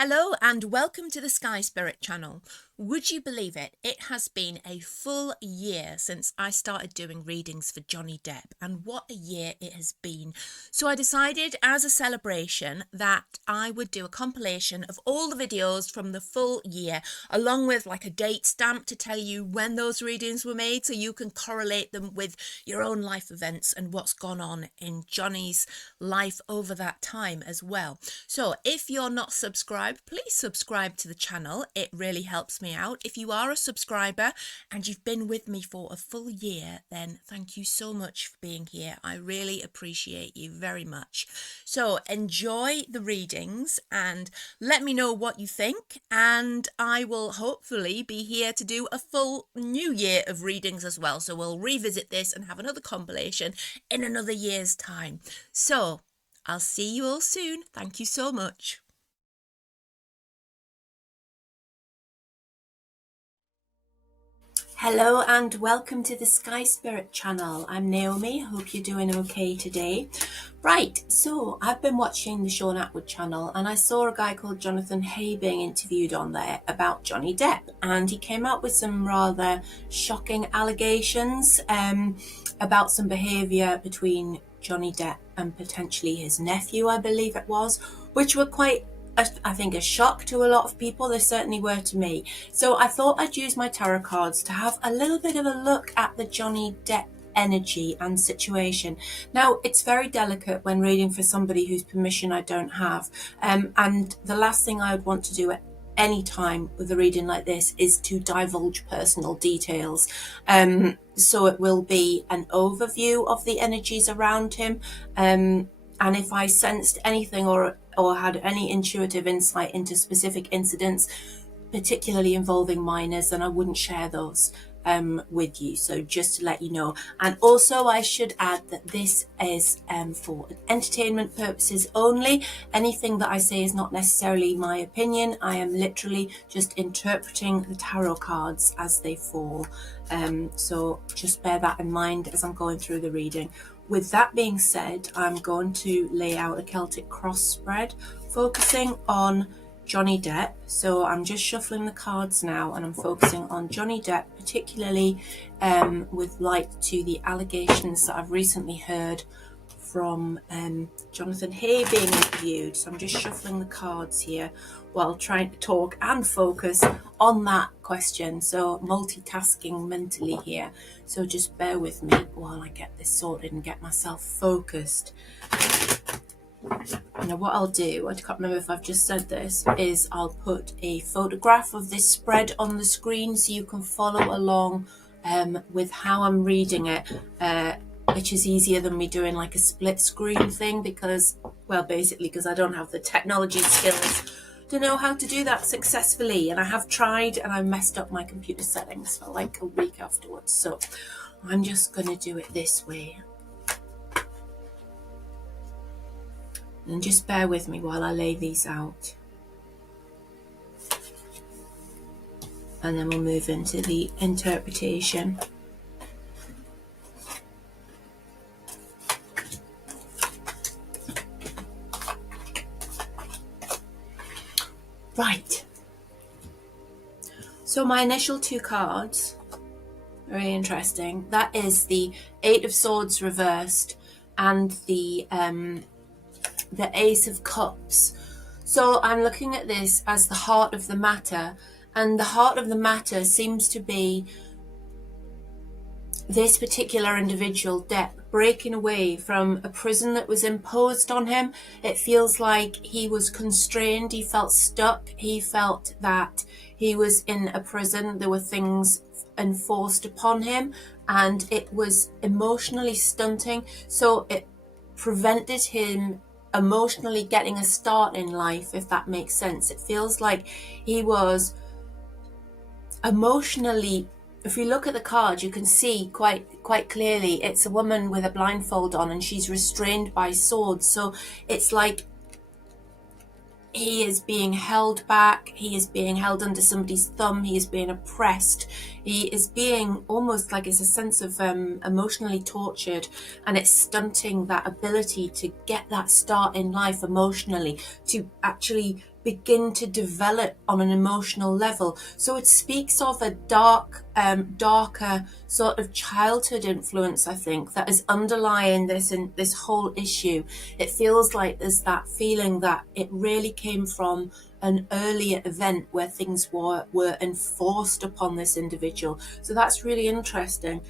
Hello and welcome to the Sky Spirit channel. Would you believe it? It has been a full year since I started doing readings for Johnny Depp, and what a year it has been. So I decided as a celebration that I would do a compilation of all the videos from the full year, along with like a date stamp to tell you when those readings were made so you can correlate them with your own life events and what's gone on in Johnny's life over that time as well. So if you're not subscribed, please subscribe to the channel. It really helps me out. If you are a subscriber and you've been with me for a full year, then thank you so much for being here. I really appreciate you very much. So enjoy the readings and let me know what you think, and I will hopefully be here to do a full new year of readings as well. So we'll revisit this and have another compilation in another year's time. So I'll see you all soon. Thank you so much. Hello and welcome to the Sky Spirit channel. I'm Naomi. Hope you're doing okay today. Right, so I've been watching the Sean Atwood channel and I saw a guy called Jonathan Hay being interviewed on there about Johnny Depp, and he came out with some rather shocking allegations about some behaviour between Johnny Depp and potentially his nephew, I believe it was, which were quite, I think, a shock to a lot of people. They certainly were to me. So I thought I'd use my tarot cards to have a little bit of a look at the Johnny Depp energy and situation. Now, it's very delicate when reading for somebody whose permission I don't have. And the last thing I would want to do at any time with a reading like this is to divulge personal details. So it will be an overview of the energies around him. And if I sensed anything or had any intuitive insight into specific incidents, particularly involving minors, then I wouldn't share those with you. So just to let you know. And also I should add that this is for entertainment purposes only. Anything that I say is not necessarily my opinion. I am literally just interpreting the tarot cards as they fall. So just bear that in mind as I'm going through the reading. With that being said, I'm going to lay out a Celtic cross spread focusing on Johnny Depp. So I'm just shuffling the cards now and I'm focusing on Johnny Depp, particularly with light to the allegations that I've recently heard from Jonathan Hay being interviewed. So I'm just shuffling the cards here while trying to talk and focus on that question. So multitasking mentally here. So just bear with me while I get this sorted and get myself focused. Now what I'll do, I can't remember if I've just said this, is I'll put a photograph of this spread on the screen so you can follow along with how I'm reading it, which is easier than me doing like a split screen thing because, well, basically because I don't have the technology skills to know how to do that successfully, and I have tried and I messed up my computer settings for like a week afterwards. So I'm just going to do it this way. And just bear with me while I lay these out. And then we'll move into the interpretation. Right. So my initial two cards, very interesting. That is the Eight of Swords reversed and the Ace of Cups. So I'm looking at this as the heart of the matter, and the heart of the matter seems to be this particular individual, Depp, breaking away from a prison that was imposed on him. It feels like he was constrained, he felt stuck, he felt that he was in a prison, there were things enforced upon him, and it was emotionally stunting, so it prevented him emotionally getting a start in life, if that makes sense. It feels like he was emotionally, if you look at the card, you can see quite clearly it's a woman with a blindfold on and she's restrained by swords. So it's like he is being held back, he is being held under somebody's thumb, he is being oppressed, he is being almost like it's a sense of emotionally tortured, and it's stunting that ability to get that start in life emotionally, to actually begin to develop on an emotional level. So it speaks of a darker sort of childhood influence, I think, that is underlying this and this whole issue. It feels like there's that feeling that it really came from an earlier event where things were enforced upon this individual. So that's really interesting.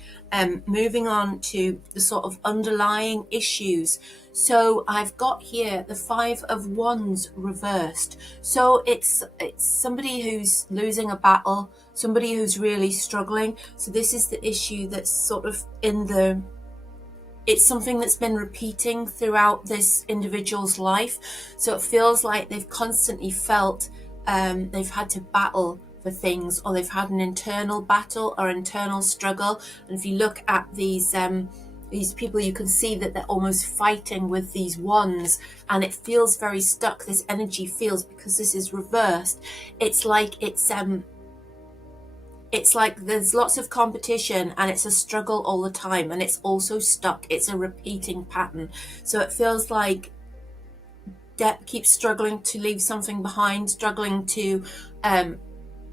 Moving on to the sort of underlying issues. So I've got here the 5 of Wands reversed. So it's somebody who's losing a battle, somebody who's really struggling. So this is the issue that's sort of it's something that's been repeating throughout this individual's life. So it feels like they've constantly felt they've had to battle for things, or they've had an internal battle or internal struggle. And if you look at these people, you can see that they're almost fighting with these wands, and it feels very stuck. This energy feels, because this is reversed, it's like there's lots of competition and it's a struggle all the time, and it's also stuck. It's a repeating pattern. So it feels like Depp keeps struggling to leave something behind, struggling to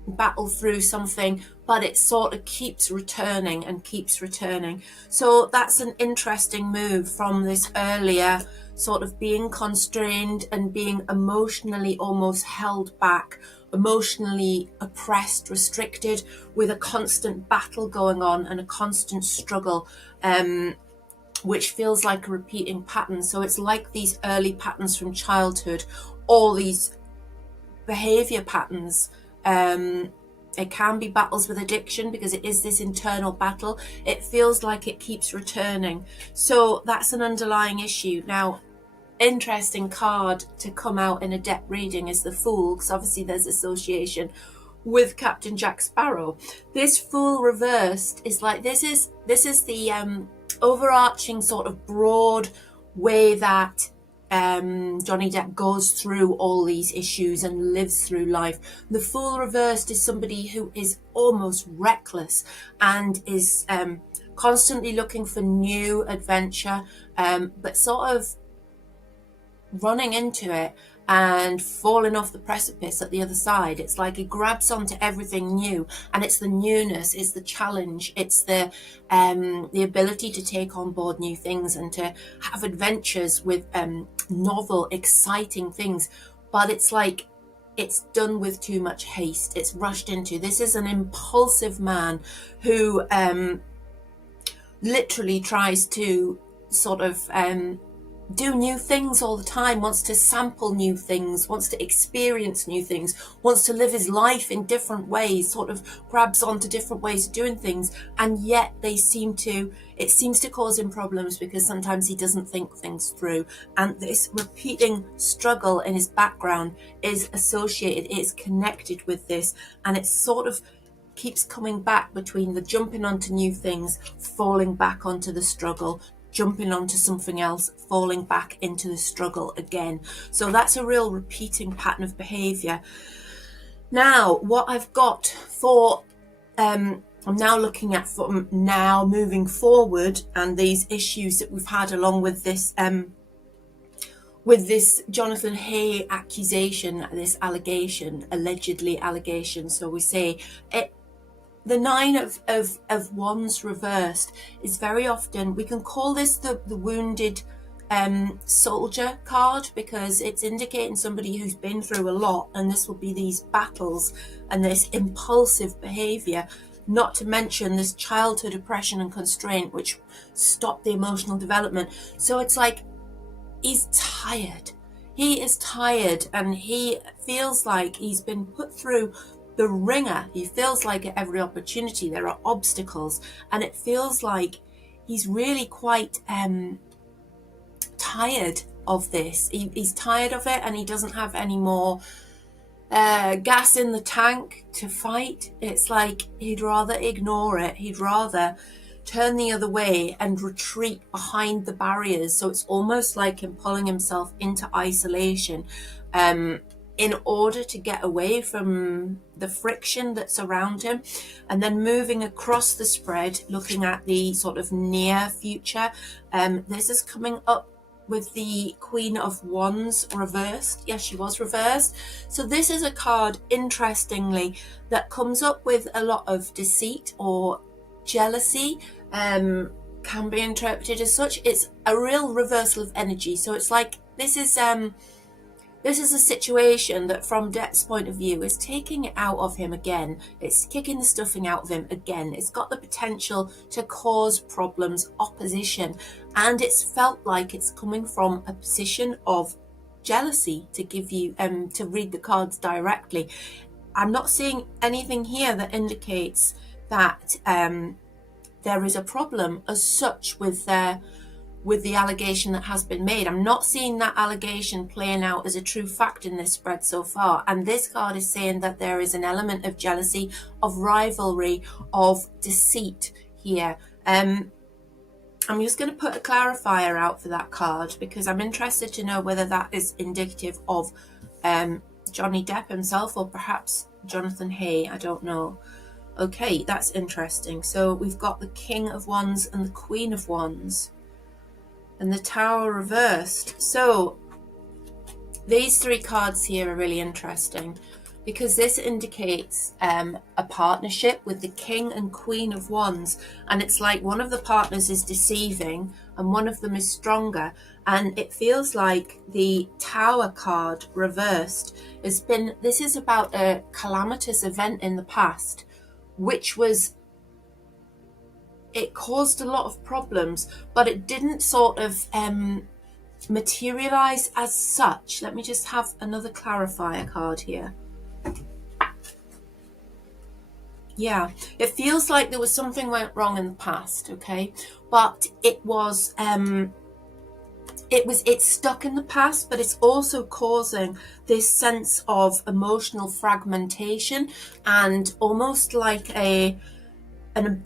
battle through something, but it sort of keeps returning and keeps returning. So that's an interesting move from this earlier sort of being constrained and being emotionally almost held back, emotionally oppressed, restricted, with a constant battle going on and a constant struggle, which feels like a repeating pattern. So it's like these early patterns from childhood, all these behavior patterns. It can be battles with addiction, because it is this internal battle. It feels like it keeps returning. So that's an underlying issue. Now, interesting card to come out in a Depp reading is the Fool, because obviously there's association with Captain Jack Sparrow. This Fool reversed is like, this is the overarching sort of broad way that Johnny Depp goes through all these issues and lives through life. The Fool reversed is somebody who is almost reckless and is constantly looking for new adventure, but sort of running into it and falling off the precipice at the other side. It's like he grabs onto everything new, and it's the newness, it's the challenge, it's the ability to take on board new things and to have adventures with novel, exciting things. But it's like it's done with too much haste. It's rushed into. This is an impulsive man who literally tries to sort of do new things all the time, wants to sample new things, wants to experience new things, wants to live his life in different ways, sort of grabs onto different ways of doing things, and yet it seems to cause him problems, because sometimes he doesn't think things through. And this repeating struggle in his background is associated, it's connected with this, and it sort of keeps coming back between the jumping onto new things, falling back onto the struggle, jumping onto something else, falling back into the struggle again. So that's a real repeating pattern of behavior. Now, what I've got for, I'm now looking at from now moving forward, and these issues that we've had along with this Jonathan Hay accusation, this allegation, allegedly allegation. So we say it. The 9 of Wands reversed is very often, we can call this the wounded soldier card, because it's indicating somebody who's been through a lot, and this will be these battles and this impulsive behavior, not to mention this childhood oppression and constraint, which stop the emotional development. So it's like he's tired. He is tired, and he feels like he's been put through the ringer. He feels like at every opportunity there are obstacles, and it feels like he's really quite tired of this. He's tired of it, and he doesn't have any more gas in the tank to fight. It's like he'd rather ignore it. He'd rather turn the other way and retreat behind the barriers. So it's almost like him pulling himself into isolation in order to get away from the friction that's around him. And then moving across the spread, looking at the sort of near future, this is coming up with the Queen of Wands reversed. Yes, she was reversed. So this is a card, interestingly, that comes up with a lot of deceit or jealousy. Can be interpreted as such. It's a real reversal of energy. So it's like this is a situation that, from Depp's point of view, is taking it out of him again. It's kicking the stuffing out of him again. It's got the potential to cause problems, opposition, and it's felt like it's coming from a position of jealousy, to give you to read the cards directly. I'm not seeing anything here that indicates that there is a problem as such with the allegation that has been made. I'm not seeing that allegation playing out as a true fact in this spread so far. And this card is saying that there is an element of jealousy, of rivalry, of deceit here. I'm just going to put a clarifier out for that card, because I'm interested to know whether that is indicative of Johnny Depp himself, or perhaps Jonathan Hay. I don't know. Okay, that's interesting. So we've got the King of Wands and the Queen of Wands, and the Tower reversed. So these three cards here are really interesting, because this indicates a partnership with the King and Queen of Wands, and it's like one of the partners is deceiving and one of them is stronger. And it feels like the Tower card reversed this is about a calamitous event in the past, which was, it caused a lot of problems, but it didn't sort of materialize as such. Let me just have another clarifier card here. Yeah, it feels like there was something went wrong in the past, okay, but it's stuck in the past, but it's also causing this sense of emotional fragmentation and almost like an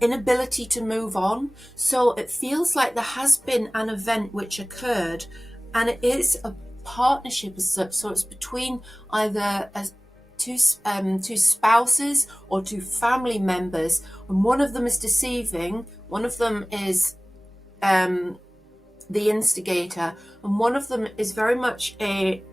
inability to move on. So it feels like there has been an event which occurred, and it is a partnership as such. So it's between either two spouses or two family members, and one of them is deceiving, one of them is the instigator, and one of them is very much a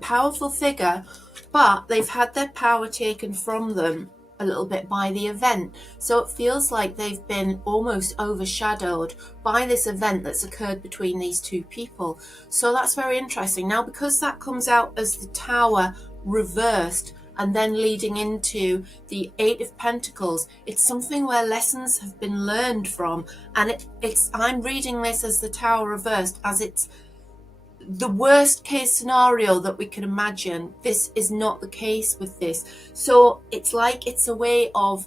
powerful figure, but they've had their power taken from them a little bit by the event. So it feels like they've been almost overshadowed by this event that's occurred between these two people. So that's very interesting. Now, because that comes out as the Tower reversed and then leading into the Eight of Pentacles, it's something where lessons have been learned from. And I'm reading this as the Tower reversed, as it's the worst case scenario that we can imagine. This is not the case with this. So it's like it's a way of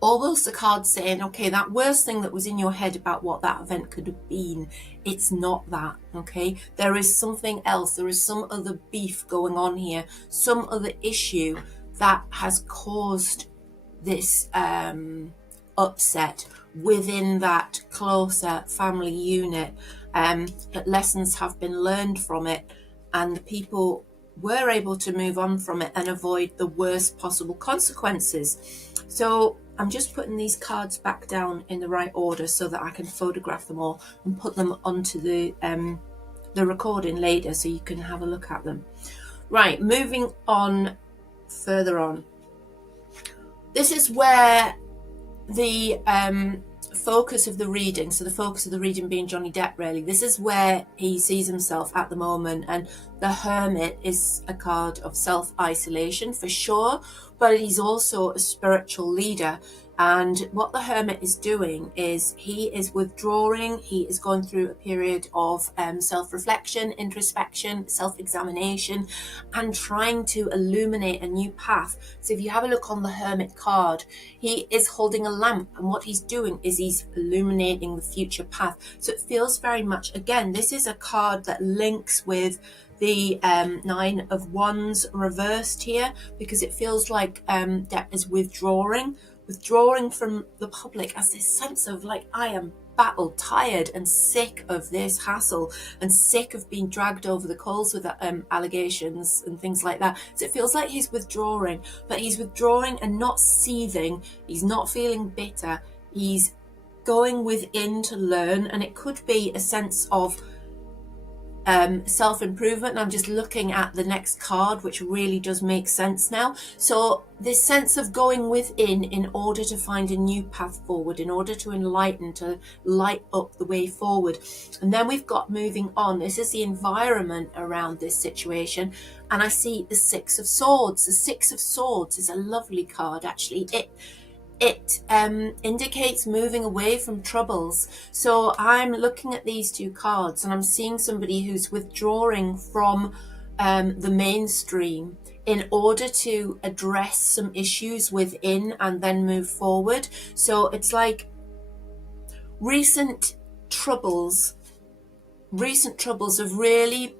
almost the card saying, okay, that worst thing that was in your head about what that event could have been, it's not that, okay? There is something else. There is some other beef going on here, some other issue that has caused this upset within that closer family unit. That lessons have been learned from it, and the people were able to move on from it and avoid the worst possible consequences. So I'm just putting these cards back down in the right order so that I can photograph them all and put them onto the recording later so you can have a look at them. Right, moving on further on. This is where the focus of the reading, so the focus of the reading being Johnny Depp, really, this is where he sees himself at the moment. And the Hermit is a card of self-isolation for sure, but he's also a spiritual leader. And what the Hermit is doing is he is withdrawing. He is going through a period of self-reflection, introspection, self-examination, and trying to illuminate a new path. So if you have a look on the Hermit card, he is holding a lamp, and what he's doing is he's illuminating the future path. So it feels very much, again, this is a card that links with the Nine of Wands reversed here, because it feels like Depp is withdrawing from the public as this sense of like, I am battle tired and sick of this hassle and sick of being dragged over the coals with allegations and things like that. So it feels like he's withdrawing, but he's withdrawing and not seething. He's not feeling bitter. He's going within to learn, and it could be a sense of self-improvement, and I'm just looking at the next card, which really does make sense now. So this sense of going within in order to find a new path forward, in order to enlighten, to light up the way forward. And then we've got moving on. This is the environment around this situation, and I see the Six of Swords. The Six of Swords is a lovely card, actually. It indicates moving away from troubles. So I'm looking at these two cards and I'm seeing somebody who's withdrawing from the mainstream in order to address some issues within and then move forward. So it's like recent troubles have really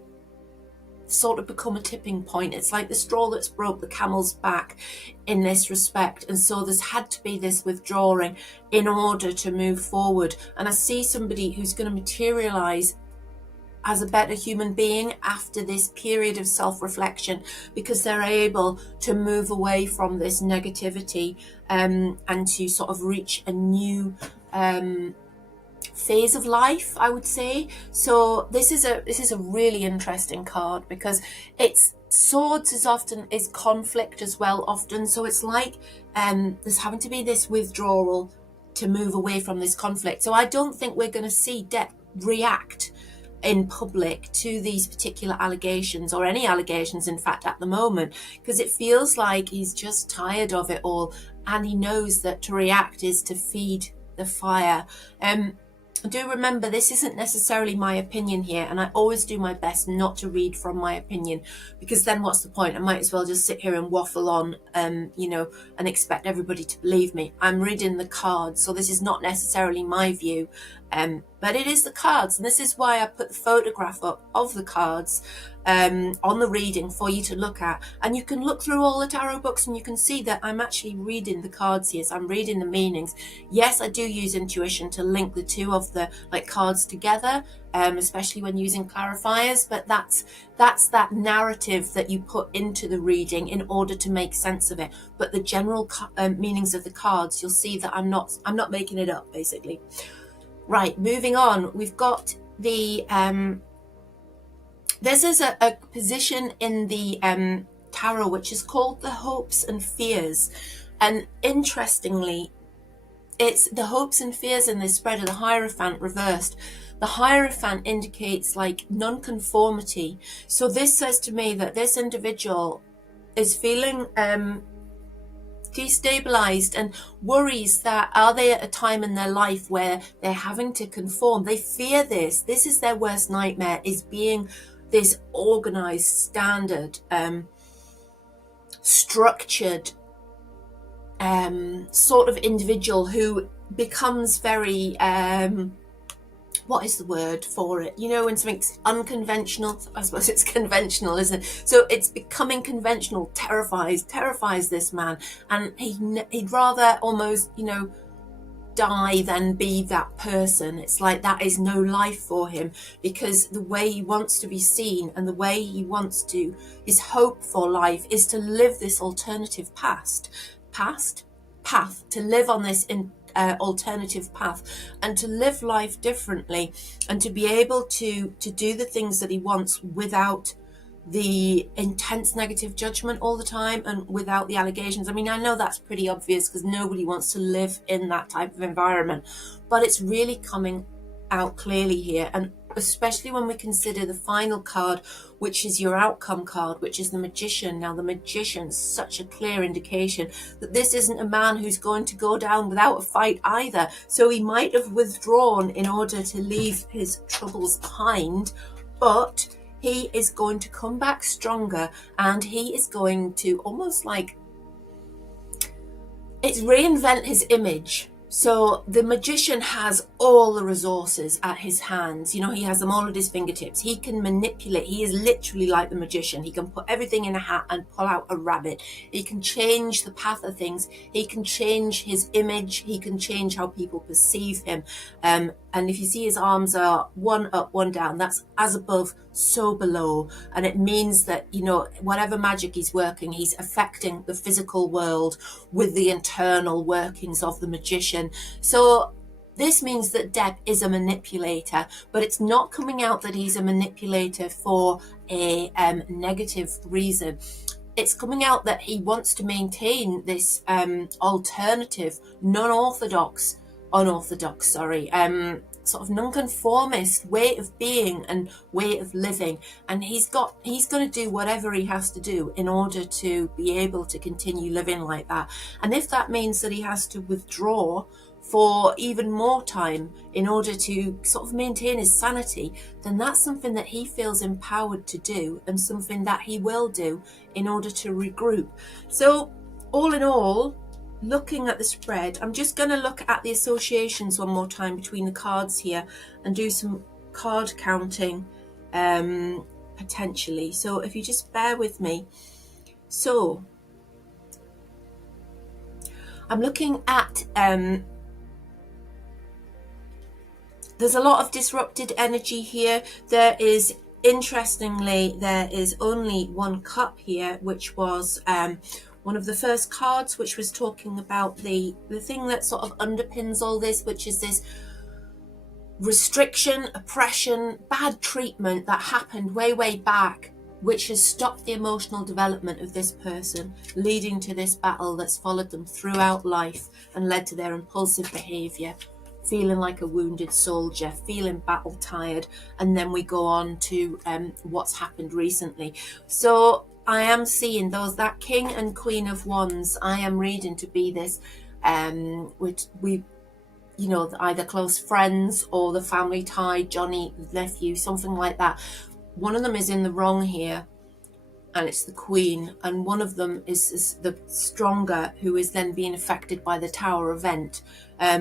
sort of become a tipping point. It's like the straw that's broke the camel's back in this respect, and so there's had to be this withdrawing in order to move forward. And I see somebody who's going to materialize as a better human being after this period of self-reflection, because they're able to move away from this negativity and to sort of reach a new phase of life, I would say. So this is a really interesting card, because it's swords is conflict as well often. So it's like there's having to be this withdrawal to move away from this conflict. So I don't think we're going to see Depp react in public to these particular allegations, or any allegations in fact at the moment, because it feels like he's just tired of it all, and he knows that to react is to feed the fire. Do remember, this isn't necessarily my opinion here, and I always do my best not to read from my opinion, because then what's the point? I might as well just sit here and waffle on, you know, and expect everybody to believe me. I'm reading the cards, so this is not necessarily my view, but it is the cards, and this is why I put the photograph up of the cards on the reading for you to look at. And you can look through all the tarot books and you can see that I'm actually reading the cards here. So I'm reading the meanings. Yes, I do use intuition to link the two of the cards together, especially when using clarifiers, but that's that narrative that you put into the reading in order to make sense of it. But the general meanings of the cards, you'll see that I'm not making it up, basically. Right, moving on, we've got the this is a position in the tarot which is called the hopes and fears, and interestingly, it's the hopes and fears in this spread of the Hierophant reversed. The Hierophant indicates like non-conformity. So this says to me that this individual is feeling destabilized and worries that are they at a time in their life where they're having to conform. They fear this. This is their worst nightmare, is being this organized, standard, structured sort of individual who becomes very what is the word for it? You know, when something's unconventional, I suppose it's conventional, isn't it? So it's becoming conventional terrifies this man, and he'd rather almost, you know, die than be that person. It's like that is no life for him, because the way he wants to be seen and the way he wants to, his hope for life is to live this alternative path, to live on this alternative path, and to live life differently, and to be able to do the things that he wants without the intense negative judgment all the time, and without the allegations. I mean, I know that's pretty obvious because nobody wants to live in that type of environment, but it's really coming out clearly here, and especially when we consider the final card, which is your outcome card, which is the Magician. Now, the Magician's such a clear indication that this isn't a man who's going to go down without a fight either. So he might have withdrawn in order to leave his troubles behind, but he is going to come back stronger, and he is going to almost like, it's reinvent his image. So the Magician has all the resources at his hands. You know, he has them all at his fingertips. He can manipulate. He is literally like the Magician. He can put everything in a hat and pull out a rabbit. He can change the path of things. He can change his image. He can change how people perceive him. And if you see his arms are one up, one down, that's as above, so below. And it means that, you know, whatever magic he's working, he's affecting the physical world with the internal workings of the Magician. So This means that Depp is a manipulator, but it's not coming out that he's a manipulator for a negative reason. It's coming out that he wants to maintain this alternative, unorthodox, sort of nonconformist way of being and way of living, and he's going to do whatever he has to do in order to be able to continue living like that. And if that means that he has to withdraw for even more time in order to sort of maintain his sanity, then that's something that he feels empowered to do and something that he will do in order to regroup. So all in all, looking at the spread, I'm just going to look at the associations one more time between the cards here and do some card counting potentially. So if you just bear with me. So I'm looking at there's a lot of disrupted energy here. Interestingly, there is only one cup here, which was one of the first cards, which was talking about the thing that sort of underpins all this, which is this restriction, oppression, bad treatment that happened way back, which has stopped the emotional development of this person, leading to this battle that's followed them throughout life and led to their impulsive behavior, feeling like a wounded soldier, feeling battle tired. And then we go on to what's happened recently. So I am seeing that King and Queen of Wands, I am reading to be this, which we, either close friends or the family tie, Johnny, nephew, something like that. One of them is in the wrong here, and it's the Queen, and one of them is the stronger, who is then being affected by the Tower event,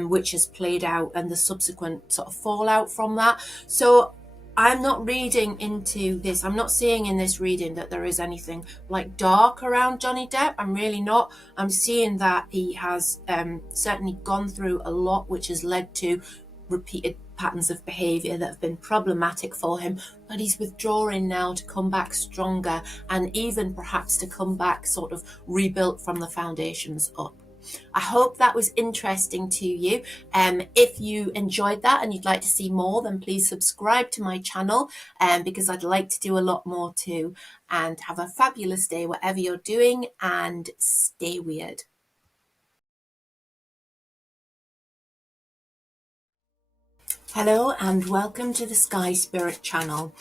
which has played out, and the subsequent sort of fallout from that. So I'm not reading into this. I'm not seeing in this reading that there is anything like dark around Johnny Depp. I'm really not. I'm seeing that he has certainly gone through a lot, which has led to repeated patterns of behavior that have been problematic for him, but he's withdrawing now to come back stronger, and even perhaps to come back sort of rebuilt from the foundations up. I hope that was interesting to you. If you enjoyed that and you'd like to see more, then please subscribe to my channel, because I'd like to do a lot more too. And have a fabulous day whatever you're doing, and stay weird. Hello and welcome to the Sky Spirit channel.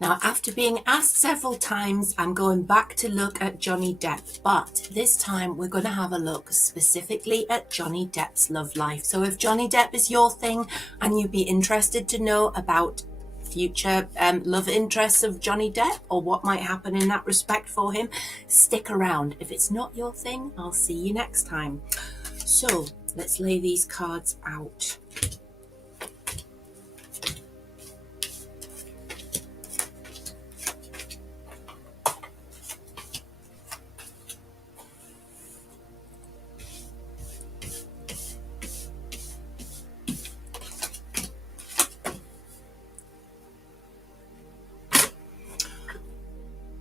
Now, after being asked several times, I'm going back to look at Johnny Depp, but this time we're going to have a look specifically at Johnny Depp's love life. So if Johnny Depp is your thing and you'd be interested to know about future love interests of Johnny Depp or what might happen in that respect for him, stick around. If it's not your thing, I'll see you next time. So let's lay these cards out.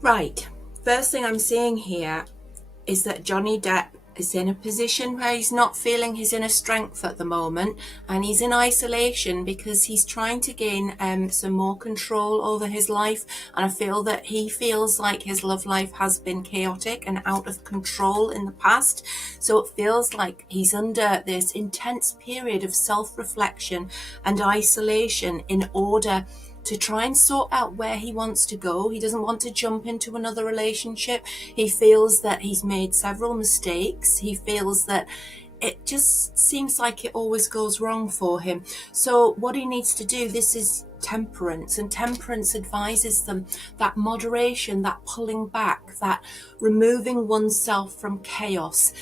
Right, first thing I'm seeing here is that Johnny Depp is in a position where he's not feeling his inner strength at the moment, and he's in isolation because he's trying to gain some more control over his life. And I feel that he feels like his love life has been chaotic and out of control in the past. So it feels like he's under this intense period of self-reflection and isolation in order to try and sort out where he wants to go. He doesn't want to jump into another relationship. He feels that he's made several mistakes. He feels that it just seems like it always goes wrong for him. So what he needs to do, this is temperance, and temperance advises them that moderation, that pulling back, that removing oneself from chaos,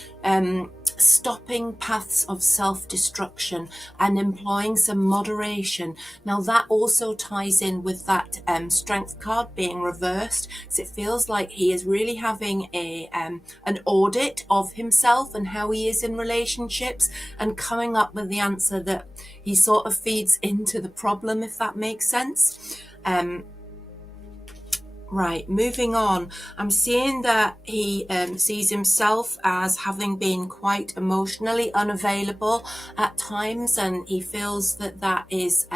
stopping paths of self-destruction and employing some moderation. Now that also ties in with that strength card being reversed, because it feels like he is really having an audit of himself and how he is in relationships, and coming up with the answer that he sort of feeds into the problem, if that makes sense. Right, moving on. I'm seeing that he sees himself as having been quite emotionally unavailable at times, and he feels that that is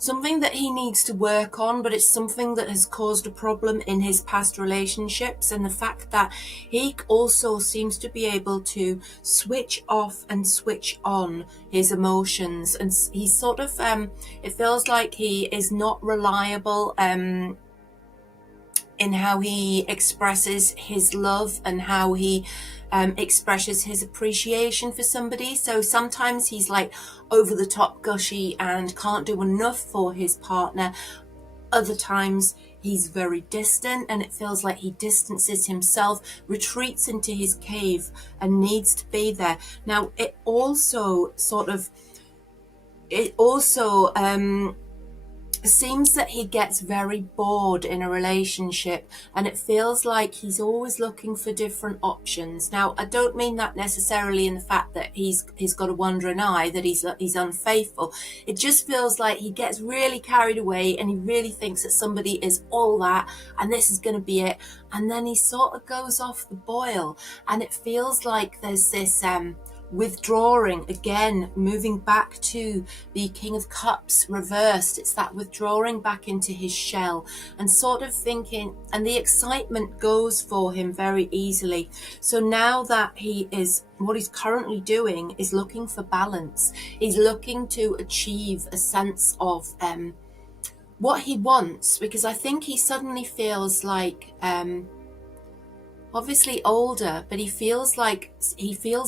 something that he needs to work on, but it's something that has caused a problem in his past relationships. And the fact that he also seems to be able to switch off and switch on his emotions, and he's sort of it feels like he is not reliable in how he expresses his love and how he expresses his appreciation for somebody. So sometimes he's like over the top gushy and can't do enough for his partner. Other times he's very distant, and it feels like he distances himself, retreats into his cave, and needs to be there. Now it also seems that he gets very bored in a relationship, and it feels like he's always looking for different options. Now, I don't mean that necessarily in the fact that he's got a wandering eye, that he's unfaithful. It just feels like he gets really carried away, and he really thinks that somebody is all that, and this is going to be it. And then he sort of goes off the boil, and it feels like there's this withdrawing again, moving back to the King of Cups reversed. It's that withdrawing back into his shell and sort of thinking, and the excitement goes for him very easily. So now that what he's currently doing is looking for balance. He's looking to achieve a sense of what he wants, because I think he suddenly feels like obviously older, but he feels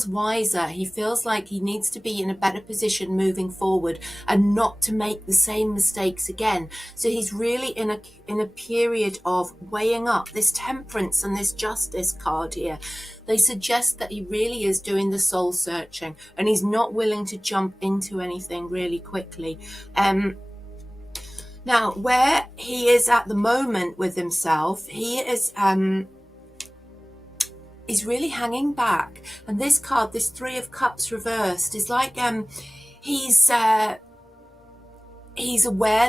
wiser. He feels like he needs to be in a better position moving forward and not to make the same mistakes again. So he's really in a period of weighing up. This Temperance and this Justice card here, they suggest that he really is doing the soul searching, and he's not willing to jump into anything really quickly. Now, where he is at the moment with himself, he is is really hanging back. And this card, this Three of Cups reversed, is like he's aware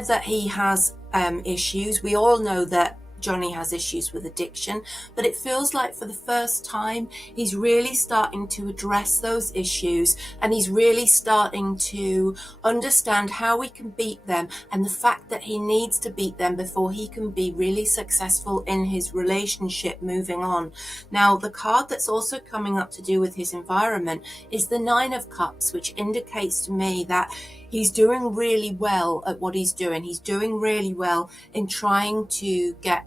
that he has issues. We all know that Johnny has issues with addiction, but it feels like for the first time he's really starting to address those issues, and he's really starting to understand how we can beat them, and the fact that he needs to beat them before he can be really successful in his relationship moving on. Now, the card that's also coming up to do with his environment is the Nine of Cups, which indicates to me that he's doing really well at what he's doing. He's doing really well in trying to get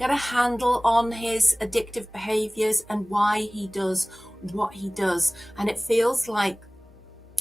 a handle on his addictive behaviors and why he does what he does. And it feels like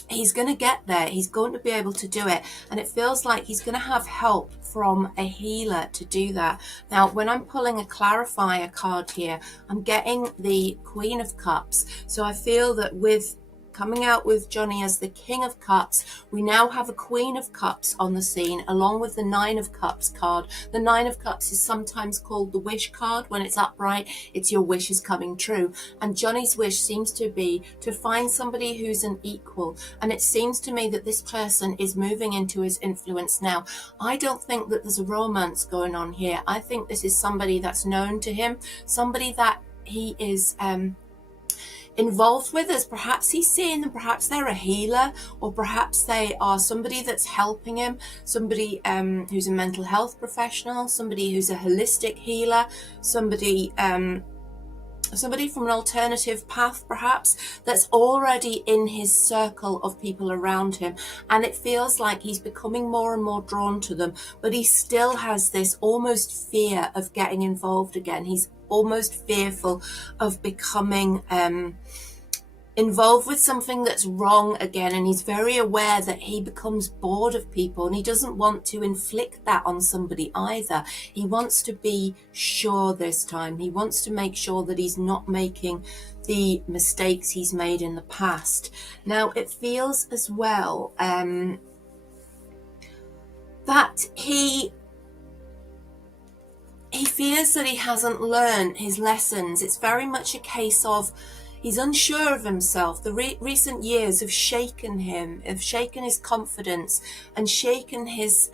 he's going to get there. He's going to be able to do it. And it feels like he's going to have help from a healer to do that. Now, when I'm pulling a clarifier card here, I'm getting the Queen of Cups. So I feel that with coming out with Johnny as the King of Cups, we now have a Queen of Cups on the scene, along with the Nine of Cups card. The Nine of Cups is sometimes called the wish card. When it's upright, it's your wish is coming true. And Johnny's wish seems to be to find somebody who's an equal. And it seems to me that this person is moving into his influence now. I don't think that there's a romance going on here. I think this is somebody that's known to him, somebody that he is involved with, as perhaps he's seeing them, perhaps they're a healer, or perhaps they are somebody that's helping him, somebody who's a mental health professional, somebody who's a holistic healer, somebody from an alternative path perhaps, that's already in his circle of people around him. And it feels like he's becoming more and more drawn to them, but he still has this almost fear of getting involved again. He's almost fearful of becoming involved with something that's wrong again, and he's very aware that he becomes bored of people, and he doesn't want to inflict that on somebody either. He wants to be sure this time. He wants to make sure that he's not making the mistakes he's made in the past. Now, it feels as well that he fears that he hasn't learned his lessons. It's very much a case of he's unsure of himself. The recent years have shaken him, have shaken his confidence, and shaken his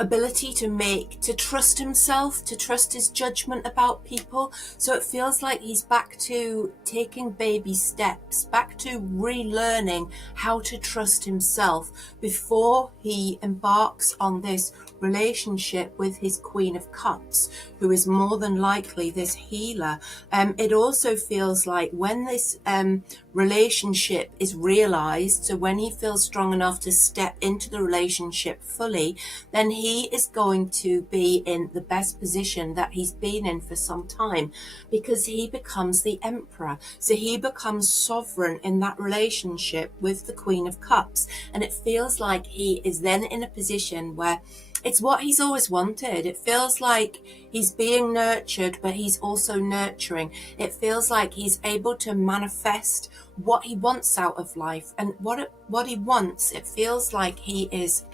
ability to trust himself, to trust his judgment about people. So it feels like he's back to taking baby steps, back to relearning how to trust himself before he embarks on this relationship with his Queen of Cups, who is more than likely this healer. It also feels like when this relationship is realized, so when he feels strong enough to step into the relationship fully, then he is going to be in the best position that he's been in for some time, because he becomes the emperor. So he becomes sovereign in that relationship with the Queen of Cups. And it feels like he is then in a position where it's what he's always wanted. It feels like he's being nurtured, but he's also nurturing. It feels like he's able to manifest what he wants out of life. And what he wants, it feels like he is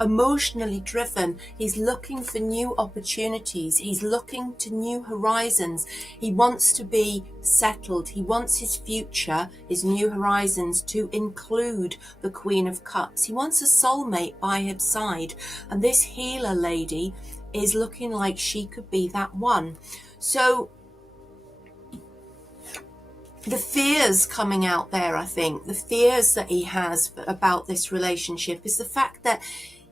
emotionally driven. He's looking for new opportunities. He's looking to new horizons. He wants to be settled. He wants his future, his new horizons, to include the Queen of Cups. He wants a soulmate by his side. And this healer lady is looking like she could be that one. So the fears coming out there, I think, the fears that he has about this relationship is the fact that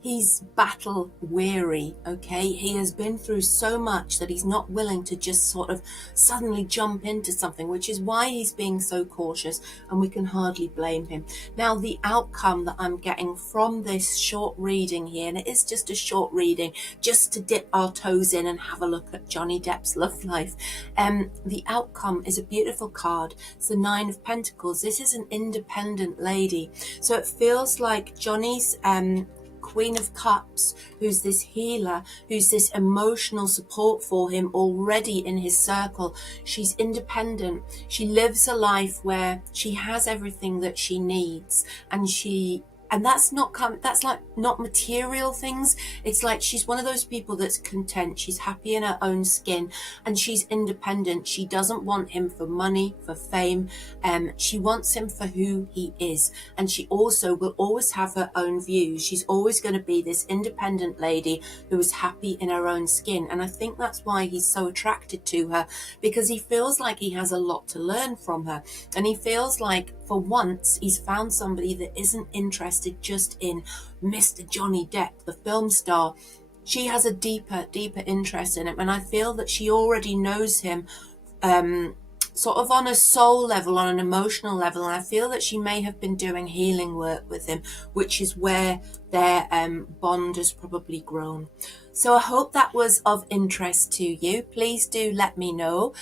he's battle weary, okay? He has been through so much that he's not willing to just sort of suddenly jump into something, which is why he's being so cautious, and we can hardly blame him. Now, the outcome that I'm getting from this short reading here, and it is just a short reading, just to dip our toes in and have a look at Johnny Depp's love life. The outcome is a beautiful card. It's the Nine of Pentacles. This is an independent lady. So it feels like Johnny's Queen of Cups, who's this healer, who's this emotional support for him already in his circle. She's independent. She lives a life where she has everything that she needs, and that's like not material things. It's like she's one of those people that's content. She's happy in her own skin, and she's independent. She doesn't want him for money, for fame. She wants him for who he is. And she also will always have her own views. She's always going to be this independent lady who is happy in her own skin. And I think that's why he's so attracted to her, because he feels like he has a lot to learn from her. And he feels like for once he's found somebody that isn't interested just in Mr. Johnny Depp, the film star. She has a deeper interest in him, and I feel that she already knows him sort of on a soul level, on an emotional level, and I feel that she may have been doing healing work with him, which is where their bond has probably grown. So I hope that was of interest to you. Please do let me know.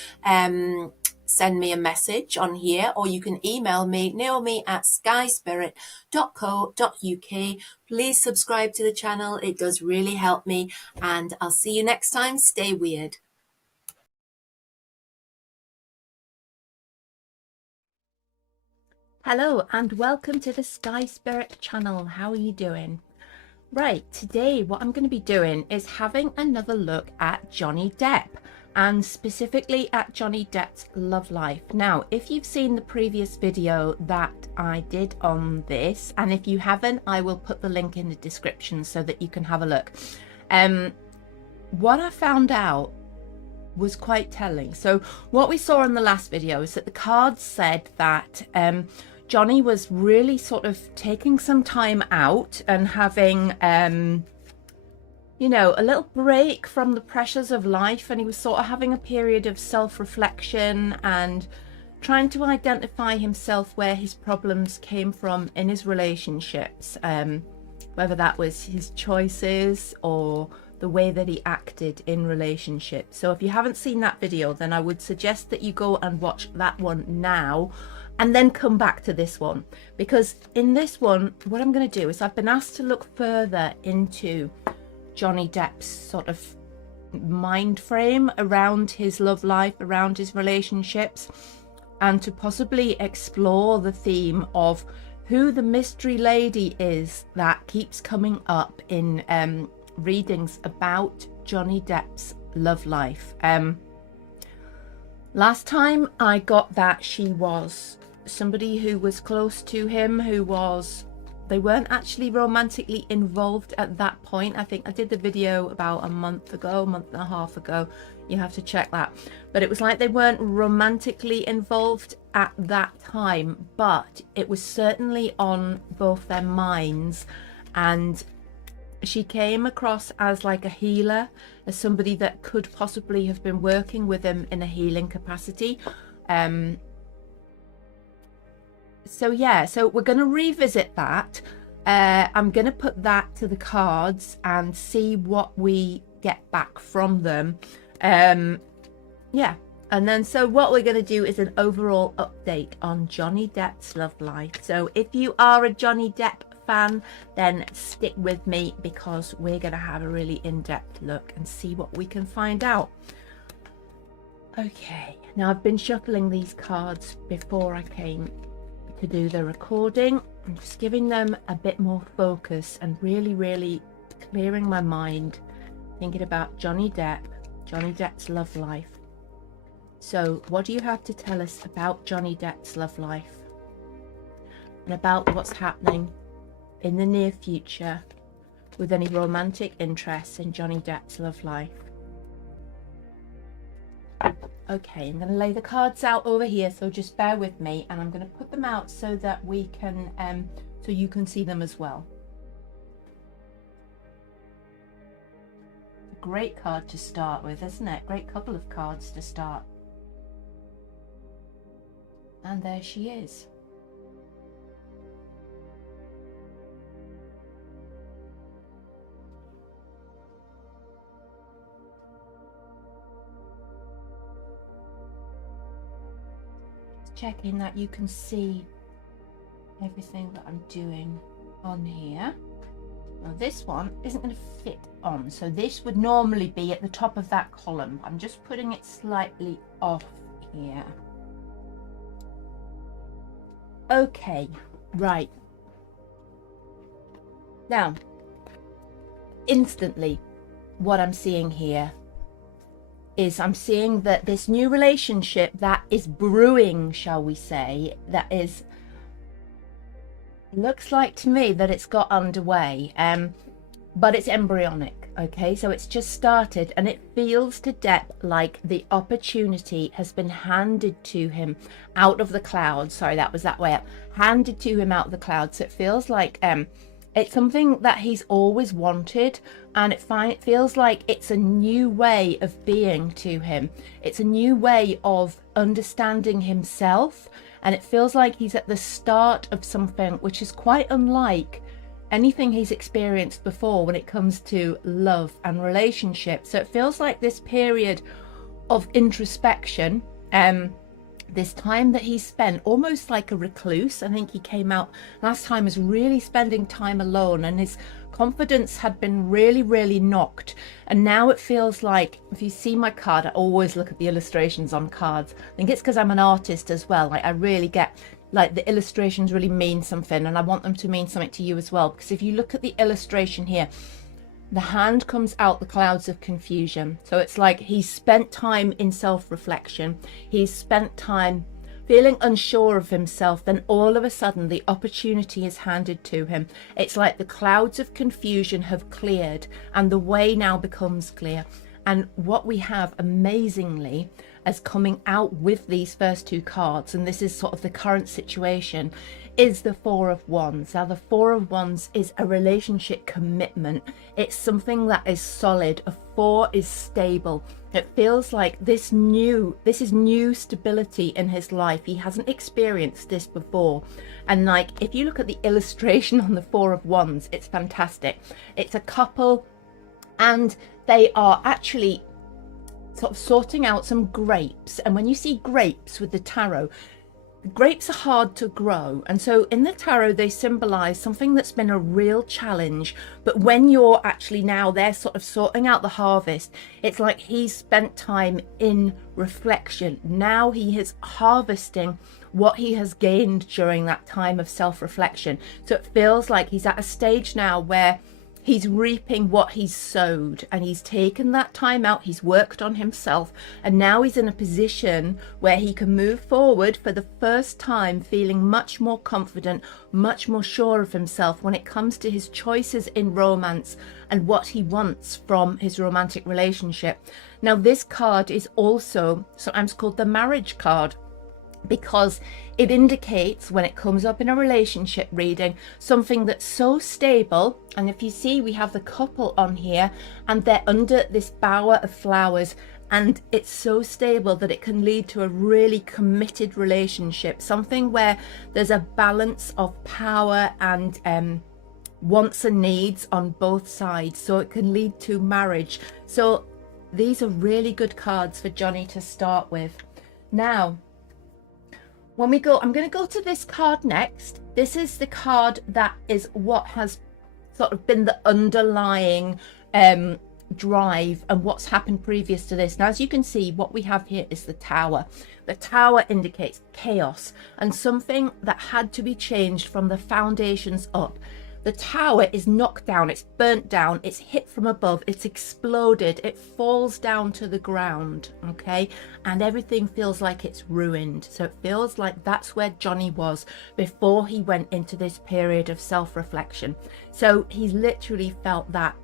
Send me a message on here, or you can email me, naomi@skyspirit.co.uk. Please subscribe to the channel. It does really help me, and I'll see you next time. Stay weird. Hello and welcome to the Sky Spirit channel. How are you doing? Right, today what I'm going to be doing is having another look at Johnny Depp, and specifically at Johnny Depp's love life. Now, if you've seen the previous video that I did on this, and if you haven't, I will put the link in the description so that you can have a look. What I found out was quite telling. So what we saw in the last video is that the cards said that Johnny was really sort of taking some time out and having you know, a little break from the pressures of life, and he was sort of having a period of self-reflection and trying to identify himself, where his problems came from in his relationships, whether that was his choices or the way that he acted in relationships. So if you haven't seen that video, then I would suggest that you go and watch that one now and then come back to this one, because in this one what I'm going to do is I've been asked to look further into Johnny Depp's sort of mind frame around his love life, around his relationships, and to possibly explore the theme of who the mystery lady is that keeps coming up in readings about Johnny Depp's love life. Last time I got that she was somebody who was close to him, who was they weren't actually romantically involved at that point. I think I did the video about a month and a half ago. You have to check that. But it was like they weren't romantically involved at that time, but it was certainly on both their minds. And she came across as like a healer, as somebody that could possibly have been working with him in a healing capacity. So yeah, so we're going to revisit that. I'm going to put that to the cards and see what we get back from them. Yeah, and then so what we're going to do is an overall update on Johnny Depp's love life. So if you are a Johnny Depp fan, then stick with me, because we're going to have a really in-depth look and see what we can find out. Okay, now I've been shuffling these cards before I came to do the recording. I'm just giving them a bit more focus and really clearing my mind, thinking about Johnny Depp's love life. So what do you have to tell us about Johnny Depp's love life and about what's happening in the near future with any romantic interests in Johnny Depp's love life? Okay, I'm going to lay the cards out over here, so just bear with me, and I'm going to put them out so that we can so you can see them as well. A great card to start with, isn't it? Great couple of cards to start. And there she is. Checking that you can see everything that I'm doing on here. Now this one isn't going to fit on, so this would normally be at the top of that column. I'm just putting it slightly off here. Okay, right. Now, instantly, what I'm seeing here is I'm seeing that this new relationship that is brewing, shall we say, that is, looks like to me that it's got underway, but it's embryonic. Okay, so it's just started, and it feels to Depp like the opportunity has been handed to him out of the clouds. Sorry, that was that way up. Handed to him out of the clouds. So it feels like it's something that he's always wanted, and it feels like it's a new way of being to him. It's a new way of understanding himself, and it feels like he's at the start of something which is quite unlike anything he's experienced before when it comes to love and relationships. So it feels like this period of introspection, this time that he spent almost like a recluse. I think he came out last time as really spending time alone, and his confidence had been really knocked. And now it feels like, if you see my card, I always look at the illustrations on cards. I think it's because I'm an artist as well. Like, I really get, like, the illustrations really mean something, and I want them to mean something to you as well. Because if you look at the illustration here, the hand comes out the clouds of confusion. So it's like he's spent time in self-reflection. He's spent time feeling unsure of himself. Then all of a sudden the opportunity is handed to him. It's like the clouds of confusion have cleared, and the way now becomes clear. And what we have amazingly as coming out with these first two cards, and this is sort of the current situation, is the Four of Wands. Now the Four of Wands is a relationship commitment. It's something that is solid. A four is stable. It feels like this is new stability in his life. He hasn't experienced this before. And like, if you look at the illustration on the Four of Wands, it's fantastic. It's a couple, and they are actually sort of sorting out some grapes. And when you see grapes with the tarot, grapes are hard to grow, and so in the tarot they symbolize something that's been a real challenge. But when you're actually now they're sort of sorting out the harvest, it's like he's spent time in reflection. Now he is harvesting what he has gained during that time of self-reflection. So it feels like he's at a stage now where He's reaping what he's sowed, and he's taken that time out, he's worked on himself, and now he's in a position where he can move forward for the first time feeling much more confident, much more sure of himself when it comes to his choices in romance and what he wants from his romantic relationship. Now, this card is also sometimes called the marriage card, because it indicates, when it comes up in a relationship reading, something that's so stable. And if you see, we have the couple on here and they're under this bower of flowers, and it's so stable that it can lead to a really committed relationship, something where there's a balance of power and wants and needs on both sides, so it can lead to marriage. So these are really good cards for Johnny to start with. Now, when we go, I'm going to go to this card next. This is the card that is what has sort of been the underlying drive and what's happened previous to this. Now, as you can see, what we have here is the Tower. The Tower indicates chaos and something that had to be changed from the foundations up. The Tower is knocked down, it's burnt down, it's hit from above, it's exploded, it falls down to the ground, okay? And everything feels like it's ruined. So it feels like that's where Johnny was before he went into this period of self-reflection. So he's literally felt that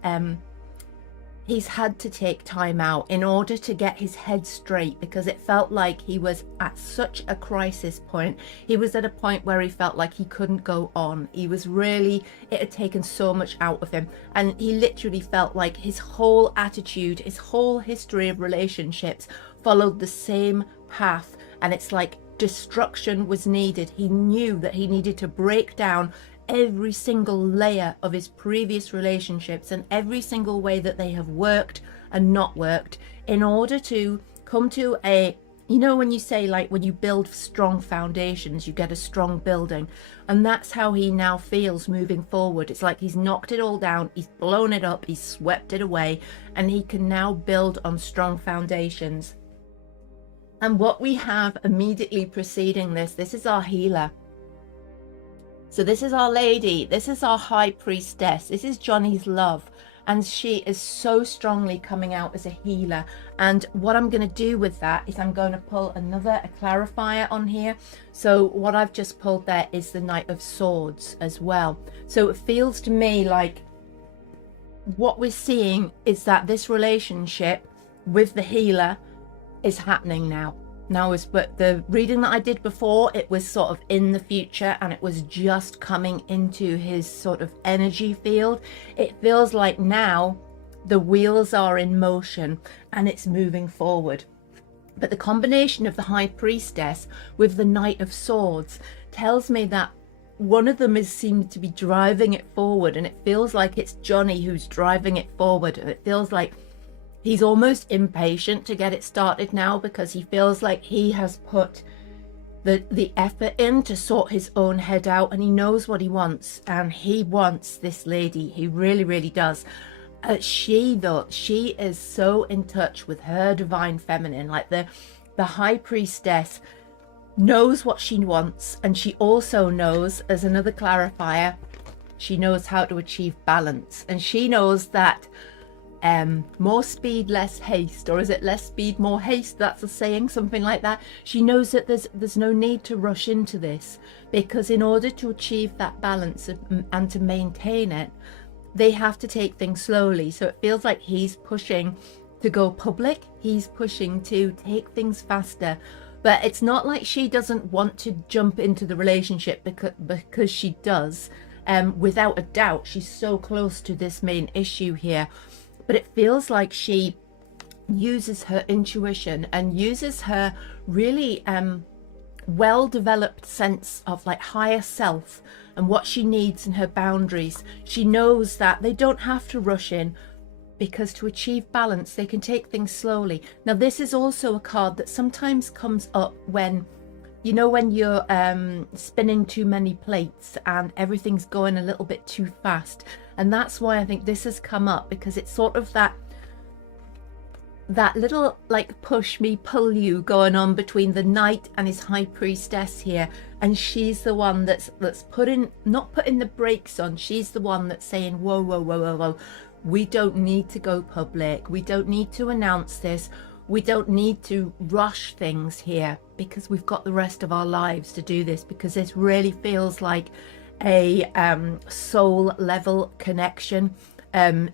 he's had to take time out in order to get his head straight, because it felt like he was at such a crisis point. He was at a point where he felt like he couldn't go on. He was really, it had taken so much out of him, and he literally felt like his whole attitude, his whole history of relationships followed the same path, and it's like destruction was needed. He knew that he needed to break down every single layer of his previous relationships and every single way that they have worked and not worked in order to come to a, you know, when you say, like, when you build strong foundations, you get a strong building. And that's how he now feels moving forward. It's like he's knocked it all down, he's blown it up, he's swept it away, and he can now build on strong foundations. And what we have immediately preceding this is our healer. So this is our lady, this is our high priestess, this is Johnny's love, and she is so strongly coming out as a healer. And what I'm going to do with that is I'm going to pull a clarifier on here. So what I've just pulled there is the Knight of Swords as well. So it feels to me like what we're seeing is that this relationship with the healer is happening now. But the reading that I did before, it was sort of in the future, and it was just coming into his sort of energy field. It feels like now the wheels are in motion and it's moving forward. But the combination of the High Priestess with the Knight of Swords tells me that one of them seemed to be driving it forward, and it feels like it's Johnny who's driving it forward. It feels like he's almost impatient to get it started now, because he feels like he has put the effort in to sort his own head out, and he knows what he wants, and he wants this lady. He really, really does. She is so in touch with her divine feminine. Like the High Priestess knows what she wants, and she also knows, as another clarifier, she knows how to achieve balance, and she knows that more speed, less haste, or is it less speed, more haste? That's a saying, something like that. She knows that there's no need to rush into this, because in order to achieve that balance and to maintain it, they have to take things slowly. So it feels like he's pushing to go public, he's pushing to take things faster. But it's not like she doesn't want to jump into the relationship, because she does. Without a doubt, she's so close to this main issue here. But it feels like she uses her intuition and uses her really well-developed sense of like higher self and what she needs and her boundaries. She knows that they don't have to rush in, because to achieve balance, they can take things slowly. Now, this is also a card that sometimes comes up when, you know, when you're spinning too many plates and everything's going a little bit too fast. And that's why I think this has come up, because it's sort of that that little like push me pull you going on between the knight and his high priestess here, and she's the one that's not putting the brakes on. She's the one that's saying, whoa, whoa, whoa, whoa, whoa, we don't need to go public, we don't need to announce this, we don't need to rush things here, because we've got the rest of our lives to do this, because this really feels like a soul level connection,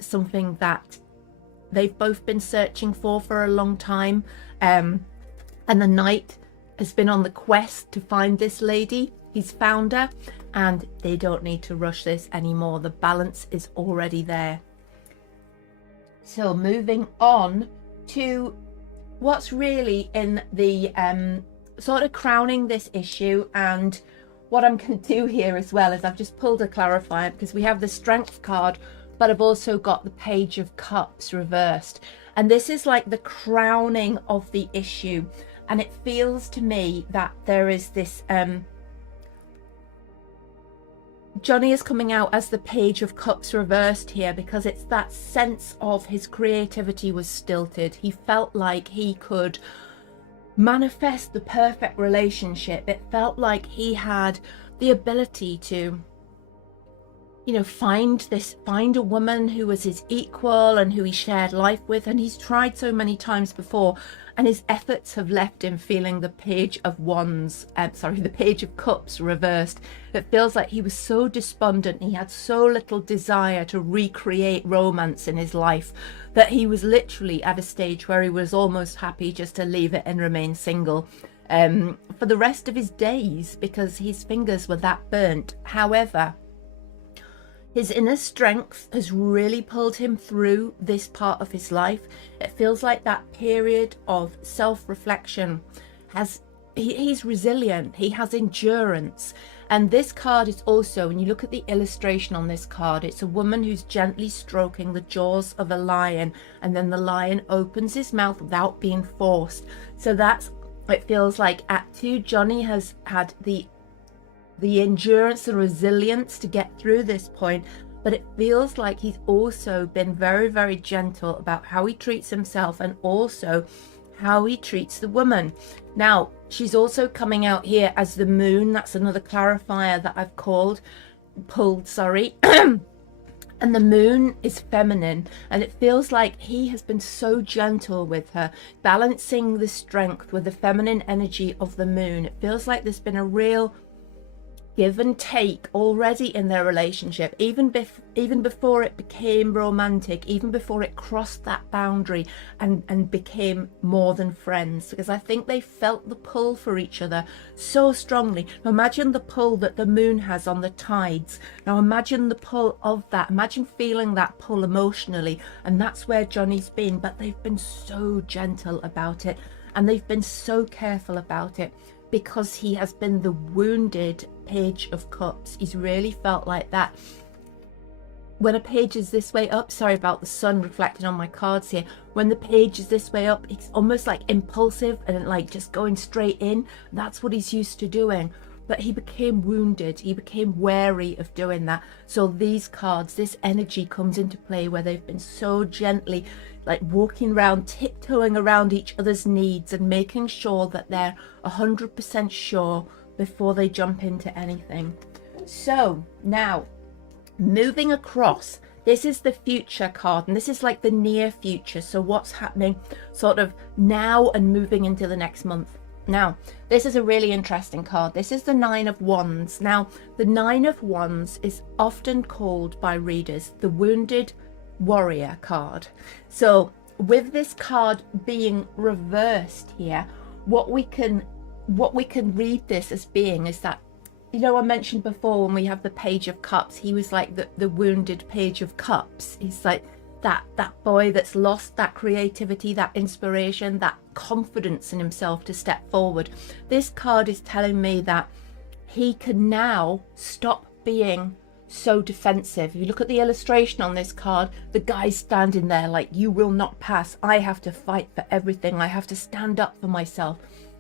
something that they've both been searching for a long time, and the knight has been on the quest to find this lady. He's found her, and they don't need to rush this anymore. The balance is already there. So moving on to what's really in the sort of crowning this issue, and what I'm going to do here as well is I've just pulled a clarifier, because we have the Strength card, but I've also got the Page of Cups reversed, and this is like the crowning of the issue. And it feels to me that there is this Johnny is coming out as the Page of Cups reversed here, because it's that sense of his creativity was stilted. He felt like he could manifest the perfect relationship. It felt like he had the ability to, you know, find a woman who was his equal and who he shared life with, and he's tried so many times before, and his efforts have left him feeling the Page of the Page of Cups reversed. It feels like he was so despondent, he had so little desire to recreate romance in his life, that he was literally at a stage where he was almost happy just to leave it and remain single for the rest of his days, because his fingers were that burnt. However, his inner strength has really pulled him through this part of his life. It feels like that period of self-reflection he's resilient, he has endurance. And this card is also, when you look at the illustration on this card, it's a woman who's gently stroking the jaws of a lion, and then the lion opens his mouth without being forced. So it feels like Act 2, Johnny has had the endurance and resilience to get through this point, but it feels like he's also been very, very gentle about how he treats himself, and also how he treats the woman. Now, she's also coming out here as the moon. That's another clarifier that I've pulled, and the moon is feminine, and it feels like he has been so gentle with her, balancing the strength with the feminine energy of the moon. It feels like there's been a real give and take already in their relationship, even before it became romantic, even before it crossed that boundary and became more than friends, because I think they felt the pull for each other so strongly. Now imagine the pull that the moon has on the tides. Now imagine the pull of that. Imagine feeling that pull emotionally, and that's where Johnny's been. But they've been so gentle about it, and they've been so careful about it, because he has been the wounded Page of Cups. He's really felt like that. When a page is this way up, sorry about the sun reflecting on my cards here, when the page is this way up, it's almost like impulsive and like just going straight in. That's what he's used to doing. But he became wounded, he became wary of doing that. So these cards, this energy comes into play, where they've been so gently like walking around, tiptoeing around each other's needs and making sure that they're 100% sure before they jump into anything. So now, moving across, this is the future card, and this is like the near future. So what's happening sort of now and moving into the next month. Now, this is a really interesting card. This is the Nine of Wands. Now, the Nine of Wands is often called by readers the Wounded Warrior card. So with this card being reversed here, what we can read this as being is that, you know, I mentioned before when we have the Page of Cups, he was like the wounded Page of Cups. He's like that boy that's lost that creativity, that inspiration, that confidence in himself to step forward. This card is telling me that he can now stop being so defensive. If you look at the illustration on this card, the guy's standing there like, you will not pass. I have to fight for everything. I have to stand up for myself.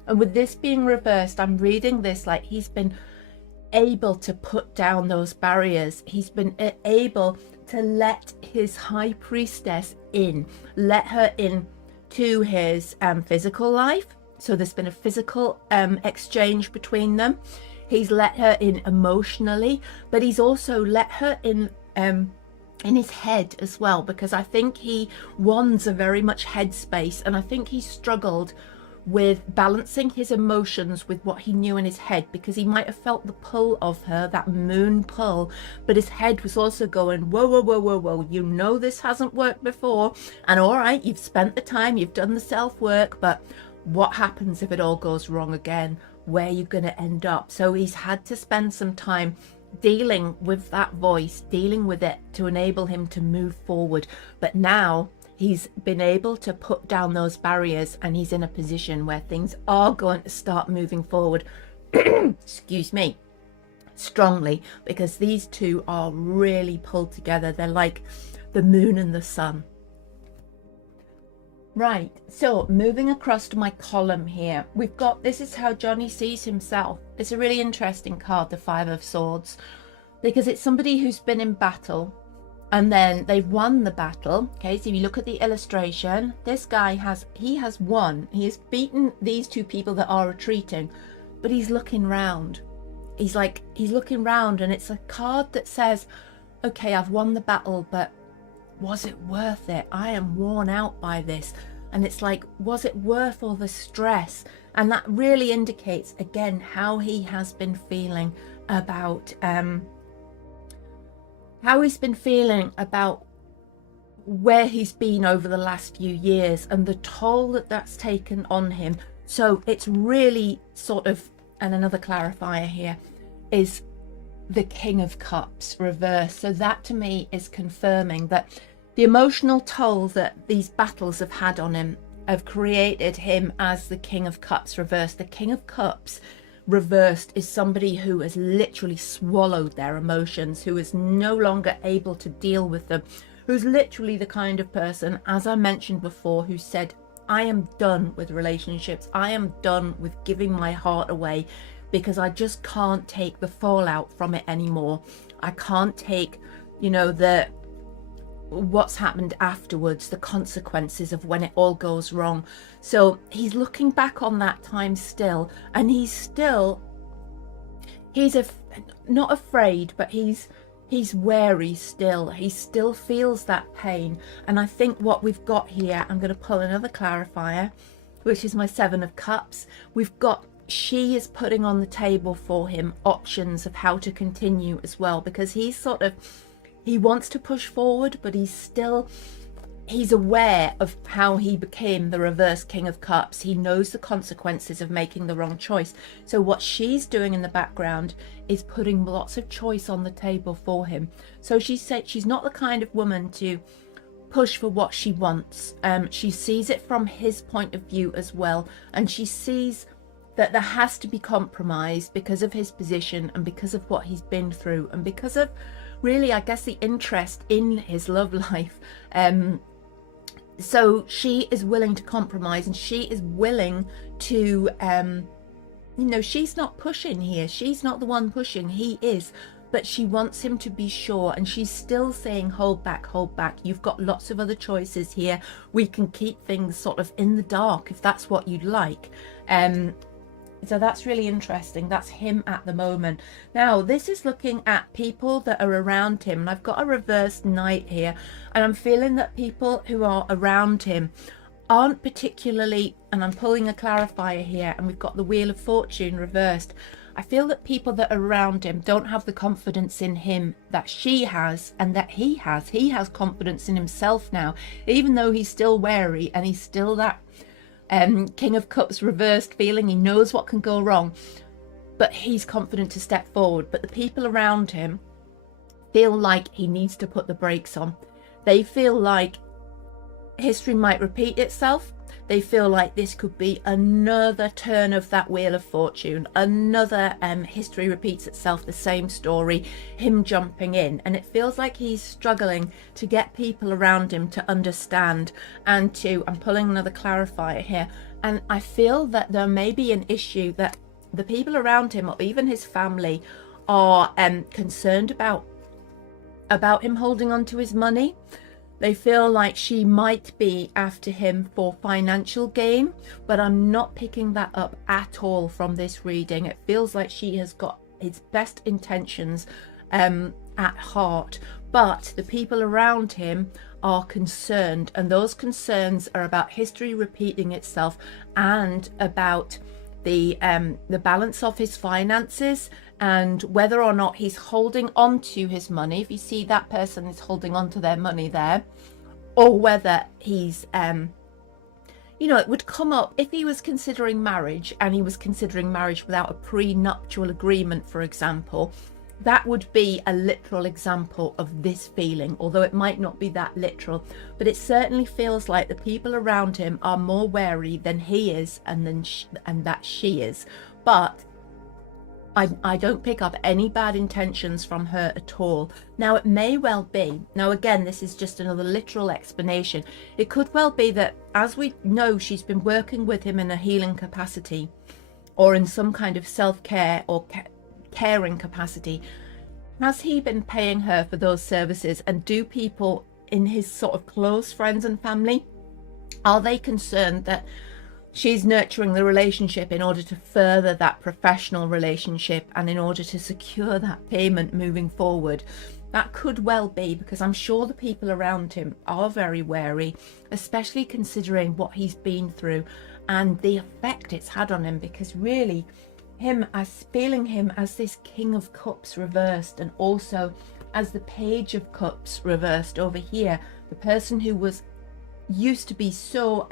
And with this being reversed, I'm reading this like he's been able to put down those barriers. He's been able to let his high priestess in, let her in to his physical life. So there's been a physical exchange between them. He's let her in emotionally, but he's also let her in his head as well, because I think one's a very much headspace, and I think he struggled with balancing his emotions with what he knew in his head, because he might have felt the pull of her, that moon pull, but his head was also going, whoa, whoa, whoa, whoa, whoa, you know this hasn't worked before, and all right, you've spent the time, you've done the self-work, but what happens if it all goes wrong again? Where are you going to end up? So he's had to spend some time dealing with that voice, dealing with it to enable him to move forward. But now he's been able to put down those barriers, and he's in a position where things are going to start moving forward. Excuse me, strongly, because these two are really pulled together. They're like the moon and the sun. Right, so moving across to my column here, we've got, this is how Johnny sees himself. It's a really interesting card, the Five of Swords, because it's somebody who's been in battle and then they've won the battle. Okay, so if you look at the illustration, this guy has won. He has beaten these two people that are retreating, but he's looking round. He's looking round, and it's a card that says, okay, I've won the battle, but was it worth it? I am worn out by this. And it's like, was it worth all the stress? And that really indicates, again, how he has been feeling about where he's been over the last few years and the toll that that's taken on him. So it's really sort of, and another clarifier here is the King of Cups reversed. So that to me is confirming that the emotional toll that these battles have had on him have created him as the King of Cups reversed. The King of Cups reversed is somebody who has literally swallowed their emotions, who is no longer able to deal with them, who's literally the kind of person, as I mentioned before, who said, I am done with relationships. I am done with giving my heart away, because I just can't take the fallout from it anymore. I can't take, what's happened afterwards, the consequences of when it all goes wrong. So he's looking back on that time still, and he's not afraid, but he's wary still. He still feels that pain. And I think what we've got here, I'm going to pull another clarifier, which is my Seven of Cups. She is putting on the table for him options of how to continue as well, because he wants to push forward, but he's aware of how he became the reverse King of Cups. He knows the consequences of making the wrong choice. So what she's doing in the background is putting lots of choice on the table for him. So she said she's not the kind of woman to push for what she wants. She sees it from his point of view as well, and she sees that there has to be compromise because of his position and because of what he's been through and because of really, I guess, the interest in his love life. So she is willing to compromise, and she is willing to, she's not pushing here. She's not the one pushing. He is. But she wants him to be sure, and she's still saying, hold back, hold back. You've got lots of other choices here. We can keep things sort of in the dark if that's what you'd like. So that's really interesting. That's him at the moment. Now, this is looking at people that are around him. And I've got a reversed Knight here. And I'm feeling that people who are around him aren't particularly, and I'm pulling a clarifier here, and we've got the Wheel of Fortune reversed. I feel that people that are around him don't have the confidence in him that she has and that he has. He has confidence in himself now, even though he's still wary and he's still that King of Cups reversed feeling. He knows what can go wrong, but he's confident to step forward. But the people around him feel like he needs to put the brakes on. They feel like history might repeat itself. They feel like this could be another turn of that Wheel of Fortune, another history repeats itself, the same story, him jumping in. And it feels like he's struggling to get people around him to understand and to, I'm pulling another clarifier here, and I feel that there may be an issue that the people around him or even his family are concerned about him holding on to his money. They feel like she might be after him for financial gain, but I'm not picking that up at all from this reading. It feels like she has got his best intentions at heart, but the people around him are concerned, and those concerns are about history repeating itself and about the balance of his finances and whether or not he's holding on to his money, if you see that person is holding on to their money there, or whether he's you know, it would come up if he was considering marriage, and he was considering marriage without a prenuptial agreement, for example. That would be a literal example of this feeling, although it might not be that literal, but it certainly feels like the people around him are more wary than he is, and that she is. But I don't pick up any bad intentions from her at all. Now, it may well be, now again, this is just another literal explanation. It could well be that, as we know, she's been working with him in a healing capacity, or in some kind of self-care or caring capacity. Has he been paying her for those services? And do people in his sort of close friends and family, are they concerned that she's nurturing the relationship in order to further that professional relationship and in order to secure that payment moving forward? That could well be, because I'm sure the people around him are very wary, especially considering what he's been through and the effect it's had on him, because really feeling him as this King of Cups reversed, and also as the Page of Cups reversed over here, the person who was used to be so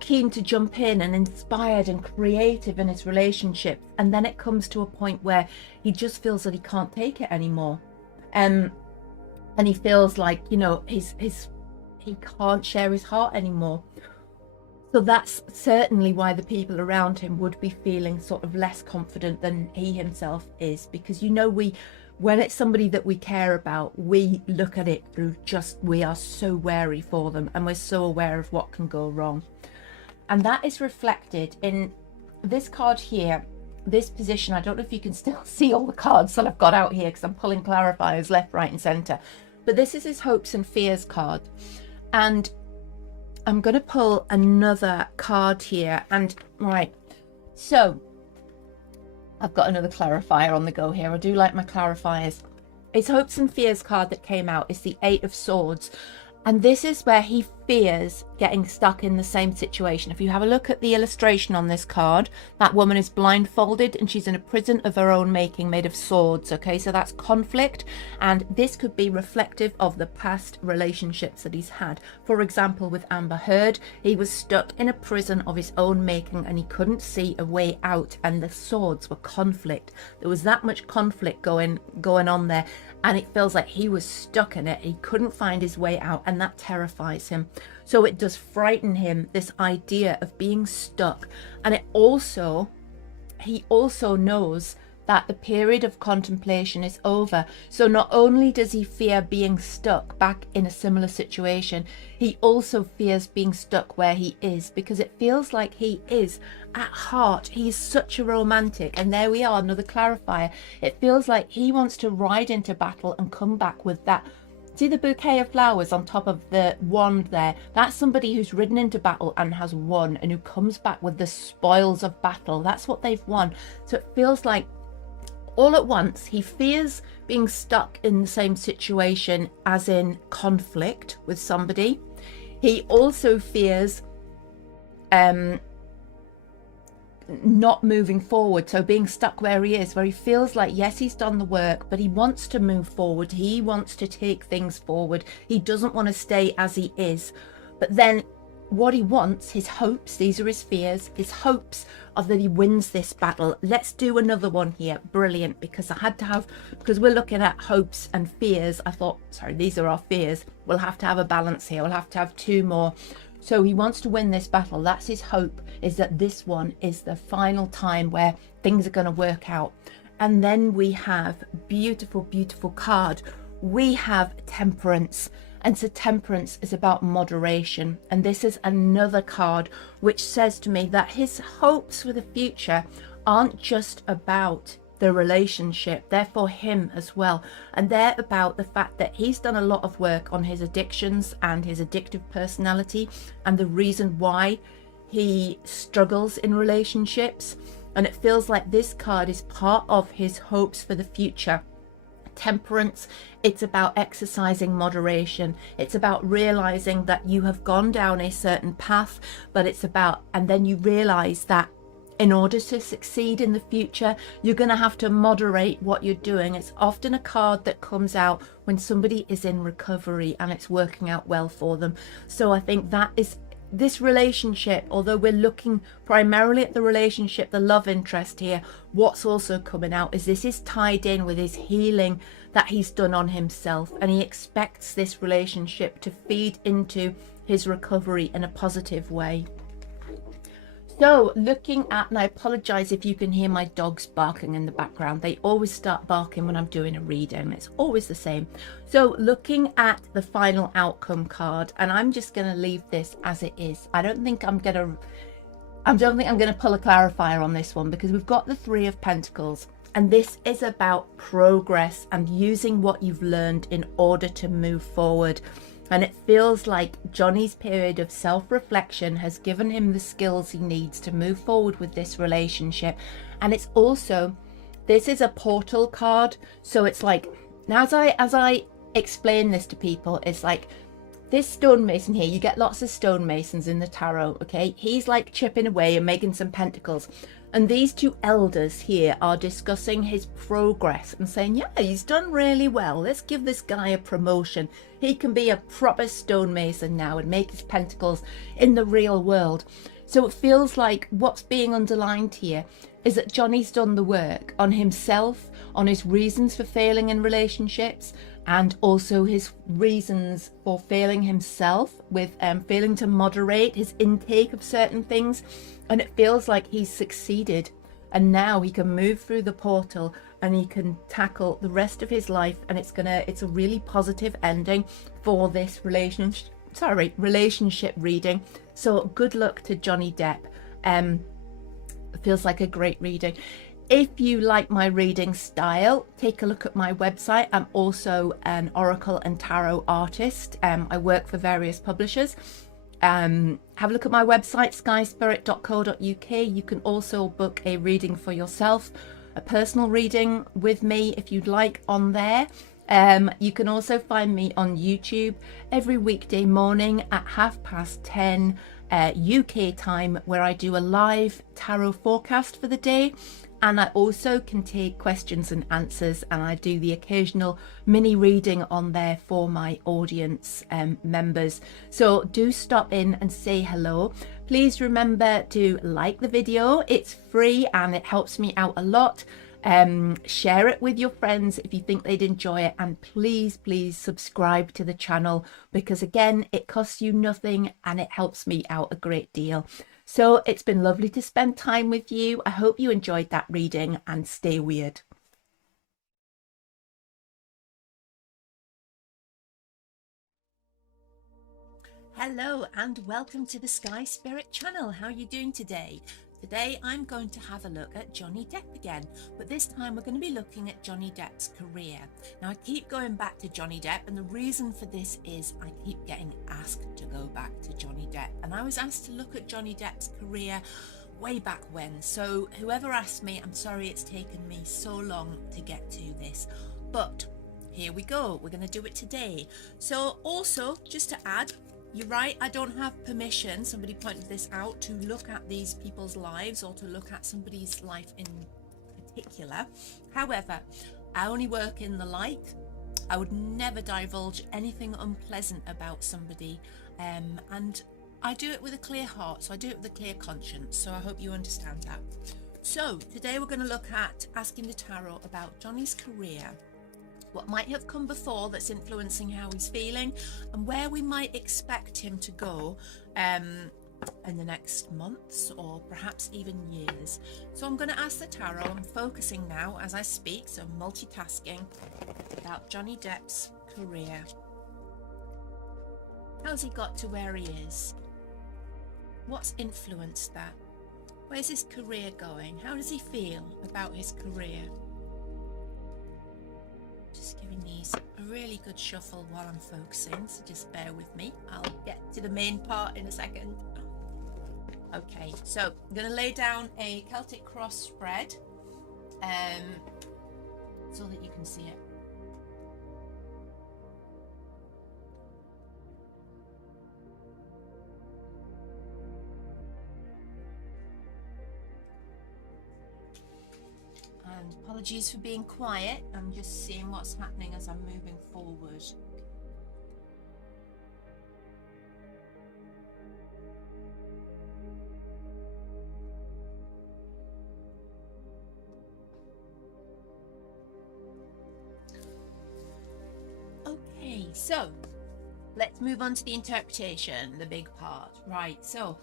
keen to jump in and inspired and creative in his relationship, and then it comes to a point where he just feels that he can't take it anymore, and he feels like, you know, he can't share his heart anymore. So that's certainly why the people around him would be feeling sort of less confident than he himself is, because, you know, when it's somebody that we care about, we look at it through we are so wary for them, and we're so aware of what can go wrong. And that is reflected in this card here, this position. I don't know if you can still see all the cards that I've got out here, because I'm pulling clarifiers left, right and centre. But this is his hopes and fears card. And I'm going to pull another card here. And right, so I've got another clarifier on the go here. I do like my clarifiers. His hopes and fears card that came out is the Eight of Swords. And this is where he fears getting stuck in the same situation. If you have a look at the illustration on this card, that woman is blindfolded and she's in a prison of her own making made of swords. Okay, so that's conflict. And this could be reflective of the past relationships that he's had. For example, with Amber Heard, he was stuck in a prison of his own making and he couldn't see a way out. And the swords were conflict. There was that much conflict going on there. And it feels like he was stuck in it. He couldn't find his way out, and that terrifies him. So it does frighten him, this idea of being stuck. And he also knows that the period of contemplation is over. So not only does he fear being stuck back in a similar situation, he also fears being stuck where he is, because it feels like he is, at heart, he's such a romantic. And there we are, another clarifier. It feels like he wants to ride into battle and come back with that. See the bouquet of flowers on top of the wand there? That's somebody who's ridden into battle and has won, and who comes back with the spoils of battle. That's what they've won. So it feels like all at once he fears being stuck in the same situation, as in conflict with somebody. He also fears not moving forward, so being stuck where he is, where he feels like, yes, he's done the work, but he wants to move forward. He wants to take things forward. He doesn't want to stay as he is. But then what he wants, his hopes, these are his fears, his hopes are that he wins this battle. Let's do another one here. Brilliant, because because we're looking at hopes and fears, I thought, sorry, these are our fears. We'll have to have a balance here. We'll have to have two more. So he wants to win this battle. That's his hope, is that this one is the final time where things are going to work out. And then we have beautiful, beautiful card. We have Temperance. And so Temperance is about moderation. And this is another card which says to me that his hopes for the future aren't just about the relationship. They're for him as well. And they're about the fact that he's done a lot of work on his addictions and his addictive personality and the reason why he struggles in relationships. And it feels like this card is part of his hopes for the future. Temperance, it's about exercising moderation. It's about realizing that you have gone down a certain path, but it's about, and then you realize that in order to succeed in the future, you're going to have to moderate what you're doing. It's often a card that comes out when somebody is in recovery and it's working out well for them. So I think that is this relationship, although we're looking primarily at the relationship, the love interest here, what's also coming out is this is tied in with his healing that he's done on himself, and he expects this relationship to feed into his recovery in a positive way. So looking at, and I apologize if you can hear my dogs barking in the background. They always start barking when I'm doing a reading. It's always the same. So looking at the final outcome card, and I'm just going to leave this as it is. I don't think I'm going to pull a clarifier on this one, because we've got the Three of Pentacles, and this is about progress and using what you've learned in order to move forward. And it feels like Johnny's period of self-reflection has given him the skills he needs to move forward with this relationship. And it's also, this is a portal card. So it's like, now as I explain this to people, it's like this stonemason here, you get lots of stonemasons in the tarot, okay? He's like chipping away and making some pentacles. And these two elders here are discussing his progress and saying, yeah, he's done really well. Let's give this guy a promotion. He can be a proper stonemason now and make his pentacles in the real world. So it feels like what's being underlined here is that Johnny's done the work on himself, on his reasons for failing in relationships, and also his reasons for failing himself with failing to moderate his intake of certain things. And it feels like he's succeeded, and now he can move through the portal and he can tackle the rest of his life, and it's a really positive ending for this relationship reading. So good luck to Johnny Depp. It feels like a great reading. If you like my reading style, take a look at my website. I'm also an oracle and tarot artist. I work for various publishers. Have a look at my website, skyspirit.co.uk. You can also book a reading for yourself, a personal reading with me if you'd like on there. You can also find me on YouTube every weekday morning at 10:30 UK time, where I do a live tarot forecast for the day. And I also can take questions and answers, and I do the occasional mini reading on there for my audience members. So do stop in and say hello. Please remember to like the video. It's free and it helps me out a lot. Share it with your friends if you think they'd enjoy it, and please subscribe to the channel, because again, it costs you nothing and it helps me out a great deal. So it's been lovely to spend time with you. I hope you enjoyed that reading, and stay weird. Hello and welcome to the Sky Spirit channel. How are you doing today? Today I'm going to have a look at Johnny Depp again, but this time we're going to be looking at Johnny Depp's career. Now I keep going back to Johnny Depp, and the reason for this is I keep getting asked to go back to Johnny Depp, and I was asked to look at Johnny Depp's career way back when. So whoever asked me, I'm sorry it's taken me so long to get to this, but here we go. We're going to do it today. So also, just to add, you're right, I don't have permission, somebody pointed this out, to look at these people's lives or to look at somebody's life in particular. However, I only work in the light. I would never divulge anything unpleasant about somebody, and I do it with a clear heart, so I do it with a clear conscience, so I hope you understand that. So today we're going to look at asking the tarot about Johnny's career, what might have come before that's influencing how he's feeling, and where we might expect him to go in the next months or perhaps even years. So I'm going to ask the tarot. I'm focusing now as I speak, so multitasking, about Johnny Depp's career. How's he got to where he is? What's influenced that? Where's his career going? How does he feel about his career? Just giving these a really good shuffle while I'm focusing, so just bear with me. I'll get to the main part in a second. Okay, so I'm going to lay down a Celtic cross spread so that you can see it. And apologies for being quiet, I'm just seeing what's happening as I'm moving forward. Okay, so let's move on to the interpretation, the big part. Right, so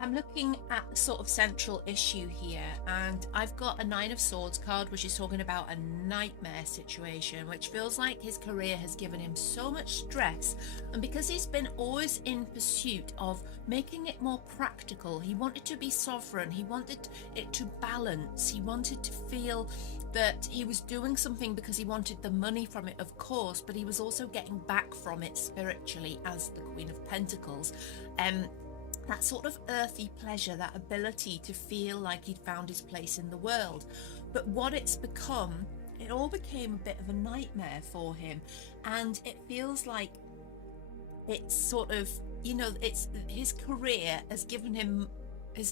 I'm looking at the sort of central issue here, and I've got a Nine of Swords card, which is talking about a nightmare situation, which feels like his career has given him so much stress. And because he's been always in pursuit of making it more practical, he wanted to be sovereign, he wanted it to balance, he wanted to feel that he was doing something because he wanted the money from it, of course, but he was also getting back from it spiritually as the Queen of Pentacles. That sort of earthy pleasure, that ability to feel like he'd found his place in the world. But what it's become, it all became a bit of a nightmare for him. And it feels like it's sort of, you know, it's his career has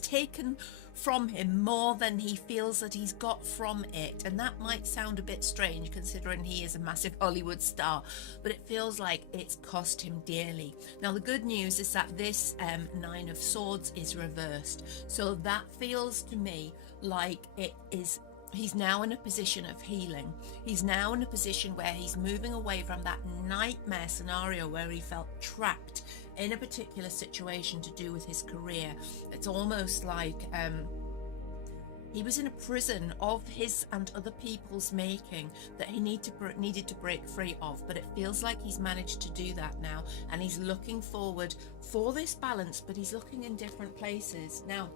taken from him more than he feels that he's got from it. And that might sound a bit strange considering he is a massive Hollywood star, but it feels like it's cost him dearly. Now the good news is that this Nine of Swords is reversed, so that feels to me like he's now in a position of healing. He's now in a position where he's moving away from that nightmare scenario where he felt trapped in a particular situation to do with his career. It's almost like he was in a prison of his and other people's making that he needed to break free of, but it feels like he's managed to do that now, and he's looking forward for this balance, but he's looking in different places. Now,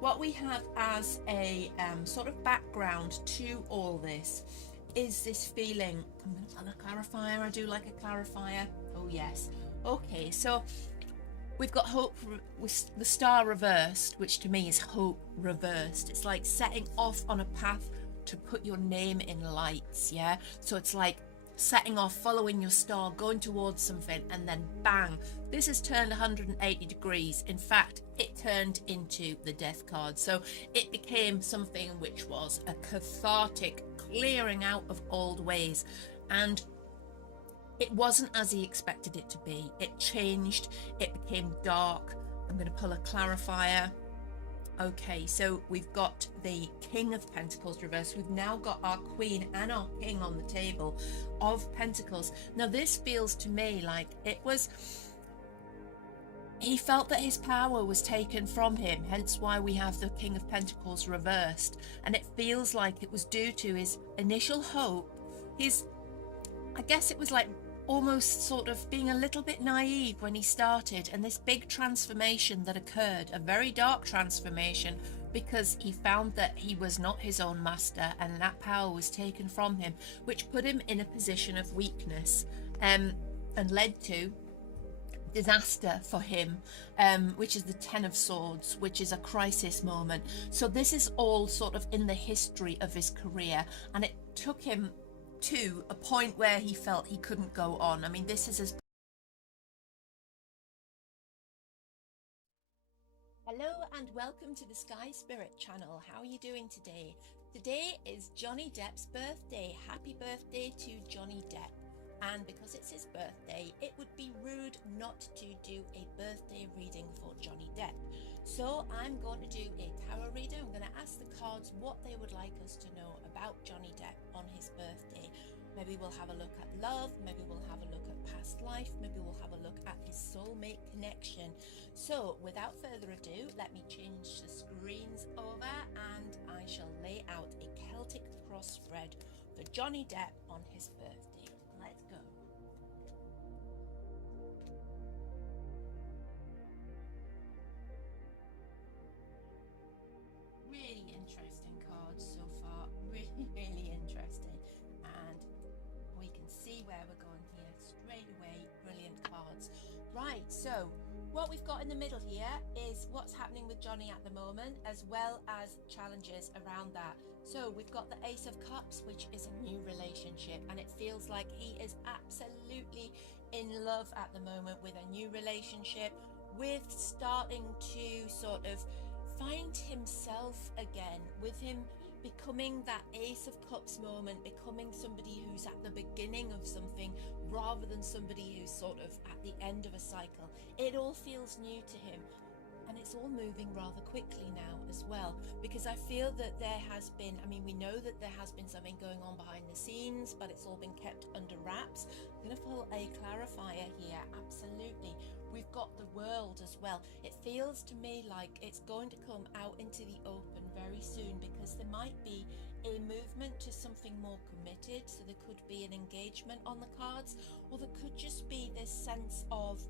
what we have as a sort of background to all this is this feeling. I'm going to tell a clarifier. I do like a clarifier. Oh yes. Okay, so we've got hope with the star reversed, which to me is hope reversed. It's like setting off on a path to put your name in lights, yeah? So it's like setting off, following your star, going towards something, and then bang, this has turned 180 degrees. In fact, it turned into the death card. So it became something which was a cathartic clearing out of old ways, and it wasn't as he expected it to be. It changed, it became dark. I'm going to pull a clarifier. Okay, so we've got the King of Pentacles reversed. We've now got our Queen and our King on the table of Pentacles. Now this feels to me like he felt that his power was taken from him, hence why we have the King of Pentacles reversed. And it feels like it was due to his initial hope, I guess it was like almost sort of being a little bit naive when he started, and this big transformation that occurred, a very dark transformation, because he found that he was not his own master and that power was taken from him, which put him in a position of weakness and led to disaster for him, which is the Ten of Swords, which is a crisis moment. So this is all sort of in the history of his career, and it took him to a point where he felt he couldn't go on. I mean, this is as... Hello and welcome to the Sky Spirit channel. How are you doing today? Today is Johnny Depp's birthday. Happy birthday to Johnny Depp. And because it's his birthday, it would be rude not to do a birthday reading for Johnny Depp. So I'm going to do a tarot reading. I'm going to ask the cards what they would like us to know about Johnny Depp on his birthday. Maybe we'll have a look at love, maybe we'll have a look at past life, maybe we'll have a look at his soulmate connection. So without further ado, let me change the screens over and I shall lay out a Celtic cross spread for Johnny Depp on his birthday. Let's go. Really interesting cards so far, really interesting. And where we're going here. Straight away, brilliant cards. Right, so what we've got in the middle here is what's happening with Johnny at the moment, as well as challenges around that. So we've got the Ace of Cups, which is a new relationship, and it feels like he is absolutely in love at the moment with a new relationship, with starting to sort of find himself again, with him becoming that Ace of Cups moment, becoming somebody who's at the beginning of something rather than somebody who's sort of at the end of a cycle. It all feels new to him. And it's all moving rather quickly now as well, because I feel that there has been, I mean, we know that there has been something going on behind the scenes, but it's all been kept under wraps. I'm going to pull a clarifier here. Absolutely. We've got the World as well. It feels to me like it's going to come out into the open very soon, because there might be a movement to something more committed. So there could be an engagement on the cards, or there could just be this sense of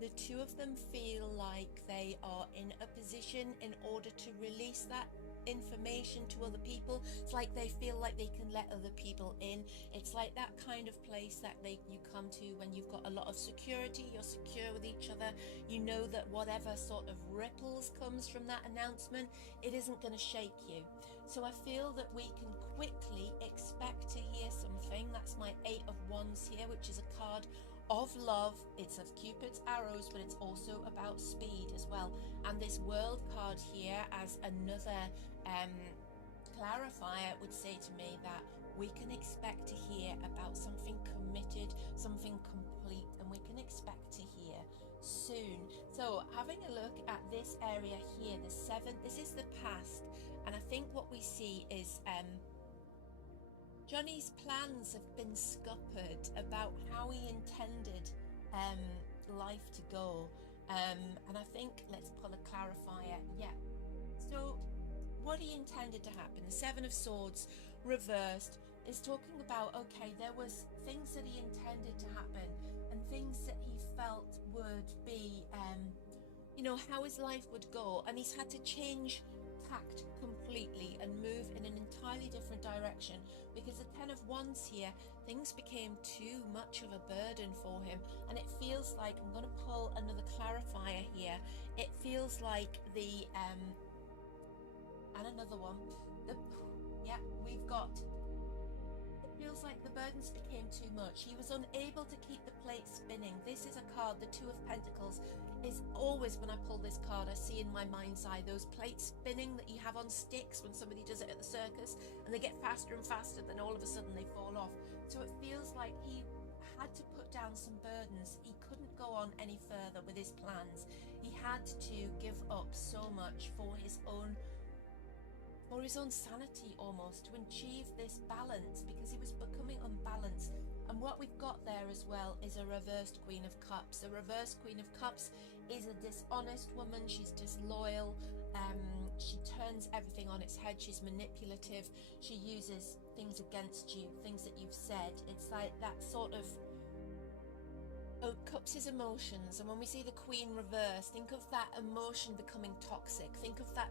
the two of them feel like they are in a position in order to release that information to other people. It's like they feel like they can let other people in. It's like that kind of place that you come to when you've got a lot of security, you're secure with each other, you know that whatever sort of ripples comes from that announcement, it isn't going to shake you. So I feel that we can quickly expect to hear something. That's my Eight of Wands here, which is a card of love. It's of Cupid's arrows, but it's also about speed as well. And this World card here as another clarifier would say to me that we can expect to hear about something committed, something complete, and we can expect to hear soon. So having a look at this area here, the 7, this is the past, and I think what we see is Johnny's plans have been scuppered about how he intended life to go, and I think, let's pull a clarifier. Yeah, so what he intended to happen, the 7 of Swords reversed, is talking about, okay, there was things that he intended to happen and things that he felt would be how his life would go, and he's had to change tact completely and move in an entirely different direction, because the 10 of Wands here, things became too much of a burden for him, and it feels like, I'm going to pull another clarifier here, it feels like the and another one, we've got, it feels like the burdens became too much. He was unable to keep the plate spinning. This is a card, the 2 of Pentacles, is always, when I pull this card, I see in my mind's eye those plates spinning that you have on sticks when somebody does it at the circus, and they get faster and faster, then all of a sudden they fall off. So it feels like he had to put down some burdens. He couldn't go on any further with his plans. He had to give up so much for his own sanity, almost, to achieve this balance, because he was becoming unbalanced. And what we've got there as well is a reversed Queen of Cups. The reversed Queen of Cups is a dishonest woman. She's disloyal. She turns everything on its head. She's manipulative. She uses things against you, things that you've said. It's like that sort of, Cups is emotions, and when we see the Queen reversed, think of that emotion becoming toxic. Think of that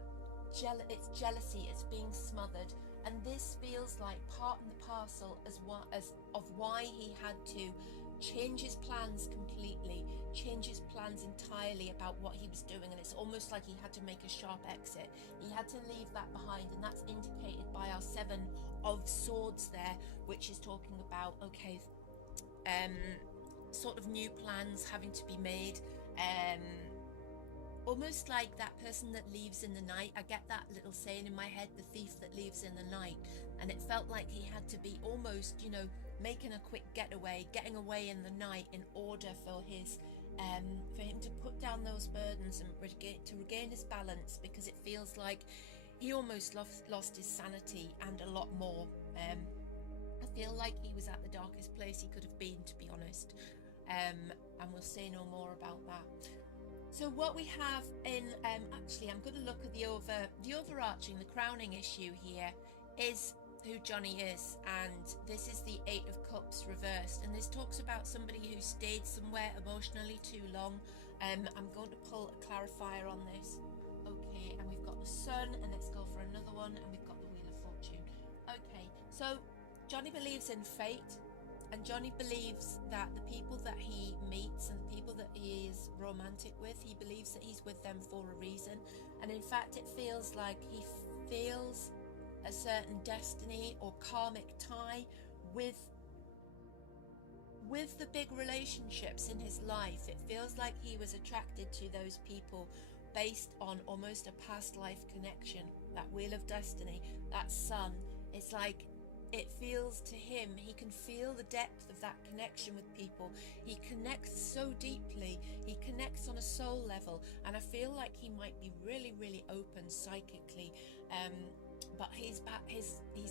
it's jealousy, it's being smothered, and this feels like part and the parcel of why he had to change his plans completely, change his plans entirely about what he was doing, and it's almost like he had to make a sharp exit. He had to leave that behind, and that's indicated by our 7 of Swords there, which is talking about, okay, sort of new plans having to be made, almost like that person that leaves in the night. I get that little saying in my head, the thief that leaves in the night, and it felt like he had to be almost, making a quick getaway, getting away in the night in order for his for him to put down those burdens and to regain his balance, because it feels like he almost lost his sanity and a lot more. I feel like he was at the darkest place he could have been, to be honest, and we'll say no more about that. So what we have in, actually, I'm going to look at the overarching, the crowning issue here is who Johnny is, and this is the 8 of Cups reversed, and this talks about somebody who stayed somewhere emotionally too long. I'm going to pull a clarifier on this. Okay, and we've got the Sun, and let's go for another one, and we've got the Wheel of Fortune. Okay, so Johnny believes in fate. And Johnny believes that the people that he meets and the people that he is romantic with, he believes that he's with them for a reason. And in fact, it feels like he feels a certain destiny or karmic tie with the big relationships in his life. It feels like he was attracted to those people based on almost a past life connection. That wheel of destiny, that sun, it's like, it feels to him, he can feel the depth of that connection with people. He connects so deeply, he connects on a soul level, and I feel like he might be really, really open psychically, but he's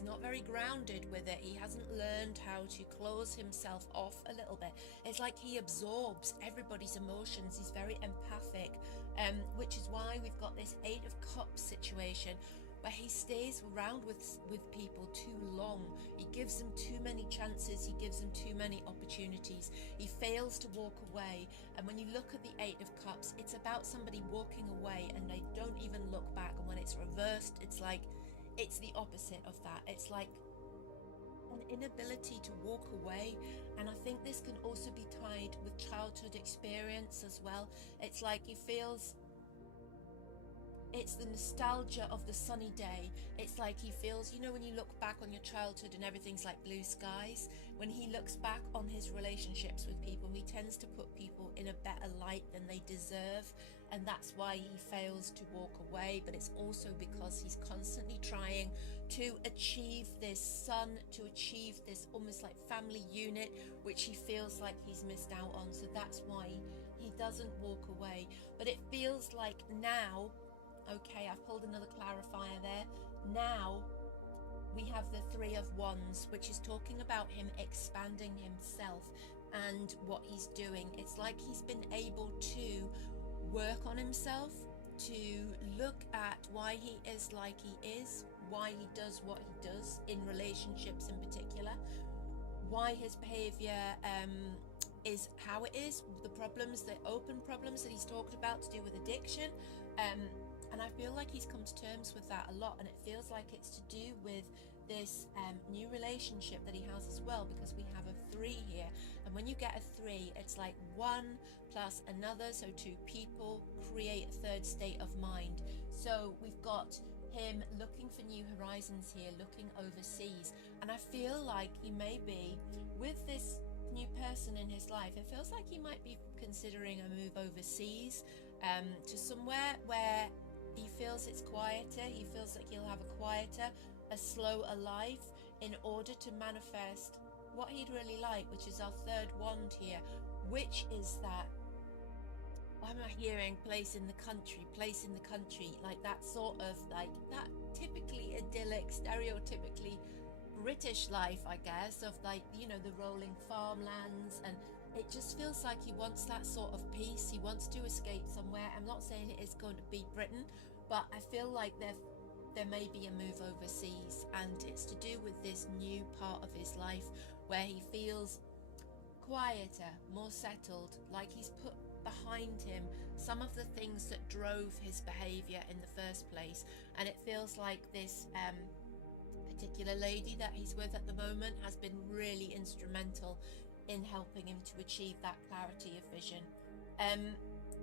not very grounded with it. He hasn't learned how to close himself off a little bit. It's like he absorbs everybody's emotions. He's very empathic, which is why we've got this 8 of Cups situation, where he stays around with people too long. He gives them too many chances, he gives them too many opportunities. He fails to walk away. And when you look at the 8 of Cups, it's about somebody walking away and they don't even look back. And when it's reversed, it's like, it's the opposite of that. It's like an inability to walk away. And I think this can also be tied with childhood experience as well. It's like he feels, it's the nostalgia of the sunny day. It's like he feels, you know, when you look back on your childhood and everything's like blue skies, when he looks back on his relationships with people, he tends to put people in a better light than they deserve, and that's why he fails to walk away. But it's also because he's constantly trying to achieve this sun, to achieve this almost like family unit, which he feels like he's missed out on. So that's why he doesn't walk away. But it feels like now, okay, I've pulled another clarifier there. Now we have the 3 of Wands, which is talking about him expanding himself and what he's doing. It's like he's been able to work on himself, to look at why he is like he is, why he does what he does in relationships in particular, why his behavior is how it is, the problems, the open problems that he's talked about to do with addiction, and I feel like he's come to terms with that a lot, and it feels like it's to do with this new relationship that he has as well, because we have a 3 here, and when you get a 3, it's like 1 plus another, so 2 people create a 3rd state of mind. So we've got him looking for new horizons here, looking overseas, and I feel like he may be, with this new person in his life, it feels like he might be considering a move overseas, to somewhere where he feels it's quieter. He feels like he'll have a quieter, a slower life in order to manifest what he'd really like, which is our 3rd wand here, which is that, why am I hearing place in the country, like that sort of, like that typically idyllic, stereotypically British life, I guess, of like, you know, the rolling farmlands, and it just feels like he wants that sort of peace. He wants to escape somewhere. I'm not saying it is going to be Britain, but I feel like there may be a move overseas, and it's to do with this new part of his life where he feels quieter, more settled, like he's put behind him some of the things that drove his behavior in the first place. And it feels like this particular lady that he's with at the moment has been really instrumental in helping him to achieve that clarity of vision.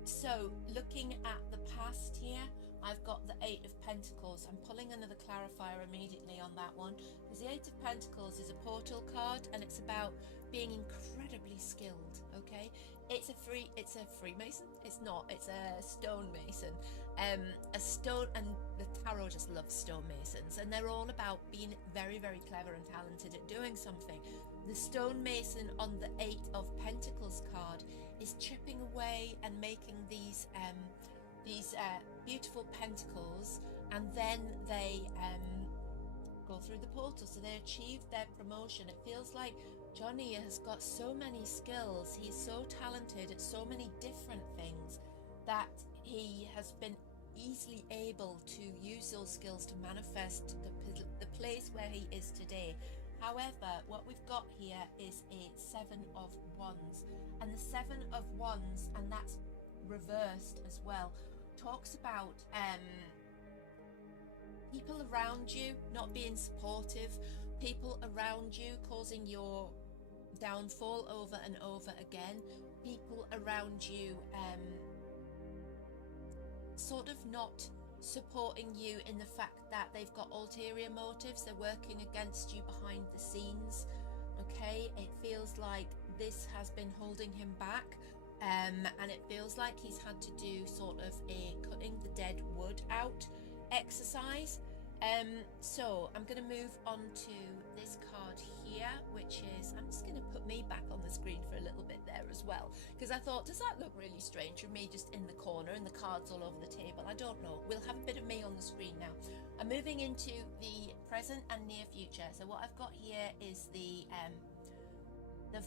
So looking at the past here, I've got the 8 of Pentacles. I'm pulling another clarifier immediately on that one, because the 8 of Pentacles is a portal card, and it's about being incredibly skilled. Okay, it's a Freemason. It's not. It's a stonemason. A stone, and the tarot just loves stonemasons, and they're all about being very, very clever and talented at doing something. The stonemason on the 8 of Pentacles card is chipping away and making these beautiful pentacles, and then they go through the portal, so they achieve their promotion. It feels like Johnny has got so many skills. He's so talented at so many different things that he has been easily able to use those skills to manifest the place where he is today. However, what we've got here is a 7 of Wands, and the 7 of Wands, and that's reversed as well, talks about people around you not being supportive, people around you causing your downfall over and over again. People around you sort of not supporting you in the fact that they've got ulterior motives. They're working against you behind the scenes. Okay, it feels like this has been holding him back, and it feels like he's had to do sort of a cutting the dead wood out exercise. So I'm going to move on to this card here, which is, I'm just going to put me back on the screen for a little bit there as well, because I thought, does that look really strange for me just in the corner and the cards all over the table? I don't know. We'll have a bit of me on the screen now. I'm moving into the present and near future. So what I've got here is the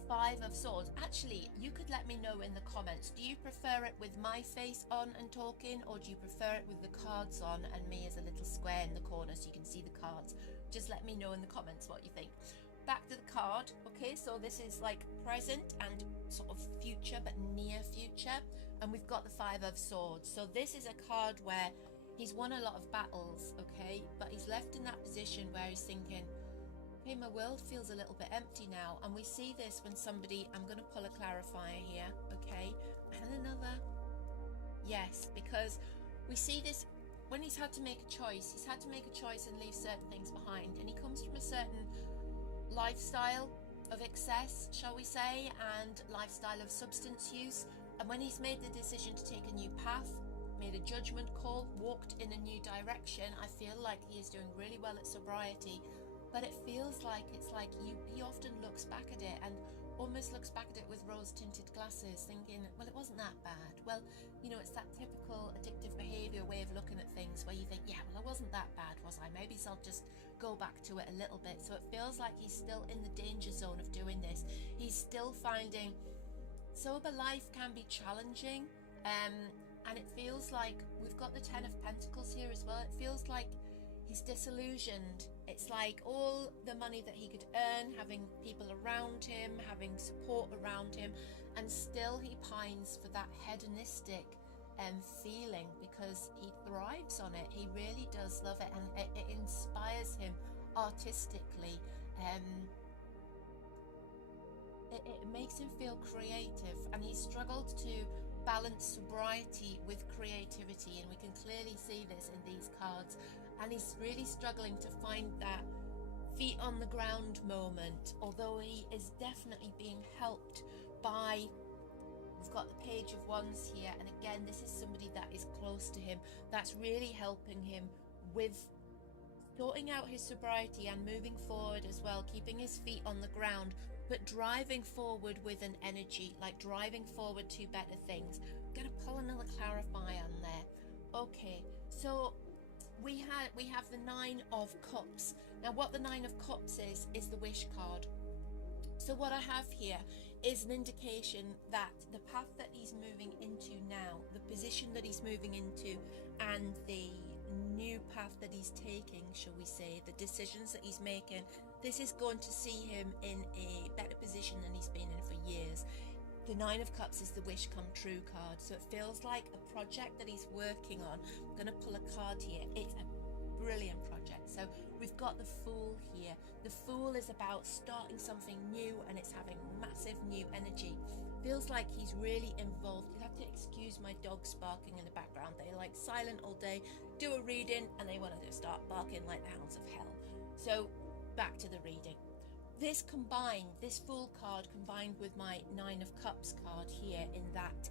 Five of Swords. Actually, you could let me know in the comments, do you prefer it with my face on and talking, or do you prefer it with the cards on and me as a little square in the corner so you can see the cards? Just let me know in the comments what you think. Back to the card. Okay, so this is like present and sort of future, but near future, and we've got the Five of Swords. So this is a card where he's won a lot of battles, okay, but he's left in that position where he's thinking, okay, my world feels a little bit empty now. And we see this when somebody, I'm going to pull a clarifier here, okay, and another, yes, because we see this when he's had to make a choice. He's had to make a choice and leave certain things behind, and he comes from a certain lifestyle of excess, shall we say, and lifestyle of substance use. And when he's made the decision to take a new path, made a judgment call, walked in a new direction, I feel like he is doing really well at sobriety. But it feels like he often looks back at it and almost looks back at it with rose-tinted glasses, thinking, well, it wasn't that bad. Well, you know, it's that typical addictive behaviour way of looking at things where you think, yeah, well, it wasn't that bad, was I? Maybe so I'll just go back to it a little bit. So it feels like he's still in the danger zone of doing this. He's still finding sober life can be challenging. And it feels like we've got the Ten of Pentacles here as well. It feels like he's disillusioned. It's like all the money that he could earn, having people around him, having support around him, and still he pines for that hedonistic feeling, because he thrives on it. He really does love it, and it inspires him artistically. It makes him feel creative, and he struggled to balance sobriety with creativity, and we can clearly see this in these cards. And he's really struggling to find that feet on the ground moment, although he is definitely being helped by, we've got the Page of Wands here, and again, this is somebody that is close to him that's really helping him with sorting out his sobriety and moving forward as well, keeping his feet on the ground, but driving forward with an energy, like driving forward to better things. I'm gonna pull another clarifier on there. Okay, so we have the Nine of Cups. Now what the Nine of Cups is the wish card. So what I have here is an indication that the path that he's moving into now, the position that he's moving into, and the new path that he's taking, shall we say, the decisions that he's making, this is going to see him in a better position than he's been in for years. The Nine of Cups is the wish come true card, so it feels like a project that he's working on. I'm going to pull a card here. It's a brilliant project. So we've got the Fool here. The Fool is about starting something new, and it's having massive new energy. Feels like he's really involved. You have to excuse my dogs barking in the background. They're like silent all day, do a reading, and they want to just start barking like the hounds of hell. So back to the reading. This Fool card combined with my Nine of Cups card here, in that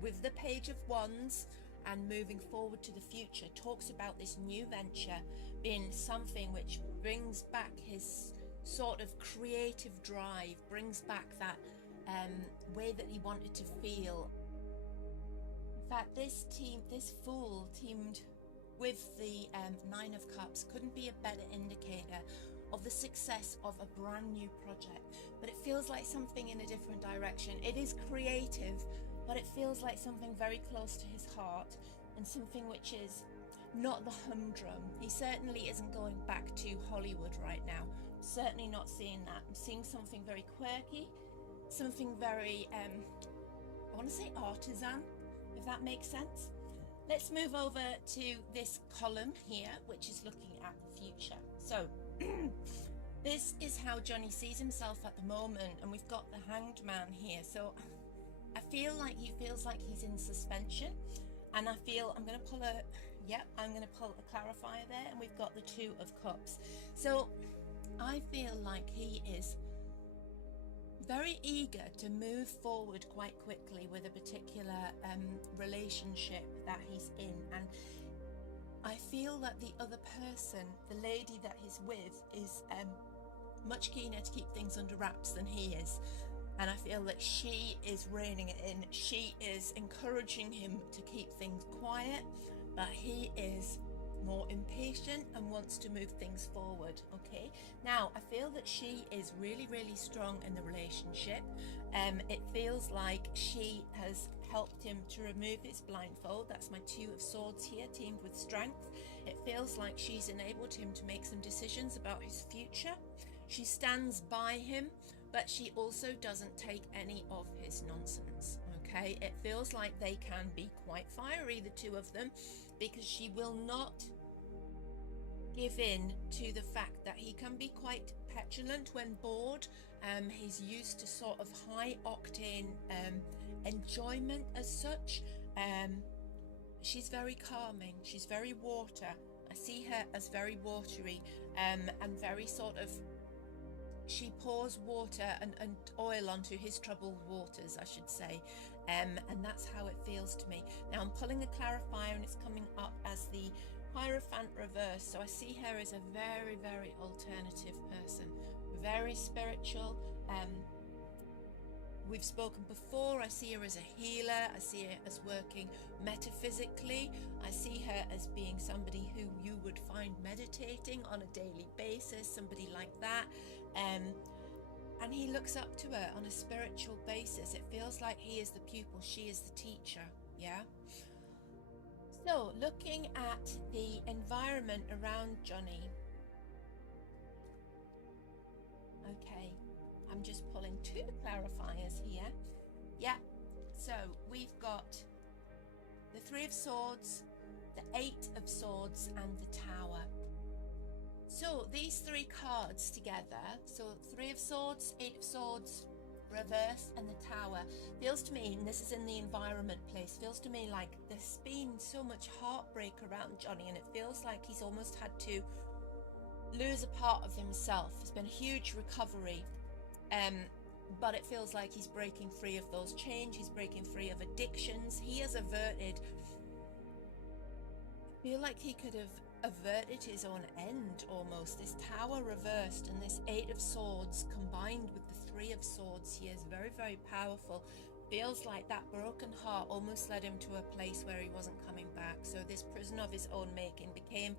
with the Page of Wands and moving forward to the future, talks about this new venture being something which brings back his sort of creative drive, brings back that way that he wanted to feel. In fact, this Fool teamed with the Nine of Cups couldn't be a better indicator of the success of a brand new project. But it feels like something in a different direction. It is creative, but it feels like something very close to his heart, and something which is not the humdrum. He certainly isn't going back to Hollywood right now. Certainly not seeing that. I'm seeing something very quirky, something very I want to say artisan, if that makes sense. Let's move over to this column here, which is looking at the future. So This is how Johnny sees himself at the moment, and we've got the Hanged Man here. So I feel like he feels like he's in suspension, and I feel I'm going to pull a clarifier there, and we've got the Two of Cups. So I feel like he is very eager to move forward quite quickly with a particular relationship that he's in, and I feel that the other person, the lady that he's with, is much keener to keep things under wraps than he is. And I feel that she is reining it in. She is encouraging him to keep things quiet, but he is more impatient and wants to move things forward. Okay, now I feel that she is really, really strong in the relationship. It feels like she has helped him to remove his blindfold. That's my Two of Swords here, teamed with strength. It feels like she's enabled him to make some decisions about his future. She stands by him, but she also doesn't take any of his nonsense. Okay, it feels like they can be quite fiery, the two of them, because she will not give in to the fact that he can be quite petulant when bored. He's used to sort of high octane enjoyment as such. She's very calming. She's very water. I see her as very watery, and very sort of, she pours water and oil onto his troubled waters, I should say, and that's how it feels to me. Now I'm pulling a clarifier, and it's coming up as the Hierophant reverse. So I see her as a very, very alternative person, very spiritual. We've spoken before. I see her as a healer. I see her as working metaphysically. I see her as being somebody who you would find meditating on a daily basis, somebody like that. And he looks up to her on a spiritual basis. It feels like he is the pupil, she is the teacher. Yeah. So looking at the environment around Johnny. Okay. I'm just pulling two clarifiers here. Yeah, so we've got the Three of Swords, the Eight of Swords, and the Tower. So these three cards together, so Three of Swords, Eight of Swords, reverse, and the Tower, feels to me, and this is in the environment place, feels to me like there's been so much heartbreak around Johnny, and it feels like he's almost had to lose a part of himself. There's been a huge recovery. But it feels like he's breaking free of those chains. He's breaking free of addictions. He has averted. I feel like he could have averted his own end almost. This Tower reversed and this Eight of Swords combined with the Three of Swords here is very, very powerful. Feels like that broken heart almost led him to a place where he wasn't coming back. So this prison of his own making became,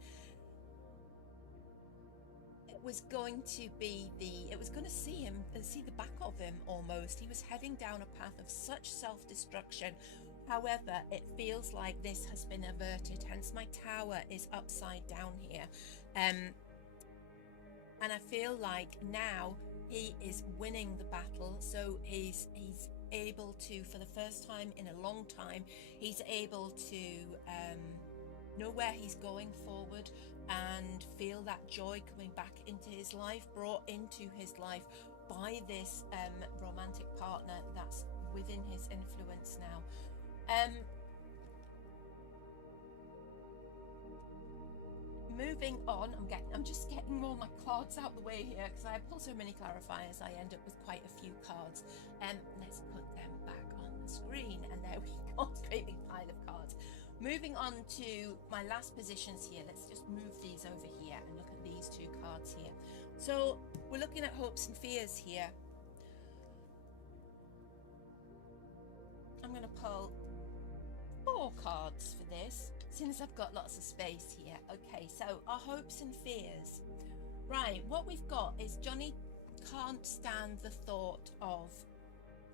it was going to see the back of him almost. He was heading down a path of such self-destruction. However, it feels like this has been averted, hence my Tower is upside down here. And I feel like now he is winning the battle, so he's able to, for the first time in a long time, he's able to know where he's going forward and feel that joy coming back into his life, brought into his life by this romantic partner that's within his influence now. Moving on, I'm just getting all my cards out the way here because I pull so many clarifiers I end up with quite a few cards. Let's put them back on the screen, and there we go, great big pile of cards. Moving on to my last positions here, let's just move these over here and look at these two cards here. So we're looking at hopes and fears here. I'm going to pull 4 cards for this, since I've got lots of space here. Okay, so our hopes and fears. Right, what we've got is Johnny can't stand the thought of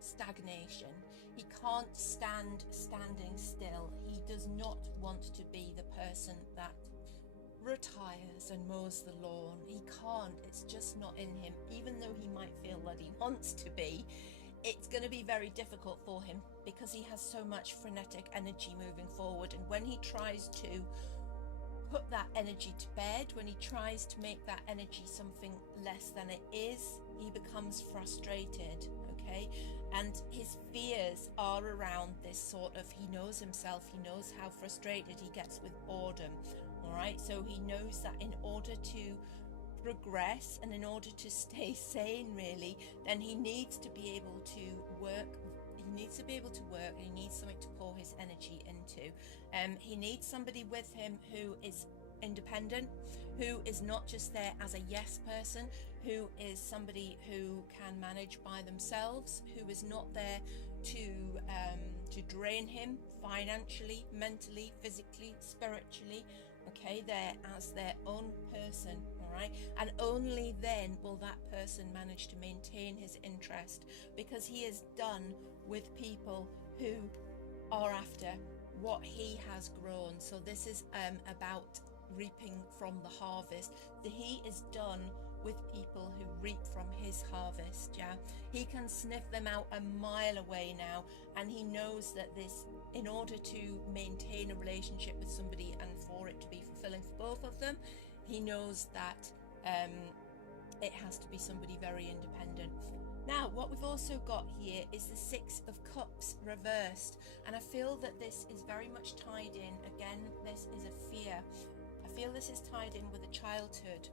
stagnation. He can't stand standing still. He does not want to be the person that retires and mows the lawn. He can't. It's just not in him. Even though he might feel that he wants to be, it's going to be very difficult for him because he has so much frenetic energy moving forward, and when he tries to put that energy to bed, when he tries to make that energy something less than it is, he becomes frustrated, okay? And his fears are around this sort of, he knows himself, he knows how frustrated he gets with boredom, all right? So he knows that in order to progress and in order to stay sane, really, then he needs to be able to work. He needs to be able to work, and he needs something to pour his energy into. He needs somebody with him who is independent, who is not just there as a yes person, who is somebody who can manage by themselves, who is not there to drain him financially, mentally, physically, spiritually. Okay, they're as their own person, all right? And only then will that person manage to maintain his interest, because he is done with people who are after what he has grown. So this is about reaping from the harvest. He is done with people who reap from his harvest. Yeah, he can sniff them out a mile away now, and he knows that this, in order to maintain a relationship with somebody and for it to be fulfilling for both of them, he knows that it has to be somebody very independent. Now, what we've also got here is the Six of Cups reversed, and I feel that this is very much tied in. Again, this is a fear. I feel this is tied in with a childhood.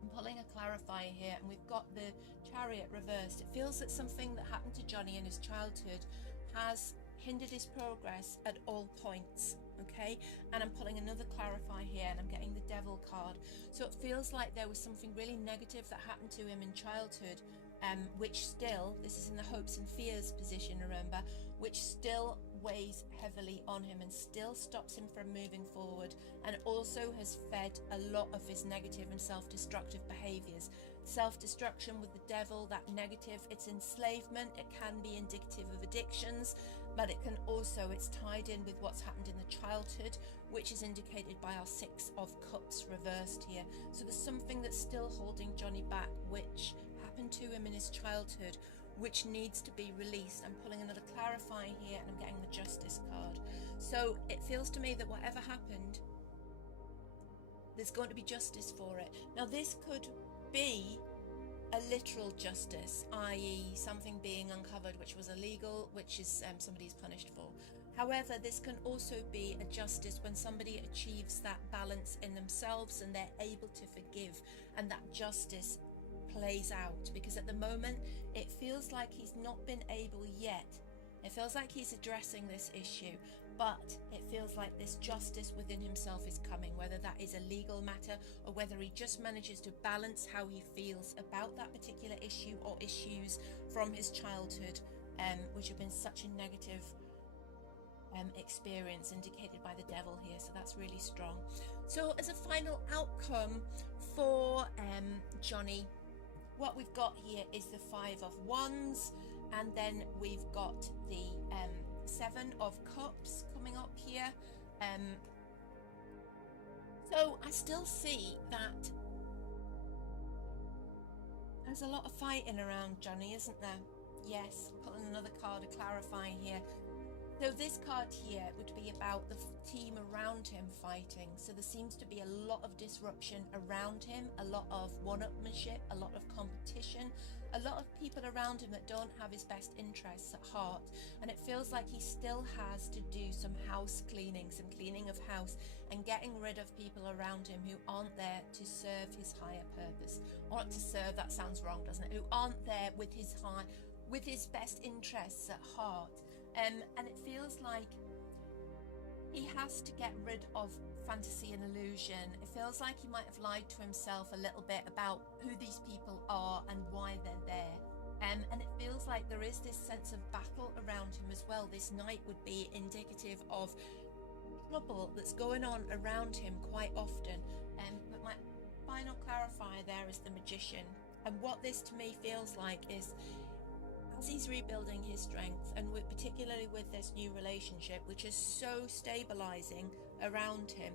I'm pulling a clarifier here, and we've got the Chariot reversed. It feels that something that happened to Johnny in his childhood has hindered his progress at all points, okay? And I'm pulling another clarifier here, and I'm getting the Devil card. So it feels like there was something really negative that happened to him in childhood, which still, this is in the hopes and fears position, remember, which still weighs heavily on him and still stops him from moving forward, and also has fed a lot of his negative and self-destructive behaviors. Self-destruction with the Devil, that negative, it's enslavement. It can be indicative of addictions, but it can also, it's tied in with what's happened in the childhood, which is indicated by our Six of Cups reversed here. So there's something that's still holding Johnny back, which happened to him in his childhood, which needs to be released. I'm pulling another clarifying here, and I'm getting the Justice card. So it feels to me that whatever happened, there's going to be justice for it. Now, this could be a literal justice, i.e. something being uncovered which was illegal, which is somebody's punished for. However, this can also be a justice when somebody achieves that balance in themselves and they're able to forgive, and that justice plays out, because at the moment it feels like he's not been able yet. It feels like he's addressing this issue, but it feels like this justice within himself is coming, whether that is a legal matter or whether he just manages to balance how he feels about that particular issue or issues from his childhood, which have been such a negative experience, indicated by the Devil here. So that's really strong. So as a final outcome for Johnny, what we've got here is the Five of Wands, and then we've got the Seven of Cups coming up here. So I still see that there's a lot of fighting around Johnny, isn't there? Yes, pulling another card to clarify here. So this card here would be about the team around him fighting. So there seems to be a lot of disruption around him, a lot of one-upmanship, a lot of competition, a lot of people around him that don't have his best interests at heart. And it feels like he still has to do some house cleaning, some cleaning of house, and getting rid of people around him who aren't there to serve his higher purpose. Or not to serve, that sounds wrong, doesn't it? Who aren't there with his best interests at heart. And it feels like he has to get rid of fantasy and illusion. It feels like he might have lied to himself a little bit about who these people are and why they're there. And it feels like there is this sense of battle around him as well. This night would be indicative of trouble that's going on around him quite often. But my final clarifier there is the Magician. And what this to me feels like is, as he's rebuilding his strength, and particularly with this new relationship, which is so stabilizing around him,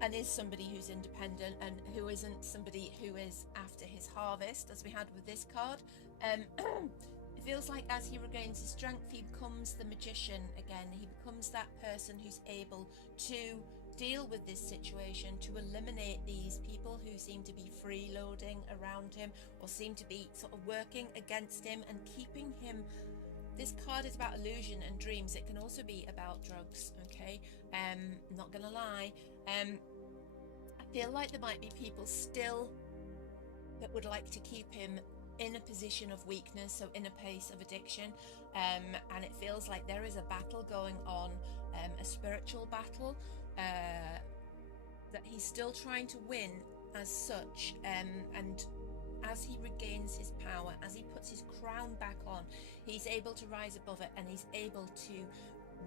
and is somebody who's independent and who isn't somebody who is after his harvest, as we had with this card, it feels like as he regains his strength, he becomes the Magician again. He becomes that person who's able to deal with this situation, to eliminate these people who seem to be freeloading around him or seem to be sort of working against him and keeping him. This card is about illusion and dreams. It can also be about drugs, okay? Not gonna lie. I feel like there might be people still that would like to keep him in a position of weakness, so in a place of addiction, and it feels like there is a battle going on, a spiritual battle that he's still trying to win as such, and as he regains his power, as he puts his crown back on, he's able to rise above it, and he's able to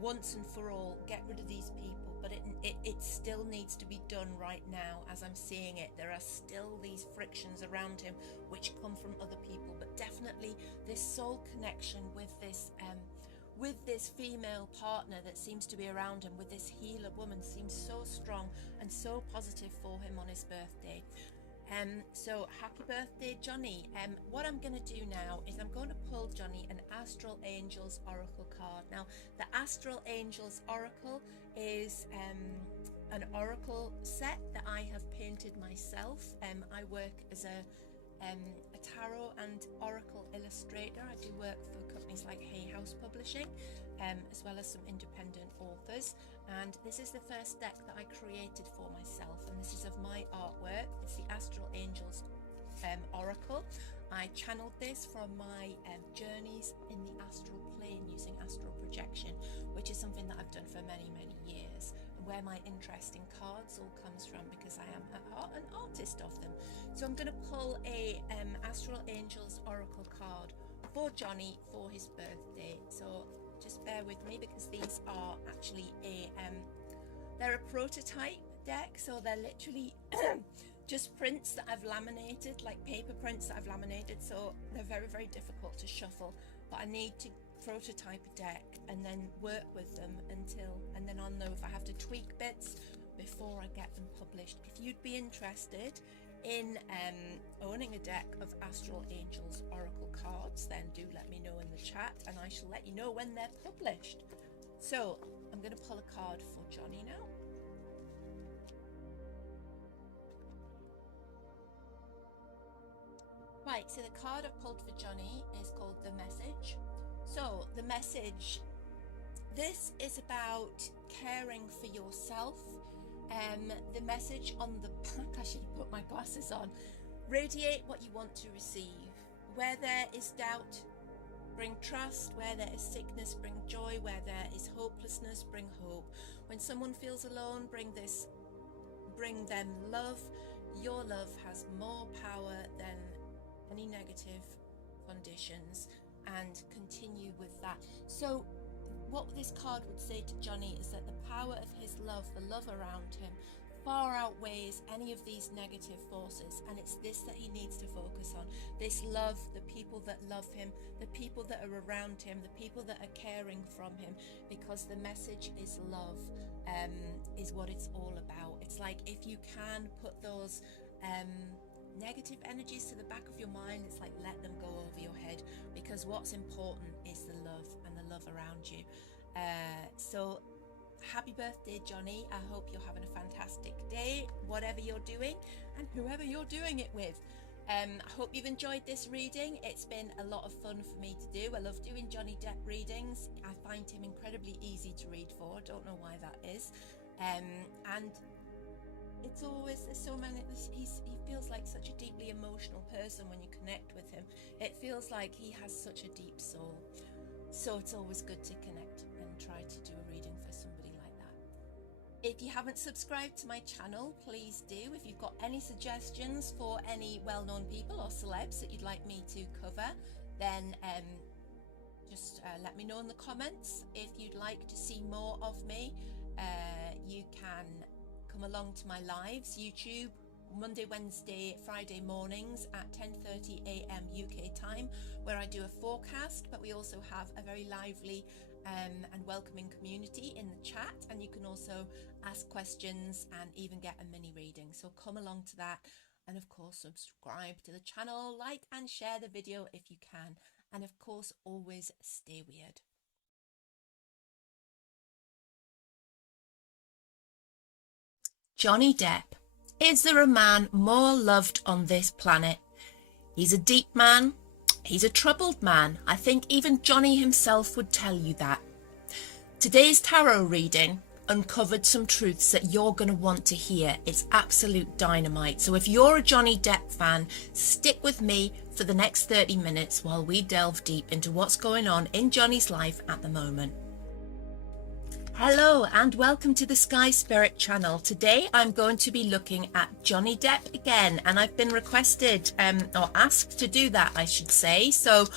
once and for all get rid of these people. But it still needs to be done right now. As I'm seeing it, there are still these frictions around him which come from other people, but definitely this soul connection with this female partner that seems to be around him, with this healer woman, seems so strong and so positive for him on his birthday. So happy birthday, Johnny. What I'm going to do now is I'm going to pull Johnny an Astral Angels Oracle card. Now, the Astral Angels Oracle is an oracle set that I have painted myself. I work as a tarot and oracle illustrator. I do work for companies like Hay House Publishing, as well as some independent authors, and this is the first deck that I created for myself, and this is of my artwork. It's the Astral Angels Oracle. I channeled this from my journeys in the astral plane using astral projection, which is something that I've done for many years, and where my interest in cards all comes from, because I am an artist of them. So I'm going to pull a Astral Angels Oracle card for Johnny for his birthday. So just bear with me, because these are actually they're a prototype deck, so they're literally just prints that I've laminated, like paper prints that I've laminated, so they're very difficult to shuffle, but I need to prototype a deck and then work with them and then I'll know if I have to tweak bits before I get them published. If you'd be interested in owning a deck of Astral Angels Oracle cards, then do let me know in the chat, and I shall let you know when they're published. So I'm going to pull a card for Johnny now. Right, so the card I've pulled for Johnny is called The Message. So the message, this is about caring for yourself. The message on the back, I should have put my glasses on. Radiate what you want to receive. Where there is doubt, bring trust. Where there is sickness, bring joy. Where there is hopelessness, bring hope. When someone feels alone, bring them love. Your love has more power than any negative conditions, and continue with that. So what this card would say to Johnny is that the power of his love, the love around him, far outweighs any of these negative forces, and it's this that he needs to focus on. This love, the people that love him, the people that are around him, the people that are caring from him, because the message is love, is what it's all about. It's like, if you can put those negative energies to the back of your mind, it's like, let them go over your head, because what's important is the love and the love around you. So happy birthday, Johnny. I hope you're having a fantastic day, whatever you're doing and whoever you're doing it with. I hope you've enjoyed this reading. It's been a lot of fun for me to do. I love doing Johnny Depp readings. I find him incredibly easy to read for. I don't know why that is. And it's always, there's so many, he feels like such a deeply emotional person when you connect with him. It feels like he has such a deep soul. So it's always good to connect and try to do a reading for somebody like that. If you haven't subscribed to my channel, please do. If you've got any suggestions for any well-known people or celebs that you'd like me to cover, then just let me know in the comments. If you'd like to see more of me, you can come along to my lives, YouTube, Monday, Wednesday, Friday mornings at 10:30 a.m. UK time, where I do a forecast, but we also have a very lively and welcoming community in the chat, and you can also ask questions and even get a mini reading. So come along to that, and of course subscribe to the channel, like and share the video if you can, and of course always stay weird. Johnny Depp. Is there a man more loved on this planet? He's a deep man. He's a troubled man. I think even Johnny himself would tell you that. Today's tarot reading uncovered some truths that you're going to want to hear. It's absolute dynamite. So if you're a Johnny Depp fan, stick with me for the next 30 minutes while we delve deep into what's going on in Johnny's life at the moment. Hello and welcome to the Sky Spirit channel. Today I'm going to be looking at Johnny Depp again, and I've been requested or asked to do that, I should say. So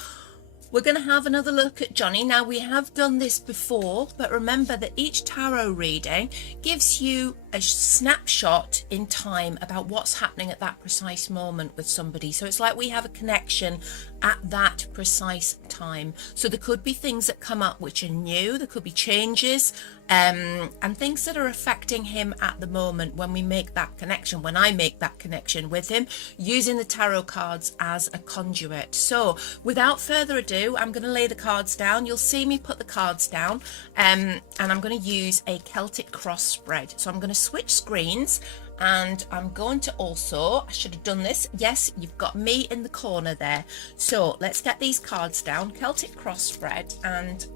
we're going to have another look at Johnny. Now, we have done this before, but remember that each tarot reading gives you a snapshot in time about what's happening at that precise moment with somebody. So it's like we have a connection at that precise time. So there could be things that come up which are new, there could be changes, and things that are affecting him at the moment when we make that connection, when I make that connection with him, using the tarot cards as a conduit. So without further ado, I'm going to lay the cards down. You'll see me put the cards down, and I'm going to use a Celtic cross spread. So I'm going to switch screens, and I'm going to also, I should have done this, yes, you've got me in the corner there. So let's get these cards down, Celtic cross spread, and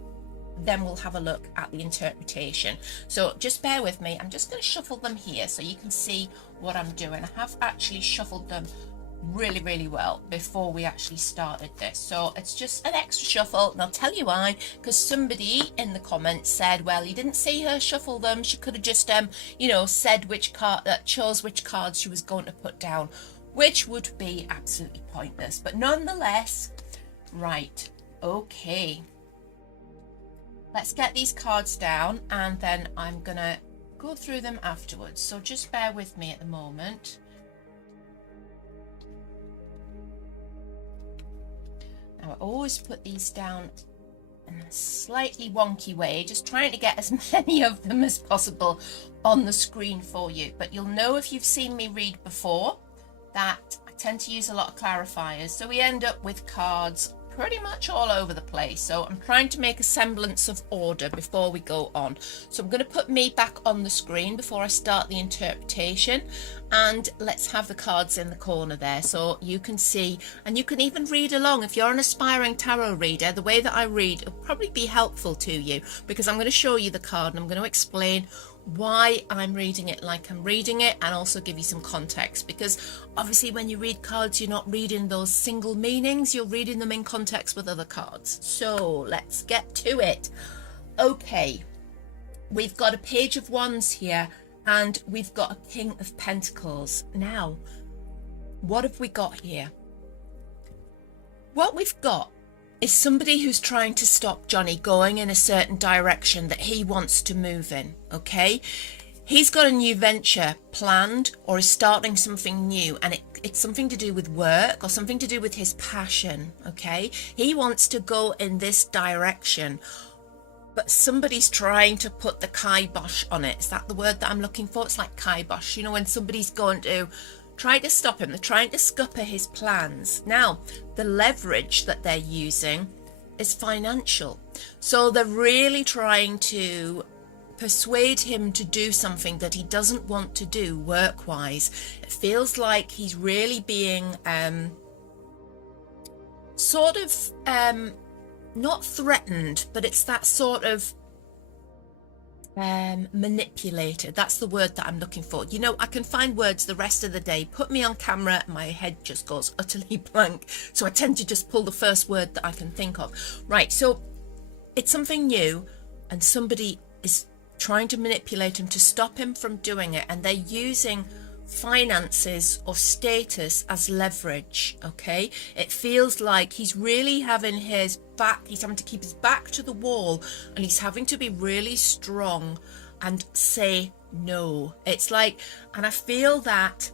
then we'll have a look at the interpretation. So just bear with me. I'm just going to shuffle them here so you can see what I'm doing. I have actually shuffled them really well before we actually started this, so it's just an extra shuffle, and I'll tell you why. Because somebody in the comments said, well, you didn't see her shuffle them, she could have just said which card, chose which cards she was going to put down, which would be absolutely pointless. But nonetheless, right, okay, let's get these cards down, and then I'm gonna go through them afterwards. So just bear with me at the moment. Now, I always put these down in a slightly wonky way, just trying to get as many of them as possible on the screen for you. But you'll know if you've seen me read before that I tend to use a lot of clarifiers. So we end up with cards pretty much all over the place. So I'm trying to make a semblance of order before we go on. So I'm going to put me back on the screen before I start the interpretation, and let's have the cards in the corner there so you can see, and you can even read along. If you're an aspiring tarot reader, the way that I read will probably be helpful to you, because I'm going to show you the card and I'm going to explain why I'm reading it like I'm reading it, and also give you some context, because obviously when you read cards, you're not reading those single meanings, you're reading them in context with other cards. So let's get to it. Okay, we've got a Page of Wands here, and we've got a King of Pentacles. Now, what have we got here? What we've got is somebody who's trying to stop Johnny going in a certain direction that he wants to move in, okay? He's got a new venture planned, or is starting something new, and it's something to do with work or something to do with his passion, okay? He wants to go in this direction, but somebody's trying to put the kibosh on it. Is that the word that I'm looking for? It's like kibosh, you know, when somebody's going to try to stop him, they're trying to scupper his plans. Now, the leverage that they're using is financial. So they're really trying to persuade him to do something that he doesn't want to do work-wise. It feels like he's really being not threatened, but it's that sort of manipulated. That's the word that I'm looking for. You know, I can find words the rest of the day. Put me on camera, my head just goes utterly blank. So I tend to just pull the first word that I can think of. Right, so it's something new, and somebody is trying to manipulate him to stop him from doing it, and they're using finances or status as leverage, okay? It feels like he's really having his back, he's having to keep his back to the wall, and he's having to be really strong and say no. It's like, and I feel that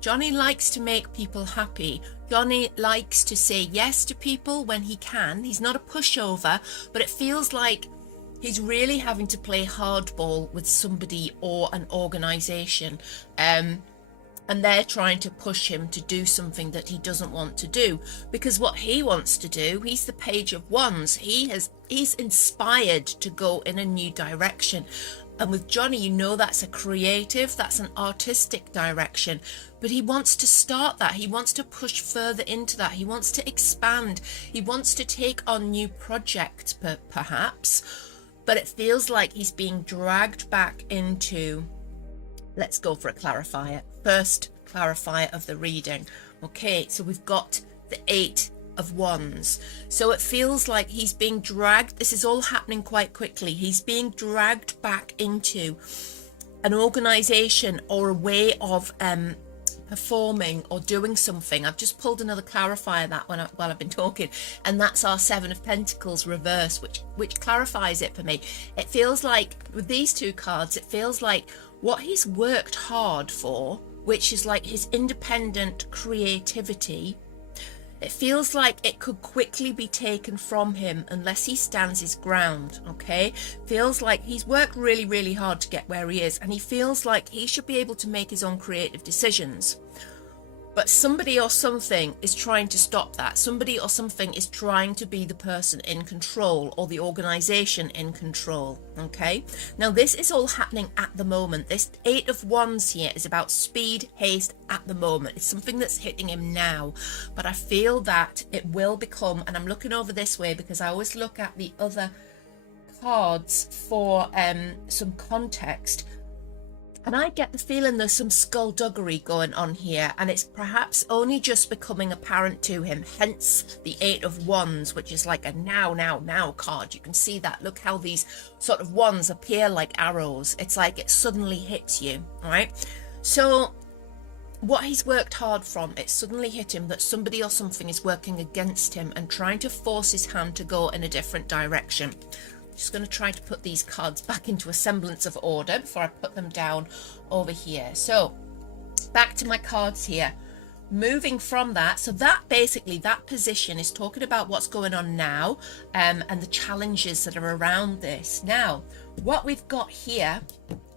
Johnny likes to make people happy. Johnny likes to say yes to people when he can. He's not a pushover, but it feels like he's really having to play hardball with somebody or an organisation, and they're trying to push him to do something that he doesn't want to do, because what he wants to do, he's the Page of Wands, he's inspired to go in a new direction, And with Johnny, you know that's a creative, that's an artistic direction. But he wants to start that. He wants to push further into that. He wants to expand. He wants to take on new projects, perhaps. But it feels like he's being dragged back into... Let's go for a clarifier. First clarifier of the reading. Okay, so we've got the 8 of Wands. So it feels like he's being dragged. This is all happening quite quickly. He's being dragged back into an organization or a way of performing or doing something. I've just pulled another clarifier that one while I've been talking, and that's our 7 of Pentacles reverse, which clarifies it for me. It feels like with these two cards, it feels like what he's worked hard for, which is like his independent creativity, it feels like it could quickly be taken from him unless he stands his ground, okay? Feels like he's worked really, really hard to get where he is, and he feels like he should be able to make his own creative decisions. But somebody or something is trying to stop that. Somebody or something is trying to be the person in control or the organization in control, okay? Now, this is all happening at the moment. This 8 of Wands here is about speed, haste at the moment. It's something that's hitting him now. But I feel that it will become, and I'm looking over this way because I always look at the other cards for some context. And I get the feeling there's some skullduggery going on here, and it's perhaps only just becoming apparent to him, hence the 8 of Wands, which is like a now card. You can see that. Look how these sort of wands appear like arrows. It's like it suddenly hits you, all right? So what he's worked hard from, it suddenly hit him that somebody or something is working against him and trying to force his hand to go in a different direction. Just going to try to put these cards back into a semblance of order before I put them down over here. So back to my cards here. Moving from that, so that basically, that position is talking about what's going on now, and the challenges that are around this. Now, what we've got here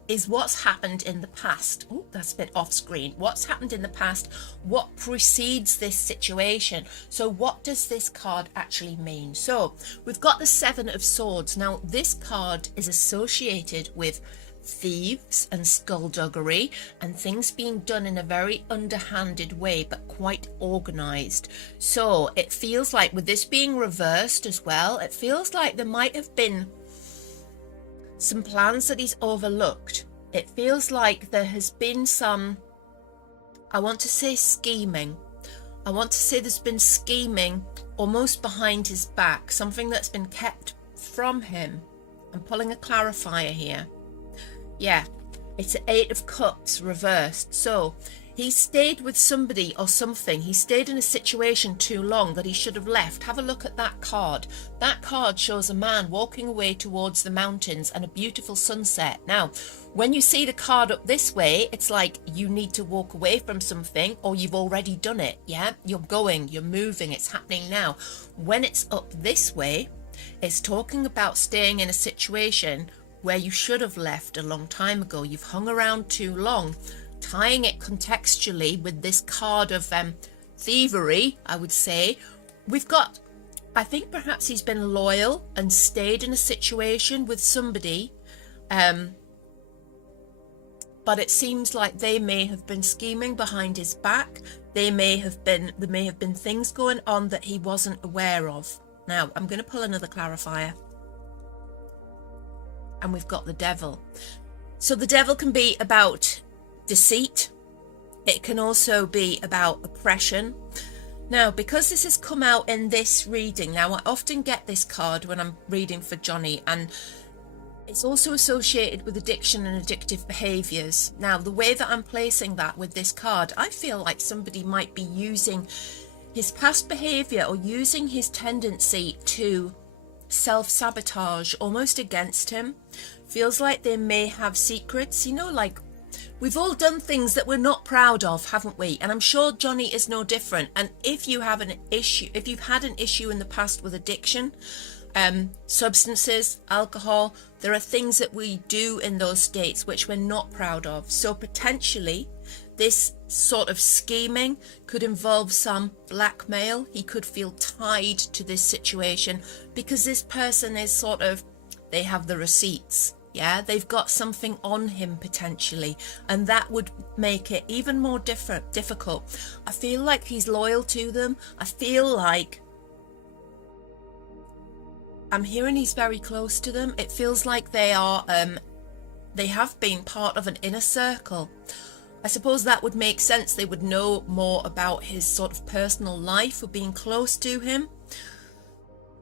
is what's happened in the past. Oh, that's a bit off screen. What's happened in the past? What precedes this situation? So what does this card actually mean? So we've got the 7 of Swords. Now, this card is associated with thieves and skullduggery and things being done in a very underhanded way, but quite organized. So it feels like with this being reversed as well, it feels like there might have been some plans that he's overlooked. It feels like there has been some, I want to say scheming. I want to say there's been scheming almost behind his back, something that's been kept from him. I'm pulling a clarifier here. Yeah, it's an 8 of Cups reversed. So he stayed with somebody or something. He stayed in a situation too long that he should have left. Have a look at that card. That card shows a man walking away towards the mountains and a beautiful sunset. Now, when you see the card up this way, it's like you need to walk away from something, or you've already done it. Yeah, you're going, you're moving, it's happening now. When it's up this way, it's talking about staying in a situation where you should have left a long time ago. You've hung around too long. Tying it contextually with this card of thievery, I would say, we've got, I think perhaps he's been loyal and stayed in a situation with somebody, but it seems like they may have been scheming behind his back. There may have been things going on that he wasn't aware of. Now, I'm going to pull another clarifier. And we've got the Devil. So the Devil can be about deceit. It can also be about oppression. Now, because this has come out in this reading, now I often get this card when I'm reading for Johnny, and it's also associated with addiction and addictive behaviours. Now, the way that I'm placing that with this card, I feel like somebody might be using his past behaviour or using his tendency to self-sabotage almost against him. Feels like they may have secrets, you know, like we've all done things that we're not proud of, haven't we? And I'm sure Johnny is no different. And if you have an issue, if you've had an issue in the past with addiction, substances, alcohol, there are things that we do in those states which we're not proud of. So potentially this sort of scheming could involve some blackmail. He could feel tied to this situation because this person is sort of, they have the receipts. Yeah, they've got something on him potentially, and that would make it even more difficult. I feel like he's loyal to them. I feel like I'm hearing he's very close to them. It feels like they have been part of an inner circle. I suppose that would make sense. They would know more about his sort of personal life or being close to him.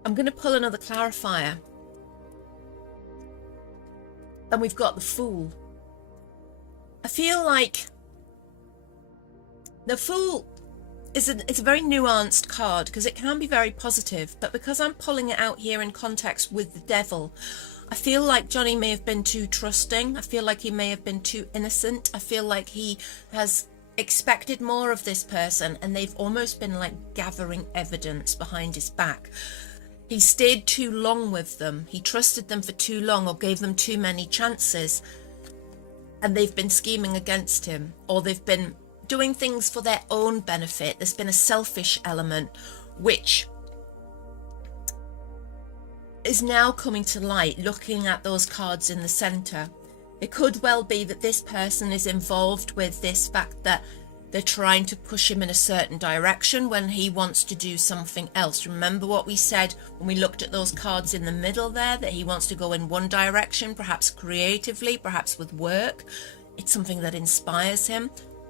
I'm going to pull another clarifier. And we've got the Fool. I feel like the Fool it's a very nuanced card, because it can be very positive, but because I'm pulling it out here in context with the Devil, I feel like Johnny may have been too trusting. I feel like he may have been too innocent. I feel like he has expected more of this person, and they've almost been like gathering evidence behind his back. He stayed too long with them. He trusted them for too long, or gave them too many chances, and they've been scheming against him, or they've been doing things for their own benefit. There's been a selfish element which is now coming to light looking at those cards in the center. It could well be that this person is involved with this fact that they're trying to push him in a certain direction when he wants to do something else. Remember what we said when we looked at those cards in the middle there, that he wants to go in one direction, perhaps creatively, perhaps with work. It's something that inspires him.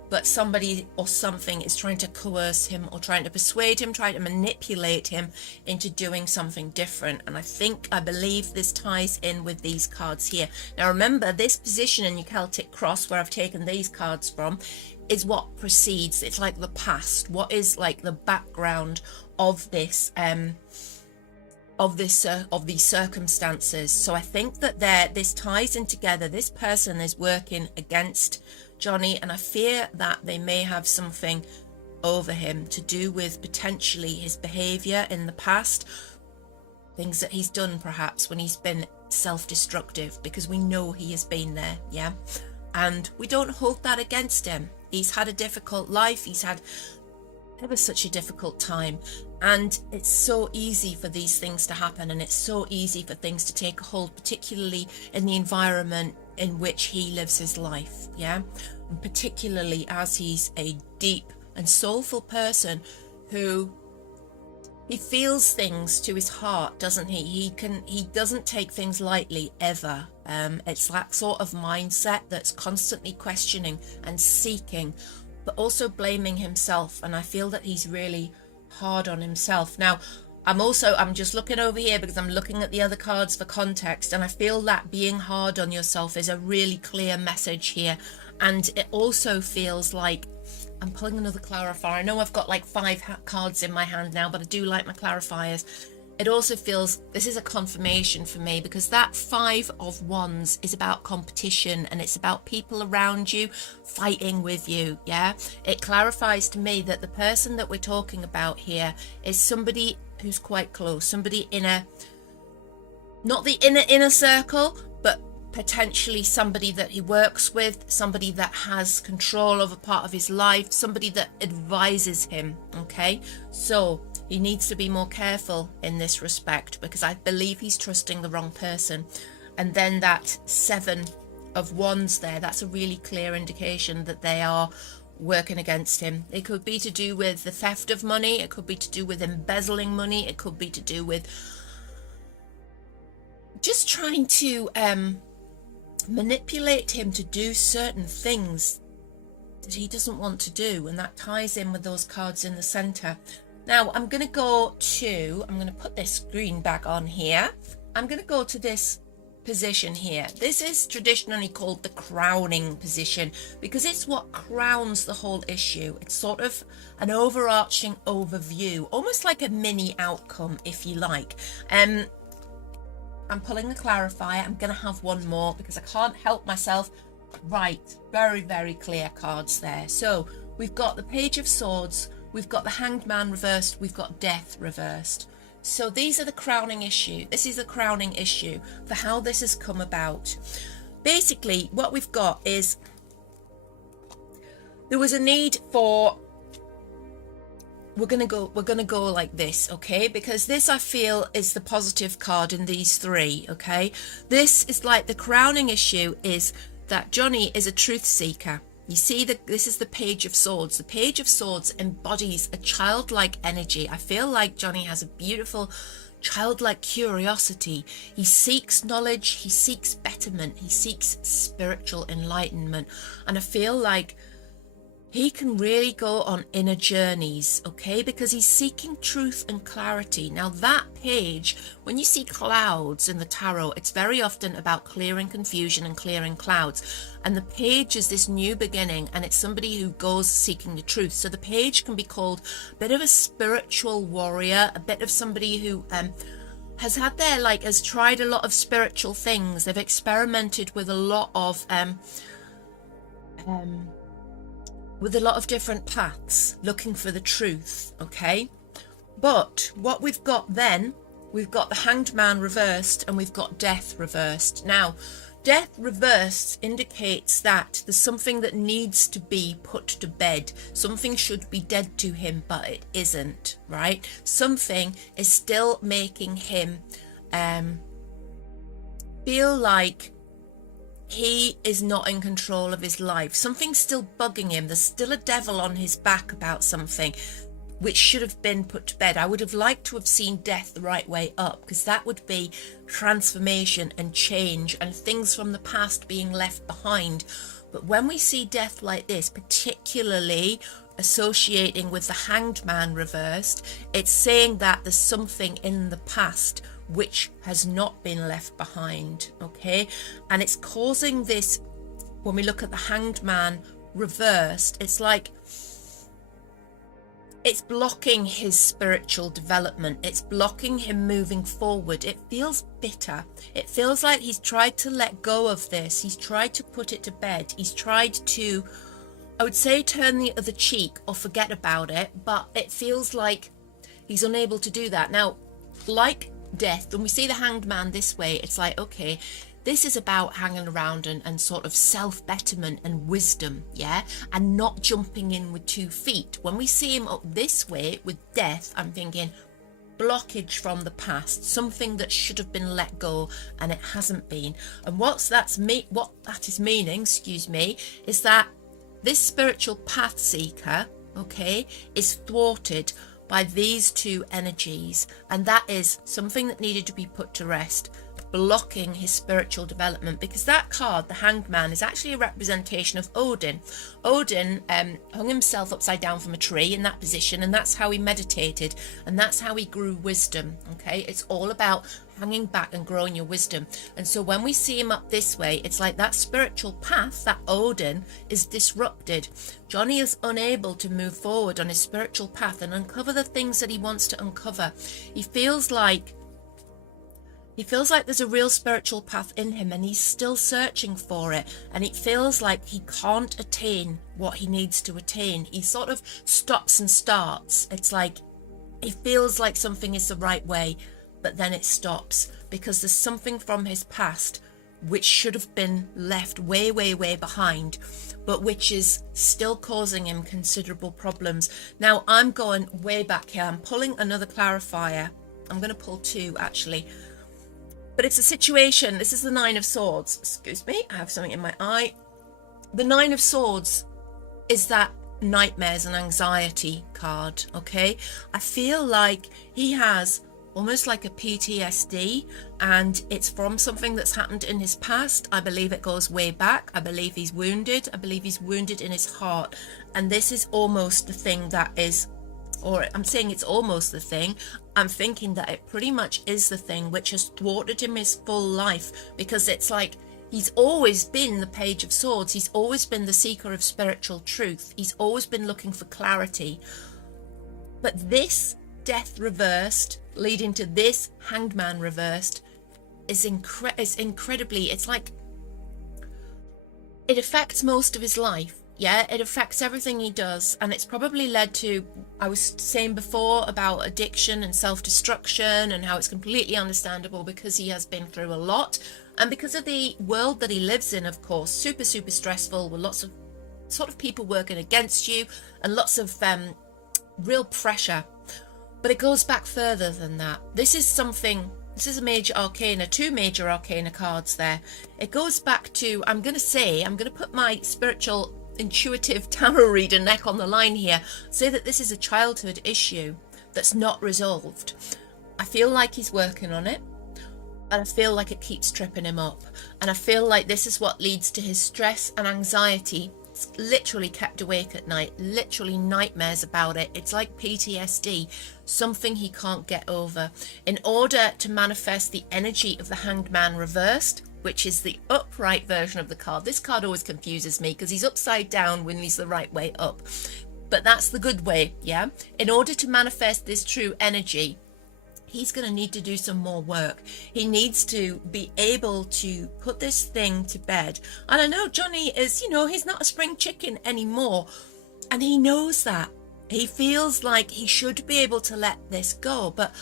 But somebody or something is trying to coerce him, or trying to persuade him, trying to manipulate him into doing something different. And I believe this ties in with these cards here. Now remember, this position in your Celtic cross, where I've taken these cards from, is what precedes. It's like the past. What is like the background of this of these circumstances. So I think that this ties in together. This person is working against Johnny, and I fear that they may have something over him to do with potentially his behavior in the past, things that he's done perhaps when he's been self-destructive, because we know he has been there, yeah, and we don't hold that against him. He's had a difficult life. He's had ever such a difficult time, and it's so easy for these things to happen, and it's so easy for things to take a hold, particularly in the environment in which he lives his life, yeah, and particularly as he's a deep and soulful person who he feels things to his heart, doesn't he? He doesn't take things lightly ever. It's that sort of mindset that's constantly questioning and seeking, but also blaming himself. And I feel that he's really hard on himself. Now, I'm just looking over here because I'm looking at the other cards for context, and I feel that being hard on yourself is a really clear message here. And it also feels like, I'm pulling another clarifier. I know I've got like 5 cards in my hand now, but I do like my clarifiers. It also feels this is a confirmation for me, because that 5 of Wands is about competition, and it's about people around you fighting with you, yeah? It clarifies to me that the person that we're talking about here is somebody who's quite close, somebody in not the inner circle, but potentially somebody that he works with, somebody that has control over part of his life, somebody that advises him, okay? So he needs to be more careful in this respect, because I believe he's trusting the wrong person. And then that 7 of Wands there, that's a really clear indication that they are working against him. It could be to do with the theft of money, it could be to do with embezzling money, it could be to do with just trying to manipulate him to do certain things that he doesn't want to do, and that ties in with those cards in the center. Now I'm going to put this screen back on here. I'm going to go to this position here. This is traditionally called the crowning position, because it's what crowns the whole issue. It's sort of an overarching overview, almost like a mini outcome, if you like. I'm pulling the clarifier. I'm going to have one more because I can't help myself. Right, very, very clear cards there. So we've got the Page of Swords, we've got the Hanged Man reversed, we've got Death reversed. So these are the crowning issue. This is the crowning issue for how this has come about. Basically, what we've got is there was a need for we're gonna go like this, okay? Because this, I feel, is the positive card in these three, okay? This is like the crowning issue is that Johnny is a truth seeker. You see that this is the Page of Swords. The Page of Swords embodies a childlike energy. I feel like Johnny has a beautiful childlike curiosity. He seeks knowledge, he seeks betterment, he seeks spiritual enlightenment. And I feel like he can really go on inner journeys, okay? Because he's seeking truth and clarity. Now that page, when you see clouds in the tarot, it's very often about clearing confusion and clearing clouds. And the page is this new beginning, and it's somebody who goes seeking the truth. So the page can be called a bit of a spiritual warrior, a bit of somebody who has had their, has tried a lot of spiritual things. They've experimented with a lot of different paths, looking for the truth, okay? But what we've got then, we've got the Hanged Man reversed, and we've got Death reversed. Now, Death reversed indicates that there's something that needs to be put to bed. Something should be dead to him, but it isn't, right? Something is still making him feel like he is not in control of his life. Something's still bugging him. There's still a devil on his back about something which should have been put to bed. I would have liked to have seen Death the right way up, because that would be transformation and change and things from the past being left behind. But when we see Death like this, particularly associating with the Hanged Man reversed, it's saying that there's something in the past which has not been left behind, okay? And it's causing this, when we look at the Hanged Man reversed, it's like it's blocking his spiritual development. It's blocking him moving forward. It feels bitter. It feels like he's tried to let go of this. He's tried to put it to bed. He's tried to, I would say, turn the other cheek or forget about it, but it feels like he's unable to do that. Now, like Death, when we see the Hanged Man this way, it's like, okay, this is about hanging around and sort of self-betterment and wisdom, yeah, and not jumping in with 2 feet. When we see him up this way with Death, I'm thinking blockage from the past, something that should have been let go and it hasn't been. And what that is meaning, is that this spiritual path seeker, okay, is thwarted by these 2 energies, and that is something that needed to be put to rest, blocking his spiritual development. Because that card, the Hanged Man, is actually a representation of Odin. Odin hung himself upside down from a tree in that position, and that's how he meditated, and that's how he grew wisdom, okay? It's all about hanging back and growing your wisdom. And so when we see him up this way, it's like that spiritual path, that Odin, is disrupted. Johnny is unable to move forward on his spiritual path and uncover the things that he wants to uncover. He feels like there's a real spiritual path in him, and he's still searching for it, and it feels like he can't attain what he needs to attain. He sort of stops and starts. It's like he feels like something is the right way, but then it stops because there's something from his past which should have been left way, way, way behind, but which is still causing him considerable problems. Now, I'm going way back here. I'm pulling another clarifier. I'm going to pull 2, actually. But it's a situation. This is the 9 of Swords. Excuse me, I have something in my eye. The 9 of Swords is that nightmares and anxiety card, okay? I feel like he has almost like a PTSD, and it's from something that's happened in his past. I believe it goes way back. I believe he's wounded. I believe he's wounded in his heart. And this is almost the thing that is, or I'm saying it's almost the thing. I'm thinking that it pretty much is the thing which has thwarted him his full life, because it's like he's always been the Page of Swords. He's always been the seeker of spiritual truth. He's always been looking for clarity. But this Death reversed, leading to this Hanged Man reversed, is incredibly, it's like it affects most of his life. Yeah, it affects everything he does, and it's probably led to, I was saying before about addiction and self-destruction, and how it's completely understandable because he has been through a lot, and because of the world that he lives in, of course, super, super stressful, with lots of sort of people working against you, and lots of real pressure. But it goes back further than that. This is a major arcana, 2 major arcana cards there. It goes back to, I'm going to put my spiritual, intuitive tarot reader neck on the line here, say that this is a childhood issue that's not resolved. I feel like he's working on it, and I feel like it keeps tripping him up. And I feel like this is what leads to his stress and anxiety. It's literally kept awake at night, literally nightmares about it. It's like PTSD, something he can't get over. In order to manifest the energy of the Hanged Man reversed, which is the upright version of the card. This card always confuses me because he's upside down when he's the right way up. But that's the good way, yeah? In order to manifest this true energy, he's going to need to do some more work. He needs to be able to put this thing to bed. And I know Johnny is, he's not a spring chicken anymore. And he knows that. He feels like he should be able to let this go. But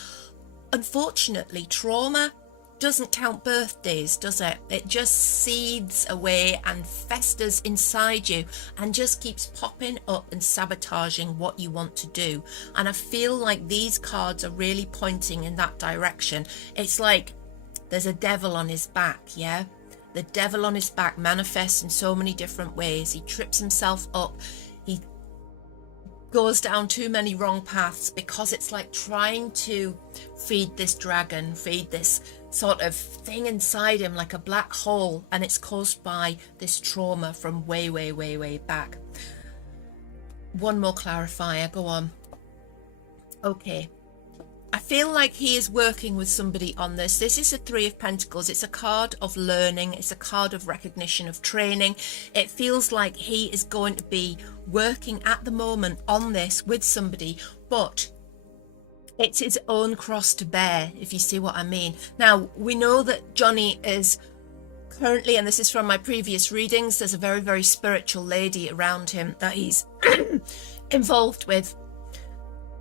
unfortunately, trauma doesn't count birthdays, does it? It just seeds away and festers inside you and just keeps popping up and sabotaging what you want to do. And I feel like these cards are really pointing in that direction. It's like there's a devil on his back, yeah? The devil on his back manifests in so many different ways. He trips himself up. He goes down too many wrong paths because it's like trying to feed this dragon, feed this sort of thing inside him like a black hole, and it's caused by this trauma from way back. One more clarifier, go on. Okay, I feel like he is working with somebody on this. This is a 3 of Pentacles. It's a card of learning. It's a card of recognition, of training. It feels like he is going to be working at the moment on this with somebody, but it's his own cross to bear, if you see what I mean. Now, we know that Johnny is currently, and this is from my previous readings, there's a very spiritual lady around him that he's involved with.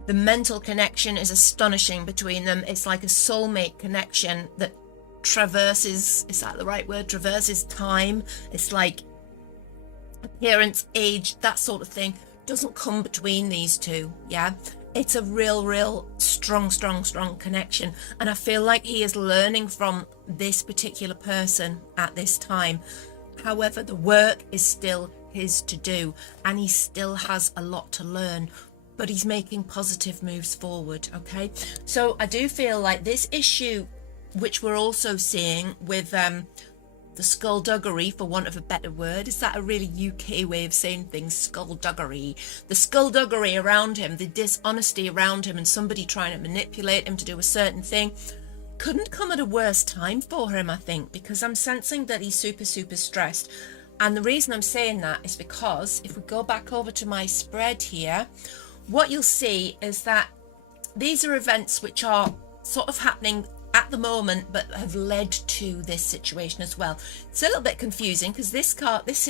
The mental connection is astonishing between them. It's like a soulmate connection that traverses, is that the right word? Traverses time. It's like appearance, age, that sort of thing doesn't come between these two, yeah? It's a real strong connection. And I feel like he is learning from this particular person at this time. However, the work is still his to do, and he still has a lot to learn, but he's making positive moves forward, okay? So I do feel like this issue, which we're also seeing with the skullduggery, for want of a better word. Is that a really UK way of saying things? Skullduggery. The skullduggery around him, the dishonesty around him, and somebody trying to manipulate him to do a certain thing couldn't come at a worse time for him, I think, because I'm sensing that he's super stressed. And the reason I'm saying that is because if we go back over to my spread here, what you'll see is that these are events which are sort of happening at the moment, but have led to this situation as well. It's a little bit confusing because this position,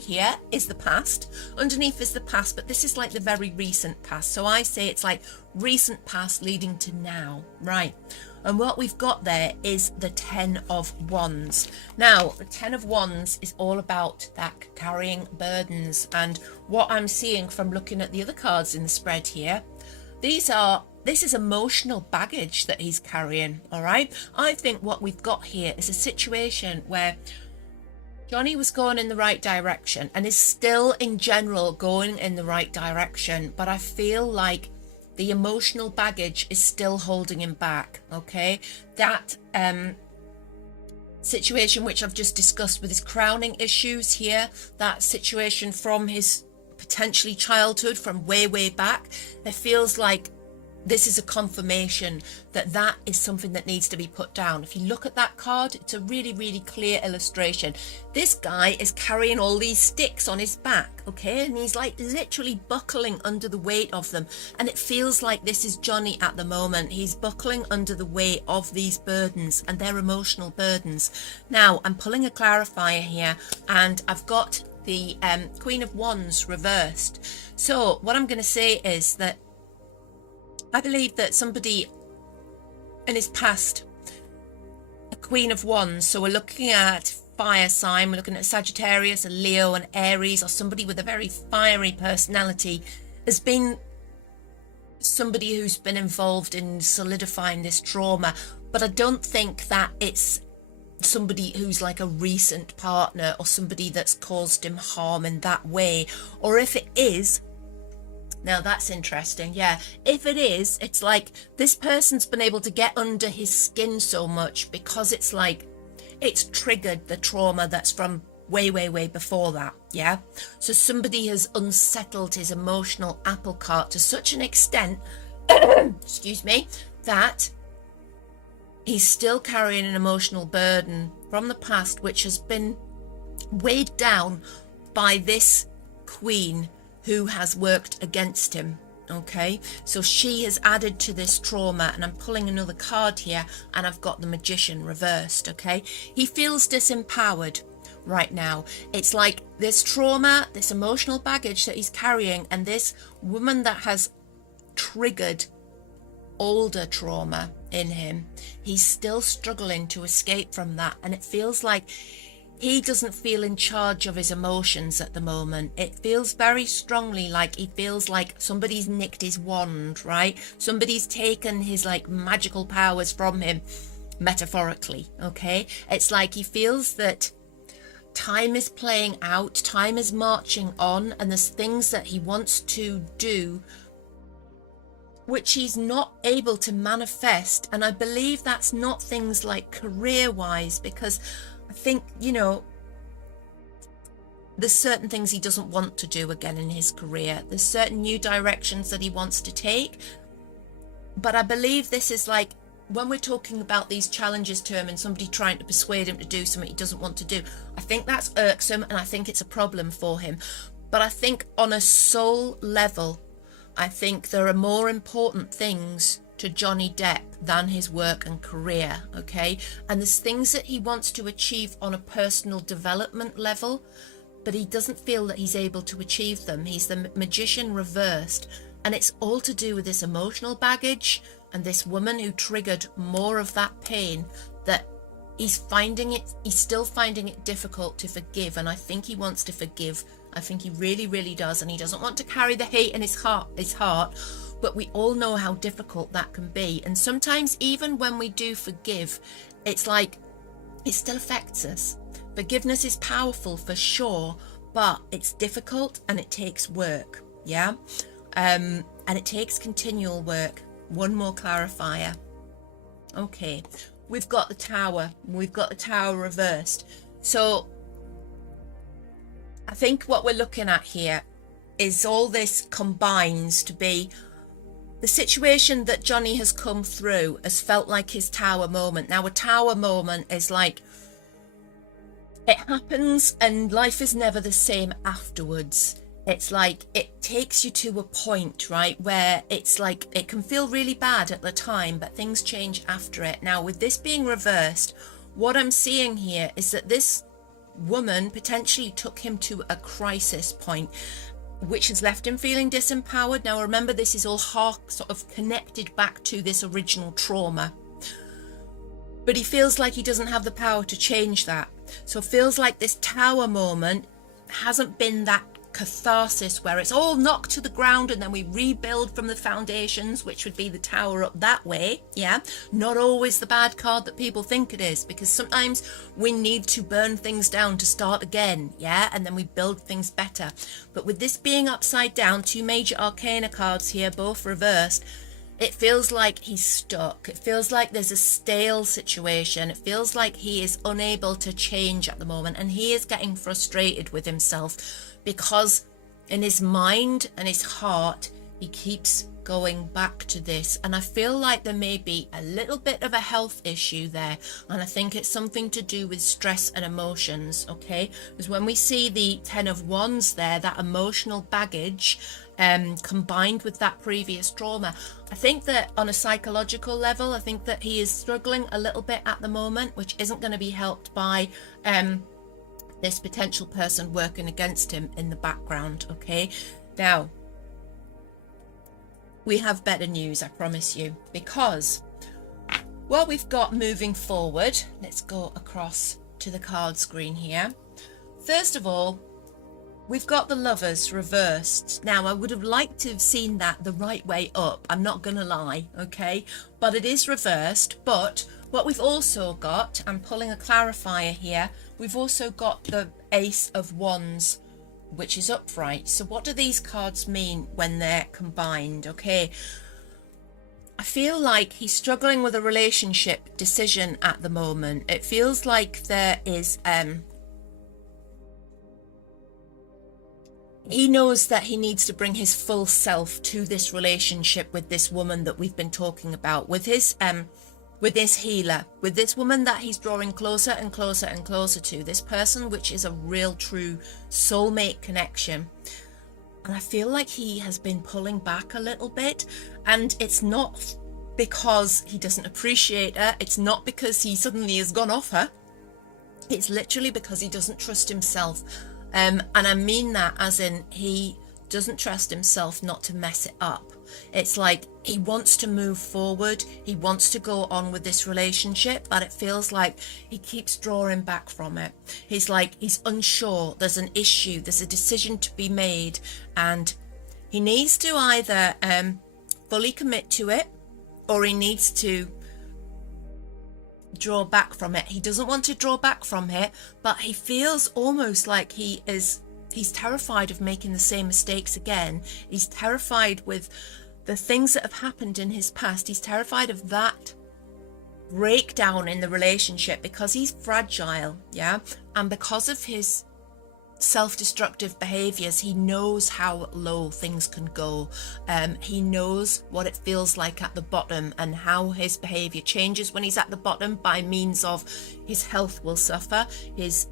here is the past. Underneath is the past, but this is like the very recent past. So I say it's like recent past leading to now, right? And what we've got there is the 10 of Wands. Now, the 10 of Wands is all about that carrying burdens. And what I'm seeing from looking at the other cards in the spread here, this is emotional baggage that he's carrying, all right? I think what we've got here is a situation where Johnny was going in the right direction and is still in general going in the right direction, but I feel like the emotional baggage is still holding him back, okay? That situation which I've just discussed with his crowning issues here, that situation from his potentially childhood, from way back, it feels like this is a confirmation that that is something that needs to be put down. If you look at that card, it's a really clear illustration. This guy is carrying all these sticks on his back, okay? And he's like literally buckling under the weight of them. And it feels like this is Johnny at the moment. He's buckling under the weight of these burdens, and they're emotional burdens. Now, I'm pulling a clarifier here, and I've got the Queen of Wands reversed. So what I'm going to say is that I believe that somebody in his past, a Queen of Wands, so we're looking at fire sign, we're looking at Sagittarius, a Leo, an Aries, or somebody with a very fiery personality, has been somebody who's been involved in solidifying this trauma, but I don't think that it's somebody who's like a recent partner or somebody that's caused him harm in that way. Or if it is, now that's interesting. Yeah, if it is, it's like this person's been able to get under his skin so much because it's like it's triggered the trauma that's from way before that. Yeah, so somebody has unsettled his emotional apple cart to such an extent excuse me, that he's still carrying an emotional burden from the past, which has been weighed down by this queen who has worked against him. Okay, so she has added to this trauma, and I'm pulling another card here, and I've got the Magician reversed. Okay, he feels disempowered right now. It's like this trauma, this emotional baggage that he's carrying, and this woman that has triggered older trauma in him, he's still struggling to escape from that, and it feels like he doesn't feel in charge of his emotions at the moment. It feels very strongly like he feels like somebody's nicked his wand, right? Somebody's taken his like magical powers from him, metaphorically. Okay, it's like he feels that time is playing out, time is marching on, and there's things that he wants to do which he's not able to manifest. And I believe that's not things like career wise, because I think, you know, there's certain things he doesn't want to do again in his career. There's certain new directions that he wants to take. But I believe this is like, when we're talking about these challenges to him and somebody trying to persuade him to do something he doesn't want to do, I think that's irksome, and I think it's a problem for him. But I think on a soul level, I think there are more important things to Johnny Depp than his work and career, okay? And there's things that he wants to achieve on a personal development level, but he doesn't feel that he's able to achieve them. He's the Magician reversed, and it's all to do with this emotional baggage and this woman who triggered more of that pain, that he's still finding it difficult to forgive. And I think he wants to forgive. I think he really does, and he doesn't want to carry the hate in his heart, but we all know how difficult that can be. And sometimes even when we do forgive, it's like it still affects us. Forgiveness is powerful for sure, but it's difficult and it takes work. Yeah, and it takes continual work. One more clarifier. Okay, we've got the Tower reversed. So I think what we're looking at here is all this combines to be the situation that Johnny has come through has felt like his Tower moment. Now, a Tower moment is like, it happens and life is never the same afterwards. It's like it takes you to a point, right, where it's like it can feel really bad at the time, but things change after it. Now, with this being reversed, what I'm seeing here is that this woman potentially took him to a crisis point, which has left him feeling disempowered. Now, remember, this is all sort of connected back to this original trauma, but he feels like he doesn't have the power to change that. So it feels like this Tower moment hasn't been that catharsis where it's all knocked to the ground and then we rebuild from the foundations, which would be the Tower up that way. Yeah, not always the bad card that people think it is, because sometimes we need to burn things down to start again. Yeah, and then we build things better. But with this being upside down, two major arcana cards here, both reversed, it feels like he's stuck. It feels like there's a stale situation. It feels like he is unable to change at the moment, and he is getting frustrated with himself because in his mind and his heart, he keeps going back to this. And I feel like there may be a little bit of a health issue there. And I think it's something to do with stress and emotions, okay? Because when we see the 10 of Wands there, that emotional baggage combined with that previous trauma, I think that on a psychological level, I think that he is struggling a little bit at the moment, which isn't going to be helped by this potential person working against him in the background, okay? Now, we have better news, I promise you, because what we've got moving forward, let's go across to the card screen here. First of all, we've got the Lovers reversed. Now, I would have liked to have seen that the right way up, I'm not gonna lie, okay? But it is reversed. But what we've also got, I'm pulling a clarifier here, we've also got the Ace of Wands, which is upright. So what do these cards mean when they're combined? Okay, I feel like he's struggling with a relationship decision at the moment. It feels like there is he knows that he needs to bring his full self to this relationship with this woman that we've been talking about, with his healer, with this woman that he's drawing closer and closer and closer to, this person which is a real true soulmate connection. And I feel like he has been pulling back a little bit, and it's not because he doesn't appreciate her, it's not because he suddenly has gone off her, it's literally because he doesn't trust himself. And I mean that as in he doesn't trust himself not to mess it up. It's like he wants to move forward, he wants to go on with this relationship, but it feels like he keeps drawing back from it. He's unsure, there's an issue, there's a decision to be made, and he needs to either fully commit to it, or he needs to draw back from it. He doesn't want to draw back from it, but he feels almost like he's terrified of making the same mistakes again. He's terrified with the things that have happened in his past. He's terrified of that breakdown in the relationship because he's fragile, yeah, and because of his self-destructive behaviors, he knows how low things can go. He knows what it feels like at the bottom and how his behavior changes when he's at the bottom by means of his health will suffer, his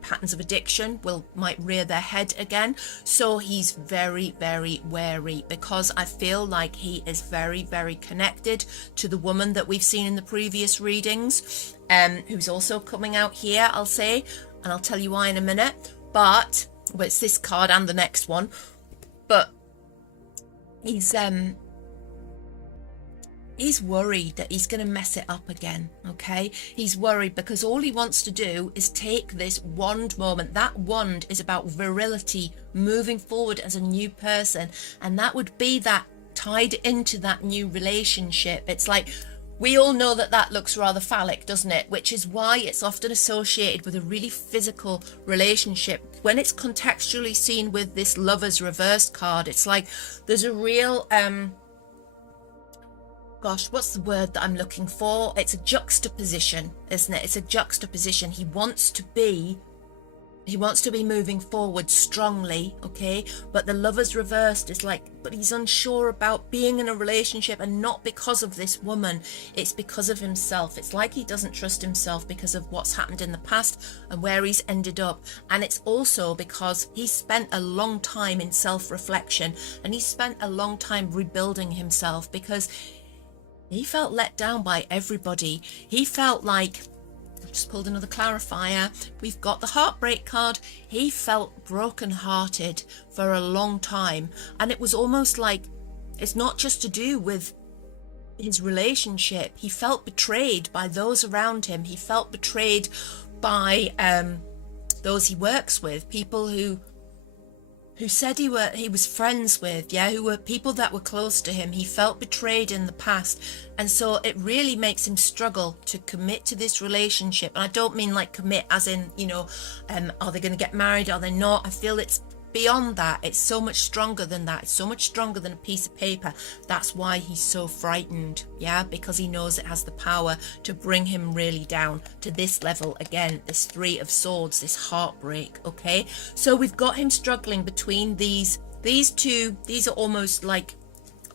patterns of addiction might rear their head again. So he's very, very wary, because I feel like he is very, very connected to the woman that we've seen in the previous readings, who's also coming out here, I'll say, and I'll tell you why in a minute. But it's this card and the next one. But he's worried that he's going to mess it up again, okay? He's worried because all he wants to do is take this wand moment. That wand is about virility, moving forward as a new person, and that would be that tied into that new relationship. It's like, we all know that looks rather phallic, doesn't it? Which is why it's often associated with a really physical relationship. When it's contextually seen with this Lover's reversed card, it's like there's a real gosh, what's the word that I'm looking for? It's a juxtaposition, isn't it? It's a juxtaposition. He wants to be moving forward strongly, okay? But the Lover's reversed is like, but he's unsure about being in a relationship, and not because of this woman, it's because of himself. It's like he doesn't trust himself because of what's happened in the past and where he's ended up. And it's also because he spent a long time in self-reflection, and he spent a long time rebuilding himself, because he felt let down by everybody. He felt like, I've just pulled another clarifier, we've got the heartbreak card. He felt broken-hearted for a long time, and it was almost like it's not just to do with his relationship. He felt betrayed by those around him. He felt betrayed by those he works with, people who said he was friends with, yeah, who were people that were close to him. He felt betrayed in the past, and so it really makes him struggle to commit to this relationship. And I don't mean like commit as in, you know, are they going to get married, are they not? I feel it's beyond that. It's so much stronger than that. It's so much stronger than a piece of paper. That's why he's so frightened, yeah, because he knows it has the power to bring him really down to this level again, this Three of Swords, this heartbreak, okay? So we've got him struggling between these two. These are almost like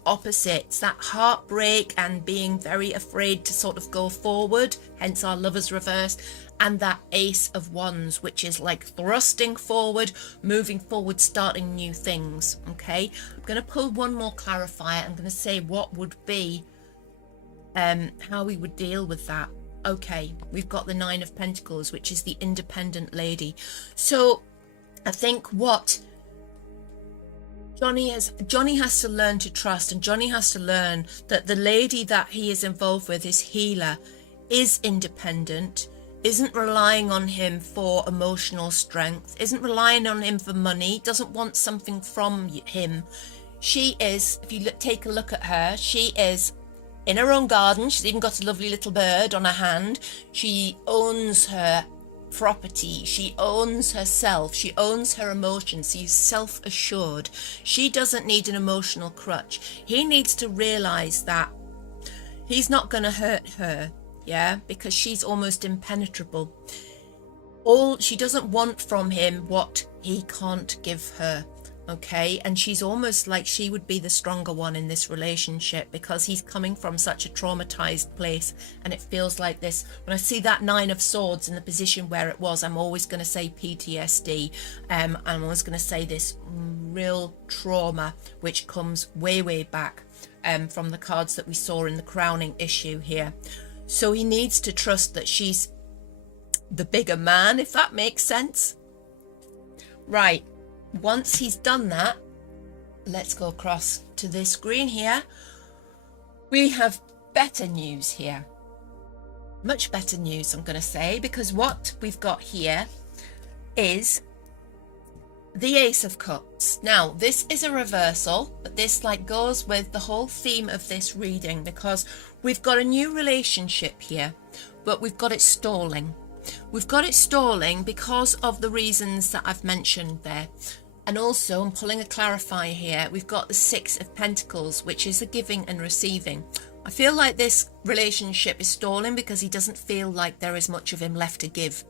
opposites, that heartbreak and being very afraid to sort of go forward, hence our Lover's reversed, and that Ace of Wands, which is like thrusting forward, moving forward, starting new things, okay? I'm going to pull one more clarifier. I'm going to say what would be how we would deal with that. Okay, we've got the Nine of Pentacles, which is the independent lady. So I think what Johnny has to learn to trust, and Johnny has to learn that the lady that he is involved with, his healer, is independent, isn't relying on him for emotional strength, isn't relying on him for money, doesn't want something from him. She is, if you take a look at her, she is in her own garden. She's even got a lovely little bird on her hand. She owns her property. She owns herself. She owns her emotions. She's self-assured. She doesn't need an emotional crutch. He needs to realize that he's not going to hurt her, yeah, because she's almost impenetrable. She doesn't want from him what he can't give her. Okay, and she's almost like she would be the stronger one in this relationship because he's coming from such a traumatized place, and it feels like this. When I see that 9 of Swords in the position where it was, I'm always going to say PTSD. I'm always going to say this real trauma which comes way back from the cards that we saw in the crowning issue here. So he needs to trust that she's the bigger man, if that makes sense. Right. Once he's done that, let's go across to this screen here. We have better news here. Much better news, I'm going to say, because what we've got here is the Ace of Cups. Now, this is a reversal, but this goes with the whole theme of this reading, because we've got a new relationship here, but we've got it stalling. We've got it stalling because of the reasons that I've mentioned there. And also, I'm pulling a clarifier here, we've got the 6 of Pentacles, which is the giving and receiving. I feel like this relationship is stalling because he doesn't feel like there is much of him left to give.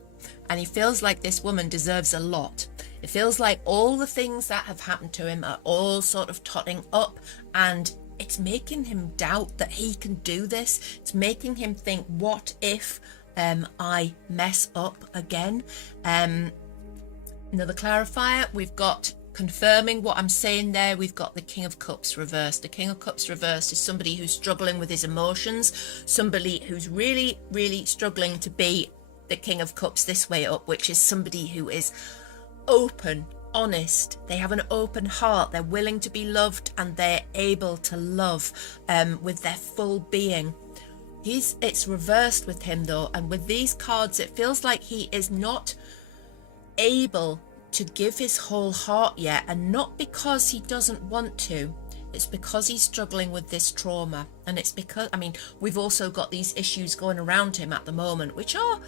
And he feels like this woman deserves a lot. It feels like all the things that have happened to him are all sort of totting up, and it's making him doubt that he can do this. It's making him think, what if I mess up again? Another clarifier, we've got confirming what I'm saying there, we've got the King of Cups reversed. The King of Cups reversed is somebody who's struggling with his emotions, somebody who's really struggling to be the King of Cups this way up, which is somebody who is open, honest, they have an open heart, they're willing to be loved, and they're able to love with their full being. It's reversed with him though, and with these cards it feels like he is not able to give his whole heart yet, and not because he doesn't want to, it's because he's struggling with this trauma. And it's because, I mean, we've also got these issues going around him at the moment, which are,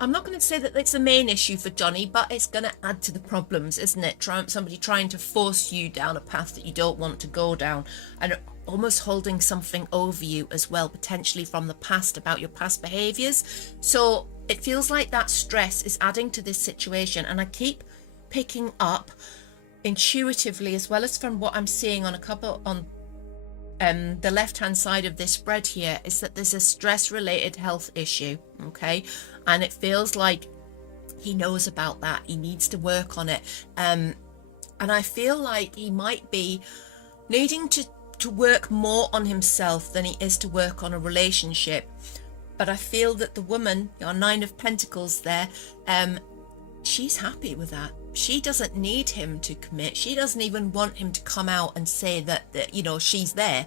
I'm not going to say that it's the main issue for Johnny, but it's going to add to the problems, isn't it? Somebody trying to force you down a path that you don't want to go down, and almost holding something over you as well, potentially from the past, about your past behaviours. So it feels like that stress is adding to this situation, and I keep picking up intuitively, as well as from what I'm seeing on a couple on the left hand side of this spread here, is that there's a stress related health issue. Okay, and it feels like he knows about that, he needs to work on it, and I feel like he might be needing to work more on himself than he is to work on a relationship. But I feel that the woman, our 9 of Pentacles there, she's happy with that. She doesn't need him to commit. She doesn't even want him to come out and say that you know, she's there.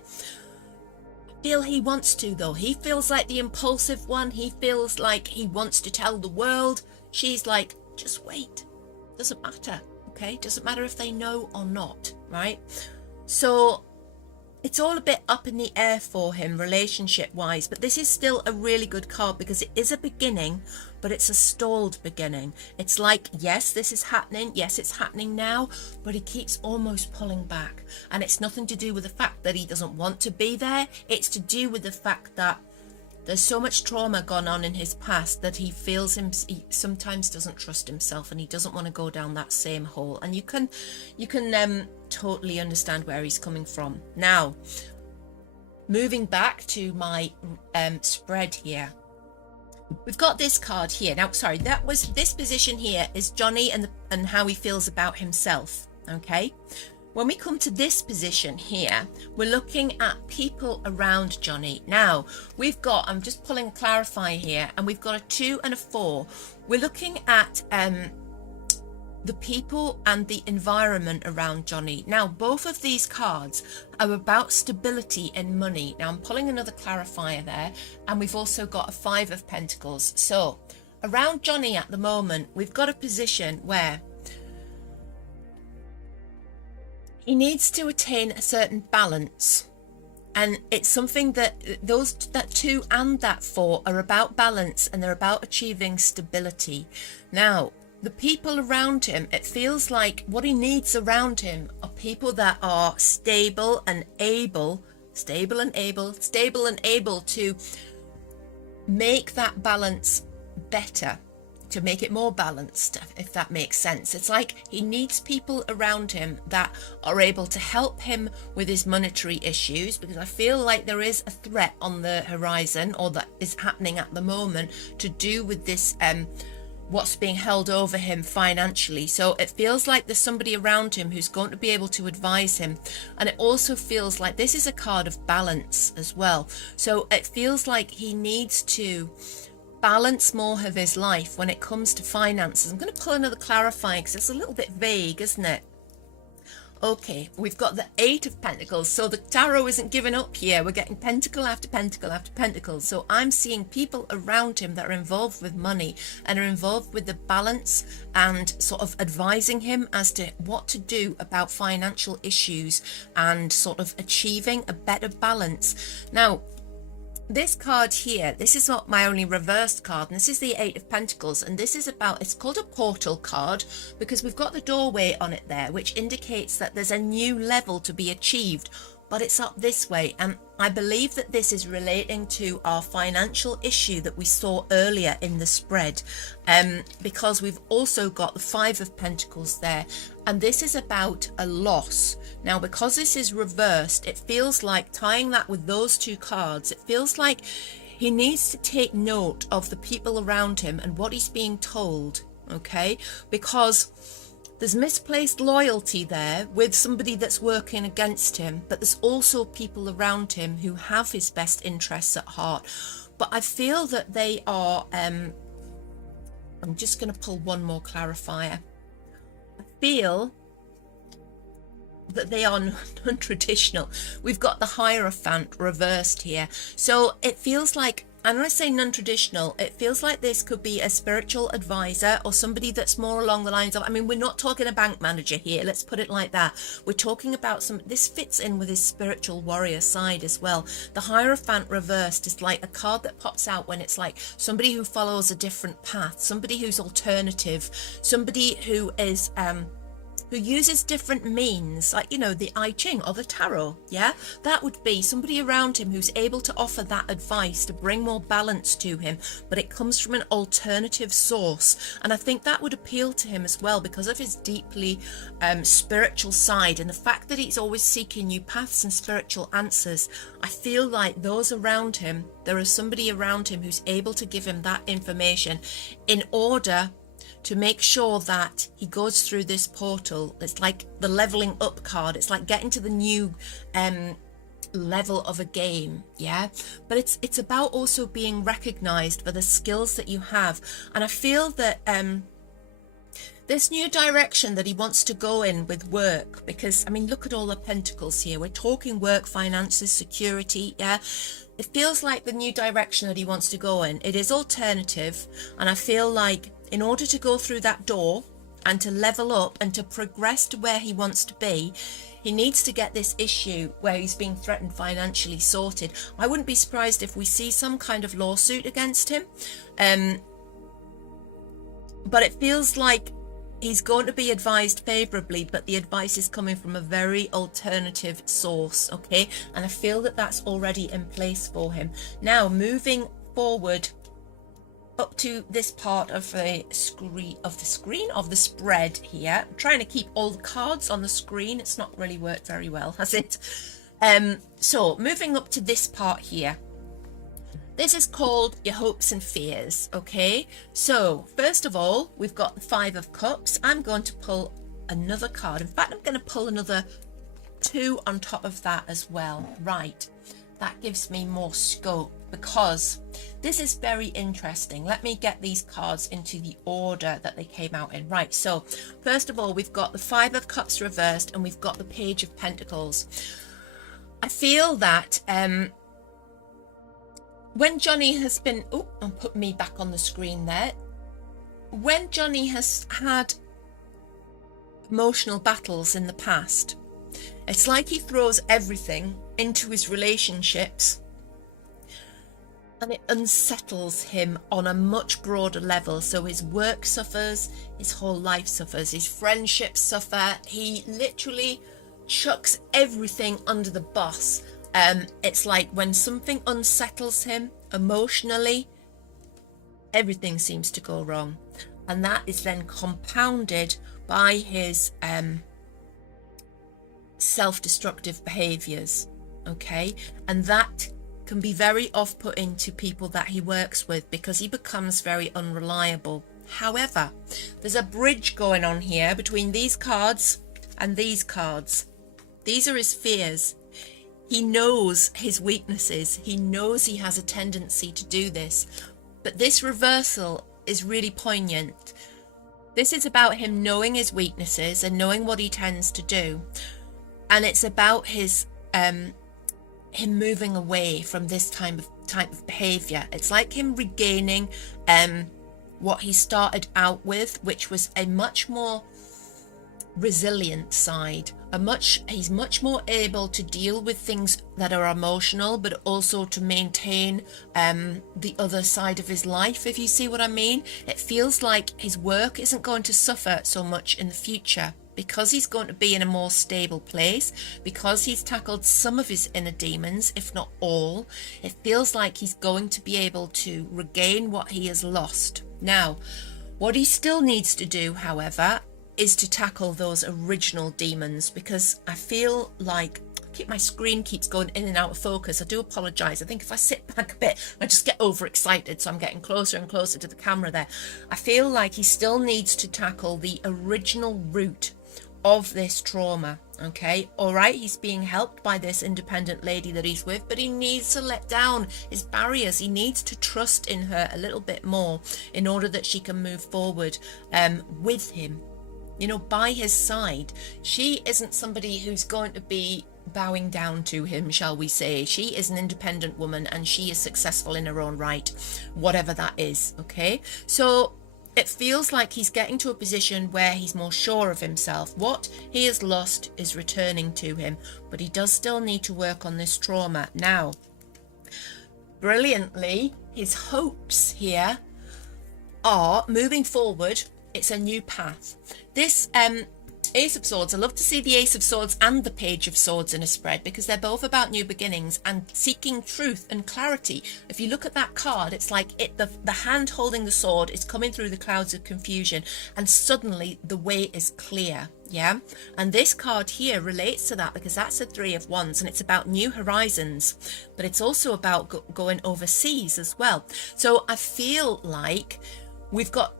I feel he wants to though. He feels like the impulsive one. He feels like he wants to tell the world. She's like, just wait. Doesn't matter, okay? Doesn't matter if they know or not, right? So it's all a bit up in the air for him relationship wise, but this is still a really good card because it is a beginning, but it's a stalled beginning. It's like, yes, this is happening, yes, it's happening now, but he keeps almost pulling back. And it's nothing to do with the fact that he doesn't want to be there, it's to do with the fact that there's so much trauma gone on in his past that he feels he sometimes doesn't trust himself, and he doesn't want to go down that same hole. And you can totally understand where he's coming from. Now, moving back to my spread here, we've got this card here. Now, sorry, this position here is Johnny and how he feels about himself. Okay. When we come to this position here, we're looking at people around Johnny. Now, we've got, I'm just pulling a clarifier here, and we've got a 2 and a 4. We're looking at the people and the environment around Johnny. Now, both of these cards are about stability and money. Now, I'm pulling another clarifier there, and we've also got a 5 of Pentacles. So, around Johnny at the moment, we've got a position where he needs to attain a certain balance. And it's something that that 2 and that 4 are about balance, and they're about achieving stability. Now, the people around him, it feels like what he needs around him are people that are stable and able to make that balance better, to make it more balanced, if that makes sense. It's like he needs people around him that are able to help him with his monetary issues, because I feel like there is a threat on the horizon, or that is happening at the moment, to do with this what's being held over him financially. So it feels like there's somebody around him who's going to be able to advise him, and it also feels like this is a card of balance as well. So it feels like he needs to balance more of his life when it comes to finances. I'm going to pull another clarifying because it's a little bit vague, isn't it? Okay, we've got the 8 of Pentacles, so the tarot isn't giving up here. We're getting pentacle after pentacle after pentacle. So I'm seeing people around him that are involved with money and are involved with the balance and sort of advising him as to what to do about financial issues and sort of achieving a better balance. Now, this card here, this is not my only reversed card, and this is the 8 of Pentacles, and this is about, it's called a portal card because we've got the doorway on it there, which indicates that there's a new level to be achieved, but it's up this way. And I believe that this is relating to our financial issue that we saw earlier in the spread, because we've also got the 5 of Pentacles there, and this is about a loss. Now, because this is reversed, it feels like, tying that with those 2 cards, it feels like he needs to take note of the people around him and what he's being told, okay? Because there's misplaced loyalty there with somebody that's working against him, but there's also people around him who have his best interests at heart. But I feel that they are, I'm just going to pull one more clarifier. I feel that they are non-traditional. We've got the Hierophant reversed here. So it feels like, and when I say non-traditional, it feels like this could be a spiritual advisor or somebody that's more along the lines of, I mean, we're not talking a bank manager here, let's put it like that. We're talking about this fits in with his spiritual warrior side as well. The Hierophant reversed is like a card that pops out when it's like somebody who follows a different path, somebody who's alternative, somebody who is, who uses different means, like, you know, the I Ching or the tarot. Yeah, that would be somebody around him who's able to offer that advice to bring more balance to him, but it comes from an alternative source. And I think that would appeal to him as well because of his deeply spiritual side and the fact that he's always seeking new paths and spiritual answers. I feel like those around him, there is somebody around him who's able to give him that information in order to make sure that he goes through this portal. It's like the leveling up card. It's like getting to the new level of a game, yeah? But it's about also being recognized for the skills that you have. And I feel that this new direction that he wants to go in with work, because, I mean, look at all the pentacles here. We're talking work, finances, security, yeah? It feels like the new direction that he wants to go in, it is alternative, and I feel like in order to go through that door and to level up and to progress to where he wants to be, he needs to get this issue where he's being threatened financially sorted. I wouldn't be surprised if we see some kind of lawsuit against him, but it feels like he's going to be advised favourably, but the advice is coming from a very alternative source, okay? And I feel that that's already in place for him. Now, moving forward up to this part of the spread here. I'm trying to keep all the cards on the screen. It's not really worked very well, has it? So moving up to this part here. This is called your hopes and fears, okay? So first of all, we've got the 5 of Cups. I'm going to pull another card. In fact, I'm going to pull another 2 on top of that as well. Right. That gives me more scope because this is very interesting. Let me get these cards into the order that they came out in. Right, so first of all, we've got the Five of Cups reversed and we've got the Page of Pentacles. I feel that when Johnny has been, oh, and put me back on the screen there. When Johnny has had emotional battles in the past, it's like he throws everything into his relationships and it unsettles him on a much broader level. So his work suffers, his whole life suffers, his friendships suffer. He literally chucks everything under the bus. It's like when something unsettles him emotionally, everything seems to go wrong. And that is then compounded by his self-destructive behaviors, okay? And that can be very off-putting to people that he works with because he becomes very unreliable. However, there's a bridge going on here between these cards and these cards. These are his fears. He knows his weaknesses. He knows he has a tendency to do this. But this reversal is really poignant. This is about him knowing his weaknesses and knowing what he tends to do. And it's about his him moving away from this type of behavior. It's like him regaining what he started out with, which was a much more resilient side. He's much more able to deal with things that are emotional, but also to maintain the other side of his life, if you see what I mean. It feels like his work isn't going to suffer so much in the future because he's going to be in a more stable place, because he's tackled some of his inner demons, if not all. It feels like he's going to be able to regain what he has lost. Now, what he still needs to do, however, is to tackle those original demons, because I feel like my screen keeps going in and out of focus. I do apologize. I think if I sit back a bit, I just get overexcited, so I'm getting closer and closer to the camera there. I feel like he still needs to tackle the original root of this trauma. Okay, all right, he's being helped by this independent lady that he's with, but he needs to let down his barriers. He needs to trust in her a little bit more in order that she can move forward with him, you know, by his side. She isn't somebody who's going to be bowing down to him, shall we say. She is an independent woman and she is successful in her own right, whatever that is. Okay, so it feels like he's getting to a position where he's more sure of himself. What he has lost is returning to him, but he does still need to work on this trauma. Now, brilliantly, his hopes here are moving forward. It's a new path. This Ace of Swords, I love to see the Ace of Swords and the Page of Swords in a spread because they're both about new beginnings and seeking truth and clarity. If you look at that card, it's like the hand holding the sword is coming through the clouds of confusion and suddenly the way is clear. Yeah, and this card here relates to that because that's a Three of Wands and it's about new horizons, but it's also about going overseas as well. So I feel like we've got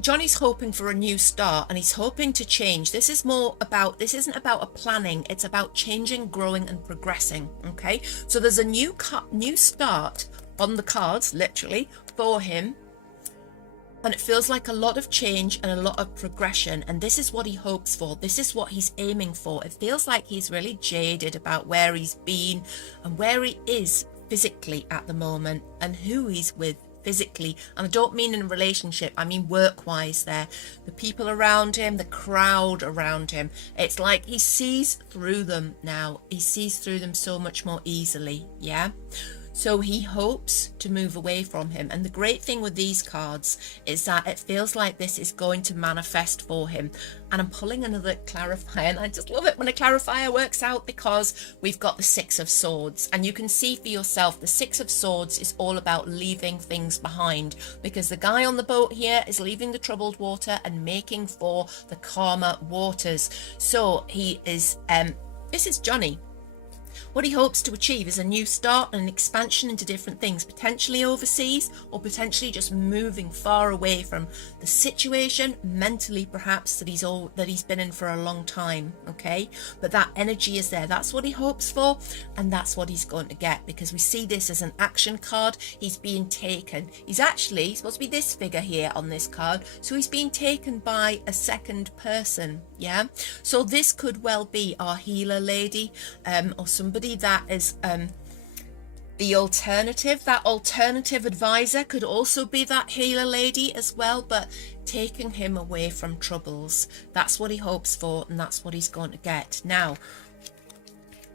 Johnny's hoping for a new start and he's hoping to change. This isn't about a planning, it's about changing, growing and progressing. Okay, so there's a new start on the cards, literally, for him. And it feels like a lot of change and a lot of progression. And this is what he hopes for. This is what he's aiming for. It feels like he's really jaded about where he's been and where he is physically at the moment and who he's with physically. And I don't mean in a relationship, I mean work-wise there. The people around him, the crowd around him. It's like he sees through them now. He sees through them so much more easily, yeah? So he hopes to move away from him. And the great thing with these cards is that it feels like this is going to manifest for him. And I'm pulling another clarifier, and I just love it when a clarifier works out because we've got the Six of Swords. And you can see for yourself, the Six of Swords is all about leaving things behind, because the guy on the boat here is leaving the troubled water and making for the calmer waters. So he is, this is Johnny. What he hopes to achieve is a new start and an expansion into different things, potentially overseas or potentially just moving far away from the situation mentally, perhaps, that he's been in for a long time. Okay, but that energy is there. That's what he hopes for, and that's what he's going to get, because we see this as an action card. He's being taken. He's actually supposed to be this figure here on this card, so he's being taken by a second person. Yeah, so this could well be our healer lady, or somebody that is the alternative. That alternative advisor could also be that healer lady as well, but taking him away from troubles. That's what he hopes for, and that's what he's going to get. Now,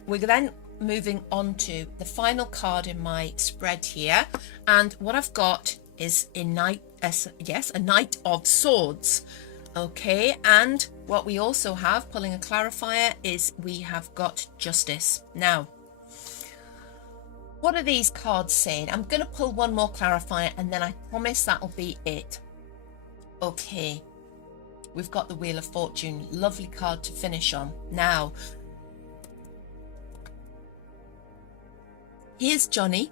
we're then moving on to the final card in my spread here, and what I've got is a Knight of Swords. Okay, and what we also have, pulling a clarifier, is we have got Justice. Now, what are these cards saying? I'm going to pull one more clarifier, and then I promise that'll be it. Okay, we've got the Wheel of Fortune. Lovely card to finish on. Now, here's Johnny.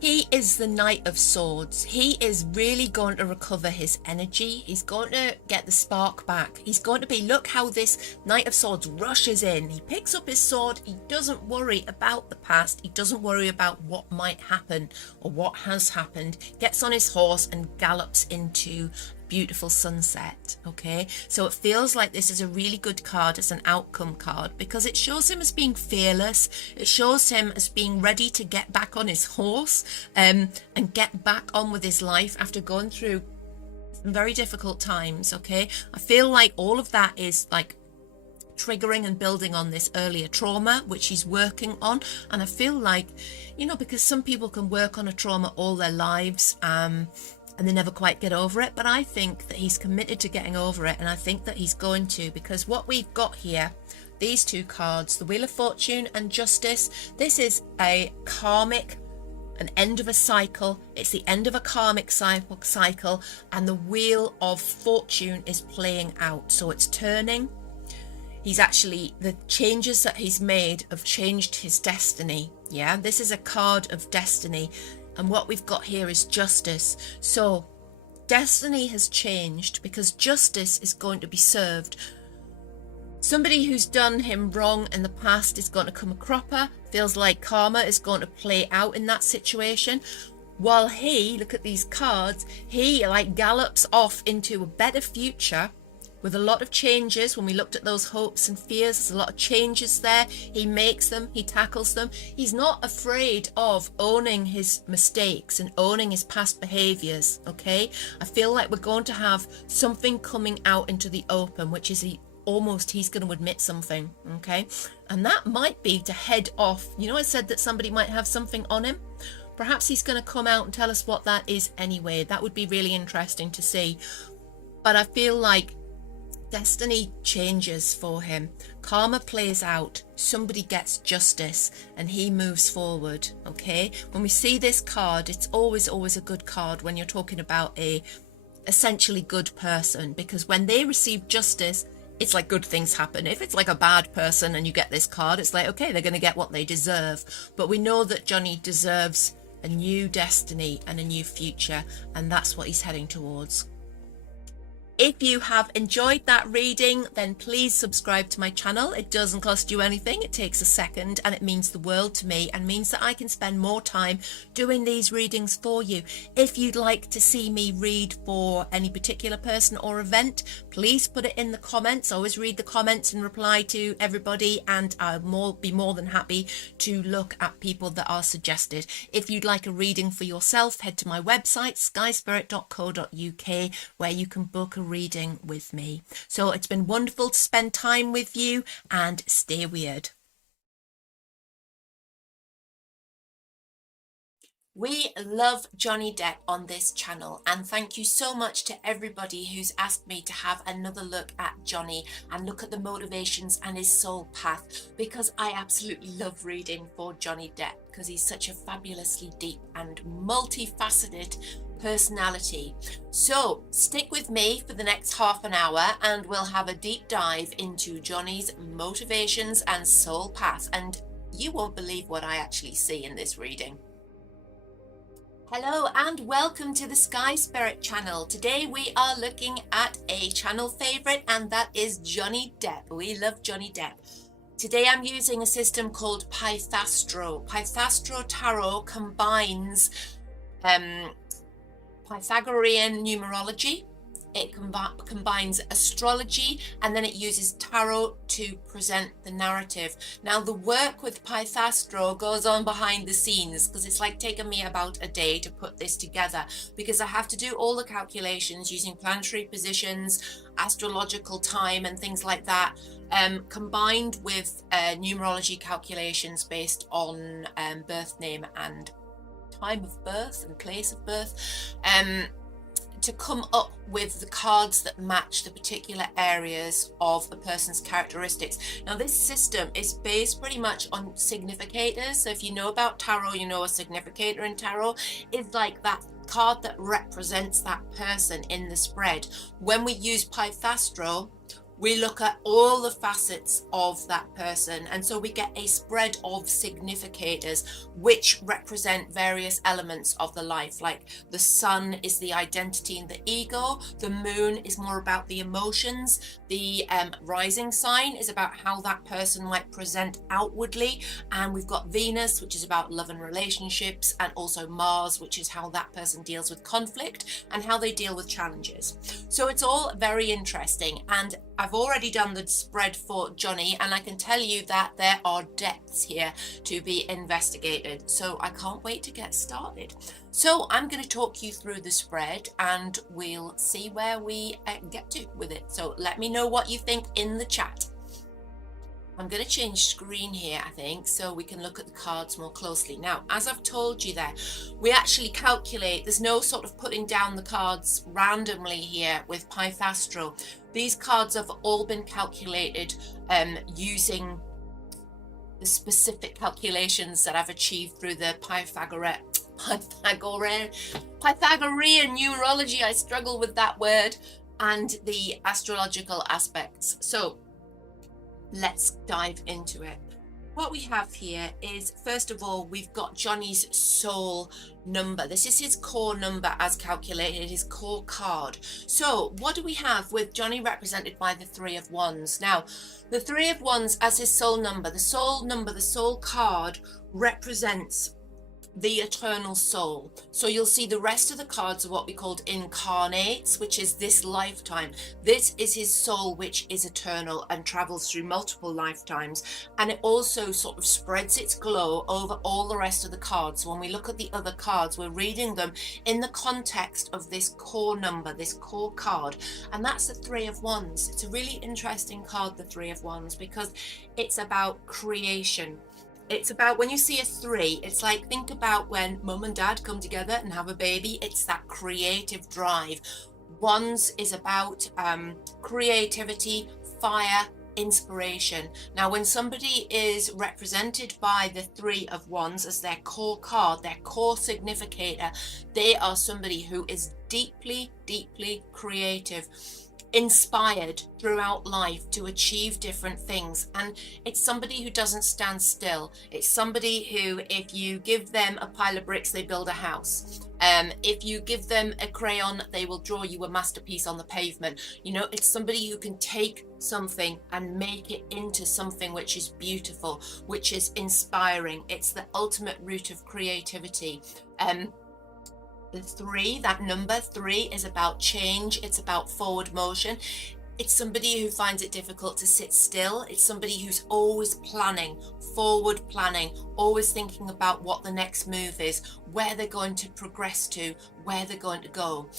He is the Knight of Swords. He is really going to recover his energy. He's going to get the spark back. He's going to be, look how this Knight of Swords rushes in. He picks up his sword. He doesn't worry about the past. He doesn't worry about what might happen or what has happened. Gets on his horse and gallops into beautiful sunset. Okay, so it feels like this is a really good card as an outcome card, because it shows him as being fearless. It shows him as being ready to get back on his horse and get back on with his life after going through some very difficult times. Okay, I feel like all of that is like triggering and building on this earlier trauma which he's working on. And I feel like, you know, because some people can work on a trauma all their lives and they never quite get over it, but I think that he's committed to getting over it, and I think that he's going to, because what we've got here, these two cards, the Wheel of Fortune and Justice, this is a karmic, an end of a cycle. It's the end of a karmic cycle, and the Wheel of Fortune is playing out, so it's turning. He's actually, the changes that he's made have changed his destiny. Yeah, this is a card of destiny. And what we've got here is justice. So destiny has changed because justice is going to be served. Somebody who's done him wrong in the past is going to come a cropper. Feels like karma is going to play out in that situation. While he, look at these cards, he like gallops off into a better future with a lot of changes. When we looked at those hopes and fears, there's a lot of changes there. He makes them, he tackles them. He's not afraid of owning his mistakes and owning his past behaviors. Okay, I feel like we're going to have something coming out into the open, which is he's going to admit something. Okay, and that might be to head off. You know, I said that somebody might have something on him. Perhaps he's going to come out and tell us what that is anyway. That would be really interesting to see. But I feel like destiny changes for him. Karma plays out. Somebody gets justice and he moves forward. Okay, when we see this card, it's always a good card when you're talking about a essentially good person, because when they receive justice, it's like good things happen. If it's like a bad person and you get this card, it's like, okay, they're going to get what they deserve. But we know that Johnny deserves a new destiny and a new future, and that's what he's heading towards. If you have enjoyed that reading, then please subscribe to my channel. It doesn't cost you anything. It takes a second, and it means the world to me and means that I can spend more time doing these readings for you. If you'd like to see me read for any particular person or event, please put it in the comments. I always read the comments and reply to everybody, and I'll be more than happy to look at people that are suggested. If you'd like a reading for yourself, head to my website, skyspirit.co.uk, where you can book a reading with me. So it's been wonderful to spend time with you, and stay weird. We love Johnny Depp on this channel, and thank you so much to everybody who's asked me to have another look at Johnny and look at the motivations and his soul path, because I absolutely love reading for Johnny Depp because he's such a fabulously deep and multifaceted personality. So stick with me for the next half an hour and we'll have a deep dive into Johnny's motivations and soul path. And you won't believe what I actually see in this reading. Hello and welcome to the Sky Spirit channel. Today we are looking at a channel favorite, and that is Johnny Depp. We love Johnny Depp. Today I'm using a system called Pythastro. Pythastro Tarot combines Pythagorean numerology, it combines astrology, and then it uses tarot to present the narrative. Now the work with Pythastro goes on behind the scenes, because it's like taken me about a day to put this together, because I have to do all the calculations using planetary positions, astrological time and things like that, combined with numerology calculations based on birth name and time of birth and place of birth, to come up with the cards that match the particular areas of a person's characteristics. Now this system is based pretty much on significators. So if you know about tarot, you know a significator in tarot is like that card that represents that person in the spread. When we use Pythastro, we look at all the facets of that person, and so we get a spread of significators which represent various elements of the life. Like the sun is the identity and the ego, the moon is more about the emotions, the rising sign is about how that person might present outwardly, and we've got Venus, which is about love and relationships, and also Mars, which is how that person deals with conflict and how they deal with challenges. So it's all very interesting, and I've already done the spread for Johnny, and I can tell you that there are depths here to be investigated. So I can't wait to get started. So I'm going to talk you through the spread and we'll see where we get to with it. So let me know what you think in the chat. I'm going to change screen here, I think, so we can look at the cards more closely. Now, as I've told you there, we actually calculate. There's no sort of putting down the cards randomly here with Pythastro. These cards have all been calculated using the specific calculations that I've achieved through the Pythagorean numerology. I struggle with that word, and the astrological aspects. So let's dive into it. What we have here is, first of all, we've got Johnny's soul number. This is his core number as calculated, his core card. So what do we have with Johnny represented by the Three of Wands? Now, the Three of Wands as his soul number, the soul card represents the eternal soul. So you'll see the rest of the cards are what we called incarnates, which is this lifetime. This is his soul, which is eternal and travels through multiple lifetimes, and it also sort of spreads its glow over all the rest of the cards. So when we look at the other cards, we're reading them in the context of this core number, this core card, and that's the Three of Wands. It's a really interesting card, the Three of Wands, because it's about creation. It's about, when you see a three, it's like, think about when mum and dad come together and have a baby. It's that creative drive. Wands is about creativity, fire, inspiration. Now, when somebody is represented by the Three of Wands as their core card, their core significator, they are somebody who is deeply, deeply creative, inspired throughout life to achieve different things, and it's somebody who doesn't stand still. It's somebody who, if you give them a pile of bricks, they build a house. If you give them a crayon, they will draw you a masterpiece on the pavement. You know, it's somebody who can take something and make it into something which is beautiful, which is inspiring. It's the ultimate root of creativity. The three, that number three, is about change. It's about forward motion. It's somebody who finds it difficult to sit still. It's somebody who's always planning, forward planning, always thinking about what the next move is, where they're going to progress to, where they're going to go.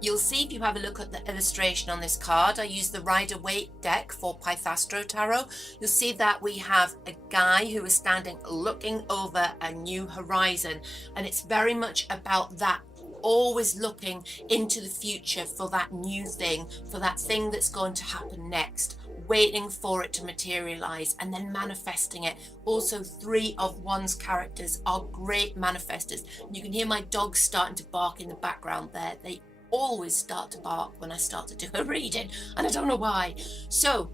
You'll see, if you have a look at the illustration on this card, I use the Rider-Waite deck for Pythastro Tarot. You'll see that we have a guy who is standing looking over a new horizon, and it's very much about that, always looking into the future for that new thing, for that thing that's going to happen next, waiting for it to materialize and then manifesting it. Also, Three of Wands characters are great manifestors. You can hear my dogs starting to bark in the background there. They always start to bark when I start to do a reading, and I don't know why. So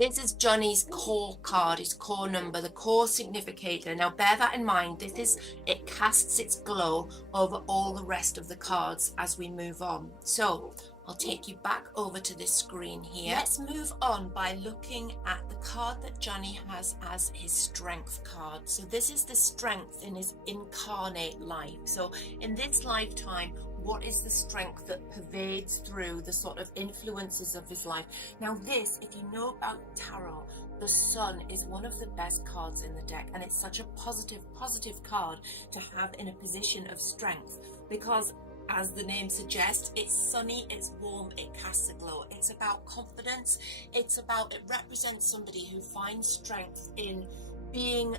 This is Johnny's core card, his core number, the core significator. Now bear that in mind. It casts its glow over all the rest of the cards as we move on. So I'll take you back over to this screen here. Let's move on by looking at the card that Johnny has as his strength card. So this is the strength in his incarnate life. So in this lifetime, what is the strength that pervades through the sort of influences of his life? Now this, if you know about tarot, the sun is one of the best cards in the deck, and it's such a positive card to have in a position of strength, because as the name suggests, it's sunny, it's warm, it casts a glow. It's about confidence. It represents somebody who finds strength in being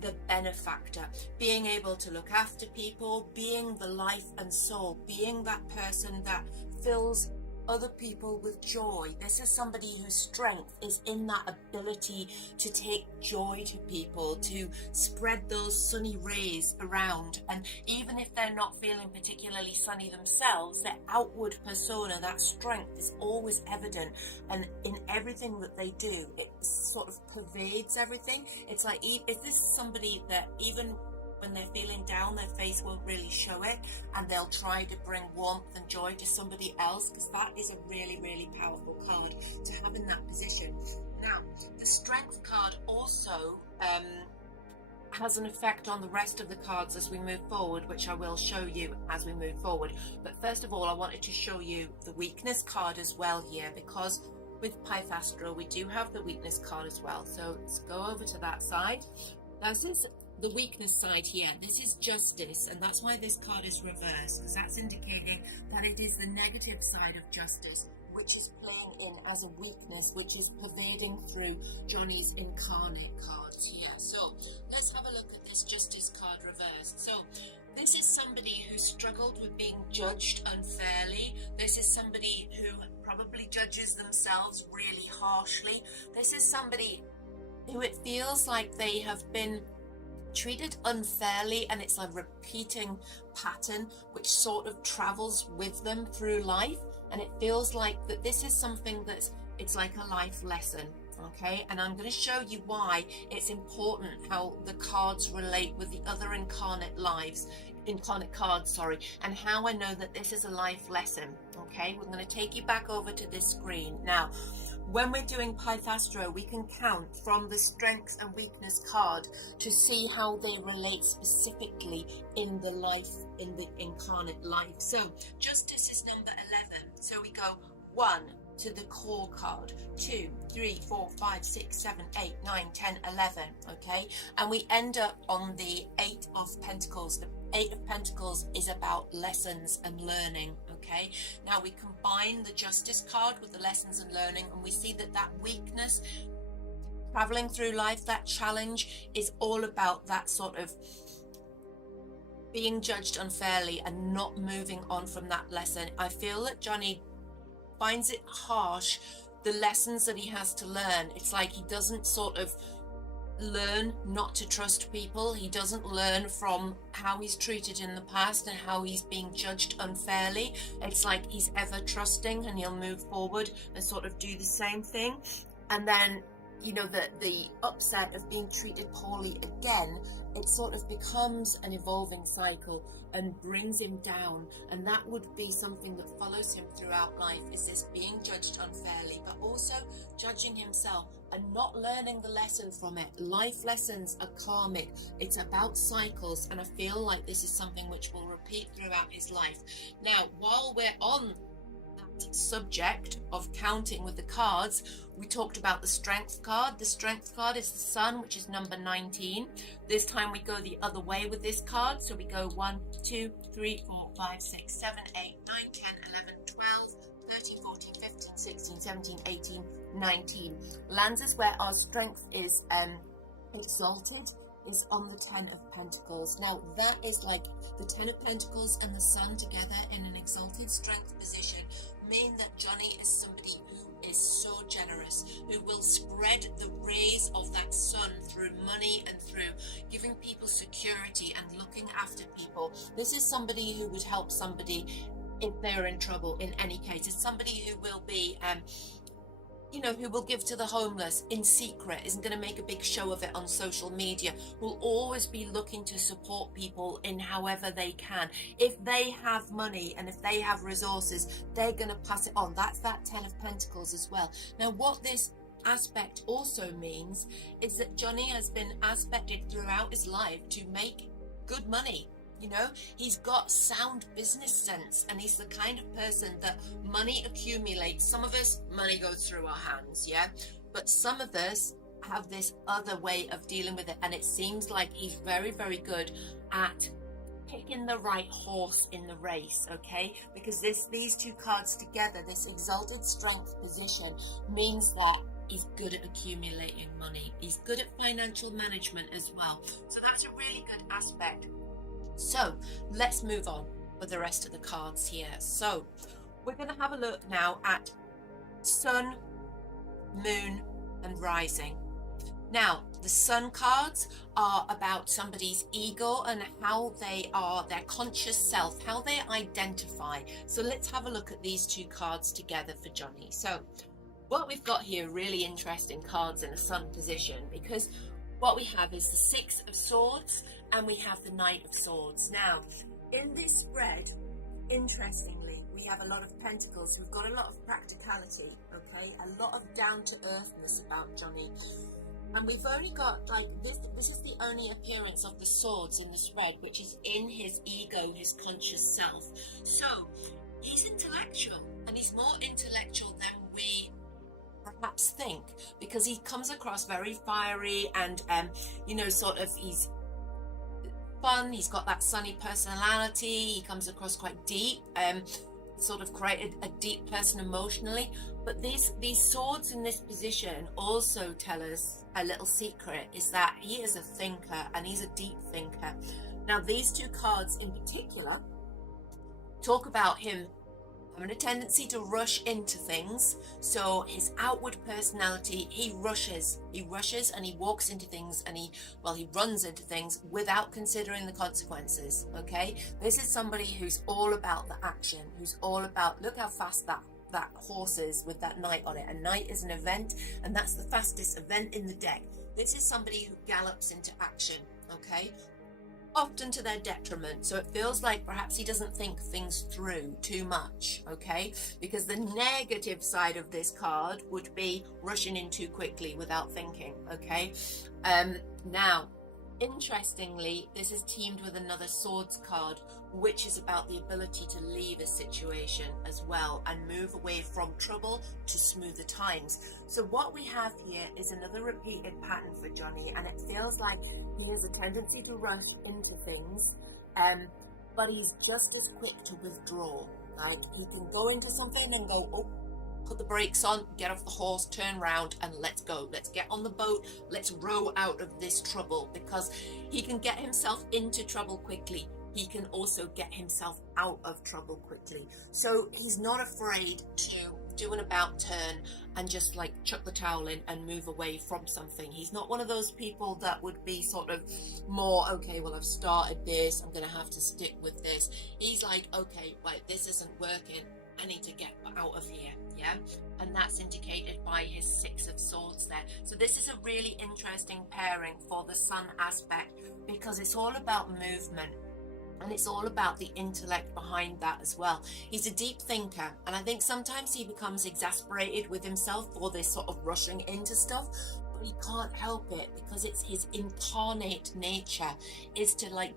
the benefactor, being able to look after people, being the life and soul, being that person that fills other people with joy. This is somebody whose strength is in that ability to take joy to people, to spread those sunny rays around. And even if they're not feeling particularly sunny themselves, their outward persona, that strength, is always evident. And in everything that they do, it sort of pervades everything. It's like, if this is somebody that even when they're feeling down, their face won't really show it, and they'll try to bring warmth and joy to somebody else, because that is a really powerful card to have in that position. Now, the strength card also has an effect on the rest of the cards as we move forward, which I will show you as we move forward. But first of all, I wanted to show you the weakness card as well here, because with Pythastro we do have the weakness card as well. So let's go over to that side. Now this is the weakness side here. This is justice, and that's why this card is reversed, because that's indicating that it is the negative side of justice, which is playing in as a weakness, which is pervading through Johnny's incarnate cards here. So let's have a look at this justice card reversed. So this is somebody who struggled with being judged unfairly. This is somebody who probably judges themselves really harshly. This is somebody who it feels like they have been treated unfairly, and it's a repeating pattern which sort of travels with them through life, and it feels like that this is something it's like a life lesson. Okay, and I'm going to show you why it's important how the cards relate with the other incarnate cards, and how I know that this is a life lesson. Okay, we're going to take you back over to this screen now. When we're doing Pythastro, we can count from the strength and weakness card to see how they relate specifically in the incarnate life. So justice is number 11. So we go 1 to the core card, 2, 3, 4, 5, 6, 7, 8, 9, 10, 11. Okay, and we end up on the 8 of Pentacles. The 8 of Pentacles is about lessons and learning. Okay, now we combine the justice card with the lessons and learning, and we see that weakness, traveling through life, that challenge is all about that sort of being judged unfairly and not moving on from that lesson. I feel that Johnny finds it harsh, the lessons that he has to learn. It's like he doesn't sort of learn not to trust people. He doesn't learn from how he's treated in the past and how he's being judged unfairly. It's like he's ever trusting, and he'll move forward and sort of do the same thing, and then the upset of being treated poorly again, it sort of becomes an evolving cycle and brings him down. And that would be something that follows him throughout life, is this being judged unfairly, but also judging himself and not learning the lesson from it. Life lessons are karmic. It's about cycles, and I feel like this is something which will repeat throughout his life. Now, while we're on that subject of counting with the cards, we talked about the strength card. The strength card is the sun, which is number 19. This time we go the other way with this card. So we go 1, 2, 3, 4, 5, 6, 7, 8, 9, 10, 11, 12, 13, 14, 15, 16, 17, 18, 19. Lands us where our strength is exalted, is on the 10 of Pentacles. Now that is like the 10 of Pentacles and the sun together in an exalted strength position mean that Johnny is somebody who is so generous, who will spread the rays of that sun through money and through giving people security and looking after people. This is somebody who would help somebody if they're in trouble in any case. It's somebody who will be you know, who will give to the homeless in secret, isn't going to make a big show of it on social media, will always be looking to support people in however they can. If they have money and if they have resources, they're going to pass it on. That's that 10 of Pentacles as well. Now, what this aspect also means is that Johnny has been aspected throughout his life to make good money. You know, he's got sound business sense, and he's the kind of person that money accumulates. Some of us, money goes through our hands, yeah? But some of us have this other way of dealing with it, and it seems like he's very, very good at picking the right horse in the race, okay? Because these two cards together, this exalted strength position, means that he's good at accumulating money. He's good at financial management as well. So that's a really good aspect. So let's move on with the rest of the cards here. So we're going to have a look now at Sun, Moon, and Rising. Now, the Sun cards are about somebody's ego and how they are, their conscious self, how they identify. So let's have a look at these two cards together for Johnny. So what we've got here, really interesting cards in a Sun position, because what we have is the Six of Swords and we have the Knight of Swords. Now, in this spread, interestingly, we have a lot of Pentacles who've got a lot of practicality, okay? A lot of down-to-earthness about Johnny. And we've only got, like, this is the only appearance of the Swords in the spread, which is in his ego, his conscious self. So, he's intellectual, and he's more intellectual than we perhaps think, because he comes across very fiery and you know, sort of, he's fun, he's got that sunny personality, he comes across quite deep, sort of created a deep person emotionally. But these swords in this position also tell us a little secret, is that he is a thinker, and he's a deep thinker. Now, these two cards in particular talk about him having a tendency to rush into things. So his outward personality, he rushes and he walks into things, and he runs into things without considering the consequences, okay? This is somebody who's all about the action, who's all about, look how fast that horse is with that knight on it. A knight is an event, and that's the fastest event in the deck. This is somebody who gallops into action, okay? Often to their detriment. So it feels like perhaps he doesn't think things through too much, okay? Because the negative side of this card would be rushing in too quickly without thinking, okay? Now, interestingly, this is teamed with another Swords card, which is about the ability to leave a situation as well and move away from trouble to smoother times. So what we have here is another repeated pattern for Johnny, and it feels like he has a tendency to rush into things, but he's just as quick to withdraw. Like, he can go into something and go, oh, put the brakes on, get off the horse, turn around, and let's go. Let's get on the boat. Let's row out of this trouble, because he can get himself into trouble quickly. He can also get himself out of trouble quickly. So he's not afraid to do an about turn and just like chuck the towel in and move away from something. He's not one of those people that would be sort of more, okay, well, I've started this, I'm going to have to stick with this. He's like, okay, right, this isn't working. I need to get out of here, yeah? And that's indicated by his Six of Swords there. So this is a really interesting pairing for the Sun aspect, because it's all about movement. And it's all about the intellect behind that as well. He's a deep thinker, and I think sometimes he becomes exasperated with himself for this sort of rushing into stuff, but he can't help it, because it's his incarnate nature is to like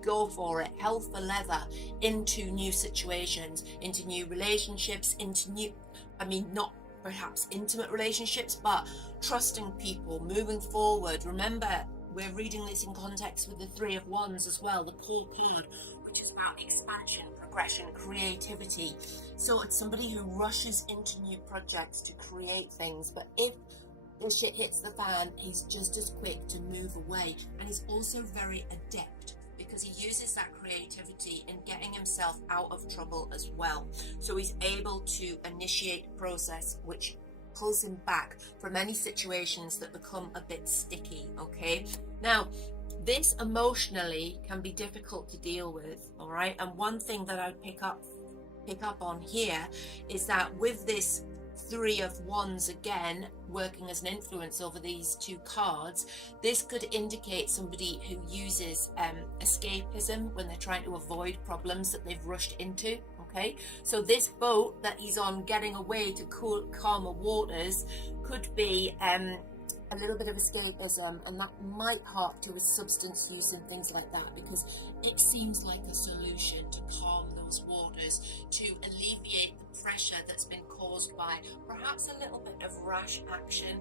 go for it, hell for leather, into new situations, into new relationships, into new, I mean, not perhaps intimate relationships, but trusting people, moving forward. Remember, we're reading this in context with the Three of Wands as well, the core card, which is about expansion, progression, creativity. So it's somebody who rushes into new projects to create things, but if the shit hits the fan, he's just as quick to move away. And he's also very adept, because he uses that creativity in getting himself out of trouble as well. So he's able to initiate a process which pulls him back from any situations that become a bit sticky, okay? Now, this emotionally can be difficult to deal with, all right? And one thing that I would pick up on here is that with this Three of Wands again working as an influence over these two cards, this could indicate somebody who uses escapism when they're trying to avoid problems that they've rushed into. Okay, so this boat that he's on, getting away to calmer waters, could be a little bit of escapism, and that might hark to his substance use and things like that, because it seems like a solution to calm those waters, to alleviate the pressure that's been caused by perhaps a little bit of rash action,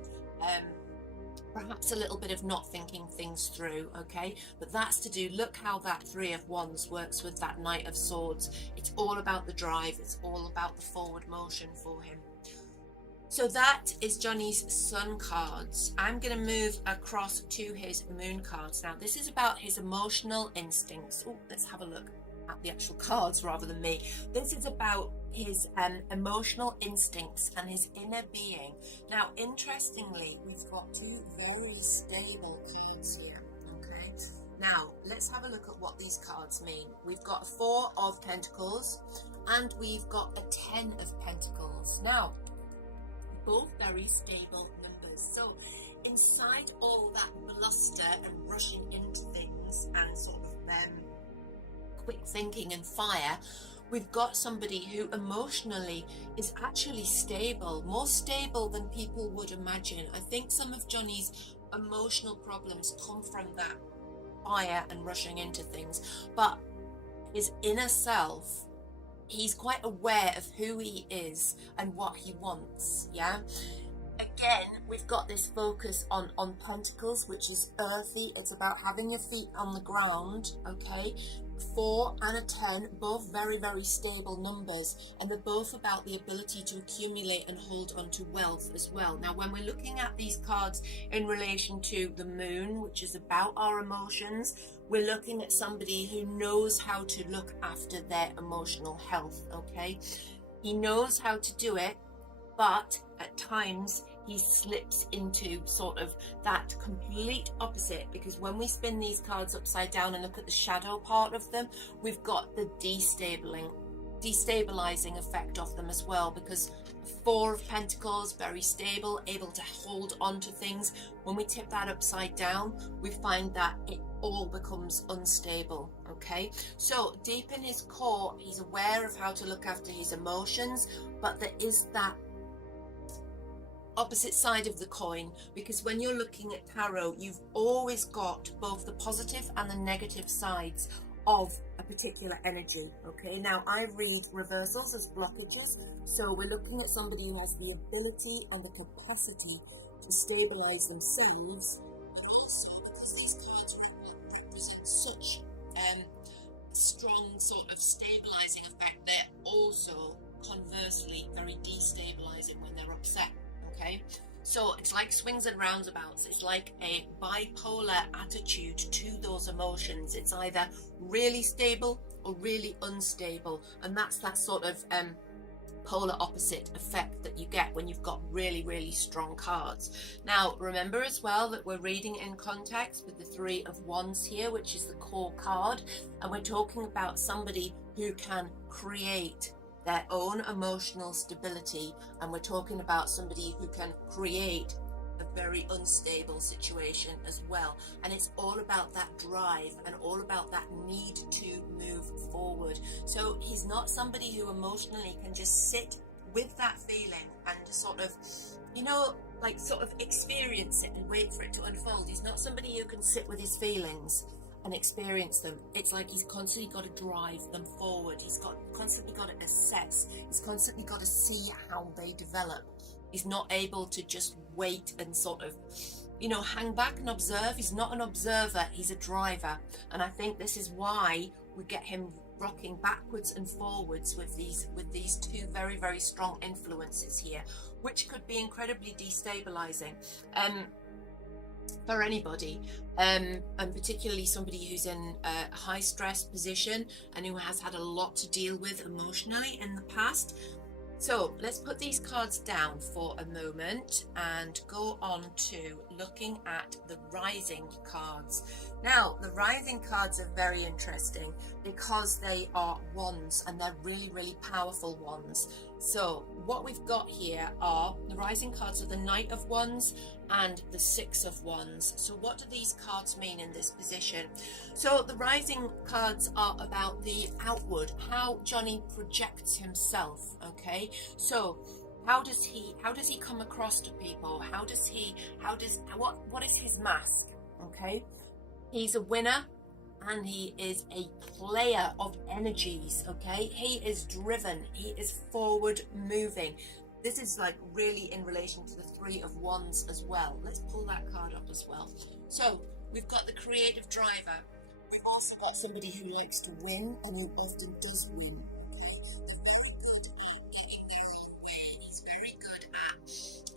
perhaps a little bit of not thinking things through. Okay, but that's to do, look how that Three of Wands works with that Knight of Swords. It's all about the drive, it's all about the forward motion for him. So that is Johnny's Sun cards. I'm going to move across to his Moon cards. Now, this is about his emotional instincts. Oh, let's have a look at the actual cards rather than me. This is about his emotional instincts and his inner being. Now, interestingly, we've got two very stable cards here. Okay. Now, let's have a look at what these cards mean. We've got 4 of Pentacles and we've got a 10 of Pentacles. Now, both very stable numbers. So inside all that bluster and rushing into things and sort of quick thinking and fire, we've got somebody who emotionally is actually stable, more stable than people would imagine. I think some of Johnny's emotional problems come from that fire and rushing into things, but his inner self, he's quite aware of who he is and what he wants. Yeah, again, we've got this focus on Pentacles, which is earthy. It's about having your feet on the ground. Okay, 4 and a 10, both very, very stable numbers, and they're both about the ability to accumulate and hold on to wealth as well. Now, when we're looking at these cards in relation to the Moon, which is about our emotions, we're looking at somebody who knows how to look after their emotional health. Okay, he knows how to do it, but at times he slips into sort of that complete opposite, because when we spin these cards upside down and look at the shadow part of them, we've got the destabilizing effect of them as well, because 4 of Pentacles, very stable, able to hold on to things. When we tip that upside down, we find that it all becomes unstable. Okay, so deep in his core, he's aware of how to look after his emotions, but there is that opposite side of the coin, because when you're looking at tarot, you've always got both the positive and the negative sides of a particular energy. Okay, now I read reversals as blockages, so we're looking at somebody who has the ability and the capacity to stabilize themselves, but also because these cards represent such strong sort of stabilizing effect, they're also conversely very destabilizing when they're upset. Okay, so it's like swings and roundabouts. It's like a bipolar attitude to those emotions. It's either really stable or really unstable, and that's that sort of polar opposite effect that you get when you've got really, really strong cards. Now, remember as well that we're reading in context with the 3 of Wands here, which is the core card, and we're talking about somebody who can create their own emotional stability, and we're talking about somebody who can create a very unstable situation as well. And it's all about that drive and all about that need to move forward. So he's not somebody who emotionally can just sit with that feeling and sort of, you know, like sort of experience it and wait for it to unfold. He's not somebody who can sit with his feelings and experience them. It's like he's constantly got to drive them forward. He's constantly got to assess. He's constantly got to see how they develop. He's not able to just wait and sort of, you know, hang back and observe. He's not an observer, he's a driver. And I think this is why we get him rocking backwards and forwards with these two very, very strong influences here, which could be incredibly destabilizing for anybody, and particularly somebody who's in a high stress position and who has had a lot to deal with emotionally in the past. So let's put these cards down for a moment and go on to looking at the rising cards. Now, the rising cards are very interesting because they are wands, and they're really, really powerful wands. So what we've got here are the rising cards are the Knight of Wands and the Six of Wands. So what do these cards mean in this position? So the rising cards are about the outward, how Johnny projects himself. Okay, so how does he come across to people? What is his mask? Okay, he's a winner and he is a player of energies. Okay, he is driven, he is forward moving. This is like really in relation to the Three of Wands as well. Let's pull that card up as well. So we've got the creative driver. We've also got somebody who likes to win and who often does win. He's very good at,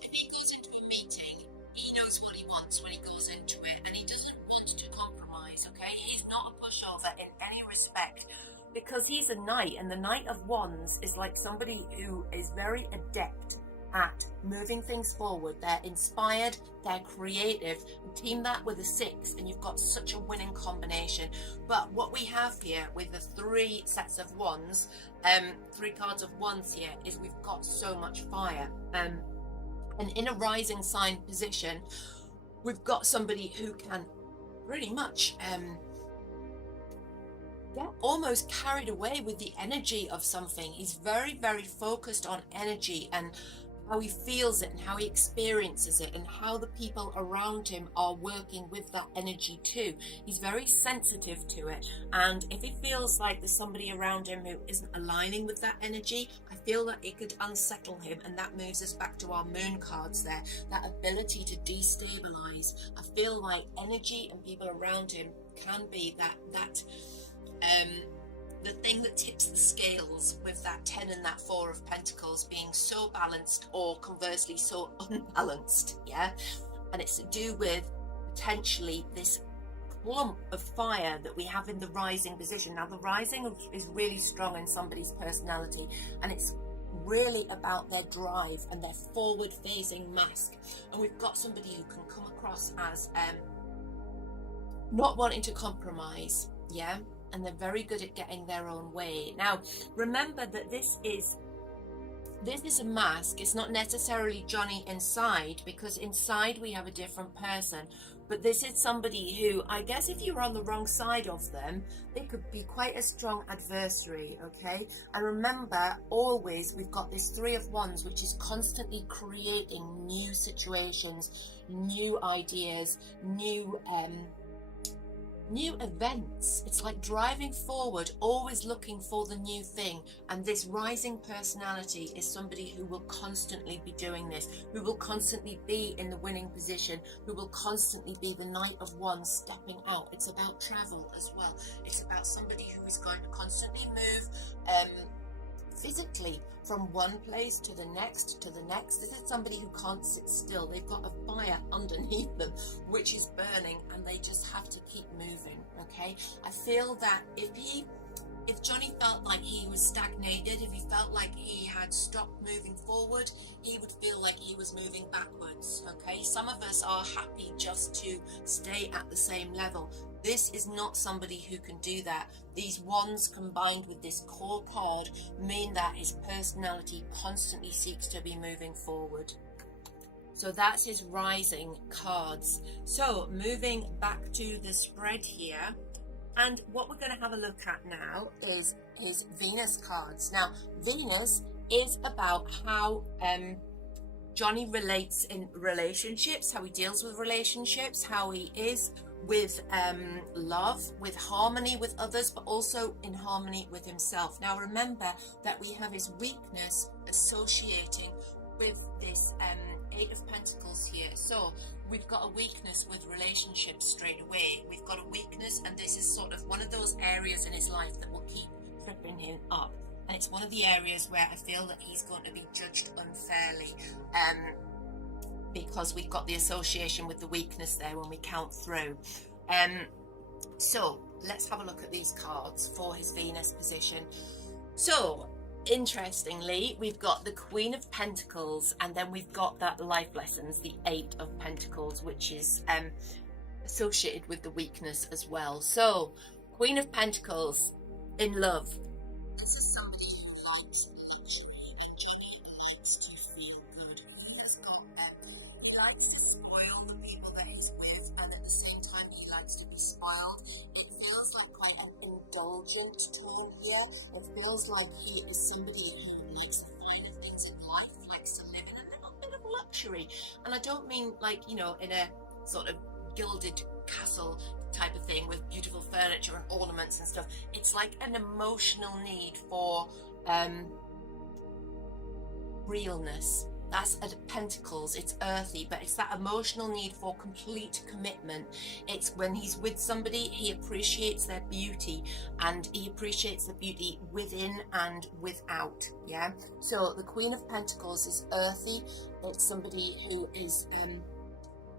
if he goes into a meeting, he knows what he wants when he goes into it, and he doesn't want to compromise. Okay, he's not a pushover in any respect, because he's a knight, and the Knight of Wands is like somebody who is very adept at moving things forward. They're inspired, they're creative. Team that with a six and you've got such a winning combination. But what we have here with the three sets of wands, three cards of wands here, is we've got so much fire. And in a rising sign position, we've got somebody who can pretty much get almost carried away with the energy of something. He's very, very focused on energy and how he feels it and how he experiences it and how the people around him are working with that energy too. He's very sensitive to it, and if he feels like there's somebody around him who isn't aligning with that energy, I feel that it could unsettle him, and that moves us back to our moon cards there, that ability to destabilize. I feel like energy and people around him can be the thing that tips the scales, with that 10 and that 4 of Pentacles being so balanced or conversely so unbalanced. Yeah, and it's to do with potentially this clump of fire that we have in the rising position. Now the rising is really strong in somebody's personality, and it's really about their drive and their forward facing mask. And we've got somebody who can come across as not wanting to compromise. Yeah, and they're very good at getting their own way. Now, remember that this is a mask. It's not necessarily Johnny inside, because inside we have a different person. But this is somebody who, I guess if you're on the wrong side of them, they could be quite a strong adversary, okay? And remember, always, we've got this Three of Wands, which is constantly creating new situations, new ideas, new events. It's like driving forward, always looking for the new thing. And this rising personality is somebody who will constantly be doing this, who will constantly be in the winning position, who will constantly be the Knight of Wands stepping out. It's about travel as well. It's about somebody who is going to constantly move physically from one place to the next to the next. This is somebody who can't sit still. They've got a fire underneath them which is burning, and they just have to keep moving. Okay, I feel that if Johnny felt like he was stagnated, if he felt like he had stopped moving forward, he would feel like he was moving backwards. Okay, some of us are happy just to stay at the same level. This is not somebody who can do that. These wands combined with this core card mean that his personality constantly seeks to be moving forward. So that's his rising cards. So moving back to the spread here, and what we're going to have a look at now is his Venus cards. Now, Venus is about how Johnny relates in relationships, how he deals with relationships, how he is with love, with harmony with others, but also in harmony with himself. Now, remember that we have his weakness associating with this Eight of Pentacles here. So we've got a weakness with relationships straight away. We've got a weakness, and this is sort of one of those areas in his life that will keep tripping him up. And it's one of the areas where I feel that he's going to be judged unfairly, because we've got the association with the weakness there when we count through. So let's have a look at these cards for his Venus position. So Interestingly, we've got the Queen of Pentacles, and then we've got that life lessons, the Eight of Pentacles, which is associated with the weakness as well. So, Queen of Pentacles in love. This is somebody who likes luxury and Johnny likes to feel good. He has got he likes to spoil the people that he's with, and at the same time he likes to be spoiled. It feels like quite an indulgent tone here. It feels like he is somebody who likes the finer things in life, likes to live in a little bit of luxury. And I don't mean like, you know, in a sort of gilded castle type of thing with beautiful furniture and ornaments and stuff. It's like an emotional need for realness. That's at Pentacles. It's earthy, but it's that emotional need for complete commitment. It's when he's with somebody, he appreciates their beauty, and he appreciates the beauty within and without. Yeah. So the Queen of Pentacles is earthy. It's somebody who is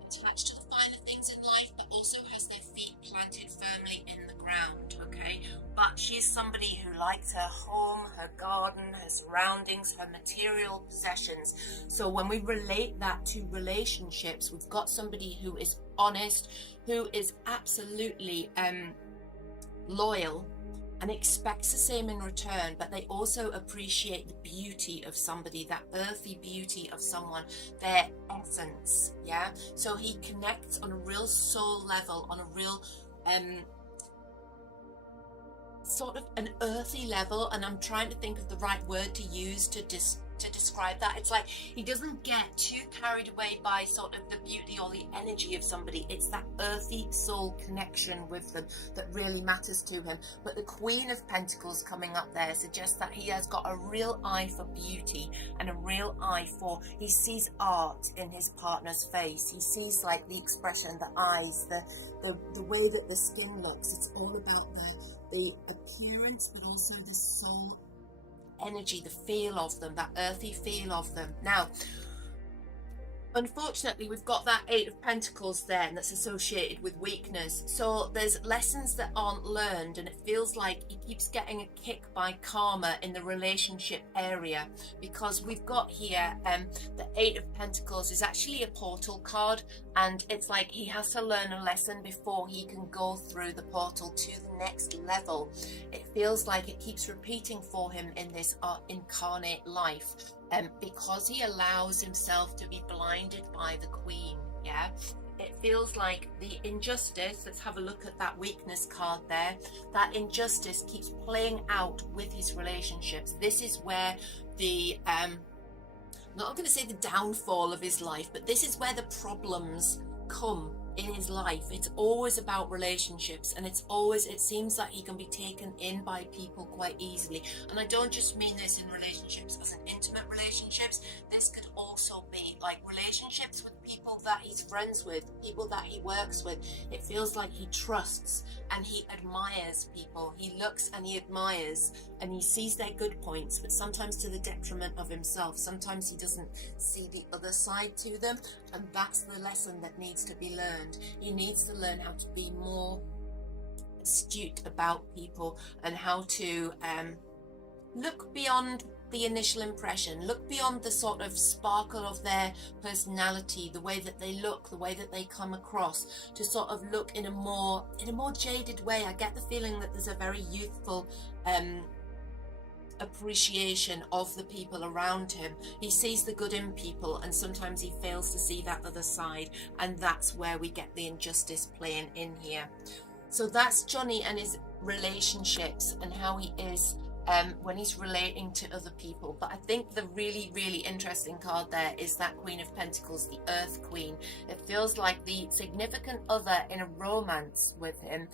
attached to the finer things in life, but also has their feet planted firmly in the ground. Okay, but she's somebody who likes her home, her garden, her surroundings, her material possessions. So when we relate that to relationships, we've got somebody who is honest, who is absolutely loyal, and expects the same in return, but they also appreciate the beauty of somebody, that earthy beauty of someone, their essence. Yeah, so he connects on a real soul level, on a real sort of an earthy level, and I'm trying to think of the right word to use to describe that. It's like he doesn't get too carried away by sort of the beauty or the energy of somebody. It's that earthy soul connection with them that really matters to him. But the Queen of Pentacles coming up there suggests that he has got a real eye for beauty and a real eye for, he sees art in his partner's face. He sees like the expression, the eyes, the way that the skin looks. It's all about the appearance, but also the soul energy, the feel of them, that earthy feel of them. Now, unfortunately, we've got that Eight of Pentacles there, and that's associated with weakness. So there's lessons that aren't learned, and it feels like he keeps getting a kick by karma in the relationship area, because we've got here the Eight of Pentacles is actually a portal card, and it's like he has to learn a lesson before he can go through the portal to the next level. It feels like it keeps repeating for him in this incarnate life. Because he allows himself to be blinded by the Queen. Yeah, it feels like the injustice, let's have a look at that weakness card there, that injustice keeps playing out with his relationships. This is where the not going to say the downfall of his life, but this is where the problems come in his life. It's always about relationships, and it's always, it seems that he can be taken in by people quite easily. And I don't just mean this in relationships as in intimate relationships. This could also be like relationships with people that he's friends with, people that he works with. It feels like he trusts and he admires people. He looks and he admires and he sees their good points, but sometimes to the detriment of himself. Sometimes he doesn't see the other side to them, and that's the lesson that needs to be learned. He needs to learn how to be more astute about people and how to look beyond the initial impression, look beyond the sort of sparkle of their personality, the way that they look, the way that they come across, to sort of look in a more jaded way. I get the feeling that there's a very youthful appreciation of the people around him. He sees the good in people, and sometimes he fails to see that other side, and that's where we get the injustice playing in here. So that's Johnny and his relationships and how he is when he's relating to other people. But I think the really, really interesting card there is that Queen of Pentacles, the Earth Queen. It feels like the significant other in a romance with him,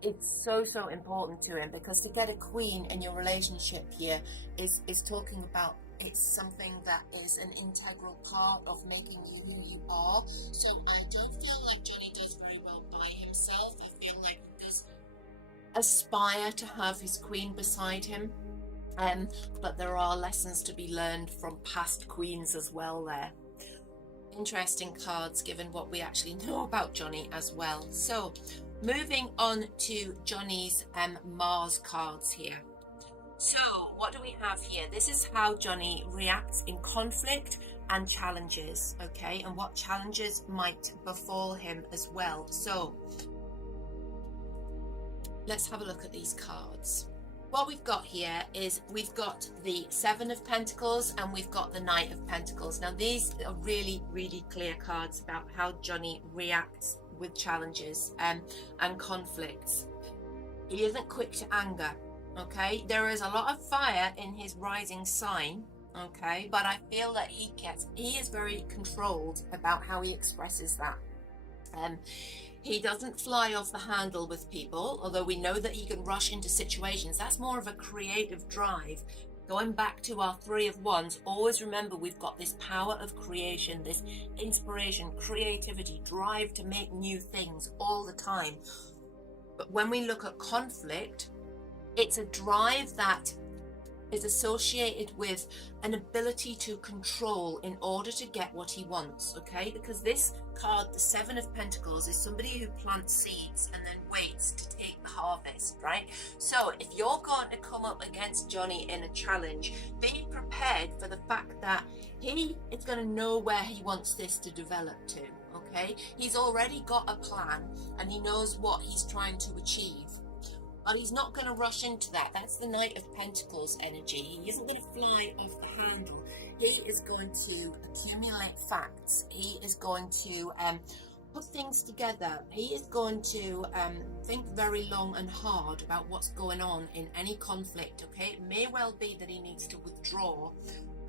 it's so important to him, because to get a queen in your relationship here is talking about, it's something that is an integral part of making you who you are. So I don't feel like Johnny does very well by himself. I feel like he does aspire to have his queen beside him, but there are lessons to be learned from past queens as well there. Interesting cards given what we actually know about Johnny as well. So moving on to Johnny's Mars cards here. So what do we have here? This is how Johnny reacts in conflict and challenges, okay, and what challenges might befall him as well. So let's have a look at these cards. What we've got here is we've got the Seven of Pentacles and we've got the Knight of Pentacles. Now these are really, really clear cards about how Johnny reacts with challenges and conflicts. He isn't quick to anger, okay? There is a lot of fire in his rising sign, okay? But I feel that he is very controlled about how he expresses that. He doesn't fly off the handle with people, although we know that he can rush into situations. That's more of a creative drive. Going back to our Three of Wands, always remember we've got this power of creation, this inspiration, creativity, drive to make new things all the time. But when we look at conflict, it's a drive that is associated with an ability to control in order to get what he wants, okay? Because this card, the Seven of Pentacles, is somebody who plants seeds and then waits to take the harvest, right? So if you're going to come up against Johnny in a challenge, be prepared for the fact that he is going to know where he wants this to develop to, okay? He's already got a plan and he knows what he's trying to achieve. But he's not going to rush into that. That's the Knight of Pentacles energy. He isn't going to fly off the handle. He is going to accumulate facts. He is going to put things together. He is going to think very long and hard about what's going on in any conflict, okay? It may well be that he needs to withdraw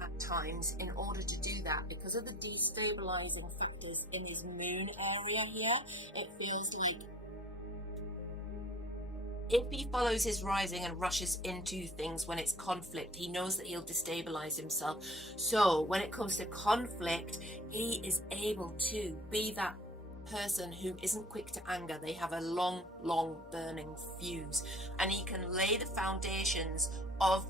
at times in order to do that because of the destabilizing factors in his moon area here. It feels like if he follows his rising and rushes into things when it's conflict, he knows that he'll destabilize himself. So when it comes to conflict, he is able to be that person who isn't quick to anger. They have a long burning fuse, and he can lay the foundations of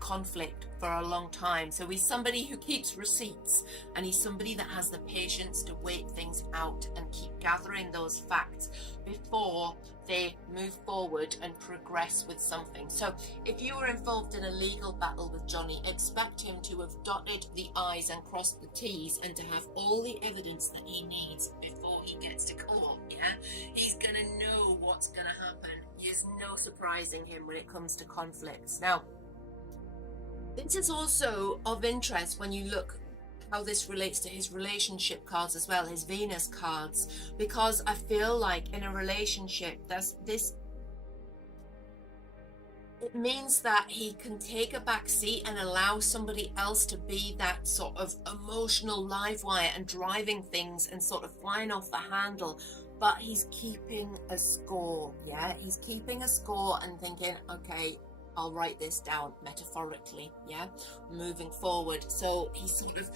conflict for a long time. So he's somebody who keeps receipts, and he's somebody that has the patience to wait things out and keep gathering those facts before they move forward and progress with something. So if you were involved in a legal battle with Johnny, expect him to have dotted the I's and crossed the T's and to have all the evidence that he needs before he gets to court, yeah? He's gonna know what's gonna happen. There's no surprising him when it comes to conflicts. Now, this is also of interest when you look how this relates to his relationship cards as well, his Venus cards, because I feel like in a relationship, it means that he can take a back seat and allow somebody else to be that sort of emotional live wire and driving things and sort of flying off the handle, but he's keeping a score, yeah? He's keeping a score and thinking, okay, I'll write this down metaphorically, yeah? Moving forward. So he sort of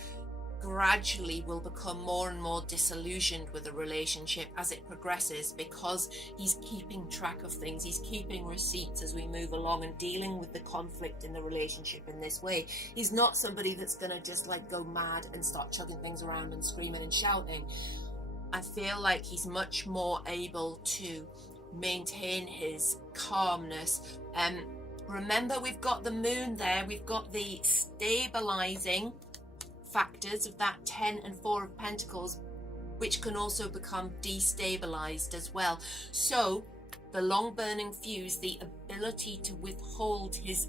gradually will become more and more disillusioned with the relationship as it progresses because he's keeping track of things. He's keeping receipts as we move along and dealing with the conflict in the relationship in this way. He's not somebody that's going to just like go mad and start chugging things around and screaming and shouting. I feel like he's much more able to maintain his calmness. Remember, we've got the moon there. We've got the stabilizing factors of that 10 and 4 of Pentacles, which can also become destabilized as well. So the long burning fuse, the ability to withhold his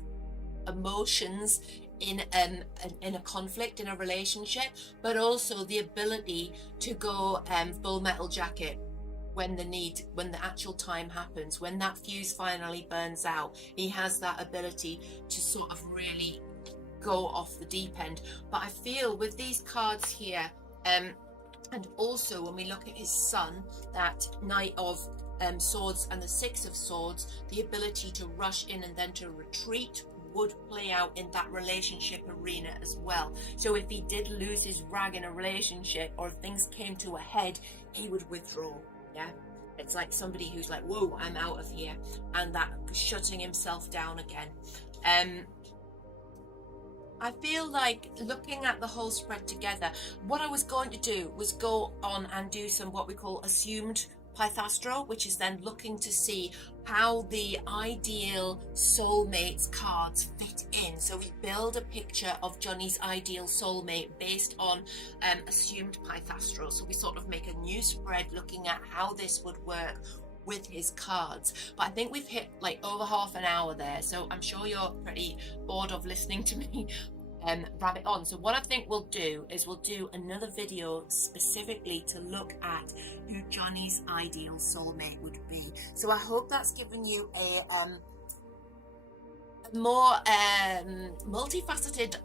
emotions in a conflict, in a relationship, but also the ability to go full metal jacket when the actual time happens, when that fuse finally burns out. He has that ability to sort of really go off the deep end. But I feel with these cards here, and also when we look at his sun, that Knight of Swords and the Six of Swords, the ability to rush in and then to retreat would play out in that relationship arena as well. So if he did lose his rag in a relationship, or if things came to a head, he would withdraw. Yeah, it's like somebody who's like, whoa, I'm out of here, and that shutting himself down again. I feel like looking at the whole spread together, what I was going to do was go on and do some what we call assumed Pythastro, which is then looking to see how the ideal soulmates cards fit in. So we build a picture of Johnny's ideal soulmate based on assumed Pythastro. So we sort of make a new spread looking at how this would work with his cards. But I think we've hit like over half an hour there, so I'm sure you're pretty bored of listening to me rabbit on. So what I think we'll do is we'll do another video specifically to look at who Johnny's ideal soulmate would be. So I hope that's given you a more multifaceted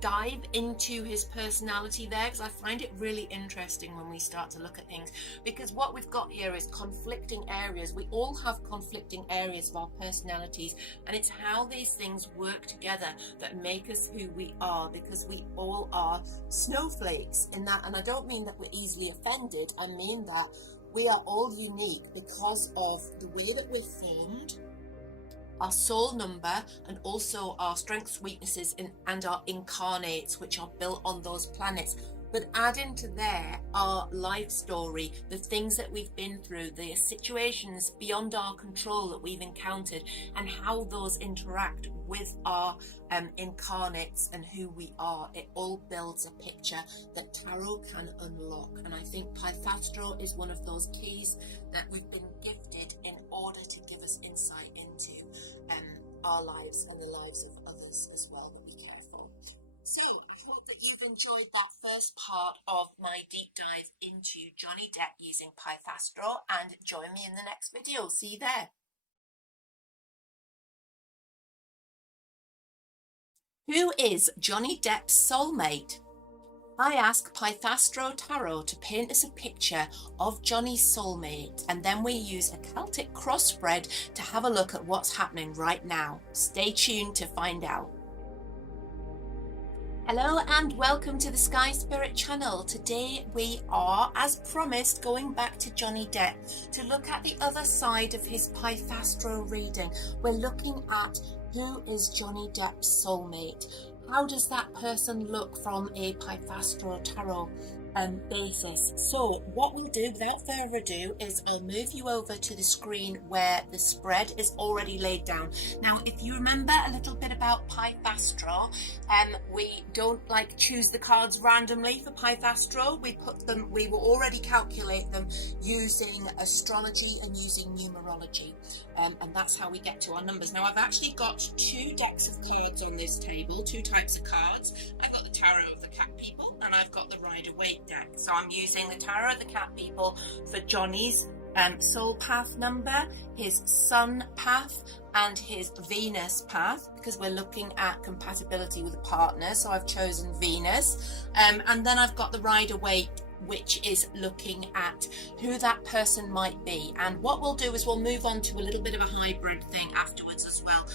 dive into his personality there, because I find it really interesting when we start to look at things, because what we've got here is conflicting areas. We all have conflicting areas of our personalities, and it's how these things work together that make us who we are, because we all are snowflakes in that. And I don't mean that we're easily offended, I mean that we are all unique because of the way that we're formed, our soul number, and also our strengths, weaknesses, and our incarnates, which are built on those planets. But add into there our life story, the things that we've been through, the situations beyond our control that we've encountered, and how those interact with our incarnates and who we are. It all builds a picture that tarot can unlock. And I think Pythastro is one of those keys that we've been gifted in order to give us insight into our lives and the lives of others as well, that we care for. So I hope that you've enjoyed that first part of my deep dive into Johnny Depp using Pythastro, and join me in the next video. See you there. Who is Johnny Depp's soulmate? I ask Pythastro Tarot to paint us a picture of Johnny's soulmate, and then we use a Celtic cross spread to have a look at what's happening right now. Stay tuned to find out. Hello and welcome to the Sky Spirit channel. Today we are, as promised, going back to Johnny Depp to look at the other side of his Pythastro reading. We're looking at who is Johnny Depp's soulmate. How does that person look from a Pythastro tarot basis? So what we'll do without further ado is I'll move you over to the screen where the spread is already laid down. Now, if you remember a little bit about Pythastro, we don't choose the cards randomly for Pythastro. We will already calculate them using astrology and using numerology. And that's how we get to our numbers. Now, I've actually got two decks of cards on this table, two types of cards. I've got the Tarot of the Cat People and I've got the Rider-Waite deck. So I'm using the Tarot of the Cat People for Johnny's soul path number, his sun path, and his Venus path, because we're looking at compatibility with a partner. So I've chosen Venus. And then I've got the Rider-Waite, which is looking at who that person might be. And what we'll do is we'll move on to a little bit of a hybrid thing afterwards as well,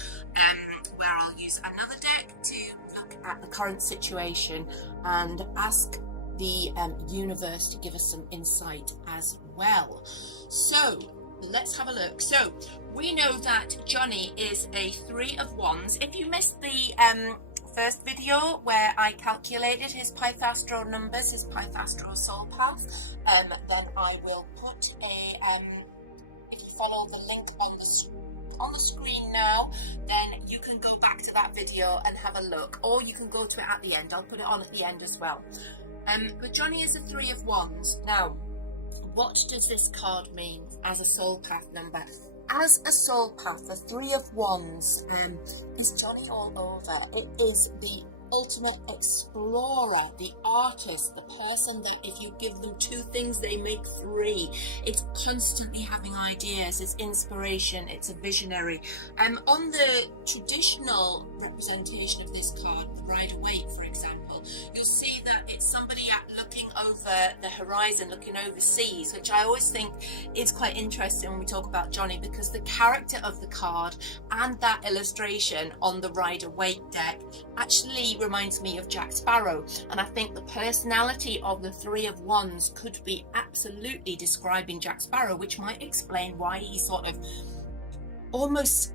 where I'll use another deck to look at the current situation and ask the universe to give us some insight as well. So let's have a look. So we know that Johnny is a 3 of Wands. If you missed the first video where I calculated his Pythastro numbers, his Pythastro soul path, then I will put a if you follow the link on the screen now, then you can go back to that video and have a look, or you can go to it at the end. I'll put it on at the end as well. But Johnny is a 3 of Wands. Now, what does this card mean as a soul path number? As a soul path, the 3 of Wands is Johnny all over. It is the ultimate explorer, the artist, the person that if you give them 2 things, they make 3. It's constantly having ideas, it's inspiration, it's a visionary. On the traditional representation of this card, Rider-Waite, for example, you'll see that it's somebody looking over the horizon, looking overseas, which I always think is quite interesting when we talk about Johnny, because the character of the card and that illustration on the Rider-Waite deck actually reminds me of Jack Sparrow. And I think the personality of the 3 of Wands could be absolutely describing Jack Sparrow, which might explain why he sort of almost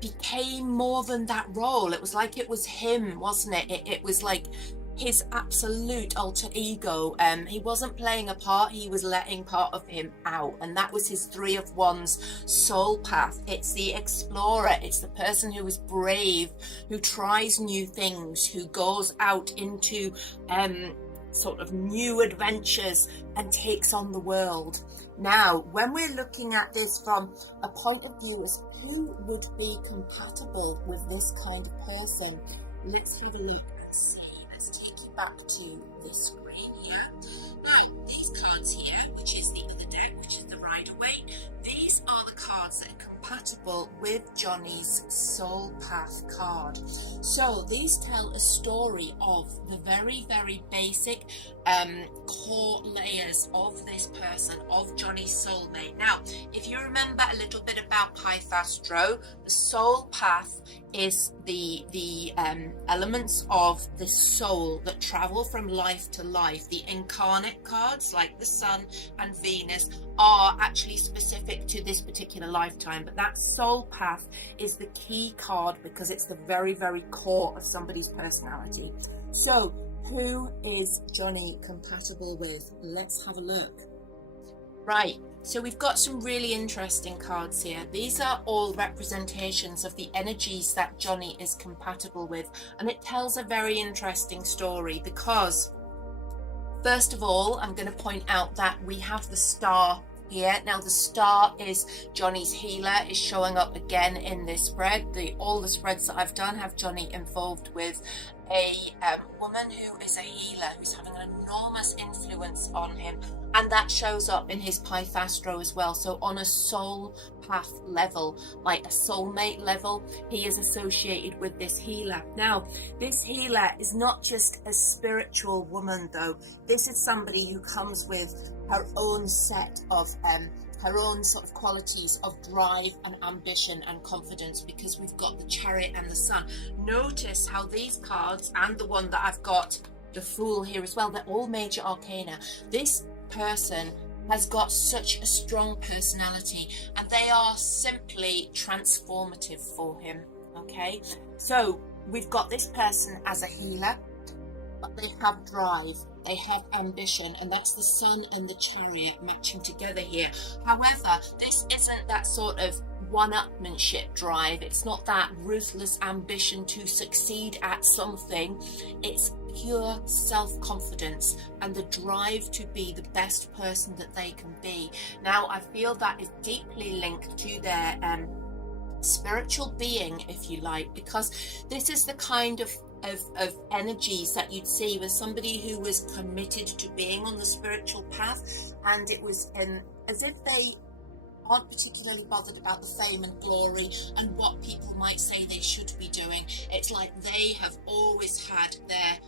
became more than that role. It was like it was him, wasn't it? It was like his absolute alter ego. He wasn't playing a part, he was letting part of him out, and that was his Three of Wands soul path. It's the explorer, it's the person who is brave, who tries new things, who goes out into sort of new adventures and takes on the world. Now, when we're looking at this from a point of view as who would be compatible with this kind of person, let's have a look and see. Let's take you back to this screen here. Now, these cards here, which is the other deck, which is the Rider-Waite, these are the cards that are compatible with Johnny's soul path card. So these tell a story of the very, very basic core layers of this person, of Johnny's soulmate. Now, if you remember a little bit about Pythastro, the soul path is the elements of the soul that travel from life to life. The incarnate cards, like the Sun and Venus, are actually specific to this particular lifetime, but that soul path is the key card because it's the very, very core of somebody's personality. So who is Johnny compatible with? Let's have a look. Right, so we've got some really interesting cards here. These are all representations of the energies that Johnny is compatible with, and it tells a very interesting story because, first of all, I'm going to point out that we have the star here. Now, the star is Johnny's healer, is showing up again in this spread. All the spreads that I've done have Johnny involved with a woman who is a healer, who's having an enormous influence on him, and that shows up in his Pythastro as well. So on a soul path level, like a soulmate level, he is associated with this healer. Now, this healer is not just a spiritual woman, though. This is somebody who comes with her own set of her own sort of qualities of drive and ambition and confidence, because we've got the Chariot and the Sun. Notice how these cards, and the one that I've got, the Fool, here as well, they're all major arcana. This person has got such a strong personality, and they are simply transformative for him. Okay, so we've got this person as a healer, but they have drive, they have ambition, and that's the Sun and the Chariot matching together here. However, this isn't that sort of one-upmanship drive. It's not that ruthless ambition to succeed at something. It's pure self-confidence and the drive to be the best person that they can be. Now, I feel that is deeply linked to their spiritual being, if you like, because this is the kind of energies that you'd see with somebody who was committed to being on the spiritual path, and it was as if they aren't particularly bothered about the fame and glory and what people might say they should be doing. It's like they have always had their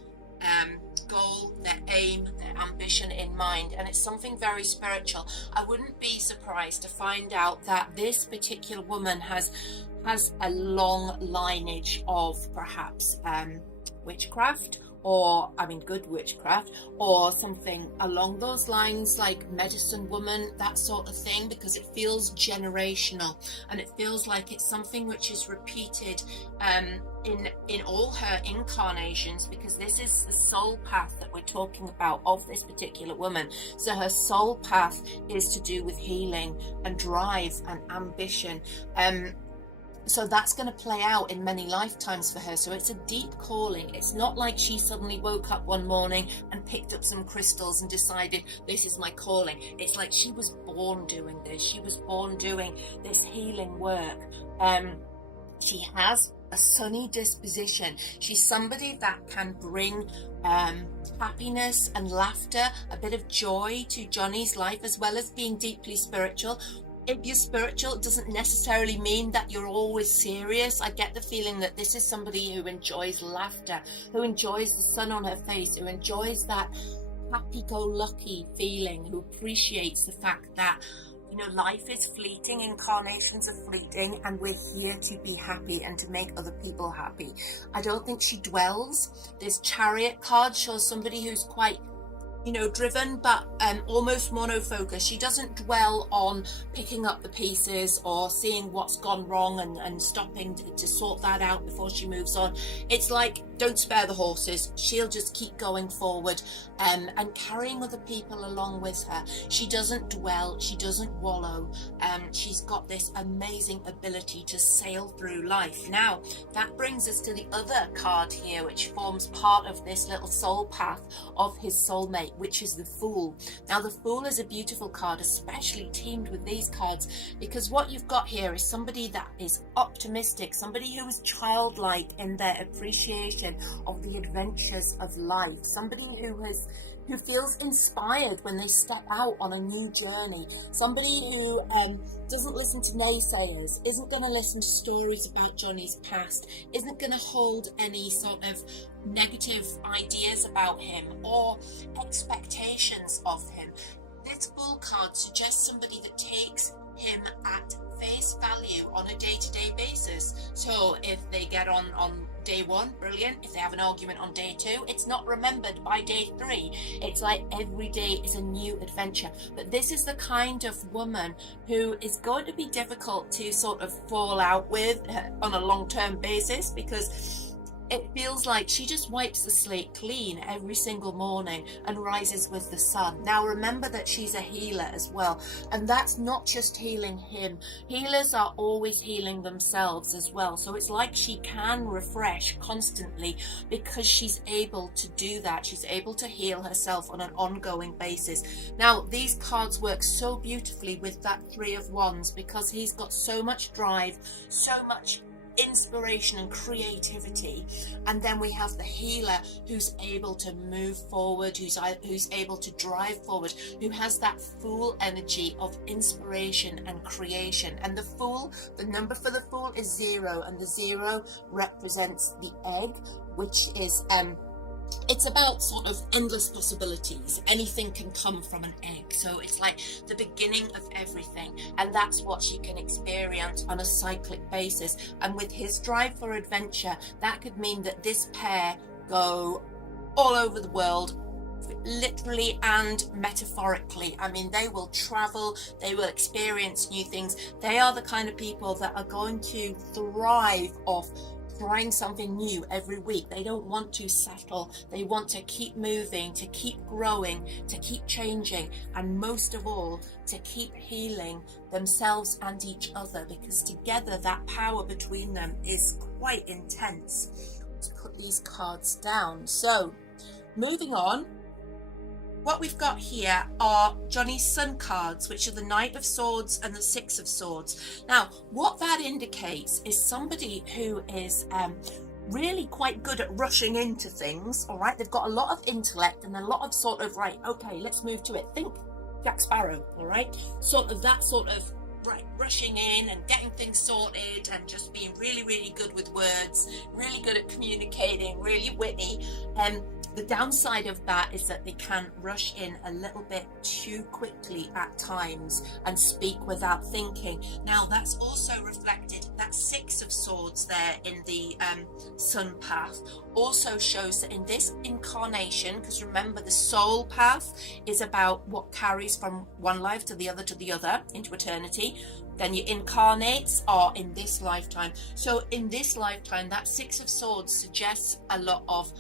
goal, their aim, their ambition in mind, and it's something very spiritual. I wouldn't be surprised to find out that this particular woman has a long lineage of perhaps witchcraft, or good witchcraft, or something along those lines, like medicine woman, that sort of thing, because it feels generational, and it feels like it's something which is repeated in all her incarnations, because this is the soul path that we're talking about of this particular woman. So her soul path is to do with healing and drive and ambition. So that's going to play out in many lifetimes for her. So it's a deep calling. It's not like she suddenly woke up one morning and picked up some crystals and decided this is my calling. It's like she was born doing this. She was born doing this healing work. She has a sunny disposition. She's somebody that can bring happiness and laughter, a bit of joy to Johnny's life, as well as being deeply spiritual. If you're spiritual, it doesn't necessarily mean that you're always serious. I get the feeling that this is somebody who enjoys laughter, who enjoys the sun on her face, who enjoys that happy-go-lucky feeling, who appreciates the fact that, life is fleeting, incarnations are fleeting, and we're here to be happy and to make other people happy. I don't think she dwells. This Chariot card shows somebody who's quite driven, but almost monofocus. She doesn't dwell on picking up the pieces or seeing what's gone wrong and stopping to sort that out before she moves on. It's like, don't spare the horses. She'll just keep going forward and carrying other people along with her. She doesn't dwell, she doesn't wallow. She's got this amazing ability to sail through life. Now, that brings us to the other card here, which forms part of this little soul path of his soulmate, which is the Fool. Now, the Fool is a beautiful card, especially teamed with these cards, because what you've got here is somebody that is optimistic, somebody who is childlike in their appreciation of the adventures of life, somebody who feels inspired when they step out on a new journey, somebody who doesn't listen to naysayers, isn't going to listen to stories about Johnny's past, isn't going to hold any sort of negative ideas about him or expectations of him. This Fool card suggests somebody that takes him at face value on a day-to-day basis. So if they get on day one, brilliant. If they have an argument on day two, it's not remembered by day three. It's like every day is a new adventure. But this is the kind of woman who is going to be difficult to sort of fall out with on a long-term basis, because it feels like she just wipes the slate clean every single morning and rises with the sun. Now, remember that she's a healer as well, and that's not just healing him. Healers are always healing themselves as well. So it's like she can refresh constantly because she's able to do that. She's able to heal herself on an ongoing basis. Now, these cards work so beautifully with that Three of Wands because he's got so much drive, so much inspiration and creativity, and then we have the healer who's able to move forward, who's able to drive forward, who has that Fool energy of inspiration and creation. And the Fool, the number for the Fool is 0, and the 0 represents the egg, which is it's about sort of endless possibilities. Anything can come from an egg. So it's like the beginning of everything. And that's what she can experience on a cyclic basis. And with his drive for adventure, that could mean that this pair go all over the world, literally and metaphorically. I mean, they will travel, they will experience new things. They are the kind of people that are going to thrive off trying something new every week. They don't want to settle. They want to keep moving, to keep growing, to keep changing, and most of all, to keep healing themselves and each other, because together that power between them is quite intense. Let's put these cards down. So, moving on. What we've got here are Johnny's Sun cards, which are the Knight of Swords and the Six of Swords. Now, what that indicates is somebody who is really quite good at rushing into things, all right? They've got a lot of intellect and a lot of sort of, right, okay, let's move to it. Think Jack Sparrow, all right? Sort of that sort of, right, rushing in and getting things sorted and just being really, really good with words, really good at communicating, really witty. The downside of that is that they can rush in a little bit too quickly at times and speak without thinking. Now, that's also reflected, that Six of Swords there in the Sun path also shows that in this incarnation, because remember the soul path is about what carries from one life to the other into eternity. Then your incarnates are in this lifetime. So in this lifetime, that Six of Swords suggests a lot of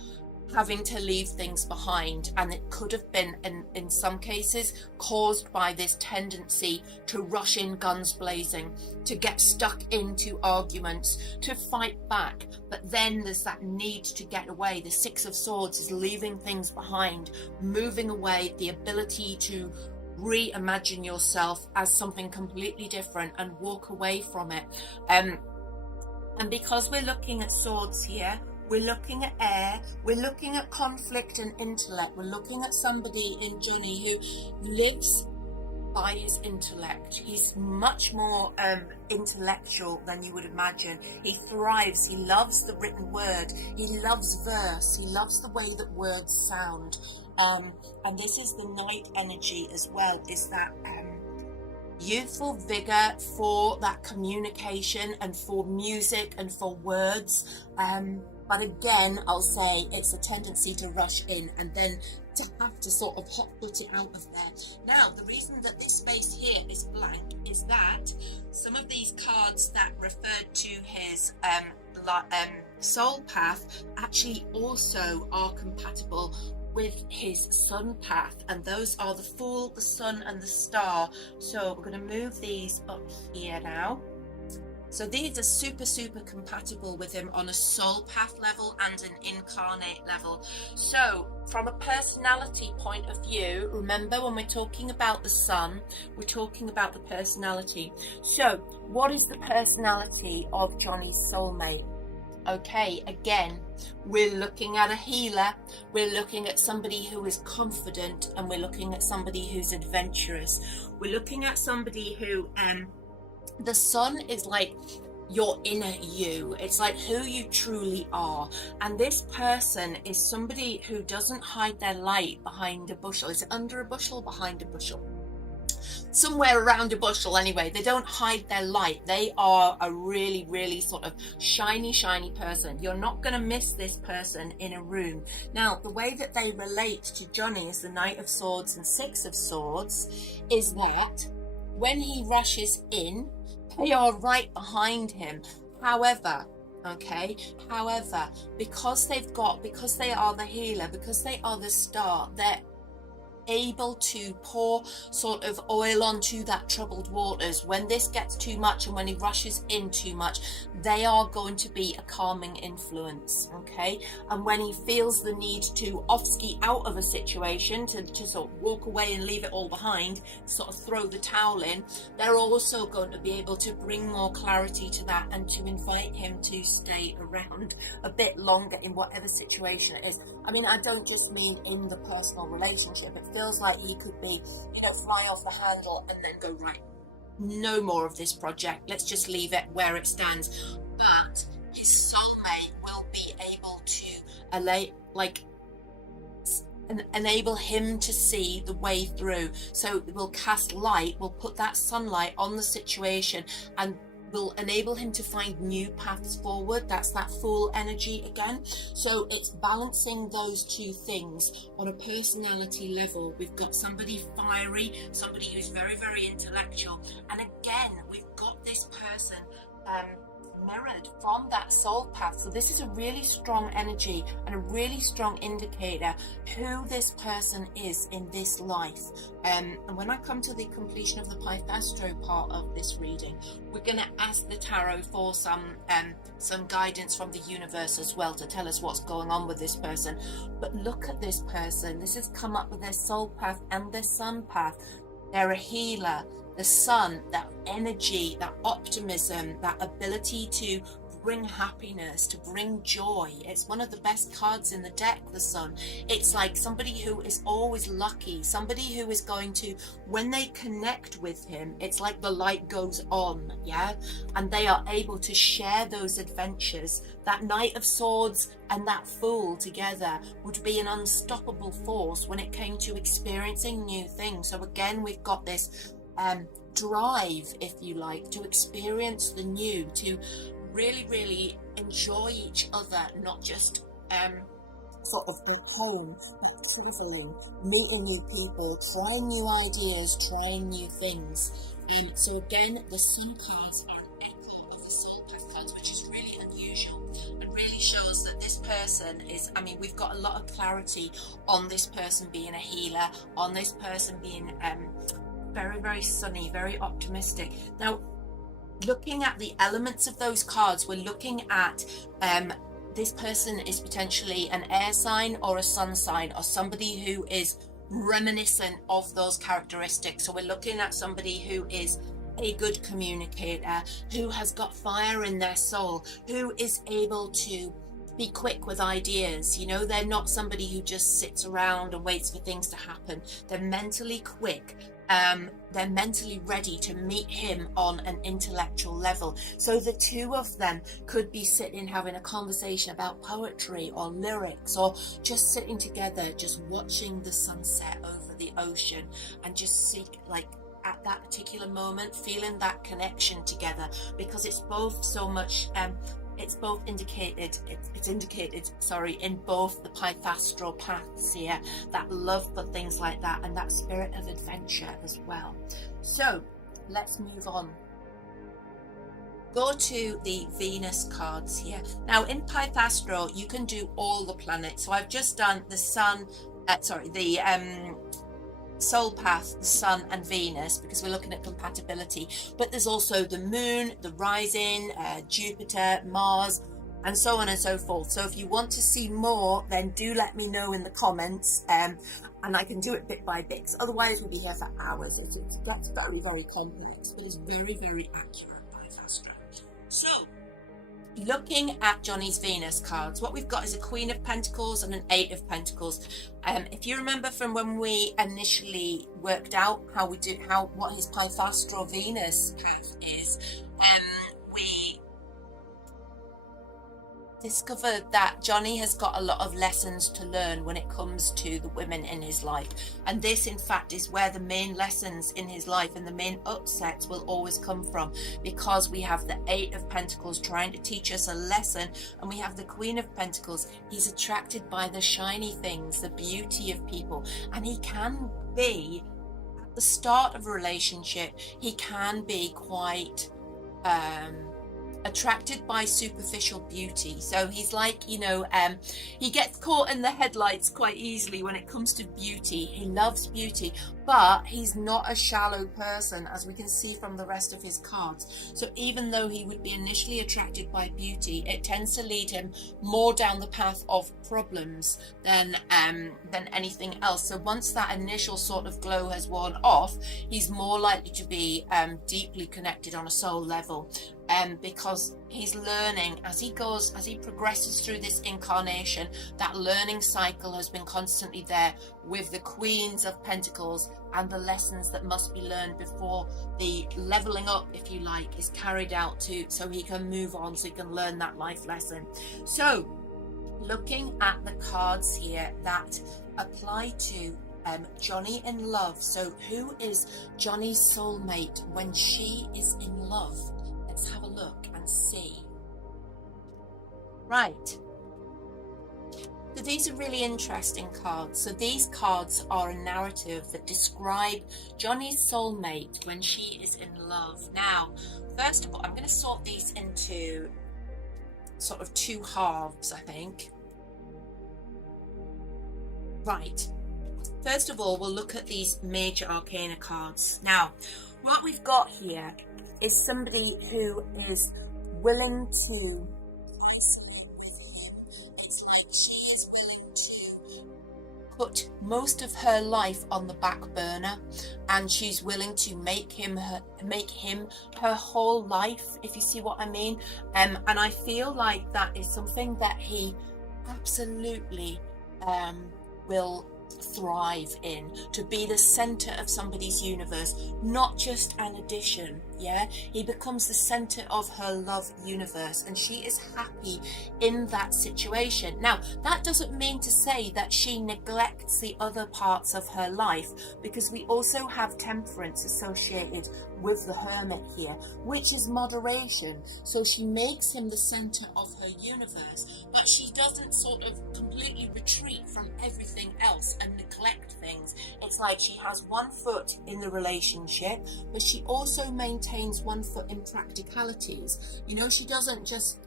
having to leave things behind, and it could have been in some cases caused by this tendency to rush in guns blazing, to get stuck into arguments, to fight back. But then there's that need to get away. The Six of Swords is leaving things behind, moving away, the ability to reimagine yourself as something completely different and walk away from it. And because we're looking at swords here, we're looking at air, we're looking at conflict and intellect, we're looking at somebody in Johnny who lives by his intellect. He's much more intellectual than you would imagine. He thrives, he loves the written word, he loves verse, he loves the way that words sound. And this is the Knight energy as well, is that youthful vigor for that communication and for music and for words. But again, I'll say it's a tendency to rush in and then to have to sort of hot foot it out of there. Now, the reason that this space here is blank is that some of these cards that referred to his soul path actually also are compatible with his sun path, and those are the Fool, the Sun, and the Star. So we're going to move these up here now. So these are super compatible with him on a soul path level and an incarnate level. So from a personality point of view, remember when we're talking about the sun, we're talking about the personality. So what is the personality of Johnny's soulmate? Okay, again, we're looking at a healer, we're looking at somebody who is confident, and we're looking at somebody who's adventurous. We're looking at somebody who, the sun is like your inner you. It's like who you truly are. And this person is somebody who doesn't hide their light behind a bushel. Is it under a bushel, behind a bushel? Somewhere around a bushel anyway. They don't hide their light. They are a really sort of shiny person. You're not going to miss this person in a room. Now, the way that they relate to Johnny as the Knight of Swords and Six of Swords is that when he rushes in, they are right behind him. However, because they are the healer, because they are the star, they're able to pour sort of oil onto that troubled waters. When this gets too much and when he rushes in too much, they are going to be a calming influence, okay? And when he feels the need to off-ski out of a situation, to sort of walk away and leave it all behind, sort of throw the towel in, they're also going to be able to bring more clarity to that and to invite him to stay around a bit longer in whatever situation it is. I mean, I don't just mean in the personal relationship. It feels like he could be, fly off the handle and then go, right, no more of this project. Let's just leave it where it stands. But his soulmate will be able to enable him to see the way through. So it will cast light, will put that sunlight on the situation and will enable him to find new paths forward. That's that Fool energy again. So it's balancing those two things on a personality level. We've got somebody fiery, somebody who's very intellectual, and again we've got this person mirrored from that soul path. So this is a really strong energy and a really strong indicator who this person is in this life. And when I come to the completion of the Pythastro part of this reading, we're going to ask the tarot for some guidance from the universe as well to tell us what's going on with this person. But look at this person. This has come up with their soul path and their sun path. They're a healer. The sun, that energy, that optimism, that ability to bring happiness, to bring joy. It's one of the best cards in the deck, the sun. It's like somebody who is always lucky, somebody who is going to, when they connect with him, it's like the light goes on, yeah? And they are able to share those adventures. That Knight of Swords and that Fool together would be an unstoppable force when it came to experiencing new things. So again, we've got this drive, if you like, to experience the new, to really enjoy each other, not just sort of at home, traveling, meeting new people, trying new ideas, trying new things. So again, the sun cards are an echo of the soul path cards, which is really unusual. It really shows that this person is, I mean, we've got a lot of clarity on this person being a healer, on this person being very sunny, very optimistic. Now, looking at the elements of those cards, we're looking at this person is potentially an air sign or a sun sign, or somebody who is reminiscent of those characteristics. So we're looking at somebody who is a good communicator, who has got fire in their soul, who is able to be quick with ideas. They're not somebody who just sits around and waits for things to happen. They're mentally quick. They're mentally ready to meet him on an intellectual level. So the two of them could be sitting having a conversation about poetry or lyrics, or just sitting together, just watching the sunset over the ocean, and just at that particular moment feeling that connection together, because it's both so much it's both indicated, it's indicated, sorry, in both the Pythastro paths here, that love for things like that, and that spirit of adventure as well. So let's move on. Go to the Venus cards here. Now in Pythastro, you can do all the planets. So I've just done the Sun, the Soul Path, the Sun and Venus, because we're looking at compatibility. But there's also the Moon, the Rising, Jupiter, Mars, and so on and so forth. So if you want to see more, then do let me know in the comments, and I can do it bit by bit. Otherwise, we'll be here for hours. It gets very, very complex, but it's very, very accurate. So, looking at Johnny's Venus cards, what we've got is a Queen of Pentacles and an Eight of Pentacles. If you remember from when we initially worked out what his Pythastro Venus path is, we discovered that Johnny has got a lot of lessons to learn when it comes to the women in his life, and this in fact is where the main lessons in his life and the main upsets will always come from, because we have the Eight of Pentacles trying to teach us a lesson, and we have the Queen of Pentacles. He's attracted by the shiny things, the beauty of people, and he can be, at the start of a relationship, he can be quite attracted by superficial beauty. So he's like, he gets caught in the headlights quite easily when it comes to beauty. He loves beauty, but he's not a shallow person, as we can see from the rest of his cards. So even though he would be initially attracted by beauty, it tends to lead him more down the path of problems than anything else. So once that initial sort of glow has worn off, he's more likely to be deeply connected on a soul level. Because he's learning as he progresses through this incarnation. That learning cycle has been constantly there with the Queens of Pentacles and the lessons that must be learned before the leveling up, if you like, is carried out so he can move on, so he can learn that life lesson. So looking at the cards here that apply to Johnny in love. So who is Johnny's soulmate when she is in love? Let's have a look and see. Right. So these are really interesting cards. So these cards are a narrative that describe Johnny's soulmate when she is in love. Now, first of all, I'm going to sort these into sort of two halves, I think. Right. First of all, we'll look at these major arcana cards. Now, what we've got here is somebody who is willing to, it's like she is willing to put most of her life on the back burner, and she's willing to make him her whole life, if you see what I mean. And I feel like that is something that he absolutely will thrive in, to be the center of somebody's universe, not just an addition. He becomes the center of her love universe, and she is happy in that situation. Now, that doesn't mean to say that she neglects the other parts of her life, because we also have temperance associated with the Hermit here, which is moderation. So she makes him the center of her universe, but she doesn't sort of completely retreat from everything else and neglect things. It's like she has one foot in the relationship, but she also maintains one foot in practicalities. She doesn't just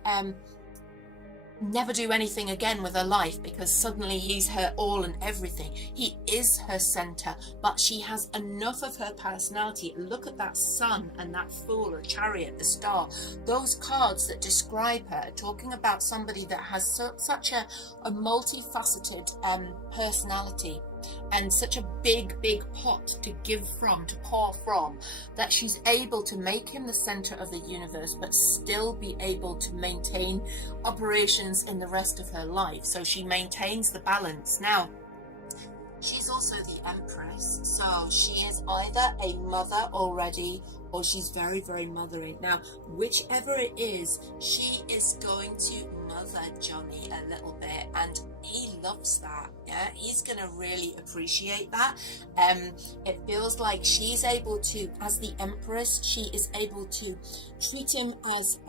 never do anything again with her life because suddenly he's her all and everything. He is her center, but she has enough of her personality. Look at that sun and that fool, a chariot, the star. Those cards that describe her are talking about somebody that has such a multifaceted personality, and such a big pot to give from, to pour from, that she's able to make him the center of the universe but still be able to maintain operations in the rest of her life. So she maintains the balance. Now, she's also the Empress, so she is either a mother already or she's very, very mothering. Now, whichever it is, she is going to mother Johnny a little bit, and he loves that. He's gonna really appreciate that. It feels like she's able to, as the Empress, she is able to treat him as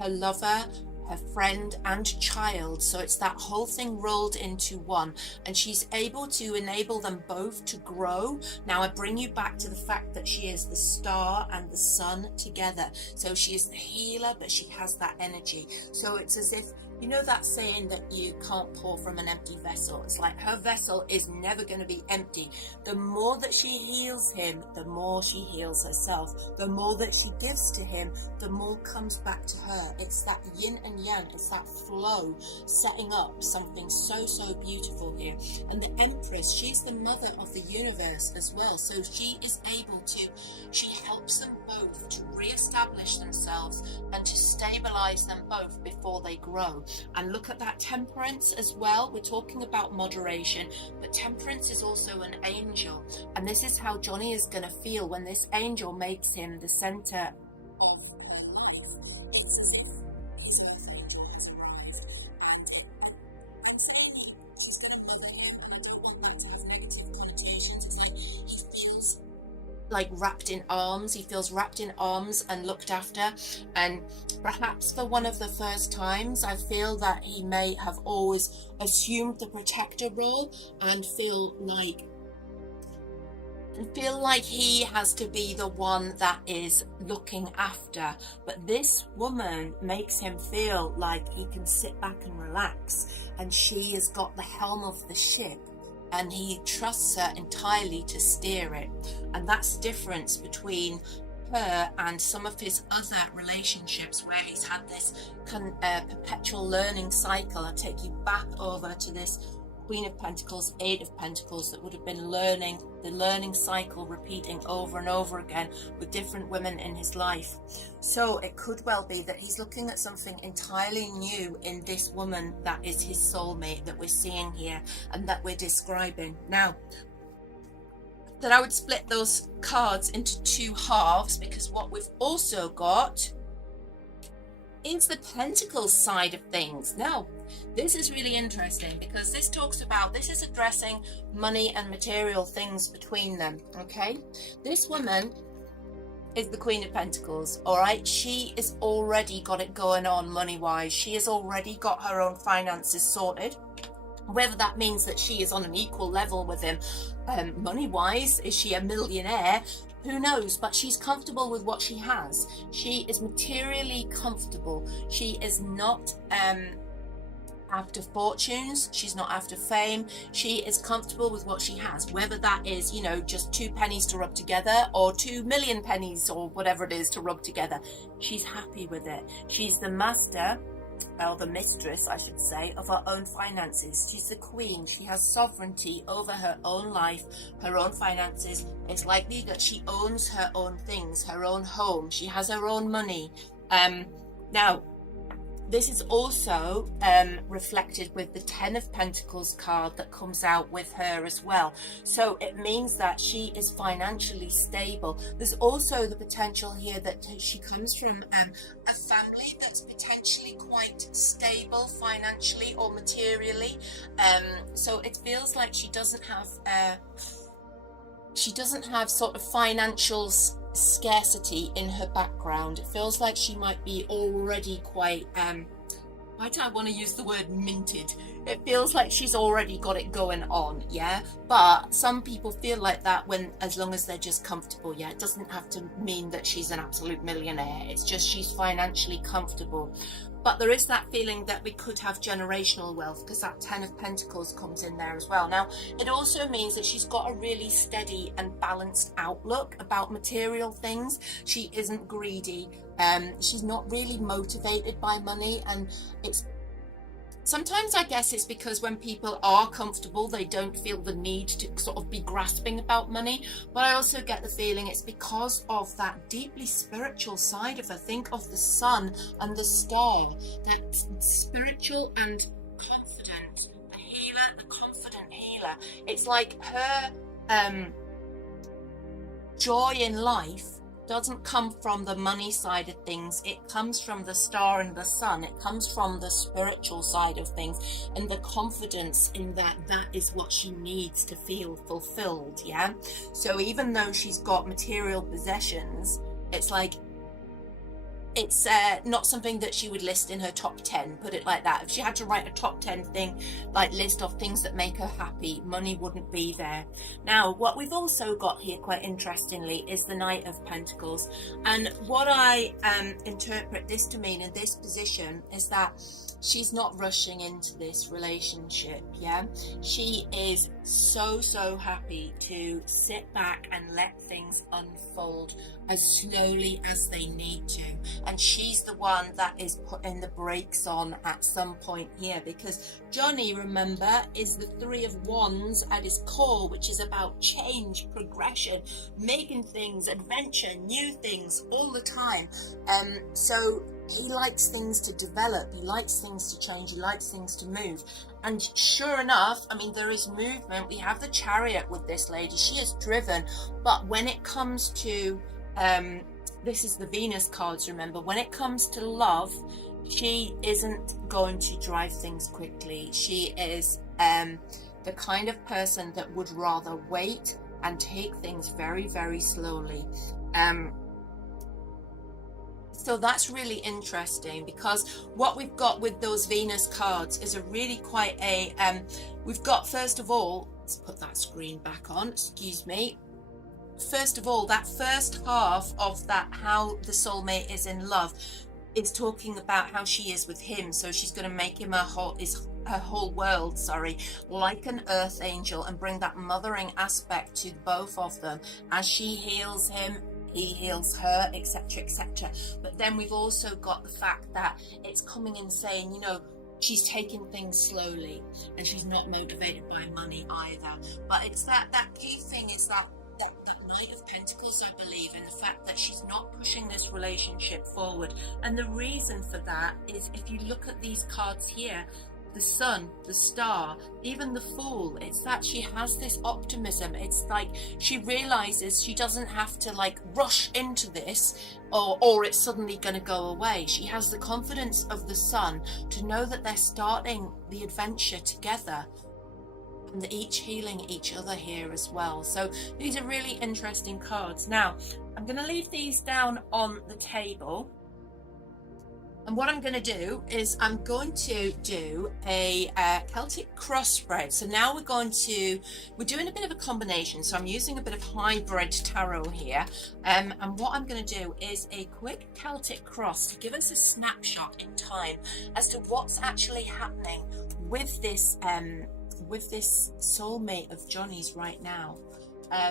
her lover, her friend and child. So it's that whole thing rolled into one, and she's able to enable them both to grow. Now I bring you back to the fact that she is the star and the sun together. So she is the healer, but she has that energy. So it's as if, you know that saying that you can't pour from an empty vessel? It's like her vessel is never going to be empty. The more that she heals him, the more she heals herself. The more that she gives to him, the more comes back to her. It's that yin and yang, it's that flow, setting up something so, so beautiful here. And the Empress, she's the mother of the universe as well. So she is able to, she helps them both to re-establish themselves and to stabilize them both before they grow. And look at that Temperance as well. We're talking about moderation, but Temperance is also an angel, and this is how Johnny is going to feel when this angel makes him the center of her life. I'm saying he's going to mother you, and I don't like to have negative connotations. It's like he feels like wrapped in arms. He feels wrapped in arms and looked after. And perhaps for one of the first times, I feel that he may have always assumed the protector role and feel like he has to be the one that is looking after. But this woman makes him feel like he can sit back and relax, and she has got the helm of the ship, and he trusts her entirely to steer it. And that's the difference between her and some of his other relationships where he's had this perpetual learning cycle. I'll take you back over to this Queen of Pentacles, Eight of Pentacles, that would have been the learning cycle repeating over and over again with different women in his life. So it could well be that he's looking at something entirely new in this woman that is his soulmate that we're seeing here and that we're describing. Now, that I would split those cards into two halves, because what we've also got is the Pentacles side of things. Now, this is really interesting because this talks about, this is addressing money and material things between them, okay? This woman is the Queen of Pentacles, all right? She has already got it going on money-wise. She has already got her own finances sorted. Whether that means that she is on an equal level with him money-wise, is she a millionaire? Who knows? But she's comfortable with what she has. She is materially comfortable. She is not after fortunes. She's not after fame. She is comfortable with what she has, whether that is, you know, just 2 pennies to rub together or 2 million pennies or whatever it is to rub together. She's happy with it. She's the master, or the mistress, I should say, of her own finances. She's the queen. She has sovereignty over her own life, her own finances. It's likely that she owns her own things, her own home. She has her own money. Now, this is also reflected with the Ten of Pentacles card that comes out with her as well. So it means that she is financially stable. There's also the potential here that she comes from a family that's potentially quite stable financially or materially. So it feels like she doesn't have sort of financial scarcity in her background. It feels like she might be already quite why do I want to use the word minted? It feels like she's already got it going on, yeah? But some people feel like that as long as they're just comfortable, yeah? It doesn't have to mean that she's an absolute millionaire. It's just she's financially comfortable. But there is that feeling that we could have generational wealth, because that Ten of Pentacles comes in there as well. Now, it also means that she's got a really steady and balanced outlook about material things. She isn't greedy. She's not really motivated by money, and it's sometimes, I guess, it's because when people are comfortable, they don't feel the need to sort of be grasping about money. But I also get the feeling it's because of that deeply spiritual side of her. Think of the sun and the star, that spiritual and confident, the healer, the confident healer. It's like her joy in life doesn't come from the money side of things. It comes from the star and the sun. It comes from the spiritual side of things, and the confidence in that is what she needs to feel fulfilled, yeah? So even though she's got material possessions, it's like it's not something that she would list in her top 10, put it like that. If she had to write a top 10 thing, like list of things that make her happy, money wouldn't be there. Now, what we've also got here, quite interestingly, is the Knight of Pentacles. And what I interpret this to mean in this position is that she's not rushing into this relationship. Yeah, she is so happy to sit back and let things unfold as slowly as they need to, and she's the one that is putting the brakes on at some point here, because Johnny, remember, is the Three of Wands at his core, which is about change, progression, making things, adventure, new things all the time. So he likes things to develop, he likes things to change, he likes things to move. And sure enough, I mean, there is movement. We have the Chariot with this lady. She is driven. But when it comes to, this is the Venus cards, remember, when it comes to love, she isn't going to drive things quickly. She is the kind of person that would rather wait and take things very slowly. So that's really interesting, because what we've got with those Venus cards is a really quite a, we've got, first of all, let's put that screen back on, excuse me. First of all, that first half of that, how the soulmate is in love, is talking about how she is with him. So she's going to make him her whole world, like an earth angel, and bring that mothering aspect to both of them. As she heals him, he heals her, etc, etc. But then we've also got the fact that it's coming and saying, you know, she's taking things slowly, and she's not motivated by money either. But it's that key thing is that Knight of Pentacles, I believe, and the fact that she's not pushing this relationship forward. And the reason for that is, if you look at these cards here, the Sun, the Star, even the Fool, it's that she has this optimism. It's like she realizes she doesn't have to like rush into this, or it's suddenly going to go away. She has the confidence of the Sun to know that they're starting the adventure together, and each healing each other here as well. So these are really interesting cards. Now I'm going to leave these down on the table, and what I'm going to do is I'm going to do a Celtic cross spread. So now we're doing a bit of a combination. So I'm using a bit of hybrid tarot here, and what I'm going to do is a quick Celtic cross to give us a snapshot in time as to what's actually happening with this soulmate of Johnny's right now.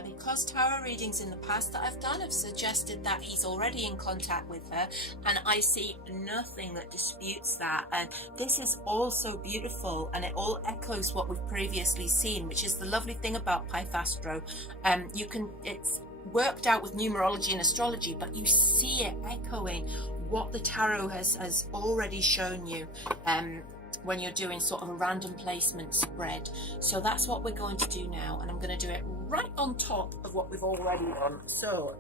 Because tarot readings in the past that I've done have suggested that he's already in contact with her, and I see nothing that disputes that. And this is also beautiful, and it all echoes what we've previously seen, which is the lovely thing about Pythastro. It's worked out with numerology and astrology, but you see it echoing what the tarot has already shown you when you're doing sort of a random placement spread. So that's what we're going to do now, and I'm going to do it right on top of what we've already done. So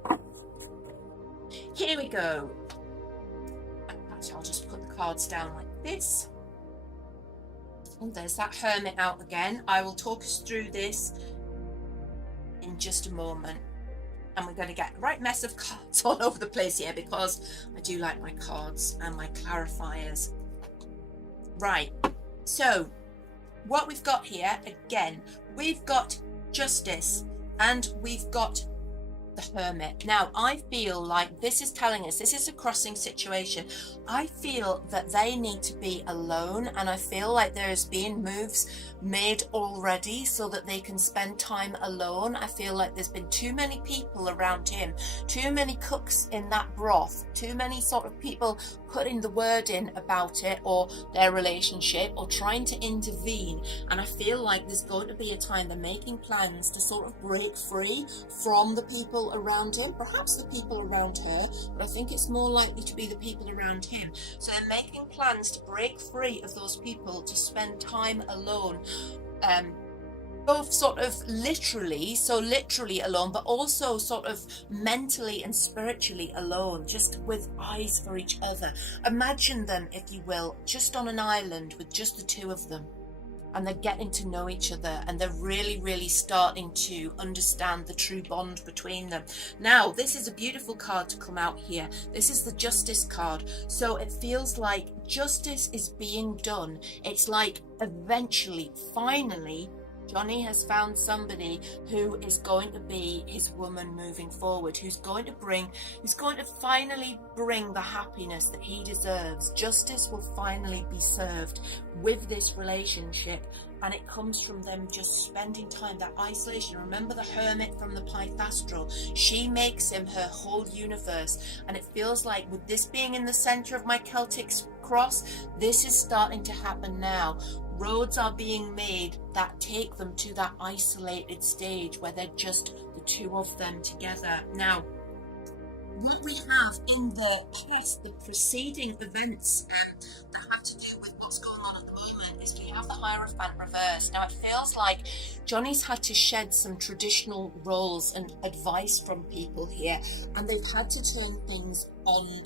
here we go. Actually, I'll just put the cards down like this. And there's that Hermit out again. I will talk us through this in just a moment. And we're going to get the right mess of cards all over the place here, because I do like my cards and my clarifiers. Right, so what we've got here, again, we've got Justice and we've got the Hermit. Now, I feel like this is telling us this is a crossing situation. I feel that they need to be alone, and I feel like there's been moves made already so that they can spend time alone. I feel like there's been too many people around him, too many cooks in that broth, too many sort of people putting the word in about it or their relationship or trying to intervene. And I feel like there's going to be a time they're making plans to sort of break free from the people around him, perhaps the people around her, but I think it's more likely to be the people around him. So they're making plans to break free of those people, to spend time alone, both sort of literally alone, but also sort of mentally and spiritually alone, just with eyes for each other. Imagine them, if you will, just on an island with just the two of them. and they're getting to know each other, and they're really starting to understand the true bond between them. Now, this is a beautiful card to come out here. This is the Justice card. So it feels like justice is being done. It's like eventually, finally, Johnny has found somebody who is going to be his woman moving forward, who's going to finally bring the happiness that he deserves. Justice will finally be served with this relationship, and it comes from them just spending time, that isolation. Remember the Hermit from the Pythastro? She makes him her whole universe, and it feels like with this being in the center of my Celtic cross, this is starting to happen now. Roads are being made that take them to that isolated stage where they're just the two of them together. Now, what we have in the past, the preceding events that have to do with what's going on at the moment, is we have the Hierophant reversed. Now, it feels like Johnny's had to shed some traditional roles and advice from people here, and they've had to turn things on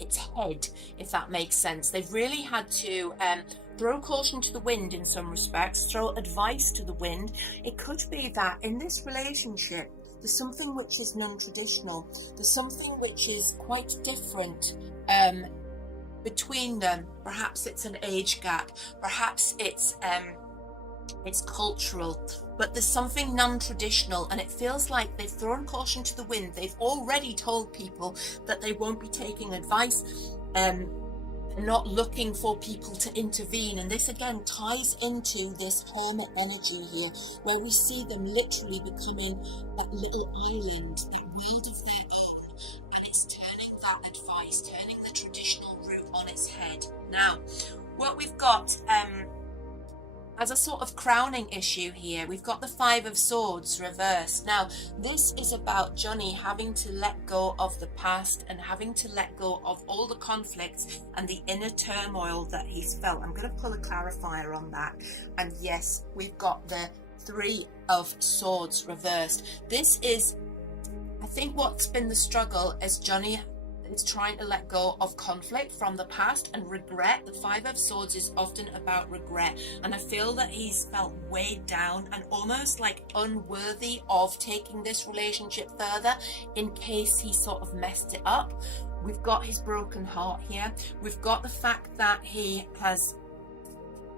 its head, if that makes sense. They've really had to throw caution to the wind in some respects, throw advice to the wind. It could be that in this relationship, there's something which is non-traditional. There's something which is quite different between them. Perhaps it's an age gap. Perhaps it's cultural, but there's something non-traditional, and it feels like they've thrown caution to the wind. They've already told people that they won't be taking advice, not looking for people to intervene. And this again ties into this Hermit energy here, where we see them literally becoming a little island, that world of their own, and it's turning that advice, turning the traditional route on its head. Now, what we've got as a sort of crowning issue here, we've got the Five of Swords reversed. Now, this is about Johnny having to let go of the past and having to let go of all the conflicts and the inner turmoil that he's felt. I'm going to pull a clarifier on that. And yes, we've got the Three of Swords reversed. This is, I think, what's been the struggle as Johnny is trying to let go of conflict from the past and regret. The Five of Swords is often about regret, and I feel that he's felt weighed down and almost like unworthy of taking this relationship further in case he sort of messed it up. We've got his broken heart here. We've got the fact that he has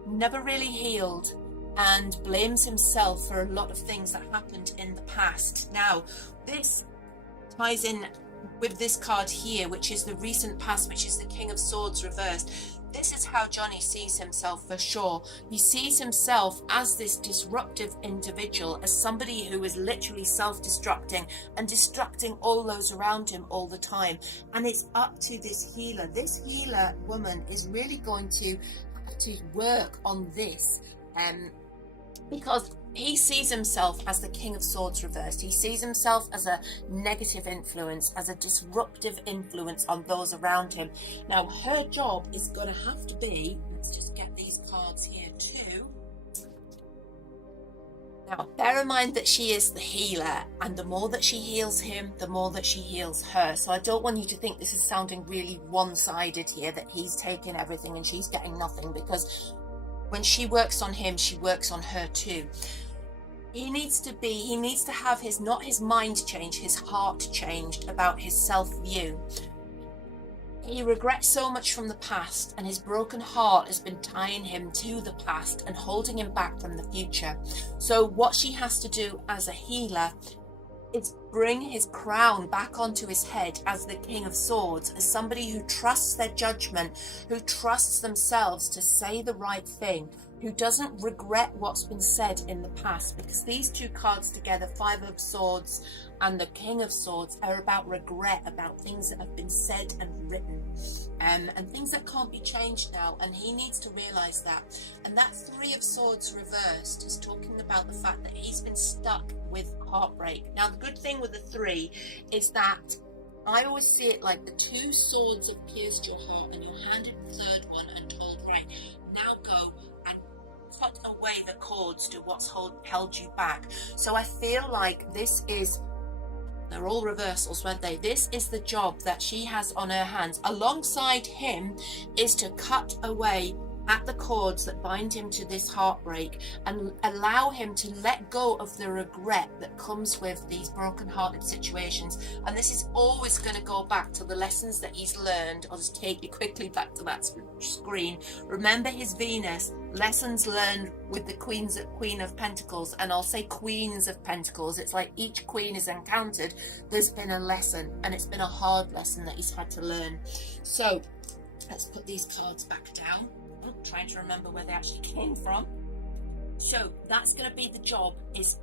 never really healed and blames himself for a lot of things that happened in the past. Now, this ties in with this card here, which is the recent past, which is the King of Swords reversed. This is how Johnny sees himself for sure. He sees himself as this disruptive individual, as somebody who is literally self-destructing and destructing all those around him all the time. And it's up to this healer. This healer woman is really going to have to work on this, because he sees himself as the King of Swords reversed. He sees himself as a negative influence, as a disruptive influence on those around him. Now, her job is going to have to be, let's just get these cards here too. Now, bear in mind that she is the healer, and the more that she heals him, the more that she heals her. So I don't want you to think this is sounding really one-sided here, that he's taking everything and she's getting nothing, because when she works on him, she works on her too. He needs to have not his mind changed, his heart changed about his self-view. He regrets so much from the past, and his broken heart has been tying him to the past and holding him back from the future. So what she has to do as a healer is bring his crown back onto his head as the King of Swords, as somebody who trusts their judgment, who trusts themselves to say the right thing, who doesn't regret what's been said in the past, because these two cards together, Five of Swords and the King of Swords, are about regret, about things that have been said and written, and things that can't be changed now, and he needs to realize that. And that Three of Swords reversed is talking about the fact that he's been stuck with heartbreak. Now, the good thing with the three is that I always see it like the two swords have pierced your heart, and you're handed the third one and told, right, now go and cut away the cords to what's held you back. So I feel like they're all reversals, weren't they? This is the job that she has on her hands. Alongside him is to cut away at the cords that bind him to this heartbreak and allow him to let go of the regret that comes with these broken-hearted situations. And this is always going to go back to the lessons that he's learned. I'll just take you quickly back to that screen. Remember his Venus, lessons learned with the Queen of Pentacles, and I'll say Queens of Pentacles. It's like each queen is encountered, there's been a lesson, and it's been a hard lesson that he's had to learn. So let's put these cards back down. I'm trying to remember where they actually came from. So that's going to be the job, is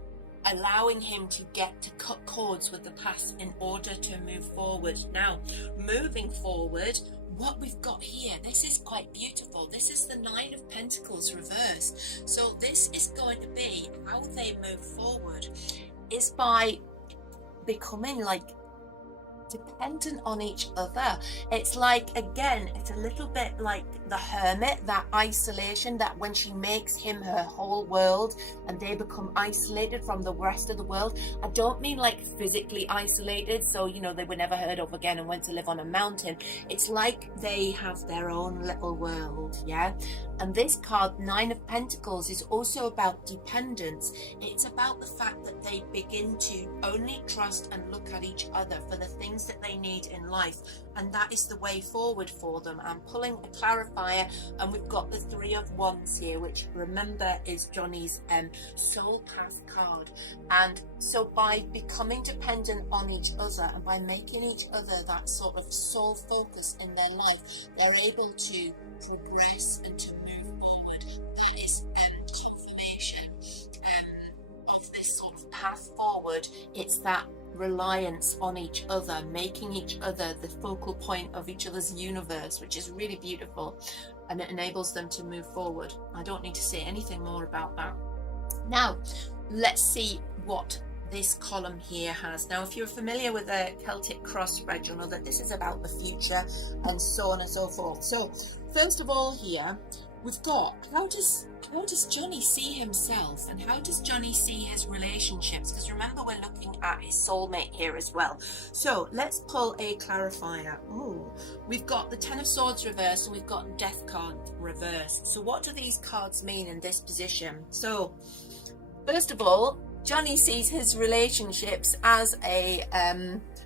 allowing him to get to cut cords with the past in order to move forward. Now, moving forward, what we've got here, this is quite beautiful. This is the Nine of Pentacles reversed. So this is going to be how they move forward is by becoming like dependent on each other. It's like, again, it's a little bit like the Hermit, that isolation, that when she makes him her whole world and they become isolated from the rest of the world. I don't mean like physically isolated, so you know they were never heard of again and went to live on a mountain. It's like they have their own little world, yeah. And this card, Nine of Pentacles, is also about dependence. It's about the fact that they begin to only trust and look at each other for the things that they need in life, and that is the way forward for them. I'm pulling a clarifier, and we've got the Three of Wands here, which, remember, is Johnny's soul path card. And so by becoming dependent on each other and by making each other that sort of soul focus in their life, they're able to progress and to move forward. That is confirmation of this sort of path forward. It's that reliance on each other, making each other the focal point of each other's universe, which is really beautiful, and it enables them to move forward. I don't need to say anything more about that. Now let's see what this column here has. Now, if you're familiar with the Celtic cross spread, you'll know that this is about the future and so on and so forth. So first of all here we've got, how does Johnny see himself, and how does Johnny see his relationships? Because remember, we're looking at his soulmate here as well. So let's pull a clarifier. Ooh, we've got the Ten of Swords reversed and we've got Death card reversed. So what do these cards mean in this position? So first of all, Johnny sees his relationships as a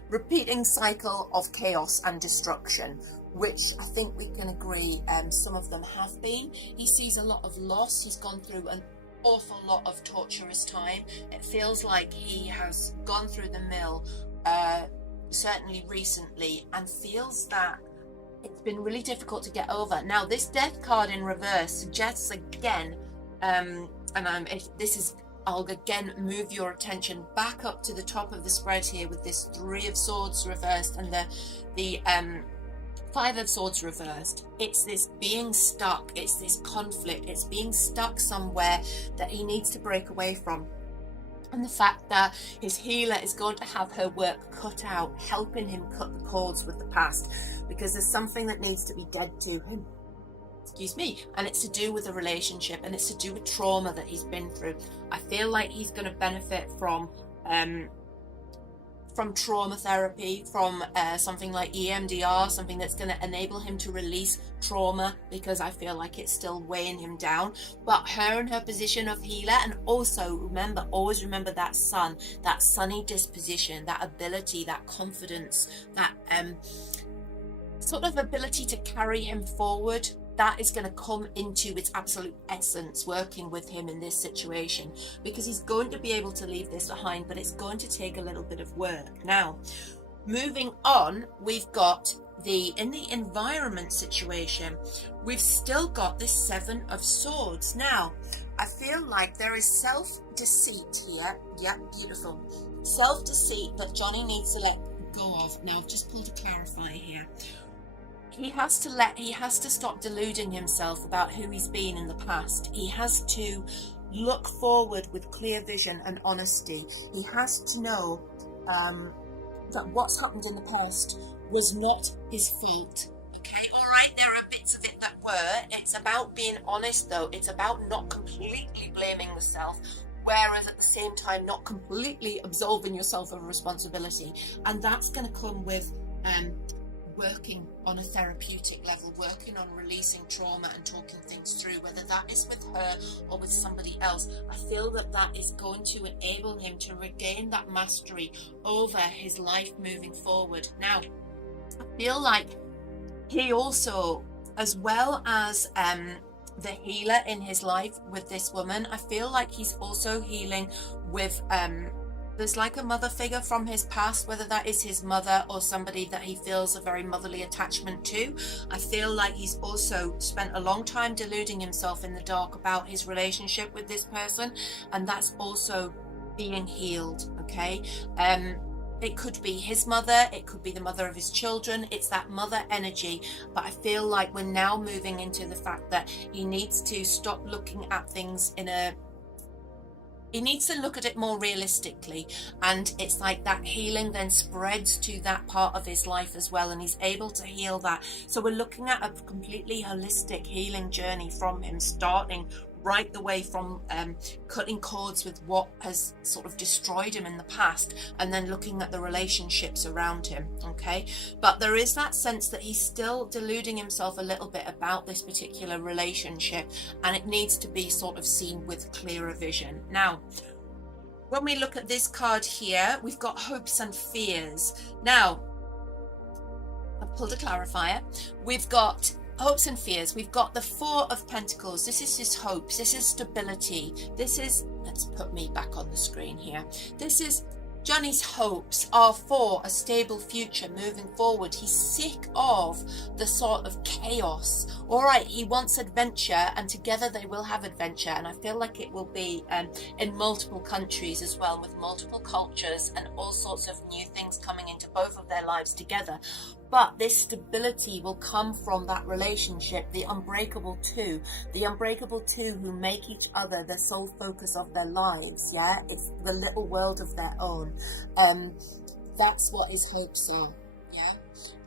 repeating cycle of chaos and destruction, which I think we can agree some of them have been. He sees a lot of loss. He's gone through an awful lot of torturous time. It feels like he has gone through the mill, certainly recently, and feels that it's been really difficult to get over. Now, this Death card in reverse suggests again, I'll again move your attention back up to the top of the spread here with this Three of Swords reversed and the Five of Swords reversed. It's this being stuck, it's this conflict, it's being stuck somewhere that he needs to break away from. And the fact that his healer is going to have her work cut out, helping him cut the cords with the past, because there's something that needs to be dead to him. Excuse me, and it's to do with a relationship, and it's to do with trauma that he's been through. I feel like he's going to benefit from trauma therapy, from something like EMDR, something that's going to enable him to release trauma, because I feel like it's still weighing him down. But her in her position of healer, and also remember, always remember that sun, that sunny disposition, that ability, that confidence, that sort of ability to carry him forward, that is going to come into its absolute essence working with him in this situation, because he's going to be able to leave this behind, but it's going to take a little bit of work. Now, moving on, we've got in the environment situation, we've still got this Seven of Swords. Now, I feel like there is self-deceit here. Yeah, beautiful. Self-deceit that Johnny needs to let go of. Now, I've just pulled a clarifier here. He has to stop deluding himself about who he's been in the past. He has to look forward with clear vision and honesty. He has to know that what's happened in the past was not his fault. Okay, all right, there are bits of it that were. It's about being honest, though. It's about not completely blaming yourself, whereas at the same time not completely absolving yourself of responsibility. And that's going to come with working on a therapeutic level, working on releasing trauma and talking things through, whether that is with her or with somebody else. I feel that that is going to enable him to regain that mastery over his life moving forward. Now, I feel like he also, as well as the healer in his life with this woman, I feel like he's also healing with there's like a mother figure from his past, whether that is his mother or somebody that he feels a very motherly attachment to. I feel like he's also spent a long time deluding himself in the dark about his relationship with this person, and that's also being healed. Okay, it could be his mother, it could be the mother of his children. It's that mother energy. But I feel like we're now moving into the fact that he needs to stop looking at things he needs to look at it more realistically, and it's like that healing then spreads to that part of his life as well, and he's able to heal that. So we're looking at a completely holistic healing journey from him, starting right the way from cutting cords with what has sort of destroyed him in the past, and then looking at the relationships around him. Okay, but there is that sense that he's still deluding himself a little bit about this particular relationship, and it needs to be sort of seen with clearer vision. Now, when we look at this card here, we've got hopes and fears. Now, I've pulled a clarifier. We've got hopes and fears. We've got the Four of Pentacles. This is his hopes. This is stability. This is, let's put me back on the screen here. This is Johnny's hopes are for a stable future moving forward. He's sick of the sort of chaos. All right, he wants adventure, and together they will have adventure. And I feel like it will be in multiple countries as well, with multiple cultures and all sorts of new things coming into both of their lives together. But this stability will come from that relationship, the unbreakable two who make each other the sole focus of their lives. Yeah, it's the little world of their own. That's what his hopes are. Yeah.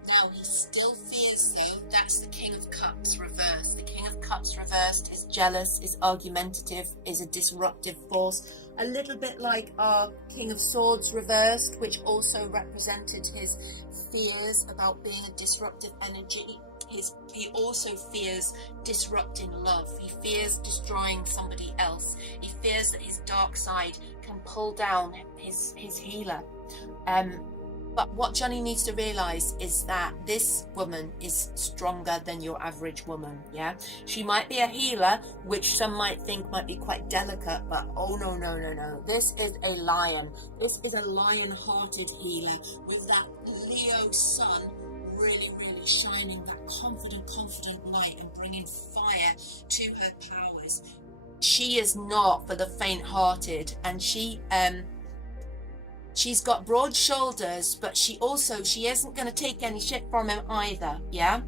Now, he still fears, though, that's the King of Cups reversed. The King of Cups reversed is jealous, is argumentative, is a disruptive force. A little bit like our King of Swords reversed, which also represented his fears about being a disruptive energy. He also fears disrupting love. He fears destroying somebody else. He fears that his dark side can pull down his healer. But what Johnny needs to realize is that this woman is stronger than your average woman. Yeah, she might be a healer, which some might think might be quite delicate, but oh no. This is a lion. This is a lion-hearted healer with that Leo sun really shining that confident light and bringing fire to her powers. She is not for the faint-hearted, and she's got broad shoulders, but she isn't going to take any shit from him either. Yeah,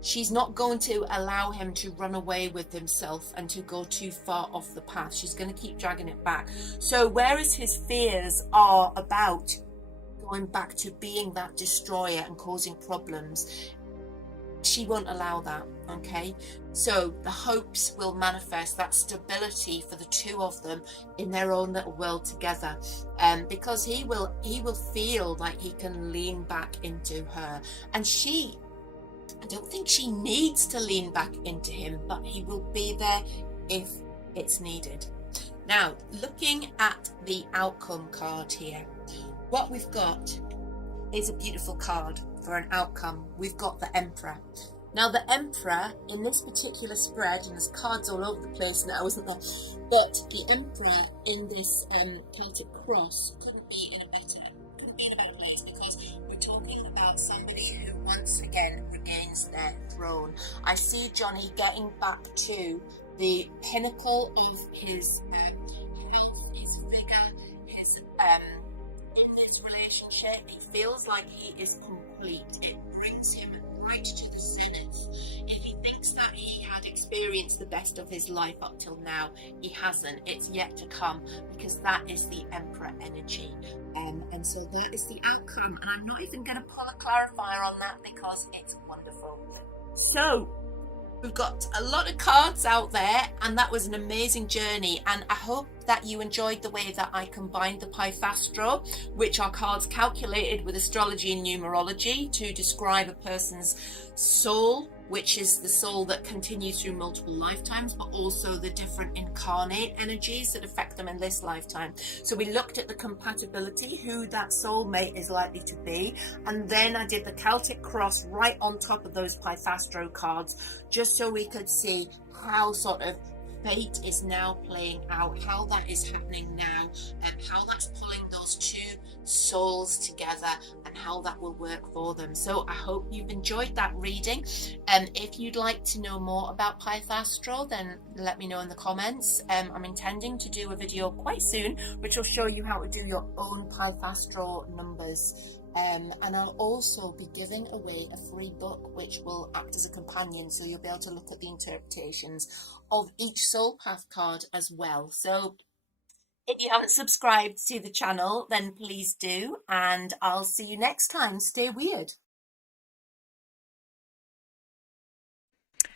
she's not going to allow him to run away with himself and to go too far off the path. She's going to keep dragging it back. So whereas his fears are about going back to being that destroyer and causing problems, she won't allow that. Okay, so the hopes will manifest that stability for the two of them in their own little world together, because he will feel like he can lean back into her, and I don't think she needs to lean back into him, but he will be there if it's needed. Now, looking at the outcome card here, what we've got is a beautiful card for an outcome. We've got the Emperor. Now, the Emperor in this particular spread, and there's cards all over the place now, isn't there? But the Emperor in this Celtic cross couldn't be in a better place, because we're talking about somebody who once again regains their throne. I see Johnny getting back to the pinnacle of his health, his vigor, his in this relationship. He feels like he is complete. It brings him right to the zenith. If he thinks that he had experienced the best of his life up till now, he hasn't. It's yet to come, because that is the Emperor energy. And so that is the outcome. And I'm not even going to pull a clarifier on that, because it's wonderful. So we've got a lot of cards out there, and that was an amazing journey, and I hope that you enjoyed the way that I combined the Pythastro, which are cards calculated with astrology and numerology to describe a person's soul, which is the soul that continues through multiple lifetimes, but also the different incarnate energies that affect them in this lifetime. So we looked at the compatibility, who that soulmate is likely to be, and then I did the Celtic cross right on top of those Pythastro cards, just so we could see how sort of fate is now playing out, how that is happening now, and how that's pulling those two souls together and how that will work for them. So I hope you've enjoyed that reading, and if you'd like to know more about Pythastro, then let me know in the comments. I'm intending to do a video quite soon which will show you how to do your own Pythastro numbers. And I'll also be giving away a free book which will act as a companion, so you'll be able to look at the interpretations of each soul path card as well. So if you haven't subscribed to the channel, then please do, and I'll see you next time. Stay weird.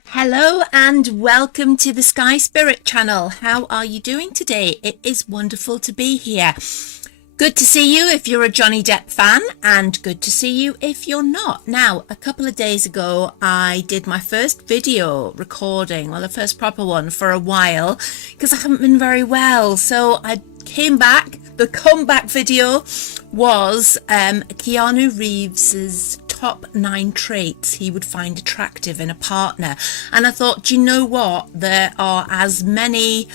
Hello and welcome to the Sky Spirit channel. How are you doing today? It is wonderful to be here. Good to see you if you're a Johnny Depp fan, and good to see you if you're not. Now, a couple of days ago, I did my first video recording, well, the first proper one for a while, because I haven't been very well. So I came back. The comeback video was Keanu Reeves's top 9 traits he would find attractive in a partner. And I thought, do you know what? There are as many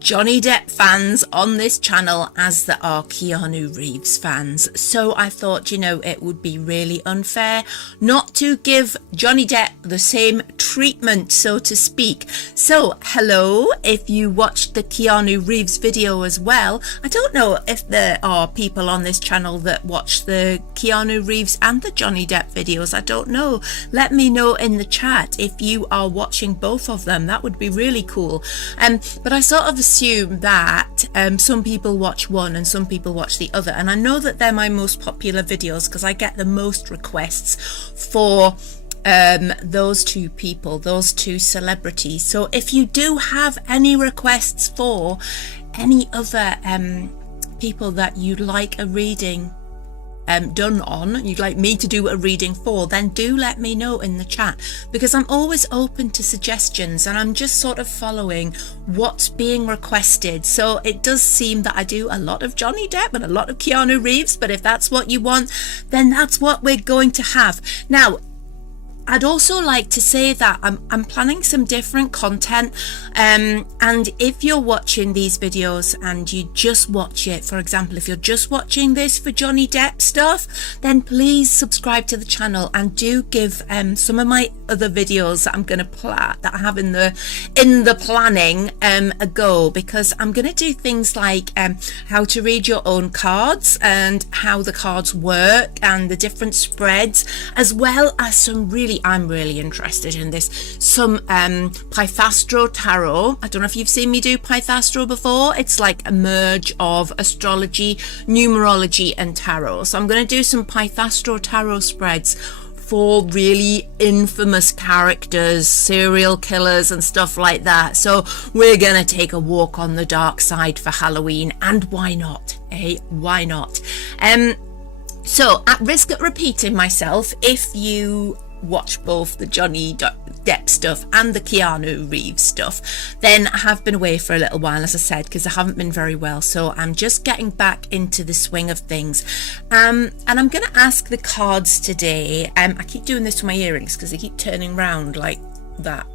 Johnny Depp fans on this channel as there are Keanu Reeves fans, so I thought, you know, it would be really unfair not to give Johnny Depp the same treatment, so to speak. So hello, if you watched the Keanu Reeves video as well. I don't know if there are people on this channel that watch the Keanu Reeves and the Johnny Depp videos. I don't know. Let me know in the chat if you are watching both of them. That would be really cool. But I sort of assume that some people watch one and some people watch the other, and I know that they're my most popular videos because I get the most requests for those two people, those two celebrities. So if you do have any requests for any other people that you'd like a reading done on, you'd like me to do a reading for, then do let me know in the chat, because I'm always open to suggestions and I'm just sort of following what's being requested. So it does seem that I do a lot of Johnny Depp and a lot of Keanu Reeves, but if that's what you want, then that's what we're going to have. Now, I'd also like to say that I'm planning some different content, and if you're watching these videos and you just watch it, for example, if you're just watching this for Johnny Depp stuff, then please subscribe to the channel and do give some of my other videos that I'm going to that I have in the planning a go, because I'm going to do things like how to read your own cards and how the cards work and the different spreads, as well as some I'm really interested in this, some Pythastro tarot. I don't know if you've seen me do Pythastro before. It's like a merge of astrology, numerology and tarot. So I'm going to do some Pythastro tarot spreads for really infamous characters, serial killers and stuff like that. So we're gonna take a walk on the dark side for Halloween, and why not, why not? So at risk of repeating myself, if you watch both the Johnny Depp stuff and the Keanu Reeves stuff, then I have been away for a little while, as I said, because I haven't been very well. So I'm just getting back into the swing of things, and I'm going to ask the cards today. I keep doing this with my earrings because they keep turning round like that.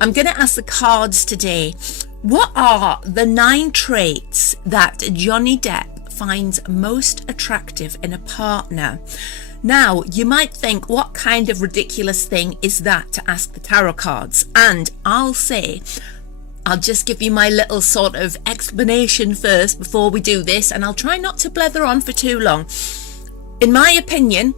I'm going to ask the cards today, what are the 9 traits that Johnny Depp finds most attractive in a partner? Now, you might think, what kind of ridiculous thing is that to ask the tarot cards? And I'll say, I'll just give you my little sort of explanation first before we do this, and I'll try not to blether on for too long. In my opinion,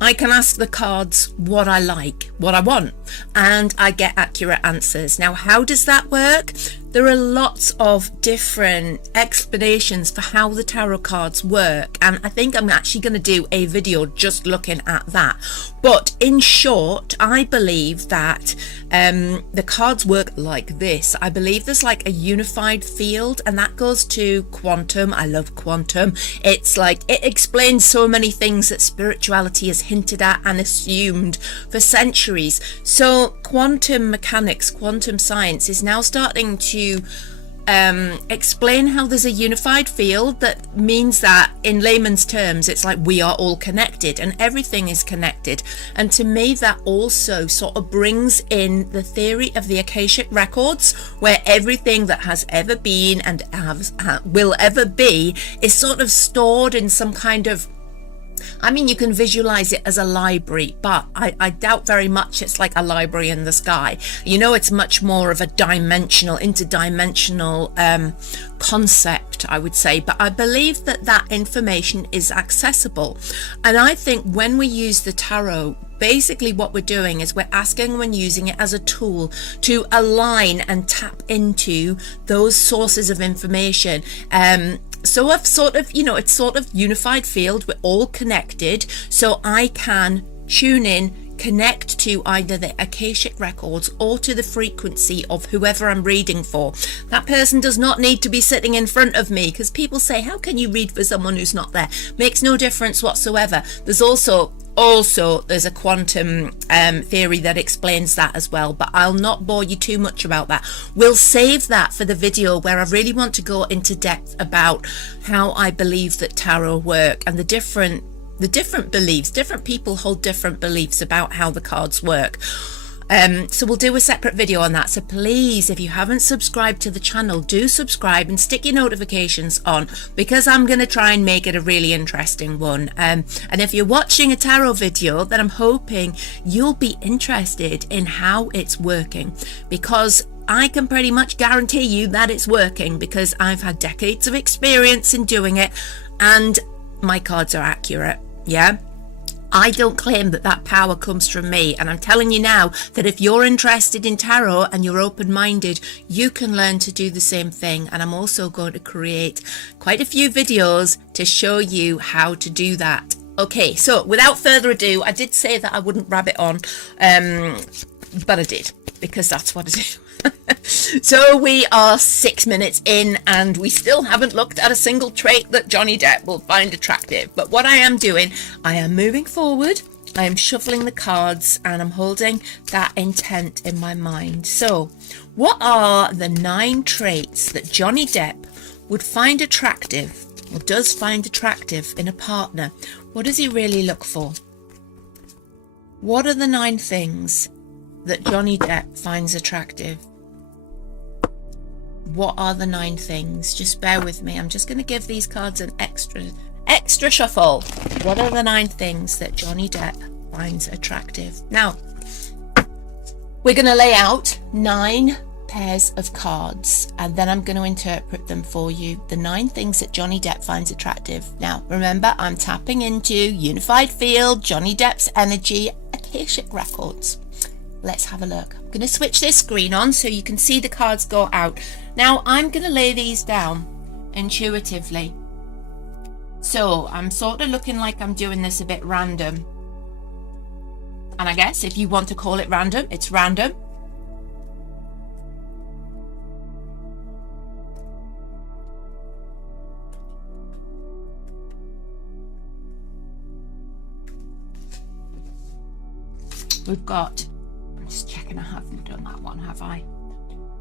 I can ask the cards what I like, what I want, and I get accurate answers. Now, how does that work? there are lots of different explanations for how the tarot cards work, and I think I'm actually going to do a video just looking at that. But in short, I believe that the cards work like this. I believe there's like a unified field, and that goes to quantum. I love quantum. It's like it explains so many things that spirituality has hinted at and assumed for centuries. So quantum mechanics, quantum science is now starting to explain how there's a unified field. That means that in layman's terms, it's like we are all connected and everything is connected. And to me, that also sort of brings in the theory of the Akashic records, where everything that has ever been and will ever be is sort of stored in some kind of, I mean, you can visualize it as a library, but I doubt very much it's like a library in the sky. You know, it's much more of a dimensional, interdimensional concept, I would say. But I believe that that information is accessible. And I think when we use the tarot, basically what we're doing is we're asking when using it as a tool to align and tap into those sources of information. So I've sort of, you know, it's sort of unified field. We're all connected. So I can tune in, connect to either the Akashic records or to the frequency of whoever I'm reading for. That person does not need to be sitting in front of me, because people say, how can you read for someone who's not there? Makes no difference whatsoever. There's also there's a quantum theory that explains that as well, but I'll not bore you too much about that. We'll save that for the video where I really want to go into depth about how I believe that tarot work and the different beliefs. Different people hold different beliefs about how the cards work. So we'll do a separate video on that. So please, if you haven't subscribed to the channel, do subscribe and stick your notifications on, because I'm going to try and make it a really interesting one. And if you're watching a tarot video, then I'm hoping you'll be interested in how it's working, because I can pretty much guarantee you that it's working, because I've had decades of experience in doing it and my cards are accurate. Yeah. I don't claim that that power comes from me, and I'm telling you now that if you're interested in tarot and you're open-minded, you can learn to do the same thing. And I'm also going to create quite a few videos to show you how to do that. Okay, so without further ado, I did say that I wouldn't rabbit on, but I did, because that's what I do. So we are 6 minutes in and we still haven't looked at a single trait that Johnny Depp will find attractive. But what I am doing, I am moving forward, I am shuffling the cards, and I'm holding that intent in my mind. So what are the 9 traits that Johnny Depp would find attractive, or does find attractive, in a partner? What does he really look for? What are the 9 things that Johnny Depp finds attractive? What are the 9 things? Just bear with me. I'm just going to give these cards an extra shuffle. What are the 9 things that Johnny Depp finds attractive? Now, we're going to lay out 9 pairs of cards, and then I'm going to interpret them for you. The 9 things that Johnny Depp finds attractive. Now, remember, I'm tapping into unified field, Johnny Depp's energy, Akashic records. Let's have a look. I'm going to switch this screen on so you can see the cards go out. Now I'm going to lay these down intuitively. So I'm sort of looking like I'm doing this a bit random. And I guess if you want to call it random, it's random. We've got, I'm just checking I haven't done that one, have I?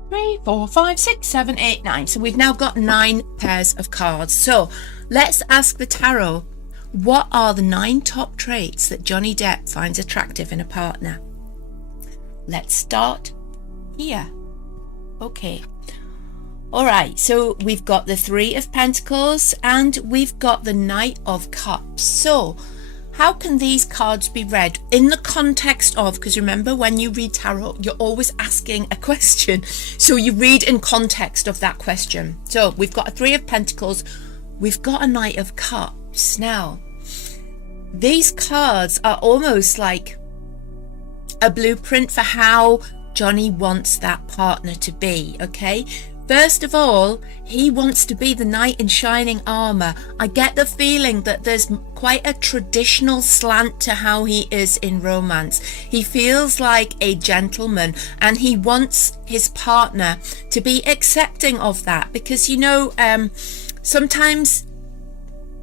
3, 4, 5, 6, 7, 8, 9. So we've now got 9 pairs of cards. So let's ask the tarot, what are the 9 top traits that Johnny Depp finds attractive in a partner? Let's start here. Okay. All right, so we've got the 3 of Pentacles and we've got the Knight of Cups. So how can these cards be read in the context of, because remember, when you read tarot, you're always asking a question. So you read in context of that question. So we've got a 3 of Pentacles. We've got a Knight of Cups. Now, these cards are almost like a blueprint for how Johnny wants that partner to be, okay? First of all, he wants to be the knight in shining armor. I get the feeling that there's quite a traditional slant to how he is in romance. He feels like a gentleman, and he wants his partner to be accepting of that, because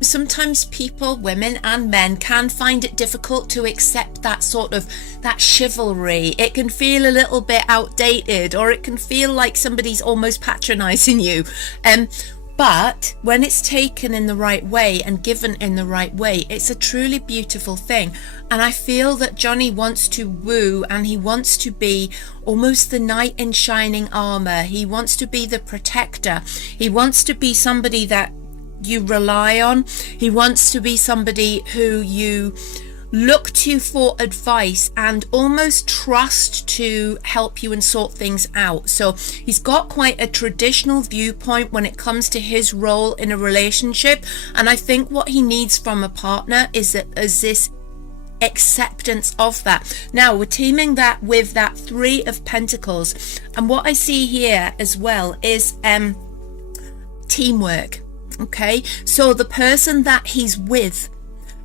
sometimes people, women and men, can find it difficult to accept that chivalry. It can feel a little bit outdated, or it can feel like somebody's almost patronizing you. But when it's taken in the right way and given in the right way, it's a truly beautiful thing. And I feel that Johnny wants to woo, and he wants to be almost the knight in shining armor. He wants to be the protector. He wants to be somebody that you rely on. He wants to be somebody who you look to for advice and almost trust to help you and sort things out. So he's got quite a traditional viewpoint when it comes to his role in a relationship, and I think what he needs from a partner is this acceptance of that. Now we're teaming that with that 3 of Pentacles, and what I see here as well is teamwork. Okay, so the person that he's with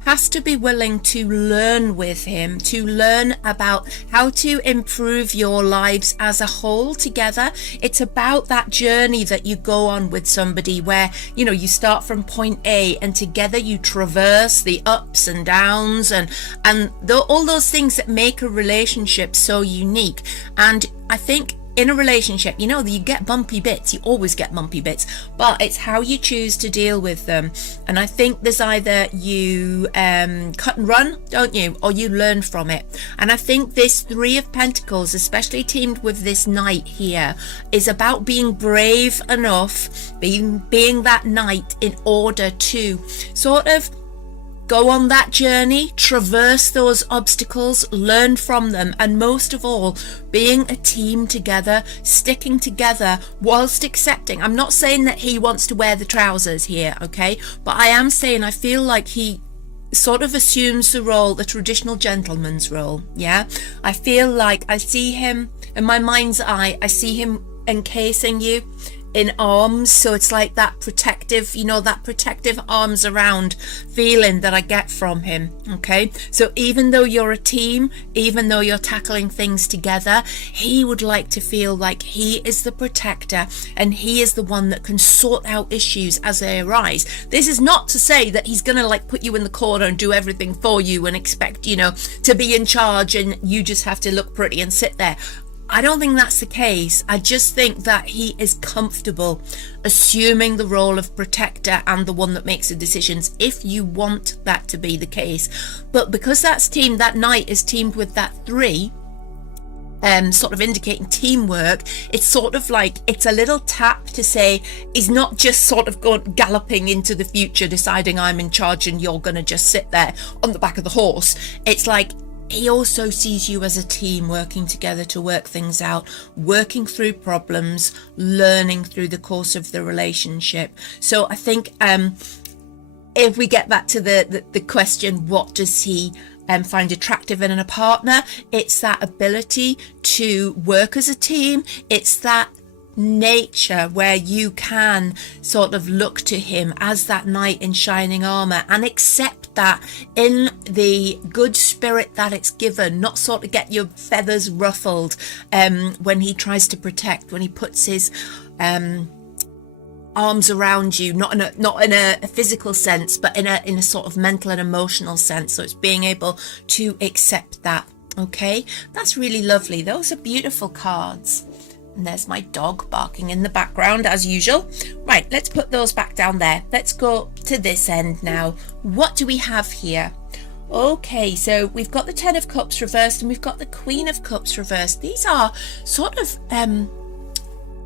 has to be willing to learn with him, to learn about how to improve your lives as a whole together. It's about that journey that you go on with somebody where, you start from point A and together you traverse the ups and downs and all those things that make a relationship so unique. And I think in a relationship, you get bumpy bits. You always get bumpy bits, but it's how you choose to deal with them. And I think there's either you cut and run, don't you, or you learn from it. And I think this 3 of Pentacles, especially teamed with this knight here, is about being brave enough, being that knight in order to sort of go on that journey, traverse those obstacles, learn from them, and most of all, being a team together, sticking together whilst accepting. I'm not saying that he wants to wear the trousers here, okay? But I am saying I feel like he sort of assumes the traditional gentleman's role, yeah? I feel like I see him, in my mind's eye, I see him encasing you in arms, so it's like that protective arms around feeling that I get from him. Okay, so even though you're a team, even though you're tackling things together, he would like to feel like he is the protector and he is the one that can sort out issues as they arise. This is not to say that he's gonna put you in the corner and do everything for you and expect to be in charge and you just have to look pretty and sit there. I don't think that's the case. I just think that he is comfortable assuming the role of protector and the one that makes the decisions, if you want that to be the case. But because that knight is teamed with that 3, sort of indicating teamwork, it's sort of like it's a little tap to say he's not just sort of going galloping into the future deciding I'm in charge and you're gonna just sit there on the back of the horse. It's like he also sees you as a team working together to work things out, working through problems, learning through the course of the relationship. So I think if we get back to the question, what does he find attractive in a partner? It's that ability to work as a team. It's that nature where you can sort of look to him as that knight in shining armor and accept that in the good spirit that it's given, not sort of get your feathers ruffled when he tries to protect, when he puts his arms around you, not in a physical sense, but in a sort of mental and emotional sense. So it's being able to accept that. Okay, that's really lovely. Those are beautiful cards. And there's my dog barking in the background as usual. Right, let's put those back down there. Let's go to this end now. What do we have here? Okay, so we've got the 10 of Cups reversed and we've got the Queen of Cups reversed. These are sort of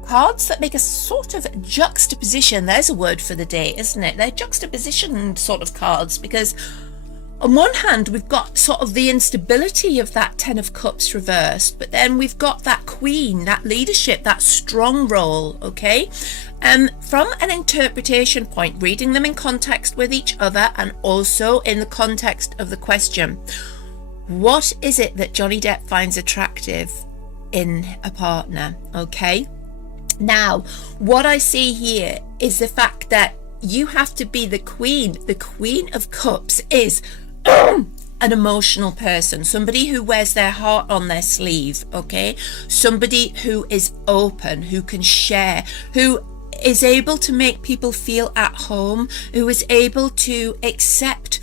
cards that make a sort of juxtaposition. There's a word for the day, isn't it? They're juxtaposition sort of cards, because on one hand, we've got sort of the instability of that 10 of Cups reversed, but then we've got that Queen, that leadership, that strong role, okay? From an interpretation point, reading them in context with each other and also in the context of the question, what is it that Johnny Depp finds attractive in a partner, okay? Now, what I see here is the fact that you have to be the queen. The Queen of Cups is an emotional person, somebody who wears their heart on their sleeve, okay? Somebody who is open, who can share, who is able to make people feel at home, who is able to accept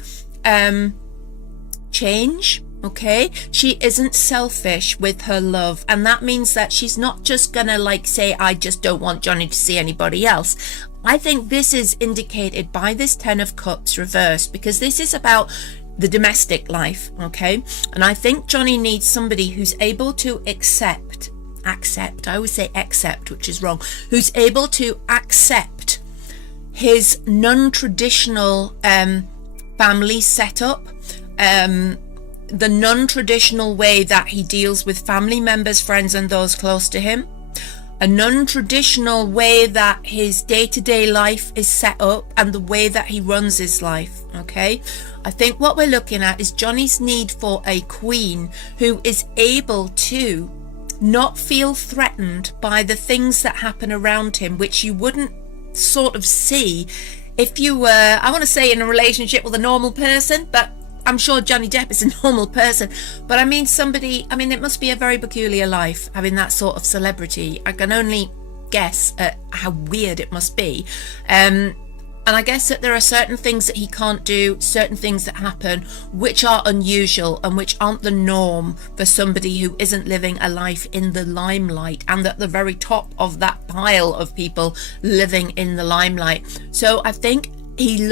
change, okay? She isn't selfish with her love, and that means that she's not just gonna like say, I just don't want Johnny to see anybody else. I think this is indicated by this Ten of Cups reversed, because this is about the domestic life, okay? And I think Johnny needs somebody who's able to accept, I always say accept, which is wrong, who's able to accept his non-traditional family setup, the non-traditional way that he deals with family members, friends, and those close to him, a non-traditional way that his day-to-day life is set up, and the way that he runs his life, okay? I think what we're looking at is Johnny's need for a queen who is able to not feel threatened by the things that happen around him, which you wouldn't sort of see if you were, I want to say, in a relationship with a normal person, but I'm sure Johnny Depp is a normal person. But I mean somebody, I mean, it must be a very peculiar life having that sort of celebrity. I can only guess at how weird it must be. And I guess that there are certain things that he can't do, certain things that happen which are unusual and which aren't the norm for somebody who isn't living a life in the limelight and at the very top of that pile of people living in the limelight. So I think he's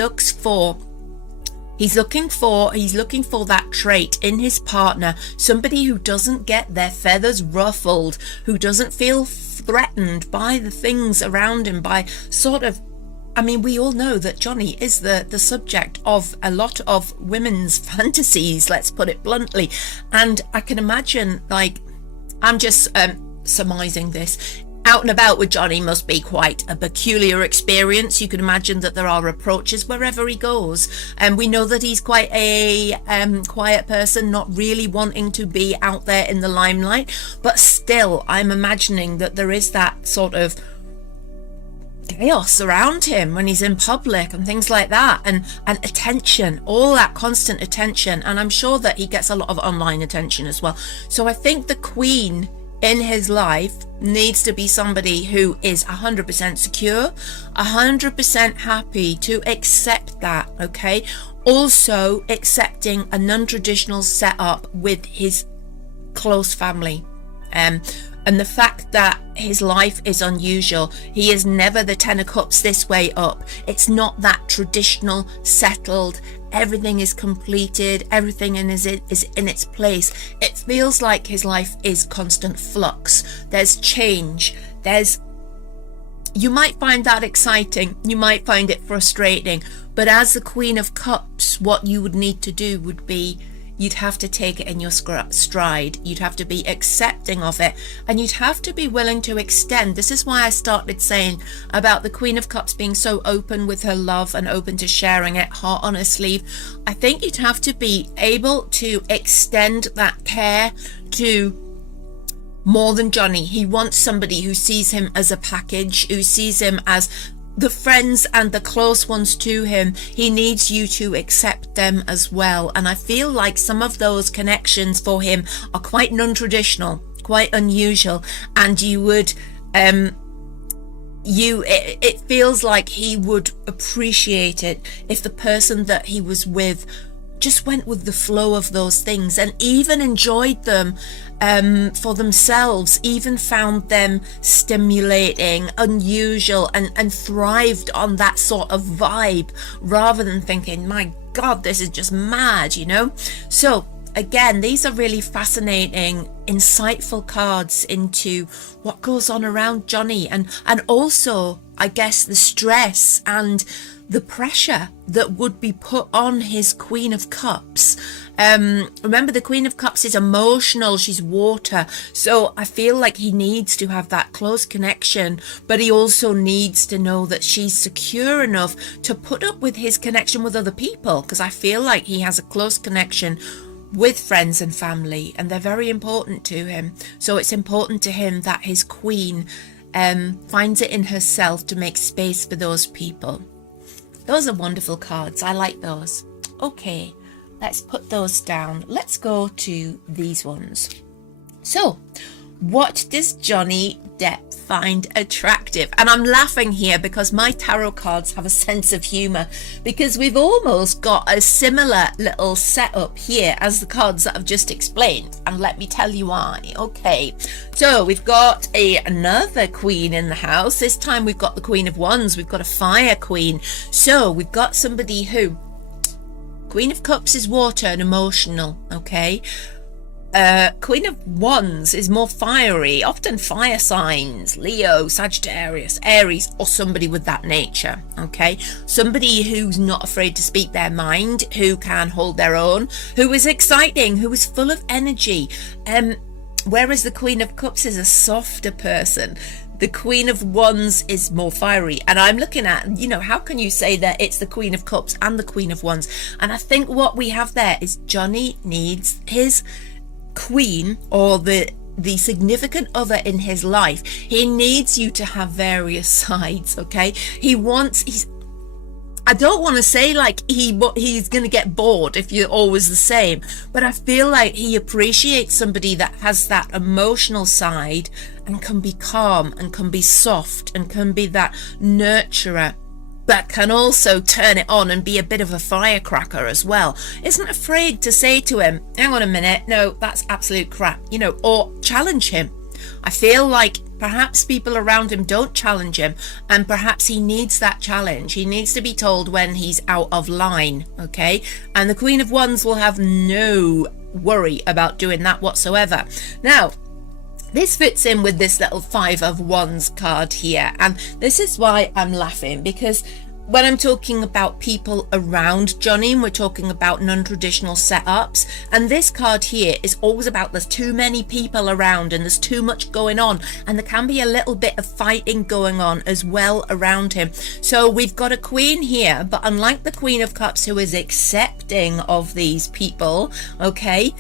looking for that trait in his partner, somebody who doesn't get their feathers ruffled, who doesn't feel threatened by the things around him, by sort of, I mean, we all know that Johnny is the subject of a lot of women's fantasies, let's put it bluntly. And I can imagine, like, I'm just surmising this, out and about with Johnny must be quite a peculiar experience. You can imagine that there are approaches wherever he goes. And we know that he's quite a quiet person, not really wanting to be out there in the limelight. But still, I'm imagining that there is that sort of chaos around him when he's in public and things like that, and attention, all that constant attention. And I'm sure that he gets a lot of online attention as well. So I think the queen in his life needs to be somebody who is 100% secure, 100% happy to accept that, okay? Also accepting a non-traditional setup with his close family. And the fact that his life is unusual. He is never the Ten of Cups this way up. It's not that traditional, settled, everything is completed, everything is in its place. It feels like his life is constant flux. There's change. You might find that exciting. You might find it frustrating. But as the Queen of Cups, what you would need to do would be, you'd have to take it in your stride. You'd have to be accepting of it, and you'd have to be willing to extend. This is why I started saying about the Queen of Cups being so open with her love and open to sharing it, heart on her sleeve. I think you'd have to be able to extend that care to more than Johnny. He wants somebody who sees him as a package, who sees him as the friends and the close ones to him. He needs you to accept them as well. And I feel like some of those connections for him are quite non-traditional, quite unusual. And you would, it feels like he would appreciate it if the person that he was with just went with the flow of those things and even enjoyed them for themselves, even found them stimulating, unusual, and thrived on that sort of vibe, rather than thinking, my God, this is just mad, you know? So again, these are really fascinating, insightful cards into what goes on around Johnny, and also, I guess, the stress and the pressure that would be put on his Queen of Cups. Remember, the Queen of Cups is emotional, she's water, so I feel like he needs to have that close connection, but he also needs to know that she's secure enough to put up with his connection with other people, because I feel like he has a close connection with friends and family, and they're very important to him. So it's important to him that his queen finds it in herself to make space for those people. Those are wonderful cards. I like those. Okay, let's put those down. Let's go to these ones. So, what does Johnny Depp find attractive? And I'm laughing here because my tarot cards have a sense of humour, because we've almost got a similar little setup here as the cards that I've just explained, and let me tell you why. Okay, so we've got another queen in the house. This time we've got the Queen of Wands. We've got a fire queen. So we've got somebody who, Queen of Cups is water and emotional, okay? Queen of Wands is more fiery, often fire signs, Leo, Sagittarius, Aries, or somebody with that nature, okay? Somebody who's not afraid to speak their mind, who can hold their own, who is exciting, who is full of energy. Whereas the Queen of Cups is a softer person. The Queen of Wands is more fiery. And I'm looking at, you know, how can you say that it's the Queen of Cups and the Queen of Wands? And I think what we have there is Johnny needs his queen, or the significant other in his life. He needs you to have various sides, okay? I don't want to say like he's going to get bored if you're always the same, but I feel like he appreciates somebody that has that emotional side and can be calm and can be soft and can be that nurturer, but can also turn it on and be a bit of a firecracker as well. Isn't afraid to say to him, hang on a minute, no, that's absolute crap, you know, or challenge him. I feel like perhaps people around him don't challenge him, and perhaps he needs that challenge. He needs to be told when he's out of line, okay? And the Queen of Wands will have no worry about doing that whatsoever. Now, this fits in with this little Five of Wands card here, and this is why I'm laughing, because when I'm talking about people around Johnny, we're talking about non-traditional setups, and this card here is always about there's too many people around and there's too much going on, and there can be a little bit of fighting going on as well around him. So we've got a queen here, but unlike the Queen of Cups, who is accepting of these people, okay,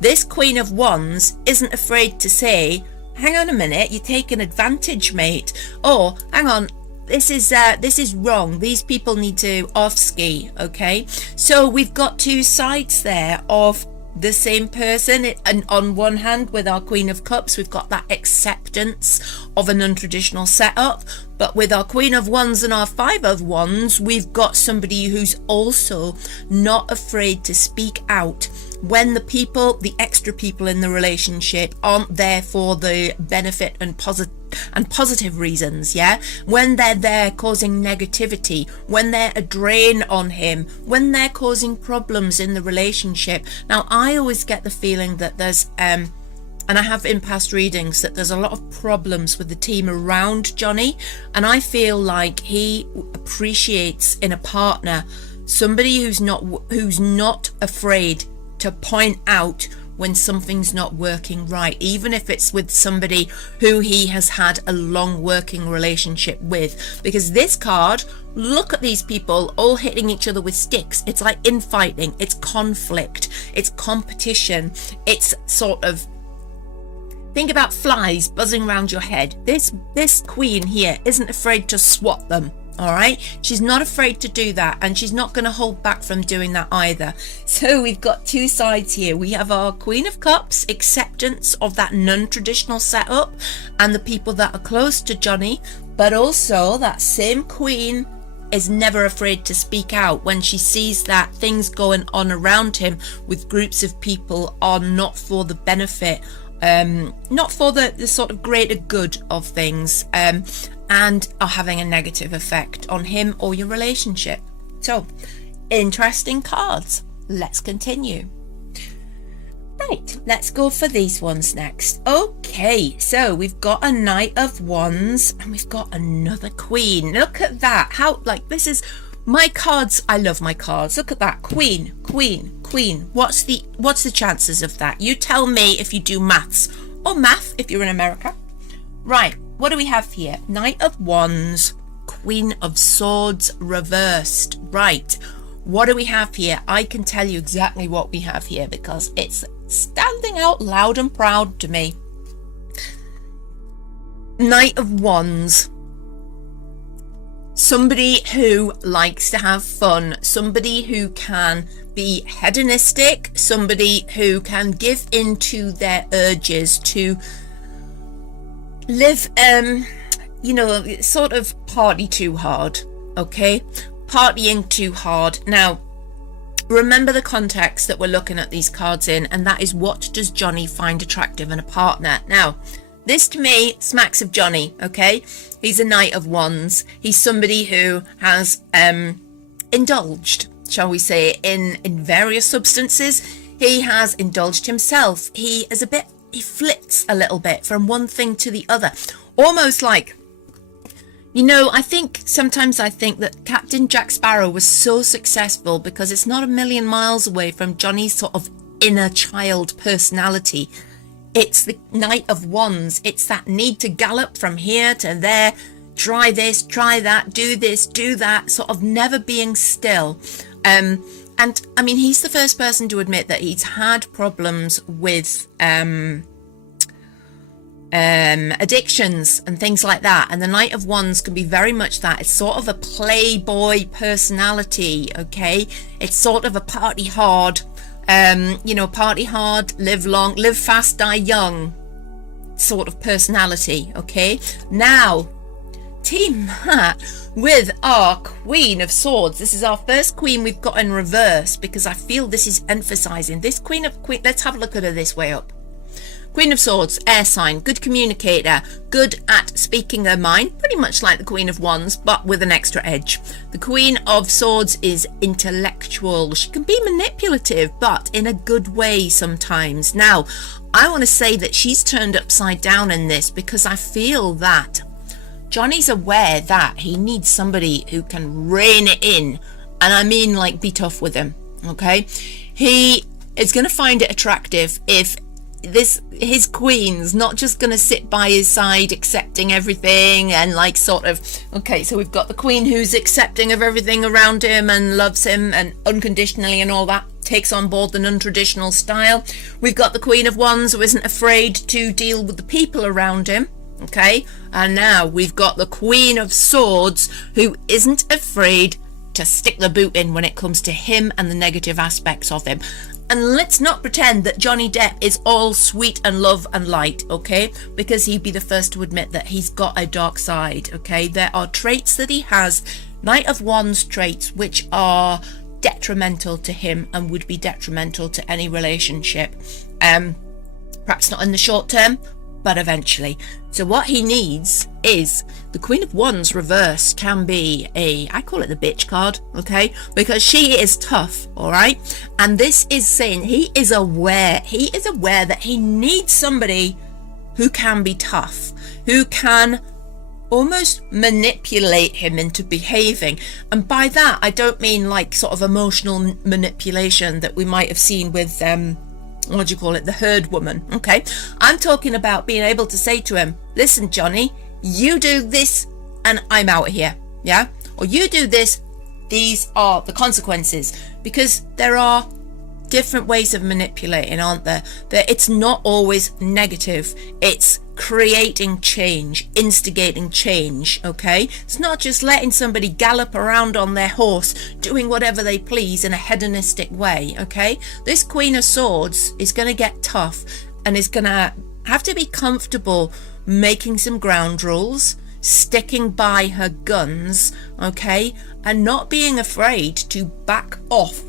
this Queen of Wands isn't afraid to say, hang on a minute, you're taking advantage, mate, or hang on, this is wrong, these people need to off ski, okay? So we've got two sides there of the same person, and on one hand with our Queen of Cups we've got that acceptance of a non-traditional setup, but with our Queen of Wands and our Five of Wands we've got somebody who's also not afraid to speak out when the extra people in the relationship aren't there for the benefit and positive reasons, yeah? When they're there causing negativity, when they're a drain on him, when they're causing problems in the relationship. Now, I always get the feeling that there's, and I have in past readings, that there's a lot of problems with the team around Johnny, and I feel like he appreciates in a partner somebody who's not afraid to point out when something's not working right, even if it's with somebody who he has had a long working relationship with. Because this card, look at these people all hitting each other with sticks. It's like infighting, it's conflict, it's competition, it's sort of, think about flies buzzing around your head. This queen here isn't afraid to swat them. All right, she's not afraid to do that, and she's not going to hold back from doing that either. So we've got two sides here. We have our Queen of Cups, acceptance of that non-traditional setup and the people that are close to Johnny, but also that same queen is never afraid to speak out when she sees that things going on around him with groups of people are not for the benefit, not for the sort of greater good of things, and are having a negative effect on him or your relationship. So, interesting cards. Let's continue. Right, let's go for these ones next. Okay, so we've got a Knight of Wands and we've got another Queen. Look at that. How, like, this is my cards. I love my cards. Look at that. Queen, Queen, Queen. What's the chances of that? You tell me if you do maths, or math if you're in America. Right. What do we have here? Knight of Wands, Queen of Swords reversed. Right. What do we have here? I can tell you exactly what we have here because it's standing out loud and proud to me. Knight of Wands. Somebody who likes to have fun, somebody who can be hedonistic, somebody who can give into their urges to live, sort of party too hard, okay? Partying too hard. Now, remember the context that we're looking at these cards in, and that is, what does Johnny find attractive in a partner? Now, this to me smacks of Johnny, okay? He's a Knight of Wands. He's somebody who has indulged, shall we say, in various substances. He has indulged himself. He flits a little bit from one thing to the other. Almost like, I think that Captain Jack Sparrow was so successful because it's not a million miles away from Johnny's sort of inner child personality. It's the Knight of Wands. It's that need to gallop from here to there, try this, try that, do this, do that, sort of never being still. And I mean, he's the first person to admit that he's had problems with addictions and things like that. And the Knight of Wands can be very much that. It's sort of a playboy personality, okay? It's sort of a party hard, party hard, live long, live fast, die young sort of personality, okay? Now, team that with our Queen of Swords. This is our first queen we've got in reverse, because I feel this is emphasizing this let's have a look at her this way up. Queen of Swords, air sign, good communicator, good at speaking her mind, pretty much like the Queen of Wands, but with an extra edge. The Queen of Swords is intellectual. She can be manipulative, but in a good way sometimes. Now, I want to say that she's turned upside down in this, because I feel that Johnny's aware that he needs somebody who can rein it in. And I mean, like, be tough with him, okay? He is going to find it attractive if his queen's not just gonna sit by his side accepting everything and like sort of, okay, so we've got the queen who's accepting of everything around him and loves him and unconditionally and all that, takes on board the non-traditional style. We've got the Queen of Wands who isn't afraid to deal with the people around him, okay? And now we've got the Queen of Swords who isn't afraid to stick the boot in when it comes to him and the negative aspects of him. And let's not pretend that Johnny Depp is all sweet and love and light, okay? Because he'd be the first to admit that he's got a dark side, okay? There are traits that he has, Knight of Wands traits, which are detrimental to him and would be detrimental to any relationship. Perhaps not in the short term, but eventually. So what he needs is the Queen of Wands reverse can be I call it the bitch card, okay? Because she is tough, all right? And this is saying he is aware that he needs somebody who can be tough, who can almost manipulate him into behaving. And by that, I don't mean like sort of emotional manipulation that we might have seen with what do you call it, the herd woman, okay? I'm talking about being able to say to him, listen, Johnny, you do this and I'm out of here, yeah? Or you do this, these are the consequences. Because there are different ways of manipulating, aren't there? That it's not always negative. It's creating change, instigating change, okay? It's not just letting somebody gallop around on their horse, doing whatever they please in a hedonistic way, okay? This Queen of Swords is going to get tough and is going to have to be comfortable making some ground rules, sticking by her guns, okay? And not being afraid to back off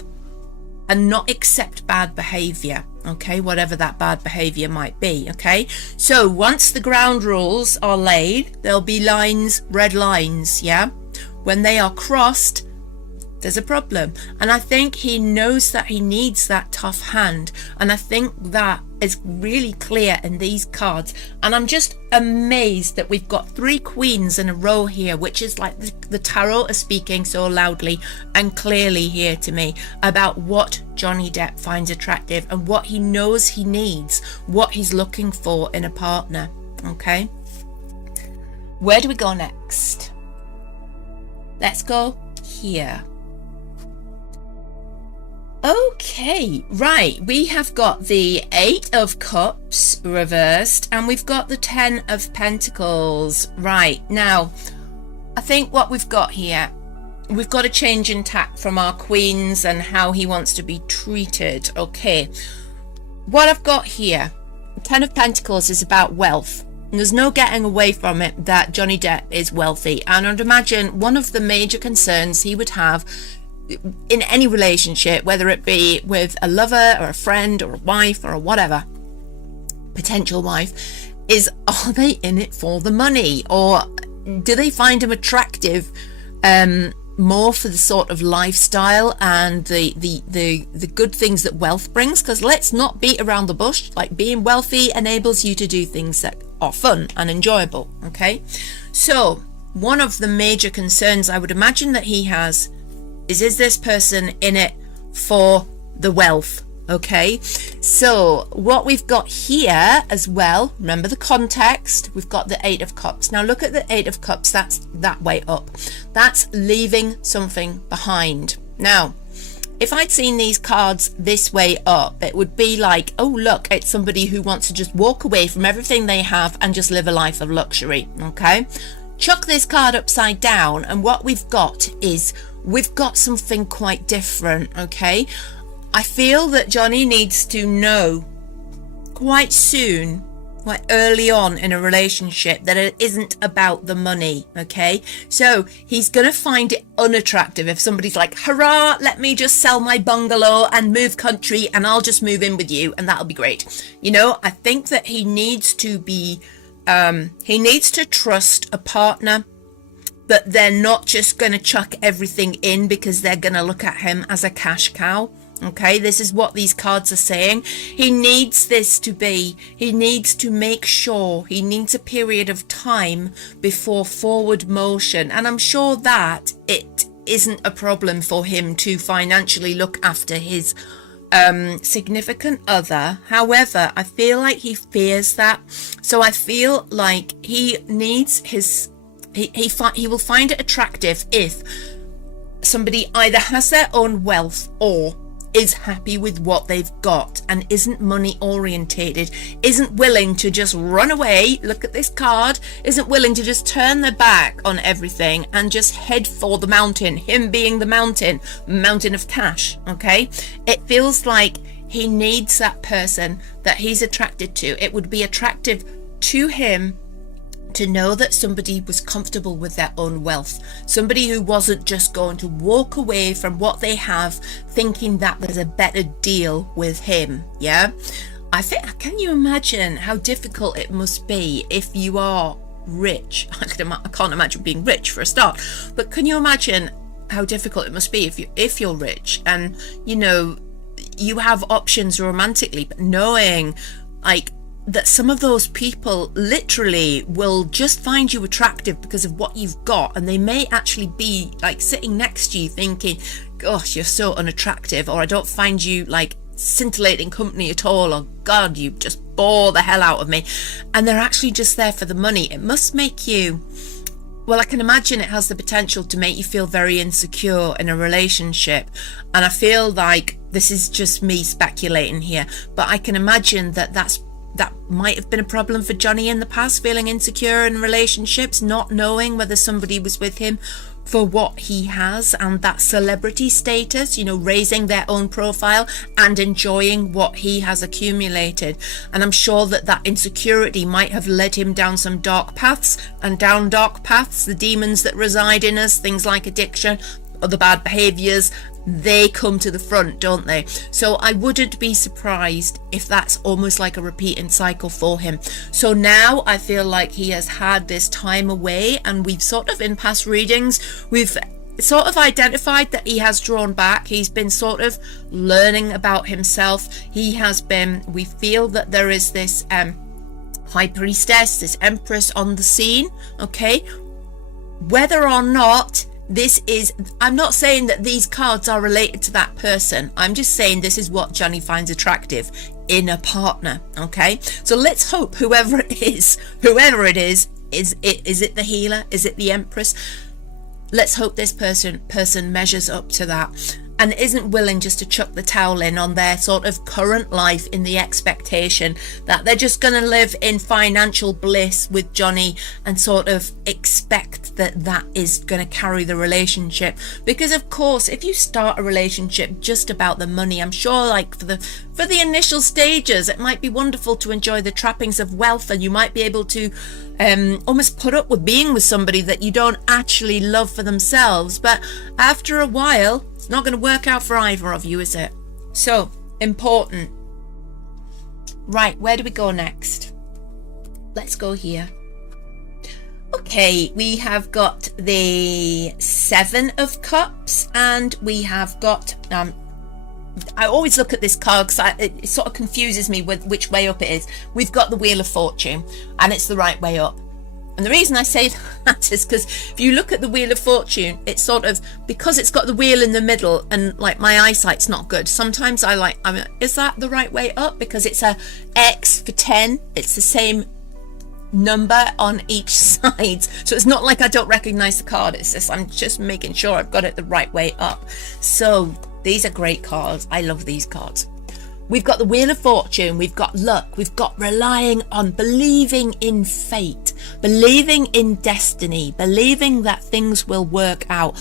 and not accept bad behavior, okay? Whatever that bad behavior might be, okay? So once the ground rules are laid, there'll be lines, red lines, yeah? When they are crossed, there's a problem. And I think he knows that he needs that tough hand. And I think that is really clear in these cards. And I'm just amazed that we've got 3 queens in a row here, which is like the tarot is speaking so loudly and clearly here to me about what Johnny Depp finds attractive and what he knows he needs, what he's looking for in a partner, okay? Where do we go next? Let's go here. Okay, right, we have got the 8 of Cups reversed and we've got the 10 of Pentacles. Right, now, I think what we've got here, we've got a change in tack from our queens and how he wants to be treated. Okay, what I've got here, 10 of Pentacles is about wealth. And there's no getting away from it that Johnny Depp is wealthy. And I'd imagine one of the major concerns he would have in any relationship, whether it be with a lover or a friend or a wife or a whatever, potential wife, is are they in it for the money, or do they find him attractive more for the sort of lifestyle and the good things that wealth brings? Because let's not beat around the bush, like being wealthy enables you to do things that are fun and enjoyable. Okay, so one of the major concerns I would imagine that he has is this person in it for the wealth? Okay, so what we've got here as well, remember the context, we've got the 8 of Cups. Now look at the 8 of Cups, that's that way up, that's leaving something behind. Now if I'd seen these cards this way up, it would be like, oh look, it's somebody who wants to just walk away from everything they have and just live a life of luxury. Okay, chuck this card upside down and what we've got is we've got something quite different. Okay, I feel that Johnny needs to know quite soon, quite early on in a relationship, that it isn't about the money. Okay, so he's gonna find it unattractive if somebody's like, hurrah, let me just sell my bungalow and move country and I'll just move in with you and that'll be great. You know, I think that he needs to be he needs to trust a partner that they're not just going to chuck everything in because they're going to look at him as a cash cow. Okay, this is what these cards are saying. He needs this to be, he needs to make sure, he needs a period of time before forward motion. And I'm sure that it isn't a problem for him to financially look after his significant other. However, I feel like he fears that. So I feel like he needs his, he will find it attractive if somebody either has their own wealth or is happy with what they've got and isn't money orientated, isn't willing to just run away, look at this card, isn't willing to just turn their back on everything and just head for the mountain, him being the mountain of cash. Okay, it feels like he needs that person that he's attracted to. It would be attractive to him to know that somebody was comfortable with their own wealth, somebody who wasn't just going to walk away from what they have thinking that there's a better deal with him. Yeah, I think, can you imagine how difficult it must be if you are rich? I can't imagine being rich for a start, but can you imagine how difficult it must be if you're rich and you know you have options romantically, but knowing like that some of those people literally will just find you attractive because of what you've got, and they may actually be like sitting next to you thinking, gosh, you're so unattractive, or I don't find you like scintillating company at all, or God, you just bore the hell out of me, and they're actually just there for the money. It must make you, well, I can imagine it has the potential to make you feel very insecure in a relationship. And I feel like this is just me speculating here, but I can imagine that might have been a problem for Johnny in the past, feeling insecure in relationships, not knowing whether somebody was with him for what he has and that celebrity status, you know, raising their own profile and enjoying what he has accumulated. And I'm sure that insecurity might have led him down some dark paths, and down dark paths, the demons that reside in us, things like addiction, other bad behaviors, they come to the front, don't they? So I wouldn't be surprised if that's almost like a repeating cycle for him. So now I feel like he has had this time away, and we've sort of, in past readings, we've sort of identified that he has drawn back. He's been sort of learning about himself. He has been, we feel that there is this high priestess, this empress on the scene. Okay, whether or not this is, I'm not saying that these cards are related to that person. I'm just saying this is what Johnny finds attractive in a partner. Okay, so let's hope whoever it is it the healer? Is it the empress? Let's hope this person measures up to that. and isn't willing just to chuck the towel in on their sort of current life in the expectation that they're just going to live in financial bliss with Johnny and sort of expect that that is going to carry the relationship. Because of course, if you start a relationship just about the money, I'm sure like for the initial stages, it might be wonderful to enjoy the trappings of wealth, and you might be able to almost put up with being with somebody that you don't actually love for themselves. But after a while, it's not going to work out for either of you, is it? So important. Right, where do we go next? Let's go here. Okay, we have got the 7 of Cups, and we have got I always look at this card because it sort of confuses me with which way up it is. We've got the Wheel of Fortune, and it's the right way up. And the reason I say that is because if you look at the Wheel of Fortune, it's sort of, because it's got the wheel in the middle, and like my eyesight's not good. Sometimes is that the right way up? Because it's a X for 10. It's the same number on each side. So it's not like I don't recognize the card. It's just, I'm just making sure I've got it the right way up. So these are great cards. I love these cards. We've got the Wheel of Fortune, we've got luck, we've got relying on, believing in fate, believing in destiny, believing that things will work out,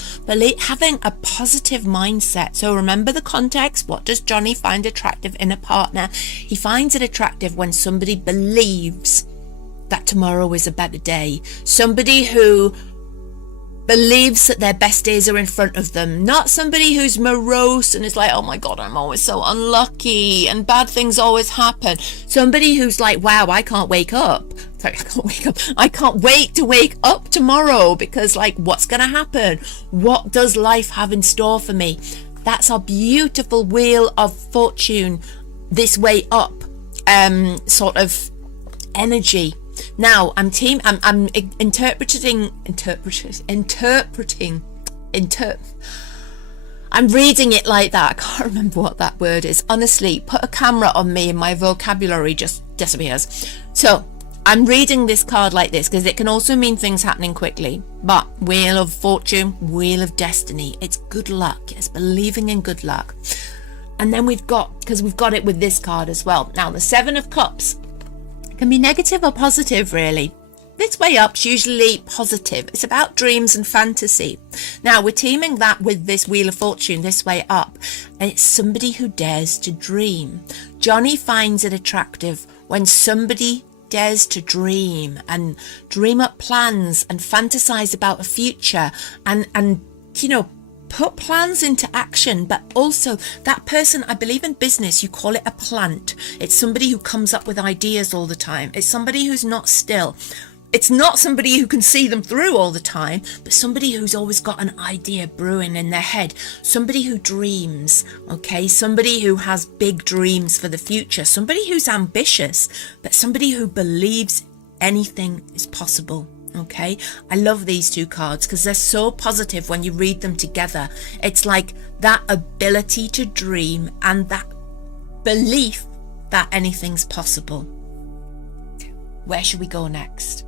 having a positive mindset. So remember the context. What does Johnny find attractive in a partner? He finds it attractive when somebody believes that tomorrow is a better day. Somebody who believes that their best days are in front of them, not somebody who's morose and is like, oh my god, I'm always so unlucky and bad things always happen. Somebody who's like, wow, I can't wake up. Sorry, I can't wait to wake up tomorrow, because like, what's gonna happen? What does life have in store for me? That's our beautiful Wheel of Fortune, this way up sort of energy. Now I'm interpreting. I'm reading it like that. I can't remember what that word is. Honestly, put a camera on me and my vocabulary just disappears. So I'm reading this card like this because it can also mean things happening quickly. But Wheel of Fortune, Wheel of Destiny. It's good luck. It's believing in good luck. And then we've got it with this card as well. Now the 7 of Cups can be negative or positive, really. This way up's usually positive. It's about dreams and fantasy. Now we're teaming that with this Wheel of Fortune, this way up, and it's somebody who dares to dream. Johnny finds it attractive when somebody dares to dream and dream up plans and fantasize about a future and you know, put plans into action. But also that person, I believe in business, you call it a plant. It's somebody who comes up with ideas all the time. It's somebody who's not still. It's not somebody who can see them through all the time, but somebody who's always got an idea brewing in their head. Somebody who dreams, okay? Somebody who has big dreams for the future. Somebody who's ambitious, but somebody who believes anything is possible. Okay, I love these two cards because they're so positive when you read them together. It's like that ability to dream and that belief that anything's possible. Where should we go next?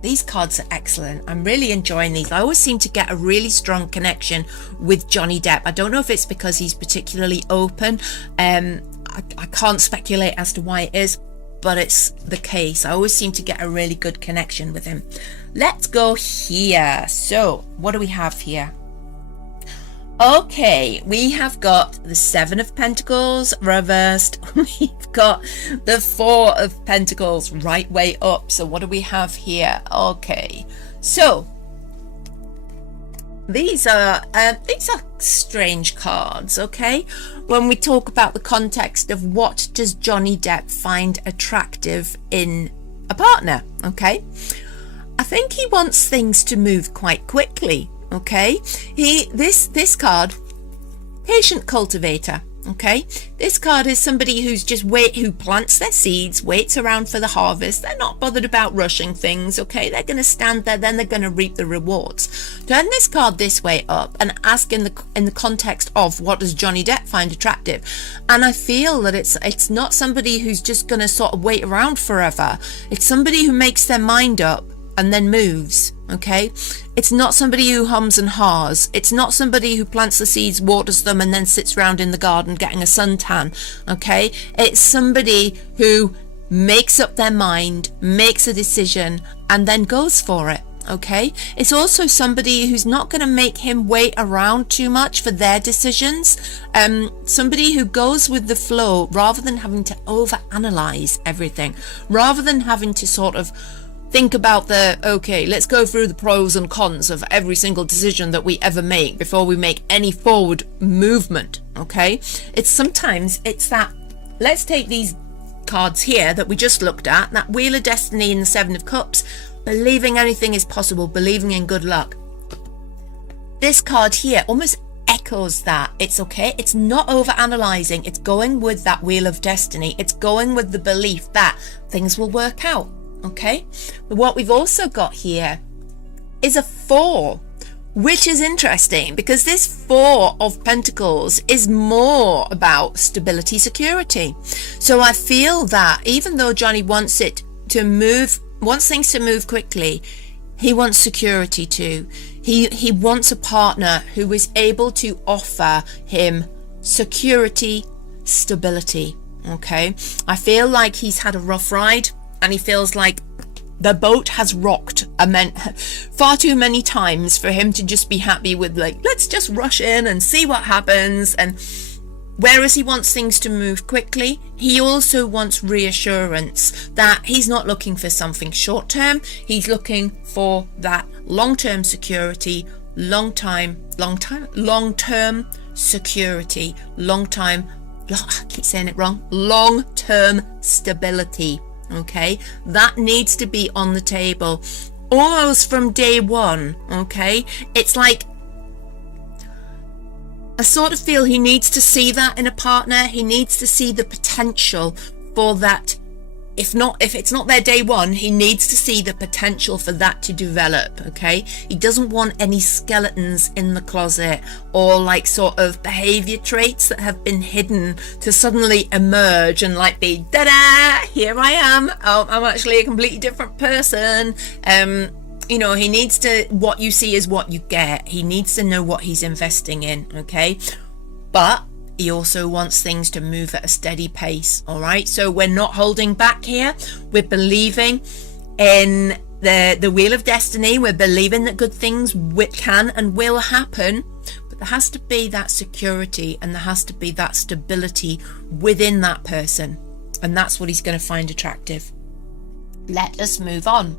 These cards are excellent. I'm really enjoying these. I always seem to get a really strong connection with Johnny Depp. I don't know if it's because he's particularly open. I can't speculate as to why it is, but it's the case. I always seem to get a really good connection with him. Let's go here. So what do we have here? Okay, we have got the 7 of Pentacles reversed. We've got the 4 of Pentacles right way up. So what do we have here? Okay, so these are strange cards, okay? When we talk about the context of what does Johnny Depp find attractive in a partner, okay? I think he wants things to move quite quickly, okay? This card, patient cultivator, okay? This card is somebody who's just who plants their seeds, waits around for the harvest. They're not bothered about rushing things, okay? They're going to stand there, then they're going to reap the rewards. Turn this card this way up and ask in the context of what does Johnny Depp find attractive, and I feel that it's not somebody who's just going to sort of wait around forever. It's somebody who makes their mind up and then moves. Okay, it's not somebody who hums and haws. It's not somebody who plants the seeds, waters them, and then sits around in the garden getting a suntan. Okay, it's somebody who makes up their mind, makes a decision, and then goes for it. Okay, it's also somebody who's not going to make him wait around too much for their decisions. Somebody who goes with the flow rather than having to overanalyze everything, rather than having to sort of think about okay, let's go through the pros and cons of every single decision that we ever make before we make any forward movement. Okay, sometimes it's that, let's take these cards here that we just looked at, that Wheel of Destiny and the Seven of Cups, believing anything is possible, believing in good luck. This card here almost echoes that. It's okay, it's not over analyzing, it's going with that Wheel of Destiny, it's going with the belief that things will work out. Okay, but what we've also got here is a 4, which is interesting because this 4 of Pentacles is more about stability, security. So I feel that even though Johnny wants things to move quickly, he wants security too. He wants a partner who is able to offer him security, stability. Okay, I feel like he's had a rough ride, and he feels like the boat has rocked far too many times for him to just be happy with, like, let's just rush in and see what happens. And whereas he wants things to move quickly, he also wants reassurance that he's not looking for something short term. He's looking for that long-term security, long-term security, I keep saying it wrong, long-term stability. Okay, that needs to be on the table almost from day one. Okay, it's like, I sort of feel he needs to see that in a partner. He needs to see the potential for that. If it's not there day one, he needs to see the potential for that to develop. Okay, he doesn't want any skeletons in the closet, or like sort of behavior traits that have been hidden to suddenly emerge and like be, da-da, here I am, oh, I'm actually a completely different person. He needs to, what you see is what you get. He needs to know what he's investing in. Okay, but he also wants things to move at a steady pace. All right, so we're not holding back here. We're believing in the Wheel of Destiny. We're believing that good things can and will happen, but there has to be that security and there has to be that stability within that person, and that's what he's going to find attractive. Let us move on.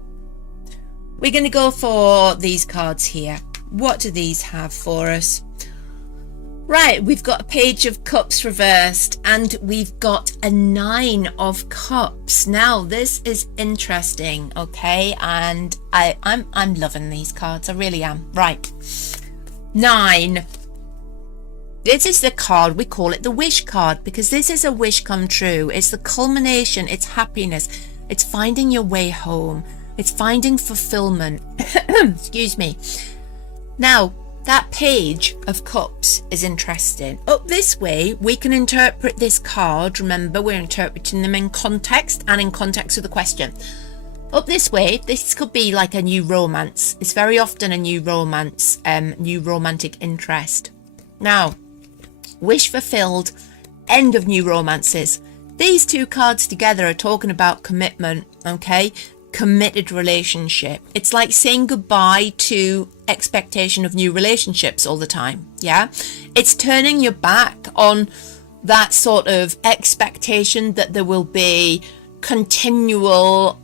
We're going to go for these cards here. What do these have for us? Right, we've got a Page of Cups reversed, and we've got a 9 of Cups. Now, this is interesting, okay? And I'm loving these cards. I really am. Right. 9. This is the card, we call it the wish card, because this is a wish come true. It's the culmination, it's happiness. It's finding your way home. It's finding fulfillment. Excuse me. Now, that Page of Cups is interesting. Up this way, we can interpret this card. Remember, we're interpreting them in context and in context of the question. Up this way, this could be like a new romance. It's very often a new romance, new romantic interest. Now, wish fulfilled, end of new romances. These two cards together are talking about commitment, okay? Committed relationship. It's like saying goodbye to expectation of new relationships all the time. Yeah, it's turning your back on that sort of expectation that there will be continual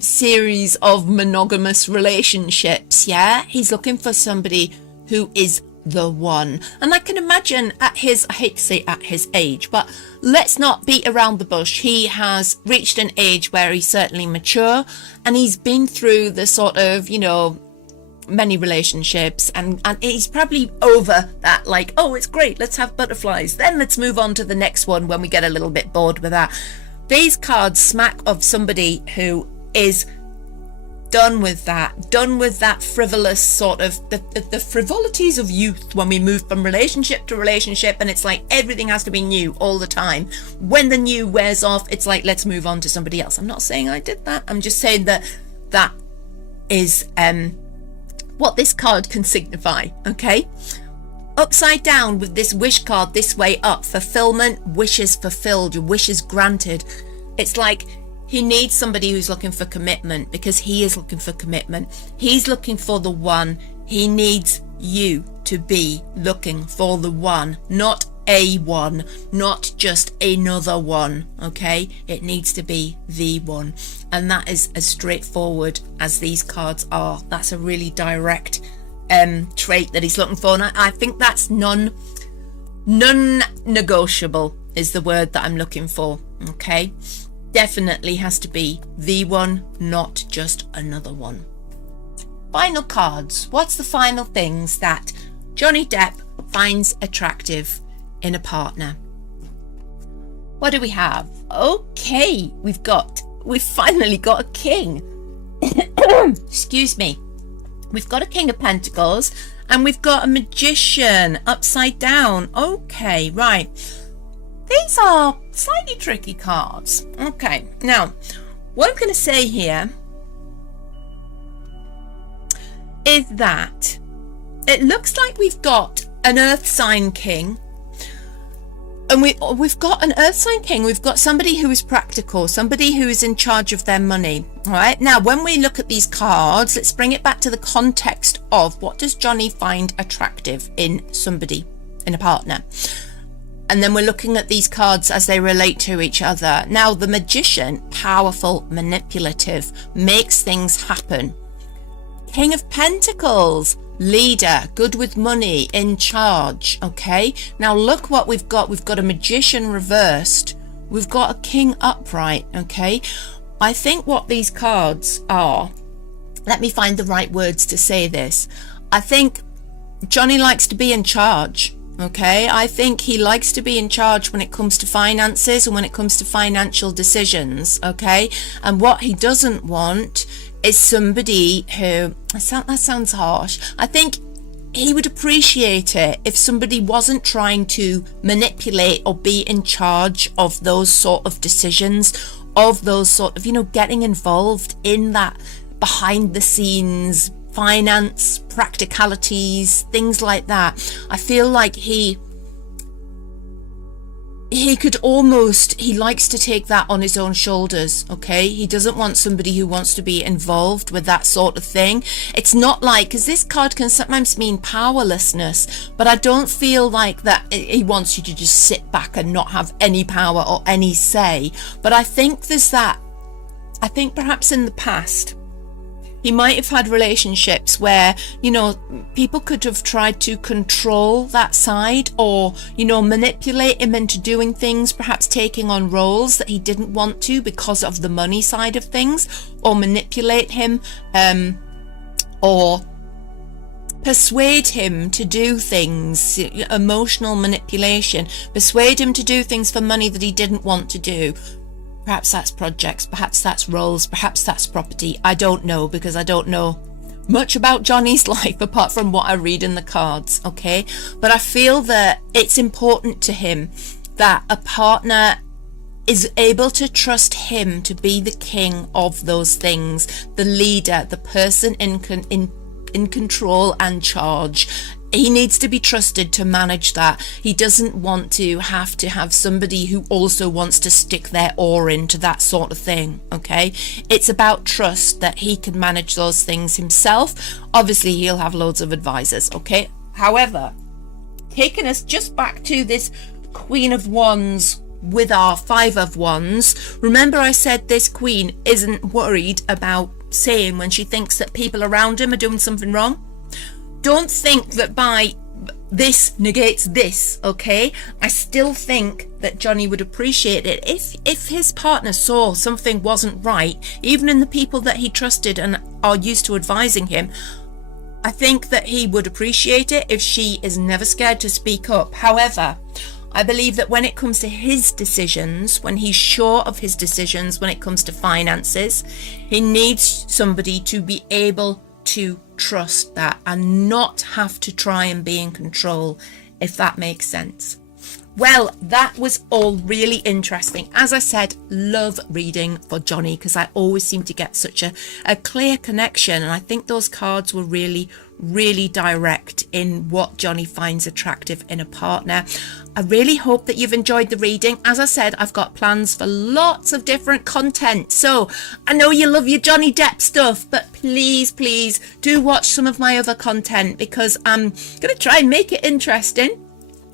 series of monogamous relationships. Yeah, he's looking for somebody who is the one. And I can imagine I hate to say at his age, but let's not beat around the bush. He has reached an age where he's certainly mature, and he's been through the sort of, many relationships, and he's probably over that, like, oh, it's great, let's have butterflies, then let's move on to the next one when we get a little bit bored with that. These cards smack of somebody who is done with that frivolous sort of the frivolities of youth, when we move from relationship to relationship and it's like everything has to be new all the time. When the new wears off, it's like, let's move on to somebody else. I'm not saying I did that. I'm just saying that is what this card can signify, okay? Upside down with this wish card this way up, fulfillment, wishes fulfilled, your wishes granted. It's like he needs somebody who's looking for commitment, because he is looking for commitment. He's looking for the one. He needs you to be looking for the one, not a one, not just another one, okay? It needs to be the one. And that is as straightforward as these cards are. That's a really direct trait that he's looking for, and I think that's non-negotiable is the word that I'm looking for, okay? Definitely has to be the one, not just another one. Final cards. What's the final things that Johnny Depp finds attractive in a partner? What do we have? Okay, we've finally got a king. Excuse me. We've got a King of Pentacles and we've got a Magician upside down. Okay, right. These are slightly tricky cards. Okay, now what I'm going to say here is that it looks like we've got an Earth sign king. And we've got an Earth sign king. We've got somebody who is practical, somebody who is in charge of their money. All right. Now, when we look at these cards, let's bring it back to the context of what does Johnny find attractive in somebody, in a partner. And then we're looking at these cards as they relate to each other. Now, the Magician, powerful, manipulative, makes things happen. King of Pentacles, leader, good with money, in charge. Okay, now look what we've got. We've got a Magician reversed, we've got a King upright. Okay, I think what these cards are, let me find the right words to say this. I think Johnny likes to be in charge. Okay, I think he likes to be in charge when it comes to finances and when it comes to financial decisions. Okay, and what he doesn't want is somebody who, that sounds harsh. I think he would appreciate it if somebody wasn't trying to manipulate or be in charge of those sort of decisions, of those sort of, getting involved in that behind the scenes finance, practicalities, things like that. I feel like he likes to take that on his own shoulders. Okay, he doesn't want somebody who wants to be involved with that sort of thing. It's not like, because this card can sometimes mean powerlessness, but I don't feel like that he wants you to just sit back and not have any power or any say. But I think perhaps in the past he might have had relationships where, people could have tried to control that side or, manipulate him into doing things, perhaps taking on roles that he didn't want to because of the money side of things, or manipulate him, or persuade him to do things, emotional manipulation, persuade him to do things for money that he didn't want to do. Perhaps that's projects, perhaps that's roles, perhaps that's property. I don't know, because I don't know much about Johnny's life apart from what I read in the cards, okay? But I feel that it's important to him that a partner is able to trust him to be the king of those things, the leader, the person in control and charge. He needs to be trusted to manage that. He doesn't want to have somebody who also wants to stick their oar into that sort of thing, okay? It's about trust that he can manage those things himself. Obviously, he'll have loads of advisors, okay? However, taking us just back to this Queen of Wands with our Five of Wands, remember I said this queen isn't worried about saying when she thinks that people around him are doing something wrong. Don't think that by this negates this, okay? I still think that Johnny would appreciate it if his partner saw something wasn't right, even in the people that he trusted and are used to advising him. I think that he would appreciate it if she is never scared to speak up. However, I believe that when it comes to his decisions, when he's sure of his decisions, when it comes to finances, he needs somebody to be able to trust that and not have to try and be in control, if that makes sense. Well, that was all really interesting. As I said, love reading for Johnny because I always seem to get such a clear connection. And I think those cards were really, really direct in what Johnny finds attractive in a partner. I really hope that you've enjoyed the reading. As I said, I've got plans for lots of different content. So I know you love your Johnny Depp stuff, but please, please do watch some of my other content because I'm going to try and make it interesting,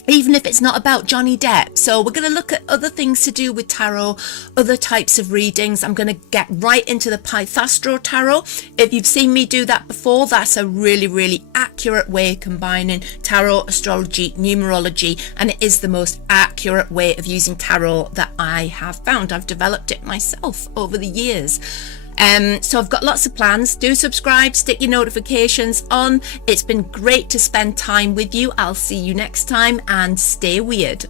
even if it's not about Johnny Depp. So we're going to look at other things to do with tarot, other types of readings. I'm going to get right into the Pythastro tarot. If you've seen me do that before, that's a really, really accurate way of combining tarot, astrology, numerology, and it is the most accurate way of using tarot that I have found. I've developed it myself over the years. So I've got lots of plans. Do subscribe, stick your notifications on. It's been great to spend time with you. I'll see you next time, and stay weird.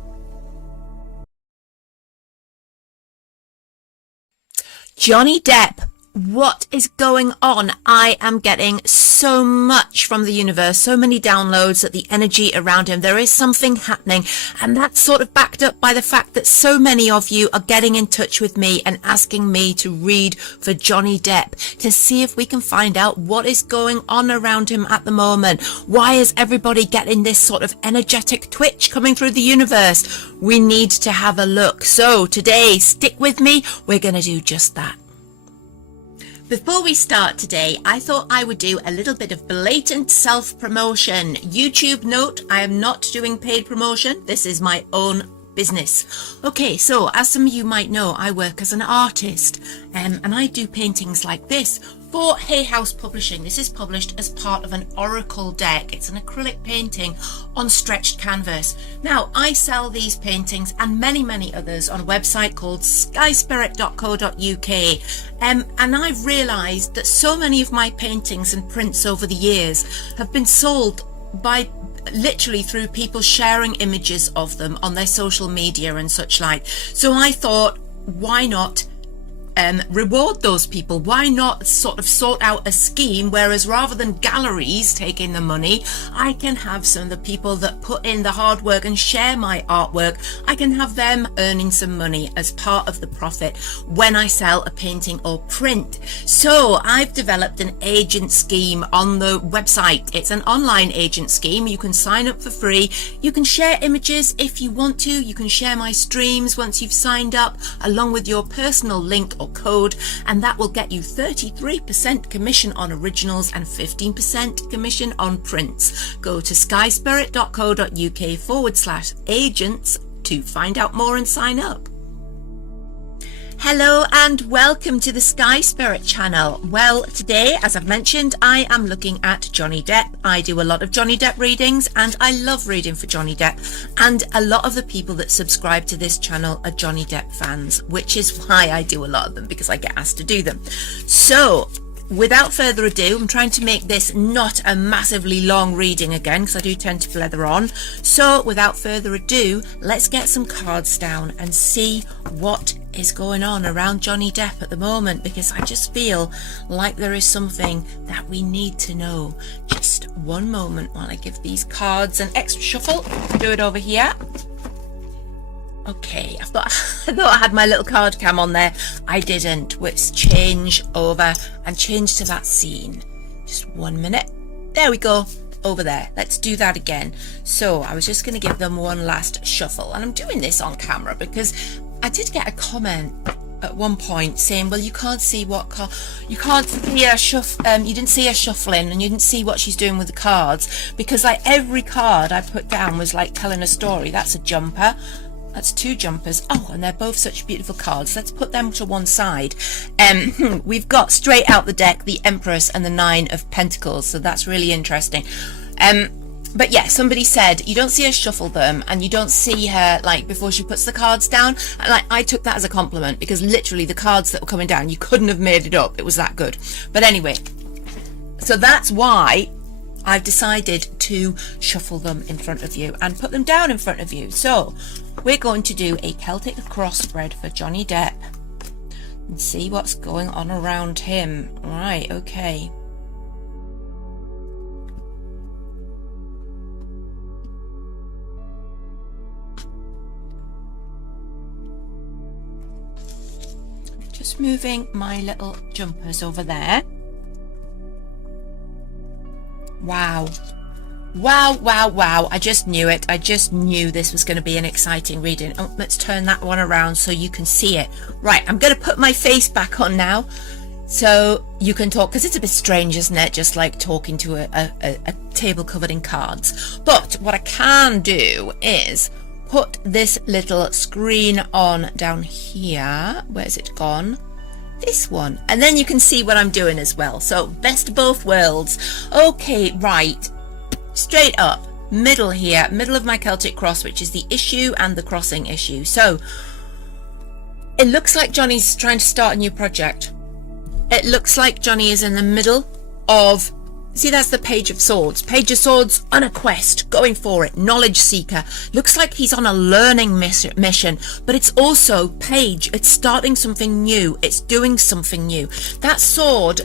Johnny Depp, what is going on? I am getting so much from the universe, so many downloads that the energy around him, there is something happening, and that's sort of backed up by the fact that so many of you are getting in touch with me and asking me to read for Johnny Depp to see if we can find out what is going on around him at the moment. Why is everybody getting this sort of energetic twitch coming through the universe? We need to have a look. So today, stick with me, we're going to do just that. Before we start today, I thought I would do a little bit of blatant self-promotion. YouTube note, I am not doing paid promotion. This is my own business. Okay, so as some of you might know, I work as an artist and I do paintings like this for Hay House Publishing. This is published as part of an oracle deck. It's an acrylic painting on stretched canvas. Now, I sell these paintings and many, many others on a website called skyspirit.co.uk. And I've realized that so many of my paintings and prints over the years have been sold by literally through people sharing images of them on their social media and such like. So I thought, why not reward those people? Why not sort of sort out a scheme whereas rather than galleries taking the money, I can have some of the people that put in the hard work and share my artwork, I can have them earning some money as part of the profit when I sell a painting or print. So I've developed an agent scheme on the website. It's an online agent scheme. You can sign up for free. You can share images if you want to. You can share my streams once you've signed up along with your personal link or code, and that will get you 33% commission on originals and 15% commission on prints. Go to skyspirit.co.uk/agents to find out more and sign up. Hello and welcome to the Sky Spirit channel. Well, today, as I've mentioned, I am looking at Johnny Depp. I do a lot of Johnny Depp readings and I love reading for Johnny Depp. And a lot of the people that subscribe to this channel are Johnny Depp fans, which is why I do a lot of them, because I get asked to do them. So without further ado, I'm trying to make this not a massively long reading again, because I do tend to blether on. So without further ado, let's get some cards down and see what is going on around Johnny Depp at the moment, because I just feel like there is something that we need to know. Just one moment while I give these cards an extra shuffle. Do it over here. Okay, I thought I had my little card cam on there. I didn't. Let's change over and change to that scene. Just 1 minute. There we go. Over there. Let's do that again. So I was just going to give them one last shuffle, and I'm doing this on camera because I did get a comment at one point saying, well, you can't see what card, you can't see a you didn't see her shuffling and you didn't see what she's doing with the cards, because like every card I put down was like telling a story. That's a jumper. That's two jumpers. Oh, and they're both such beautiful cards. Let's put them to one side. We've got straight out the deck the Empress and the Nine of Pentacles, so that's really interesting. But yeah, somebody said you don't see her shuffle them and you don't see her like before she puts the cards down, and like I took that as a compliment, because literally the cards that were coming down, you couldn't have made it up. It was that good. But anyway, so that's why I've decided to shuffle them in front of you and put them down in front of you. So we're going to do a Celtic cross spread for Johnny Depp and see what's going on around him. Right, okay. just moving my little jumpers over there. Wow. Wow, wow, wow. I just knew it. I just knew this was going to be an exciting reading. Oh, let's turn that one around so you can see it. Right, I'm going to put my face back on now so you can talk, because it's a bit strange, isn't it? Just like talking to a table covered in cards. But what I can do is put this little screen on down here. Where's it gone? This one. And then you can see what I'm doing as well. So best of both worlds. Okay, right. Straight up, middle here, middle of my Celtic cross, which is the issue and the crossing issue. So it looks like Johnny's trying to start a new project. It looks like Johnny is in the middle of, see, that's the Page of Swords. Page of Swords on a quest, going for it, knowledge seeker. Looks like he's on a learning mission, but it's also Page. It's starting something new. It's doing something new. That sword,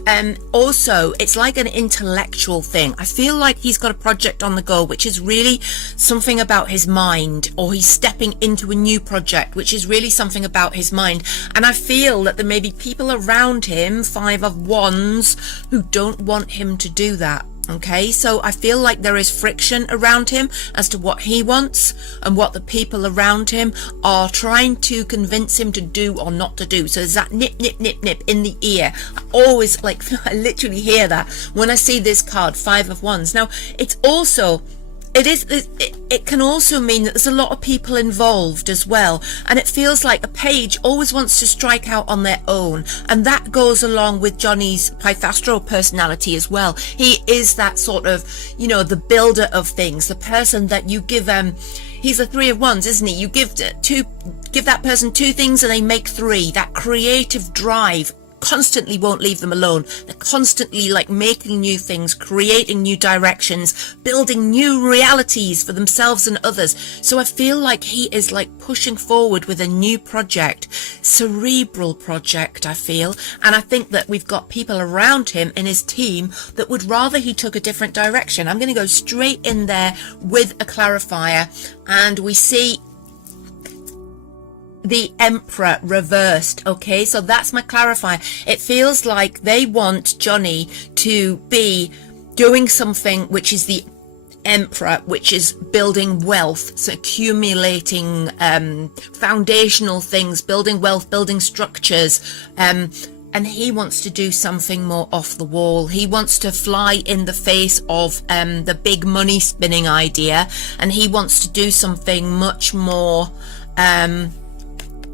also, it's like an intellectual thing. I feel like he's got a project on the go, which is really something about his mind, or he's stepping into a new project, which is really something about his mind. And I feel that there may be people around him, Five of Wands, who don't want him to do that. Okay, so I feel like there is friction around him as to what he wants and what the people around him are trying to convince him to do or not to do. So there's that nip, nip, nip, nip in the ear. I always, like, I literally hear that when I see this card, Five of Wands. Now, it's also, it can also mean that there's a lot of people involved as well, and it feels like a page always wants to strike out on their own, and that goes along with Johnny's Pythastro personality as well. He is that sort of, you know, the builder of things, the person that you give he's the Three of Wands, isn't he? You give that person two things and they make three. That creative drive constantly won't leave them alone. They're constantly like making new things, creating new directions, building new realities for themselves and others. So I feel like he is like pushing forward with a new project, cerebral project, I feel. And I think that we've got people around him in his team that would rather he took a different direction. I'm going to go straight in there with a clarifier, and we see the Emperor reversed. Okay, so that's my clarifier. It feels like they want Johnny to be doing something which is the Emperor, which is building wealth, so accumulating foundational things, building wealth, building structures, and he wants to do something more off the wall. He wants to fly in the face of the big money spinning idea, and he wants to do something much more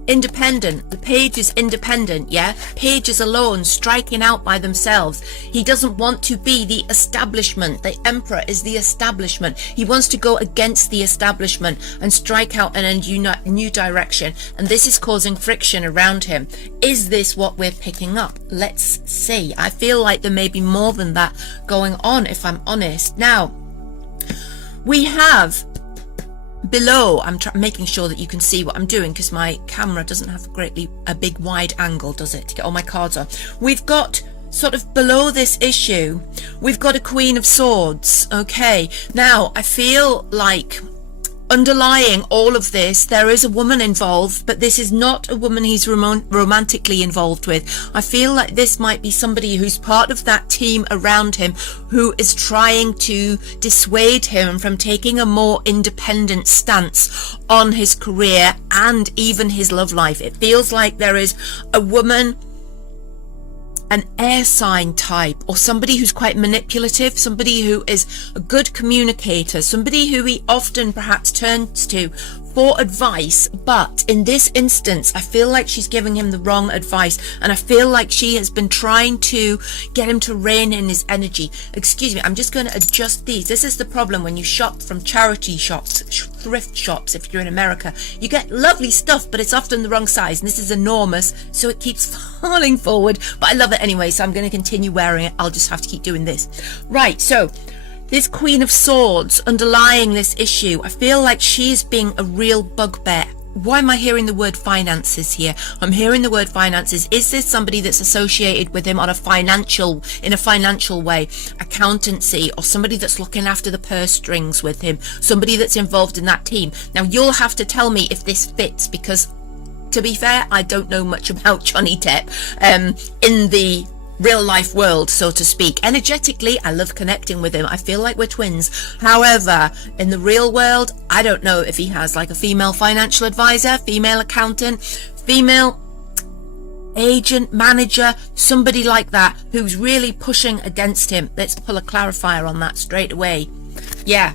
independent. The page is independent, yeah? Pages alone, striking out by themselves. He doesn't want to be the establishment. The Emperor is the establishment. He wants to go against the establishment and strike out in a new direction. And this is causing friction around him. Is this what we're picking up? Let's see. I feel like there may be more than that going on, if I'm honest. Now, we have below, I'm making sure that you can see what I'm doing, because my camera doesn't have a big wide angle, does it, to get all my cards on. We've got sort of below this issue, we've got a Queen of Swords. Okay, now I feel like underlying all of this, there is a woman involved, but this is not a woman he's romantically involved with. I feel like this might be somebody who's part of that team around him who is trying to dissuade him from taking a more independent stance on his career and even his love life. It feels like there is a woman, an air sign type, or somebody who's quite manipulative, somebody who is a good communicator, somebody who he often perhaps turns to for advice, but in this instance I feel like she's giving him the wrong advice, and I feel like she has been trying to get him to rein in his energy. Excuse me, I'm just going to adjust these. This is the problem when you shop from charity shops, thrift shops. If you're in America, you get lovely stuff, but it's often the wrong size, and this is enormous, so it keeps falling forward, but I love it anyway, so I'm going to continue wearing it. I'll just have to keep doing this. Right, so this Queen of Swords underlying this issue, I feel like she's being a real bugbear. Why am I hearing the word finances here? I'm hearing the word finances. Is this somebody that's associated with him in a financial way, accountancy, or somebody that's looking after the purse strings with him, somebody that's involved in that team? Now you'll have to tell me if this fits, because to be fair, I don't know much about Johnny Depp in the real life world, so to speak. Energetically, I love connecting with him. I feel like we're twins. However, in the real world, I don't know if he has like a female financial advisor, female accountant, female agent, manager, somebody like that who's really pushing against him. Let's pull a clarifier on that straight away. Yeah.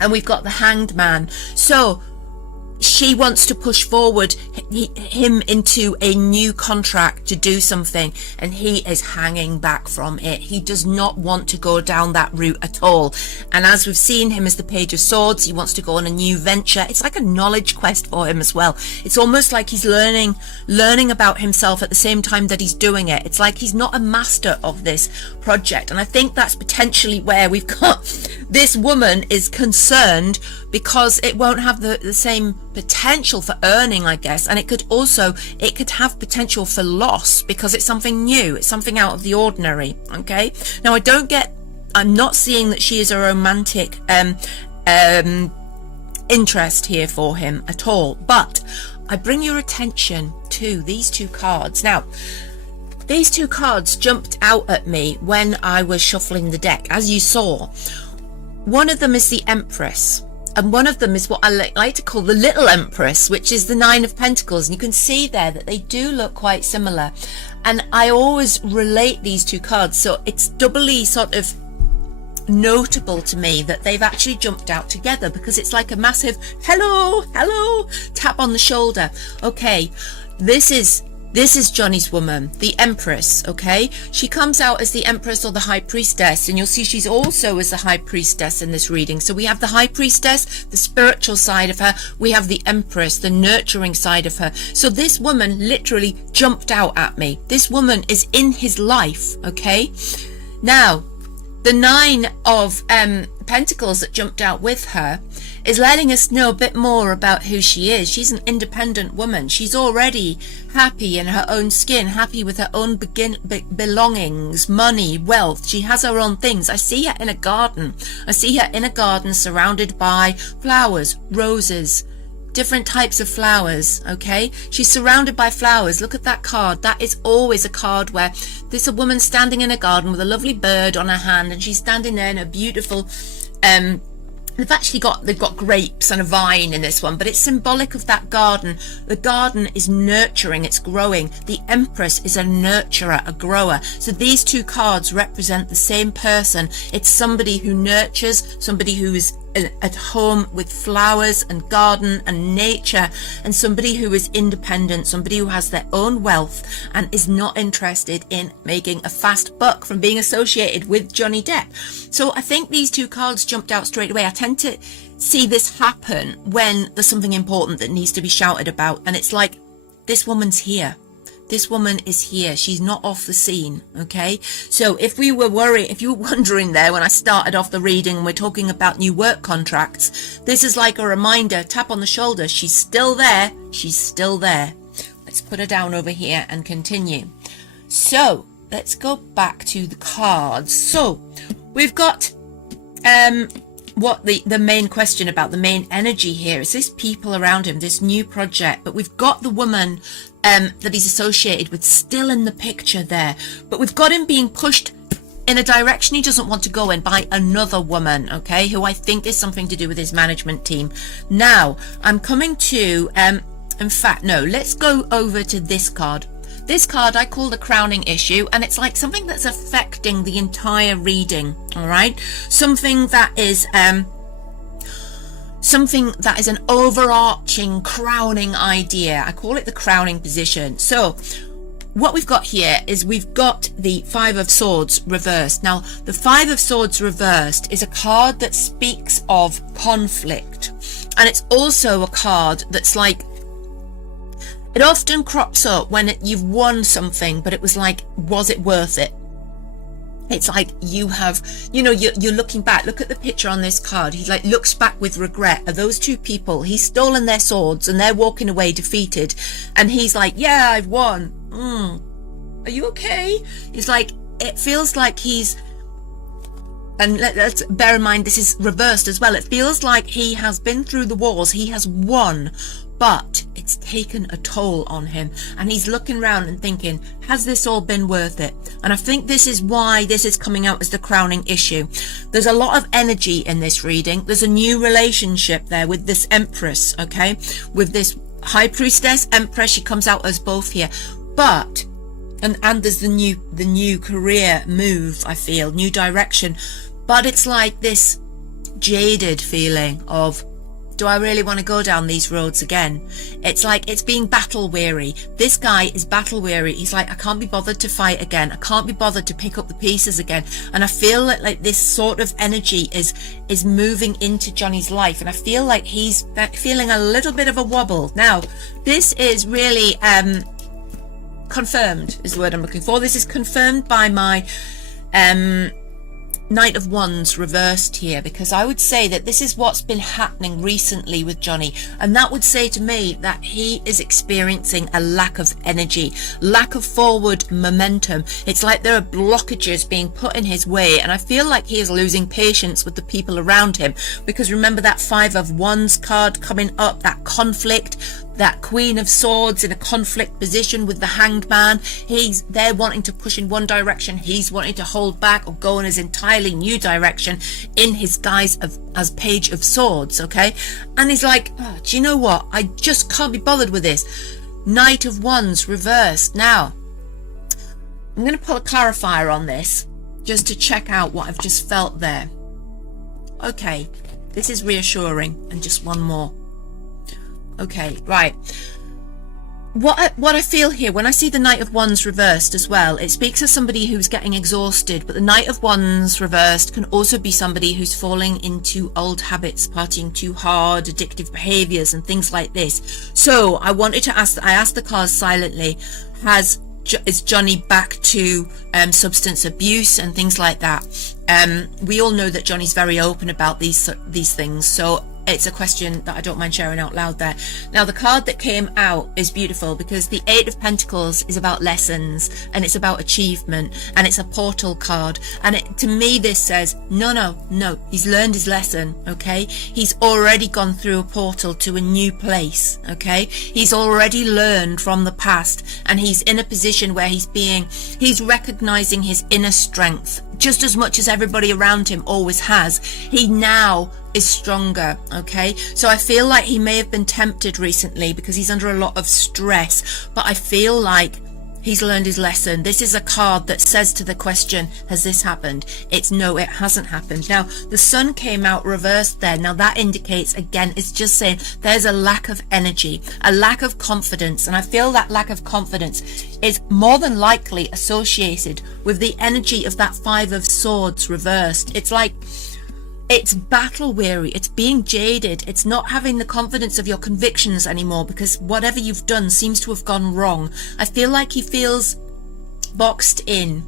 And we've got the Hanged Man. So she wants to push forward him into a new contract to do something, and he is hanging back from it. He does not want to go down that route at all. And as we've seen him as the Page of Swords, he wants to go on a new venture. It's like a knowledge quest for him as well. It's almost like he's learning about himself at the same time that he's doing it. It's like he's not a master of this project. And I think that's potentially where we've got this woman is concerned, because it won't have the same potential for earning, I guess, and it could have potential for loss because it's something new, it's something out of the ordinary. Okay, now I'm not seeing that she is a romantic interest here for him at all, but I bring your attention to these two cards. Now, these two cards jumped out at me when I was shuffling the deck, as you saw. One of them is the Empress, and one of them is what I like to call the Little Empress, which is the Nine of Pentacles. And you can see there that they do look quite similar. And I always relate these two cards, so it's doubly sort of notable to me that they've actually jumped out together, because it's like a massive hello tap on the shoulder. Okay, this is Johnny's woman, the Empress. Okay, she comes out as the Empress or the High Priestess, and you'll see she's also as the High Priestess in this reading. So we have the High Priestess, the spiritual side of her, we have the Empress, the nurturing side of her. So this woman literally jumped out at me. This woman is in his life. Okay, now the Nine of Pentacles that jumped out with her is letting us know a bit more about who she is. She's an independent woman. She's already happy in her own skin, happy with her own belongings, money, wealth. She has her own things. I see her in a garden. I see her in a garden surrounded by flowers, roses, different types of flowers. Okay, she's surrounded by flowers. Look at that card. That is always a card where there's a woman standing in a garden with a lovely bird on her hand, and she's standing there in a beautiful they've got grapes and a vine in this one, but it's symbolic of that garden. The garden is nurturing, it's growing. The Empress is a nurturer, a grower. So these two cards represent the same person. It's somebody who nurtures, somebody who is at home with flowers and garden and nature, and somebody who is independent, somebody who has their own wealth and is not interested in making a fast buck from being associated with Johnny Depp. So I think these two cards jumped out straight away. I tend to see this happen when there's something important that needs to be shouted about, and it's like, this woman's here. This woman is here. She's not off the scene. Okay, so if you were wondering there when I started off the reading and we're talking about new work contracts, this is like a reminder, tap on the shoulder. She's still there. She's still there. Let's put her down over here and continue. So let's go back to the cards. So we've got what the main question about, the main energy here is this people around him, this new project, but we've got the woman that he's associated with still in the picture there, but we've got him being pushed in a direction he doesn't want to go in by another woman, okay, who I think is something to do with his management team. Now I'm coming to in fact, no, let's go over to this card. This card I call the crowning issue, and it's like something that's affecting the entire reading. All right, something that is an overarching crowning idea. I call it the crowning position. So what we've got here is we've got the Five of Swords reversed. Now the Five of Swords reversed is a card that speaks of conflict, and it's also a card that's like, it often crops up when you've won something, but it was like, was it worth it? It's like you have, you're looking back. Look at the picture on this card. He like looks back with regret at those two people. He's stolen their swords and they're walking away defeated. And he's like, yeah, I've won. Are you okay? It's like, it feels like he's, and let's bear in mind, this is reversed as well. It feels like he has been through the wars. He has won, but it's taken a toll on him, and he's looking around and thinking, has this all been worth it? And I think this is why this is coming out as the crowning issue. There's a lot of energy in this reading. There's a new relationship there with this Empress, okay, with this High Priestess, Empress. She comes out as both here, but and there's the new career move, I feel, new direction, but it's like this jaded feeling of, do I really want to go down these roads again? It's like it's being battle weary. This guy is battle weary. He's like, I can't be bothered to fight again. I can't be bothered to pick up the pieces again. And I feel like this sort of energy is moving into Johnny's life, and I feel like he's feeling a little bit of a wobble. Now, this is really confirmed is the word I'm looking for. This is confirmed by my Knight of Wands reversed here, because I would say that this is what's been happening recently with Johnny, and that would say to me that he is experiencing a lack of energy, lack of forward momentum. It's like there are blockages being put in his way, and I feel like he is losing patience with the people around him, because remember that Five of Wands card coming up, that conflict, that Queen of Swords in a conflict position with the Hanged Man. They're wanting to push in one direction, he's wanting to hold back or go in his entirely new direction in his guise as Page of Swords, okay? And he's like, oh, do you know what? I just can't be bothered with this. Knight of Wands reversed. Now, I'm going to pull a clarifier on this just to check out what I've just felt there. Okay, this is reassuring, and just one more. Okay, right. What I feel here, when I see the Knight of Wands reversed as well, it speaks of somebody who's getting exhausted, but the Knight of Wands reversed can also be somebody who's falling into old habits, partying too hard, addictive behaviors and things like this. So I wanted to ask, I asked the cards silently, is Johnny back to substance abuse and things like that? We all know that Johnny's very open about these things, so it's a question that I don't mind sharing out loud there. Now, the card that came out is beautiful, because the Eight of Pentacles is about lessons, and it's about achievement, and it's a portal card, and to me this says no, he's learned his lesson, okay? He's already gone through a portal to a new place, okay? He's already learned from the past, and he's in a position where he's recognizing his inner strength just as much as everybody around him always has. He now is stronger, okay? So I feel like he may have been tempted recently because he's under a lot of stress, but I feel like he's learned his lesson. This is a card that says to the question, has this happened? It's no, it hasn't happened. Now, the Sun came out reversed there. Now that indicates, again, it's just saying there's a lack of energy, a lack of confidence, and I feel that lack of confidence is more than likely associated with the energy of that Five of Swords reversed. It's like, it's battle weary, it's being jaded, it's not having the confidence of your convictions anymore, because whatever you've done seems to have gone wrong. I feel like he feels boxed in,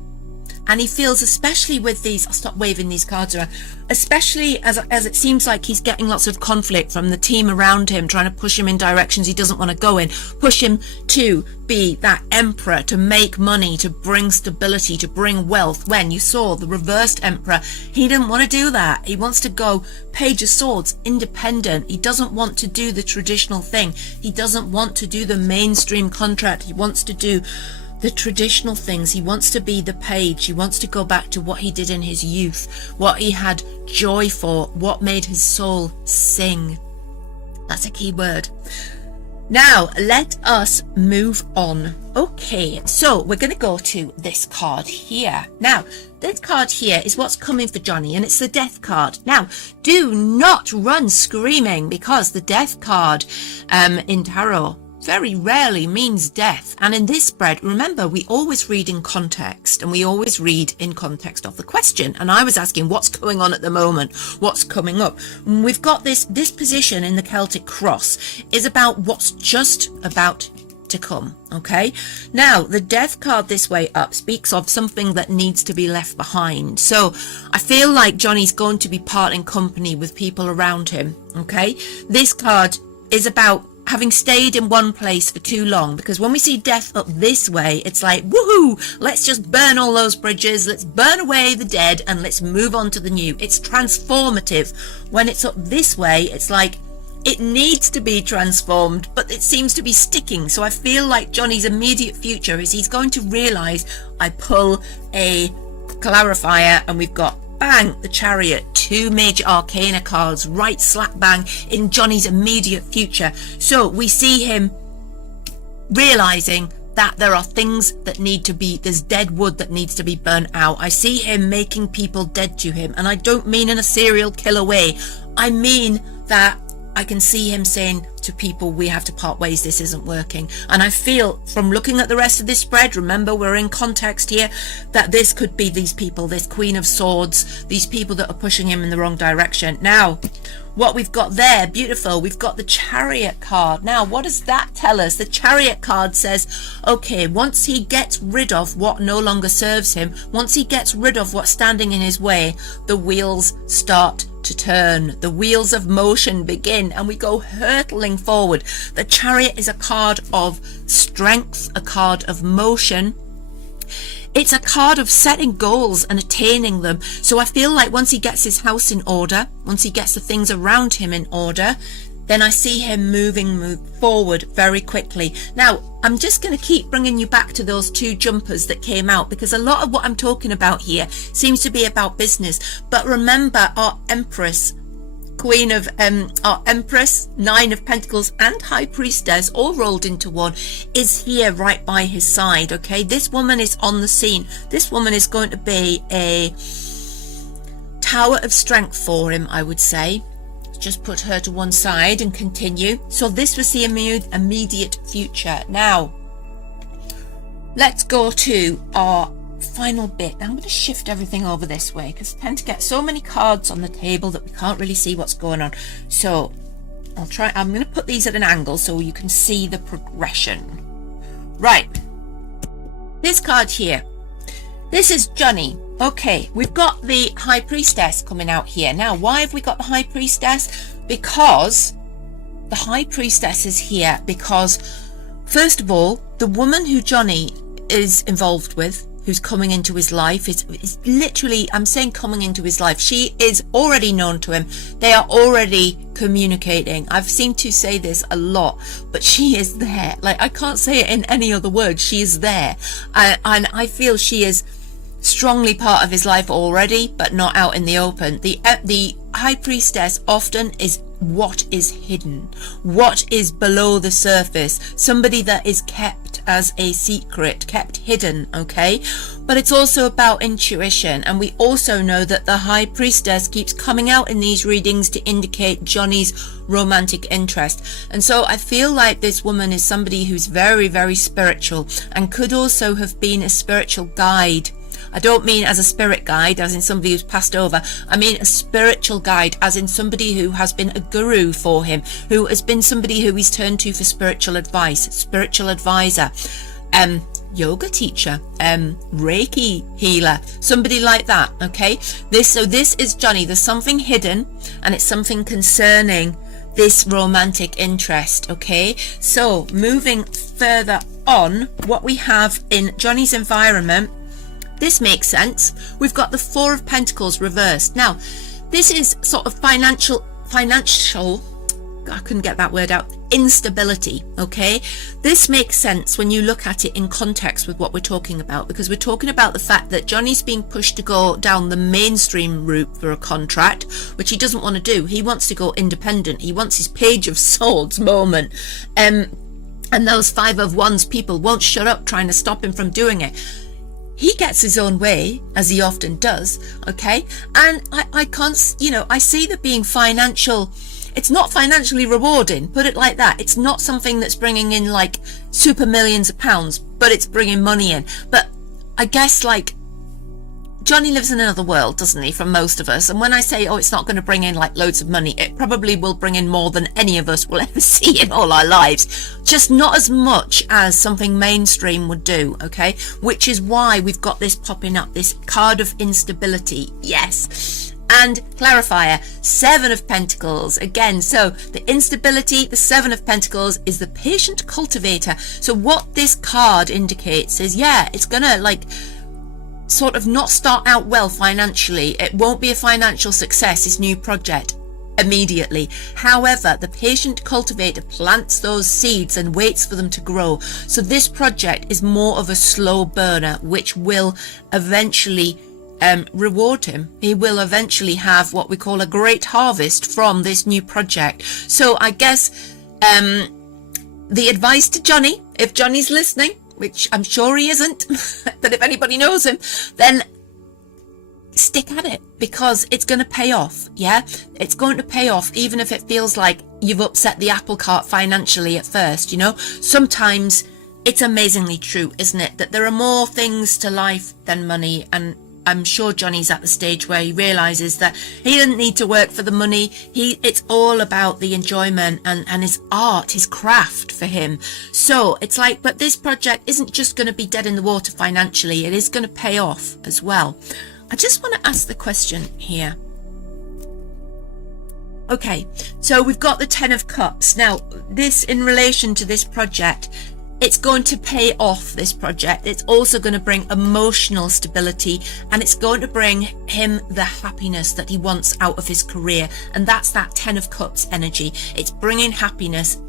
and he feels, especially with these, I'll stop waving these cards around, especially as it seems like he's getting lots of conflict from the team around him, trying to push him in directions he doesn't want to go in, push him to be that emperor, to make money, to bring stability, to bring wealth. When you saw the reversed emperor, he didn't want to do that. He wants to go Page of Swords, independent. He doesn't want to do the traditional thing. He doesn't want to do the mainstream contract. He wants to do the traditional things. He wants to be the page. He wants to go back to what he did in his youth, what he had joy for, what made his soul sing. That's a key word. Now, let us move on. Okay, so we're going to go to this card here. Now, this card here is what's coming for Johnny, and it's the Death card. Now, do not run screaming, because the Death card in tarot very rarely means death. And in this spread, remember, we always read in context, and we always read in context of the question. And I was asking what's going on at the moment, what's coming up. And we've got this position in the Celtic cross is about what's just about to come, okay? Now, the Death card this way up speaks of something that needs to be left behind. So I feel like Johnny's going to be parting company with people around him, okay? This card is about having stayed in one place for too long, because when we see Death up this way, it's like, woohoo, let's just burn all those bridges, let's burn away the dead, and let's move on to the new. It's transformative. When it's up this way, it's like, it needs to be transformed, but it seems to be sticking. So I feel like Johnny's immediate future is he's going to realise, I pull a clarifier and we've got bang, the Chariot, 2 major arcana cards right slap bang in Johnny's immediate future. So we see him realising that there are things that need to be, there's dead wood that needs to be burnt out. I see him making people dead to him, and I don't mean in a serial killer way. I mean that I can see him saying to people, we have to part ways, this isn't working. And I feel from looking at the rest of this spread, remember we're in context here, that this could be these people, this Queen of Swords, these people that are pushing him in the wrong direction. Now, what we've got there, beautiful, we've got the Chariot card. Now, what does that tell us? The Chariot card says, okay, once he gets rid of what no longer serves him, once he gets rid of what's standing in his way, the wheels start to turn. The wheels of motion begin and we go hurtling forward. The Chariot is a card of strength, a card of motion. It's a card of setting goals and attaining them. So I feel like once he gets his house in order, once he gets the things around him in order, then I see him move forward very quickly. Now, I'm just going to keep bringing you back to those 2 jumpers that came out, because a lot of what I'm talking about here seems to be about business. But remember, our Empress, Queen of, our Empress, 9 of Pentacles and High Priestess all rolled into one is here right by his side, okay? This woman is on the scene. This woman is going to be a tower of strength for him, I would say. Just put her to one side and continue. So this was the immediate future. Now, let's go to our final bit. Now I'm going to shift everything over this way because I tend to get so many cards on the table that we can't really see what's going on. So I'm going to put these at an angle so you can see the progression. Right. This card here. This is Johnny. Okay, we've got the High Priestess coming out here. Now, why have we got the High Priestess? Because the High Priestess is here because, first of all, the woman who Johnny is involved with, who's coming into his life, is literally, I'm saying coming into his life. She is already known to him. They are already communicating. I've seemed to say this a lot, but she is there. Like, I can't say it in any other words. She is there. And I feel she is strongly part of his life already, but not out in the open. The High Priestess often is what is hidden, what is below the surface, somebody that is kept as a secret, kept hidden, okay? But it's also about intuition, and we also know that the High Priestess keeps coming out in these readings to indicate Johnny's romantic interest. And so I feel like this woman is somebody who's very, very spiritual and could also have been a spiritual guide. I don't mean as a spirit guide, as in somebody who's passed over. I mean a spiritual guide, as in somebody who has been a guru for him, who has been somebody who he's turned to for spiritual advice, spiritual advisor, yoga teacher, Reiki healer, somebody like that, okay? So this is Johnny. There's something hidden, and it's something concerning this romantic interest, okay? So moving further on, what we have in Johnny's environment, this makes sense. We've got the 4 of Pentacles reversed. Now, this is sort of financial, I couldn't get that word out, instability, okay? This makes sense when you look at it in context with what we're talking about, because we're talking about the fact that Johnny's being pushed to go down the mainstream route for a contract, which he doesn't want to do. He wants to go independent. He wants his Page of Swords moment. And those 5 of Wands people won't shut up trying to stop him from doing it. He gets his own way, as he often does, okay? And I can't, I see that being financial, it's not financially rewarding, put it like that. It's not something that's bringing in like super millions of pounds, but it's bringing money in. But I guess like Johnny lives in another world, doesn't he, from most of us? And when I say, oh, it's not going to bring in like loads of money, it probably will bring in more than any of us will ever see in all our lives. Just not as much as something mainstream would do, okay? Which is why we've got this popping up, this card of instability. Yes. And clarifier, 7 of Pentacles. Again, so the instability, the 7 of Pentacles is the patient cultivator. So what this card indicates is, yeah, it's going to like sort of not start out well financially. It won't be a financial success, this new project. immediately. However, the patient cultivator plants those seeds and waits for them to grow. So this project is more of a slow burner, which will eventually reward him. He will eventually have what we call a great harvest from this new project. So I guess the advice to Johnny, if Johnny's listening, which I'm sure he isn't, but if anybody knows him, then stick at it, because it's going to pay off. Yeah, it's going to pay off, even if it feels like you've upset the apple cart financially at first. You know, sometimes it's amazingly true, isn't it, that there are more things to life than money. And I'm sure Johnny's at the stage where he realizes that he doesn't need to work for the money. It's all about the enjoyment and his art, his craft for him. So it's like, but this project isn't just going to be dead in the water financially. It is going to pay off as well. I just want to ask the question here. Okay, so we've got the 10 of Cups. Now, this, in relation to this project, it's going to pay off, this project. It's also going to bring emotional stability, and it's going to bring him the happiness that he wants out of his career. And that's that 10 of Cups energy. It's bringing happiness.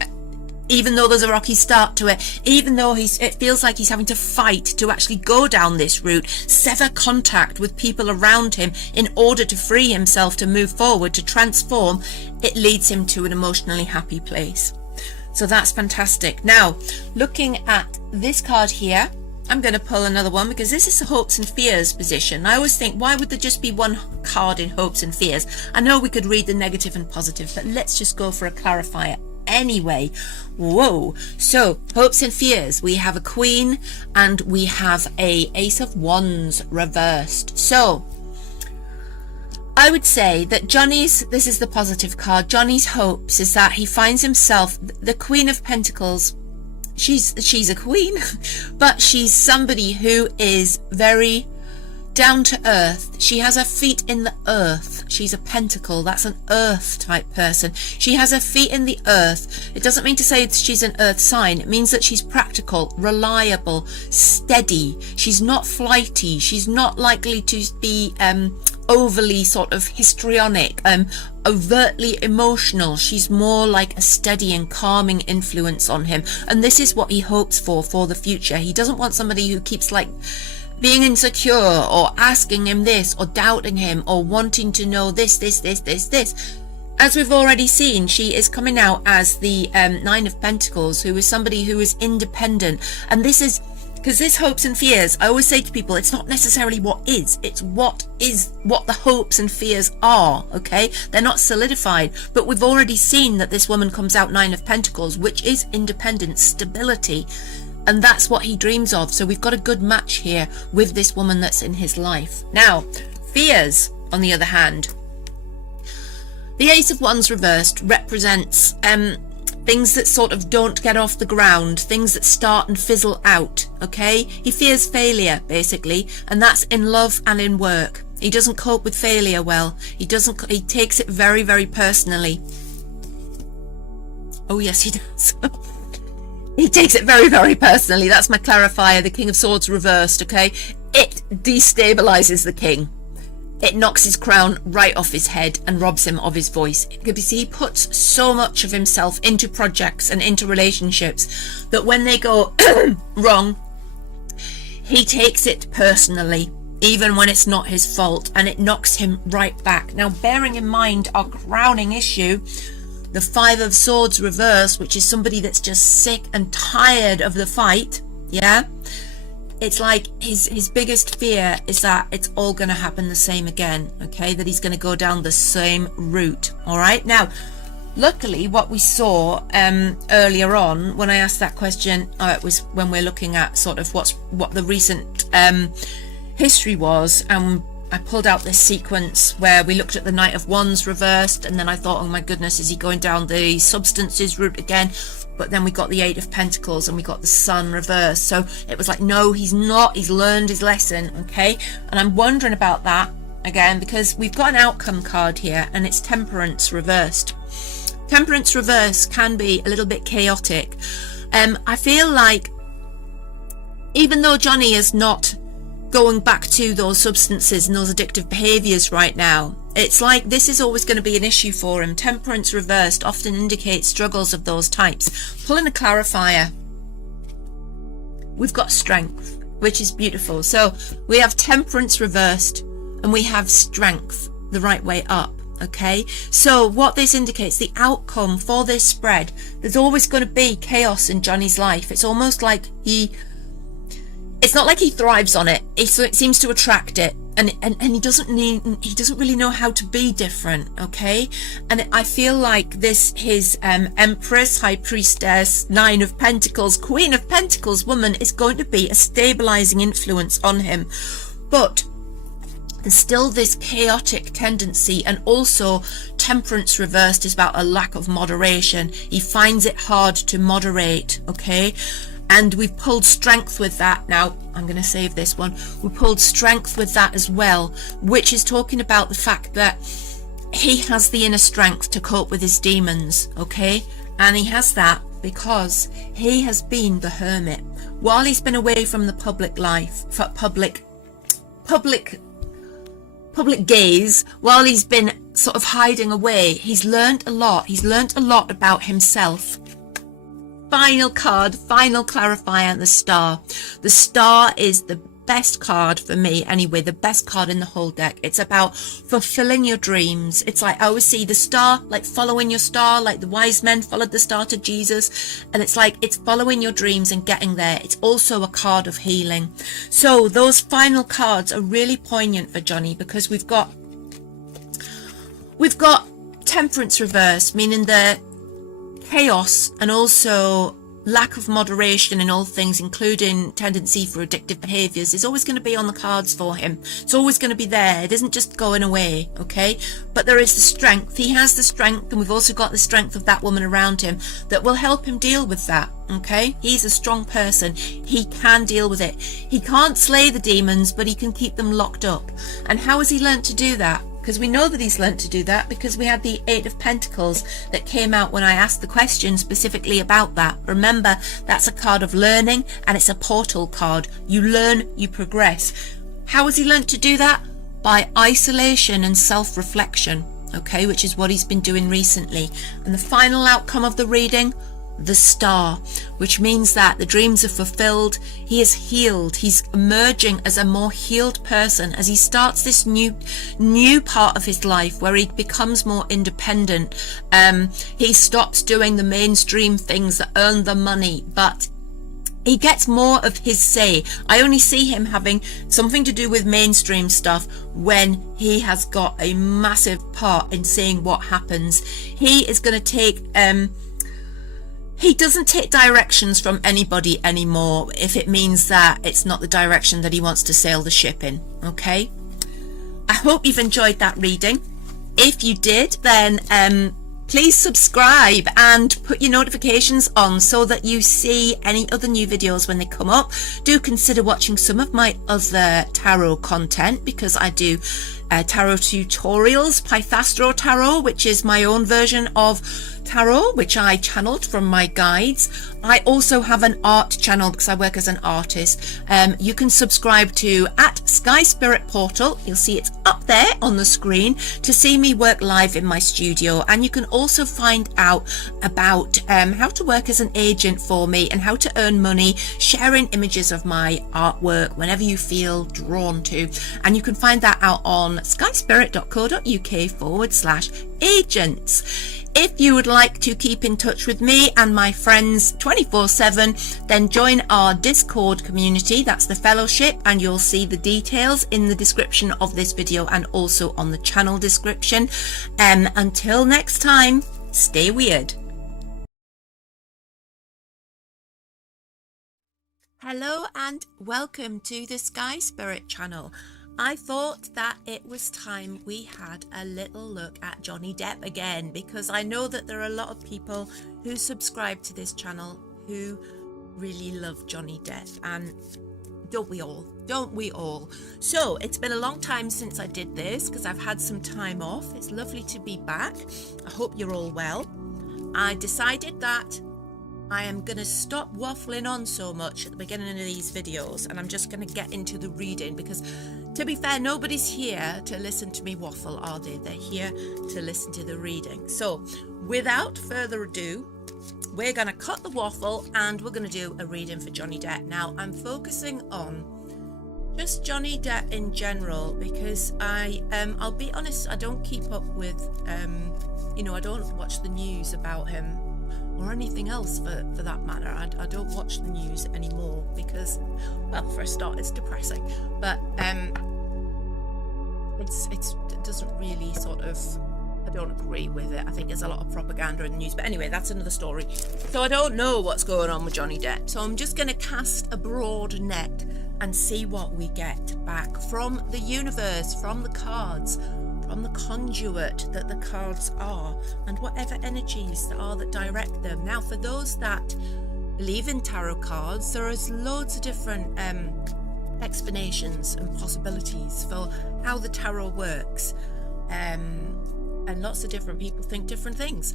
Even though there's a rocky start to it, even though it feels like he's having to fight to actually go down this route, sever contact with people around him in order to free himself to move forward, to transform, it leads him to an emotionally happy place. So that's fantastic. Now, looking at this card here, I'm going to pull another one, because this is the hopes and fears position. I always think, why would there just be one card in hopes and fears? I know we could read the negative and positive, but let's just go for a clarifier anyway. Whoa. So hopes and fears, we have a Queen and we have a Ace of Wands reversed. So I would say that this is the positive card, Johnny's hopes is that he finds himself, the Queen of Pentacles, she's a queen, but she's somebody who is very down to earth. She has her feet in the earth. She's a pentacle. That's an earth type person. She has her feet in the earth. It doesn't mean to say she's an earth sign. It means that she's practical, reliable, steady. She's not flighty. She's not likely to be overly sort of histrionic, overtly emotional. She's more like a steady and calming influence on him. And this is what he hopes for the future. He doesn't want somebody who keeps like being insecure or asking him this or doubting him or wanting to know this. As we've already seen, she is coming out as the 9 of Pentacles, who is somebody who is independent. And this is because this hopes and fears, I always say to people, it's not necessarily what is, it's what the hopes and fears are. Okay, they're not solidified, but we've already seen that this woman comes out 9 of Pentacles, which is independence, stability. And that's what he dreams of. So we've got a good match here with this woman that's in his life. Now, fears, on the other hand, the Ace of Wands reversed represents things that sort of don't get off the ground, things that start and fizzle out. Okay, he fears failure basically, and that's in love and in work. He doesn't cope with failure well. He takes it very, very personally. Oh yes, he does. He takes it very, very personally. That's my clarifier. The King of Swords reversed, okay? It destabilizes the king. It knocks his crown right off his head and robs him of his voice. Because he puts so much of himself into projects and into relationships that when they go wrong, he takes it personally, even when it's not his fault, and it knocks him right back. Now, bearing in mind our crowning issue, the 5 of Swords reverse, which is somebody that's just sick and tired of the fight, yeah? It's like his biggest fear is that it's all going to happen the same again, okay? That he's going to go down the same route, all right? Now, luckily, what we saw earlier on when I asked that question, it was when we're looking at sort of what the recent history was, and I pulled out this sequence where we looked at the Knight of Wands reversed, and then I thought, oh my goodness, is he going down the substances route again? But then we got the 8 of Pentacles and we got the Sun reversed. So it was like, no, he's not. He's learned his lesson, okay? And I'm wondering about that again, because we've got an outcome card here, and it's Temperance reversed. Temperance reverse can be a little bit chaotic. I feel like even though Johnny is not going back to those substances and those addictive behaviors right now, It's like this is always going to be an issue for him. Temperance reversed often indicates struggles of those types. Pulling a clarifier, we've got strength, which is beautiful. So we have temperance reversed and we have strength the right way up. Okay, so what this indicates, the outcome for this spread, there's always going to be chaos in Johnny's life. It's almost like it's not like he thrives on it. It seems to attract it, and he doesn't really know how to be different. Okay, and I feel like his Empress, High Priestess, Nine of Pentacles, Queen of Pentacles woman is going to be a stabilizing influence on him, but there's still this chaotic tendency, and also temperance reversed is about a lack of moderation. He finds it hard to moderate, okay? And we've pulled strength with that. Now, I'm going to save this one. We pulled strength with that as well, which is talking about the fact that he has the inner strength to cope with his demons, okay? And he has that because he has been the hermit. While he's been away from the public life, for public gaze, while he's been sort of hiding away, he's learned a lot. He's learned a lot about himself. Final card, final clarifier, the star. The star is the best card for me anyway, the best card in the whole deck. It's about fulfilling your dreams. It's like I always see the star, like following your star, like the wise men followed the star to Jesus, and it's like it's following your dreams and getting there. It's also a card of healing. So those final cards are really poignant for Johnny, because we've got temperance reverse, meaning the chaos and also lack of moderation in all things, including tendency for addictive behaviors, is always going to be on the cards for him. It's always going to be there. It isn't just going away, okay? But there is the strength. He has the strength, and we've also got the strength of that woman around him that will help him deal with that, okay? He's a strong person. He can deal with it. He can't slay the demons, but he can keep them locked up. And how has he learnt to do that? Because we know that he's learnt to do that because we had the Eight of Pentacles that came out when I asked the question specifically about that. Remember, that's a card of learning, and it's a portal card. You learn, you progress. How has he learnt to do that? By isolation and self-reflection, okay, which is what he's been doing recently. And the final outcome of the reading, the star, which means that the dreams are fulfilled. He is healed. He's emerging as a more healed person as he starts this new part of his life where he becomes more independent. He stops doing the mainstream things that earn the money, but he gets more of his say. I only see him having something to do with mainstream stuff when he has got a massive part in saying what happens. He is going to take he doesn't take directions from anybody anymore if it means that it's not the direction that he wants to sail the ship in, okay? I hope you've enjoyed that reading. If you did, then please subscribe and put your notifications on so that you see any other new videos when they come up. Do consider watching some of my other tarot content, because I do tarot tutorials, Pythastro tarot, which is my own version of tarot, which I channeled from my guides. I also have an art channel because I work as an artist. You can subscribe to @Sky Spirit Portal. You'll see it's up there on the screen to see me work live in my studio, and you can also find out about how to work as an agent for me and how to earn money sharing images of my artwork whenever you feel drawn to. And you can find that out on skyspirit.co.uk/agents. If you would like to keep in touch with me and my friends 24/7, then join our Discord community. That's the fellowship, and you'll see the details in the description of this video and also on the channel description. Until next time, stay weird. Hello and welcome to the Sky Spirit channel. I thought that it was time we had a little look at Johnny Depp again, because I know that there are a lot of people who subscribe to this channel who really love Johnny Depp, and don't we all? Don't we all? So it's been a long time since I did this because I've had some time off. It's lovely to be back. I hope you're all well. I decided that I am going to stop waffling on so much at the beginning of these videos, and I'm just going to get into the reading, because to be fair, nobody's here to listen to me waffle, are they? They're here to listen to the reading. So without further ado, we're going to cut the waffle and we're going to do a reading for Johnny Depp. Now, I'm focusing on just Johnny Depp in general, because I'll be honest, I don't keep up with, I don't watch the news about him, or anything else for that matter. I don't watch the news anymore because, well, for a start, it's depressing, but it doesn't really sort of, I don't agree with it. I think there's a lot of propaganda in the news, but anyway, that's another story. So I don't know what's going on with Johnny Depp, so I'm just going to cast a broad net and see what we get back from the universe, from the cards, from the conduit that the cards are, and whatever energies there are that direct them. Now, for those that believe in tarot cards, there is loads of different explanations and possibilities for how the tarot works, and lots of different people think different things.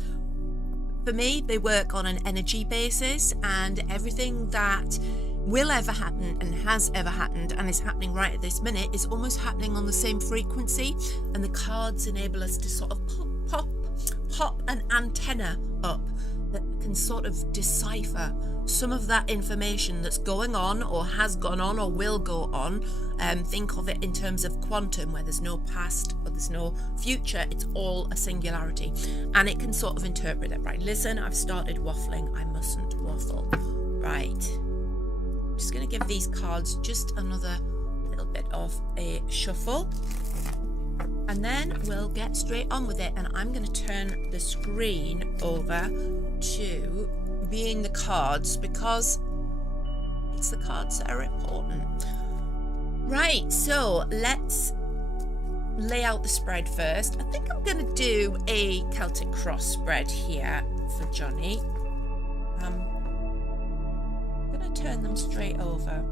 For me, they work on an energy basis, and everything that will ever happen and has ever happened and is happening right at this minute is almost happening on the same frequency, and the cards enable us to sort of pop an antenna up that can sort of decipher some of that information that's going on, or has gone on, or will go on. Think of it in terms of quantum, where there's no past or there's no future, it's all a singularity, and it can sort of interpret it. Right, listen, I've started waffling, I mustn't waffle. Right, just going to give these cards just another little bit of a shuffle, and then we'll get straight on with it. And I'm going to turn the screen over to being the cards, because it's the cards that are important. Right, so let's lay out the spread first. I think I'm going to do a Celtic cross spread here for Johnny. Turn them straight over.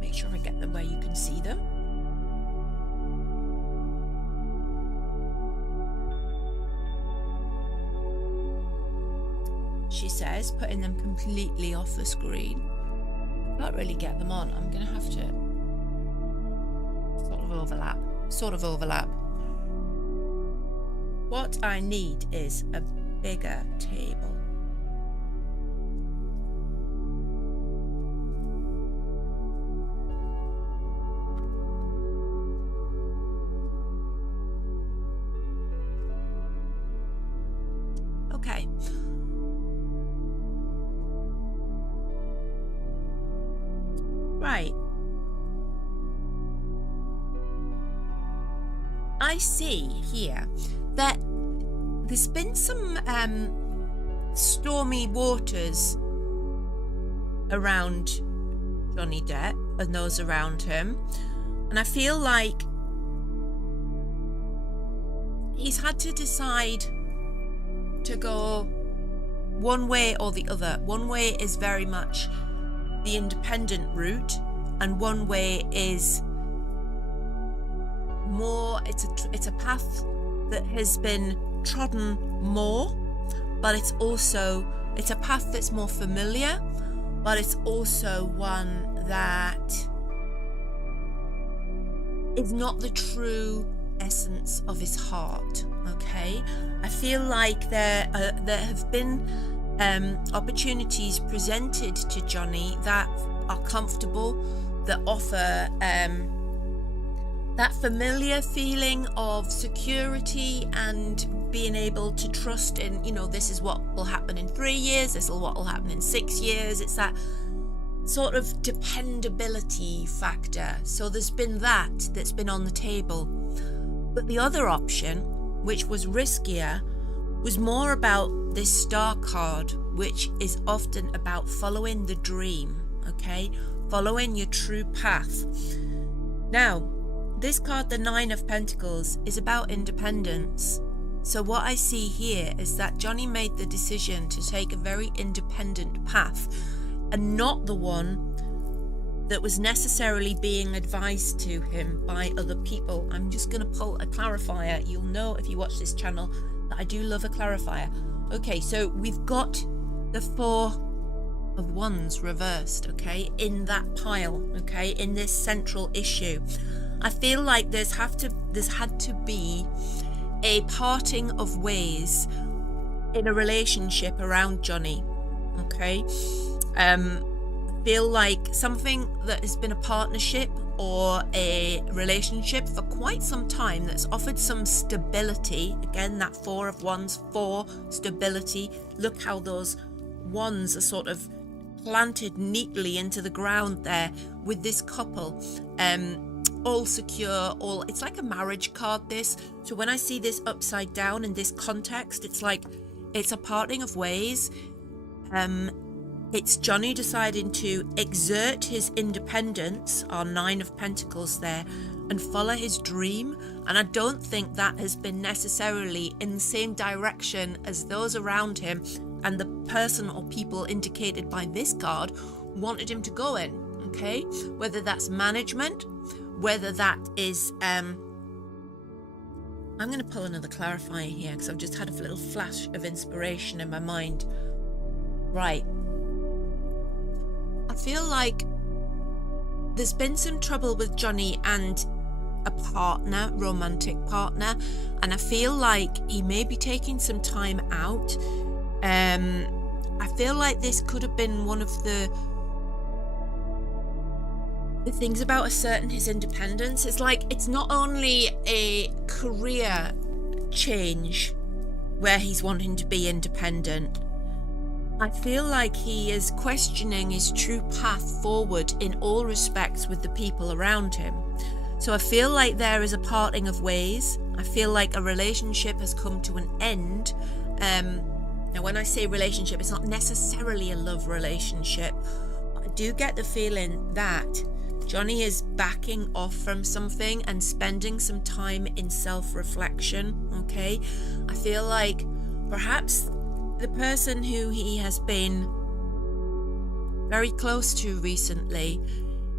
Make sure I get them where you can see them. She says, putting them completely off the screen. Can't really get them on. I'm gonna have to sort of overlap. What I need is a bigger table. Okay. Right. I see here that there's been some stormy waters around Johnny Depp and those around him, and I feel like he's had to decide to go one way or the other. One way is very much the independent route, and one way is more, it's a path that has been trodden more, but it's a path that's more familiar, but it's also one that is not the true essence of his heart. Okay, I feel like there have been opportunities presented to Johnny that are comfortable, that offer that familiar feeling of security and being able to trust in, this is what will happen in 3 years, this is what will happen in 6 years. It's that sort of dependability factor. So there's been that's been on the table. But the other option, which was riskier, was more about this star card, which is often about following the dream, okay? Following your true path. Now, this card, the Nine of Pentacles, is about independence. So what I see here is that Johnny made the decision to take a very independent path, and not the one that was necessarily being advised to him by other people. I'm just going to pull a clarifier. You'll know if you watch this channel that I do love a clarifier. Okay, so we've got the 4 of Wands reversed, okay, in that pile, okay, in this central issue. I feel like there's had to be a parting of ways in a relationship around Johnny, okay. Feel like something that has been a partnership or a relationship for quite some time that's offered some stability. Again, that 4 of Wands, 4 stability. Look how those wands are sort of planted neatly into the ground there with this couple, all secure, all, it's like a marriage card, this. So when I see this upside down in this context, it's like it's a parting of ways. It's Johnny deciding to exert his independence, our 9 of Pentacles there, and follow his dream. And I don't think that has been necessarily in the same direction as those around him and the person or people indicated by this card wanted him to go in, okay? Whether that's management, whether that is... I'm going to pull another clarifier here because I've just had a little flash of inspiration in my mind. Right. I feel like there's been some trouble with Johnny and a partner, romantic partner, and I feel like he may be taking some time out. I feel like this could have been one of the things about asserting his independence. It's like it's not only a career change where he's wanting to be independent. I feel like he is questioning his true path forward in all respects with the people around him. So I feel like there is a parting of ways. I feel like a relationship has come to an end. Now when I say relationship, it's not necessarily a love relationship, but I do get the feeling that Johnny is backing off from something and spending some time in self-reflection, okay? I feel like perhaps the person who he has been very close to recently,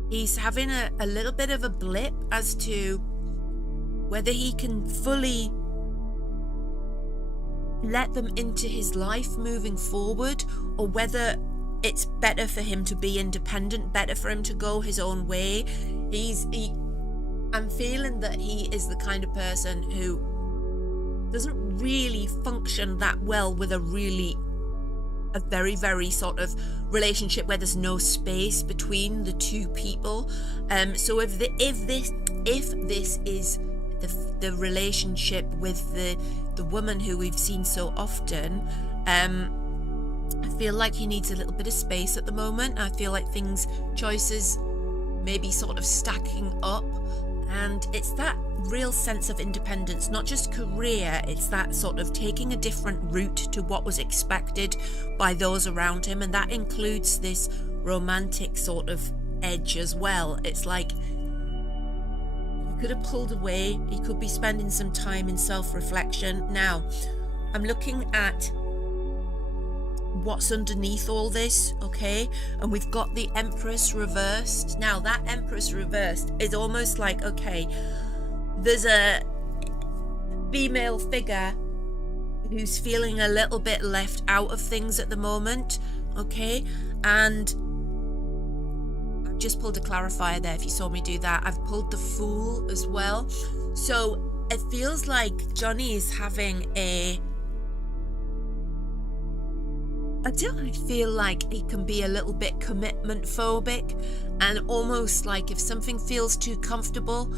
he's having a little bit of a blip as to whether he can fully let them into his life moving forward, or whether it's better for him to be independent, better for him to go his own way. I'm feeling that he is the kind of person who doesn't really function that well with a very, very sort of relationship where there's no space between the two people. So if this is the relationship with the woman who we've seen so often, I feel like he needs a little bit of space at the moment. I feel like choices maybe sort of stacking up, and it's that real sense of independence, not just career, it's that sort of taking a different route to what was expected by those around him, and that includes this romantic sort of edge as well. It's like he could have pulled away, he could be spending some time in self-reflection. Now I'm looking at what's underneath all this, okay, and we've got the Empress reversed. Now that Empress reversed is almost like, okay, there's a female figure who's feeling a little bit left out of things at the moment, okay, and I've just pulled a clarifier there if you saw me do that. I've pulled the Fool as well. So it feels like Johnny is having I feel like he can be a little bit commitment phobic, and almost like if something feels too comfortable,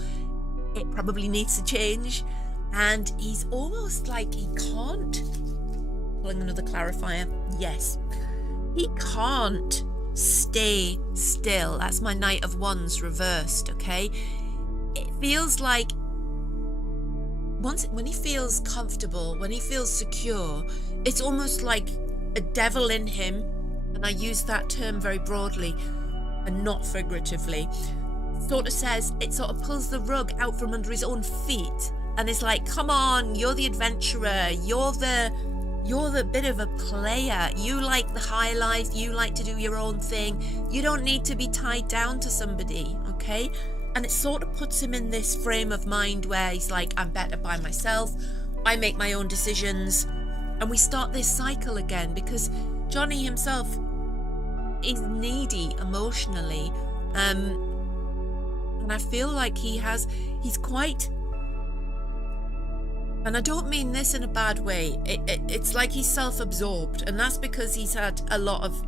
it probably needs to change. And he's almost like he can't, pulling another clarifier, yes, he can't stay still. That's my Knight of Wands reversed, okay? It feels like when he feels comfortable, when he feels secure, it's almost like a devil in him, and I use that term very broadly and not figuratively, sort of pulls the rug out from under his own feet, and it's like, come on, you're the adventurer, you're you're the bit of a player. You like the high life. You like to do your own thing. You don't need to be tied down to somebody, okay? And it sort of puts him in this frame of mind where he's like, I'm better by myself. I make my own decisions. And we start this cycle again because Johnny himself is needy emotionally. And I feel like he's quite, and I don't mean this in a bad way, it's like he's self-absorbed, and that's because he's had a lot of,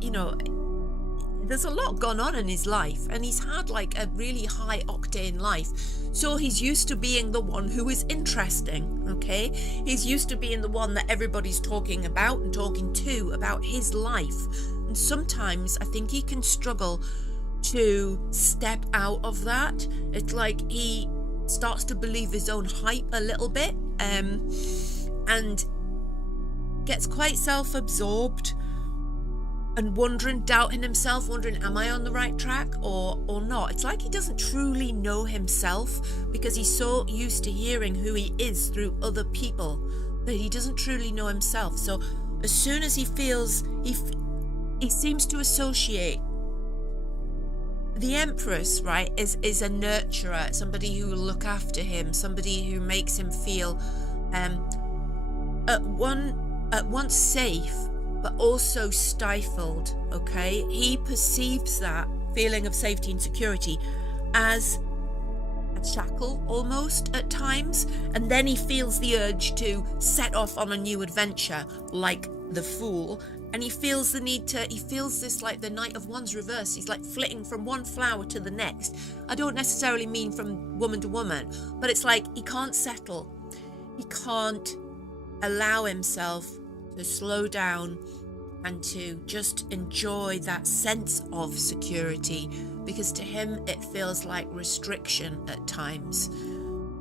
there's a lot gone on in his life, and he's had like a really high octane life. So he's used to being the one who is interesting, okay? He's used to being the one that everybody's talking about and talking to about his life. And sometimes I think he can struggle to step out of that. It's like he starts to believe his own hype a little bit, and gets quite self-absorbed and doubting himself, wondering, am I on the right track or not? It's like he doesn't truly know himself because he's so used to hearing who he is through other people that he doesn't truly know himself. So as soon as he feels, he seems to associate the Empress, right, is a nurturer, somebody who will look after him, somebody who makes him feel at once safe, but also stifled, okay? He perceives that feeling of safety and security as a shackle almost at times, and then he feels the urge to set off on a new adventure like the Fool. And he feels this like the Knight of Wands reverse. He's like flitting from one flower to the next. I don't necessarily mean from woman to woman, but it's like he can't settle. He can't allow himself to slow down and to just enjoy that sense of security, because to him it feels like restriction at times.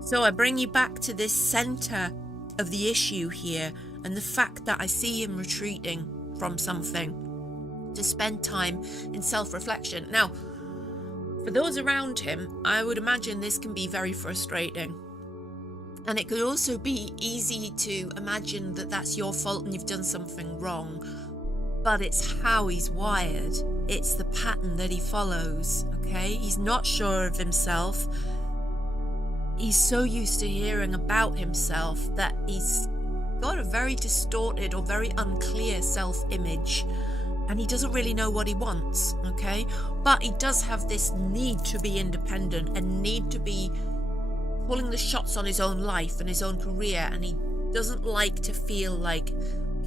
So I bring you back to this center of the issue here, and the fact that I see him retreating from something to spend time in self-reflection. Now, for those around him, I would imagine this can be very frustrating. And it could also be easy to imagine that that's your fault and you've done something wrong. But it's how he's wired. It's the pattern that he follows, okay? He's not sure of himself. He's so used to hearing about himself that he's got a very distorted or very unclear self-image, and he doesn't really know what he wants, okay? But he does have this need to be independent and need to be pulling the shots on his own life and his own career, and he doesn't like to feel like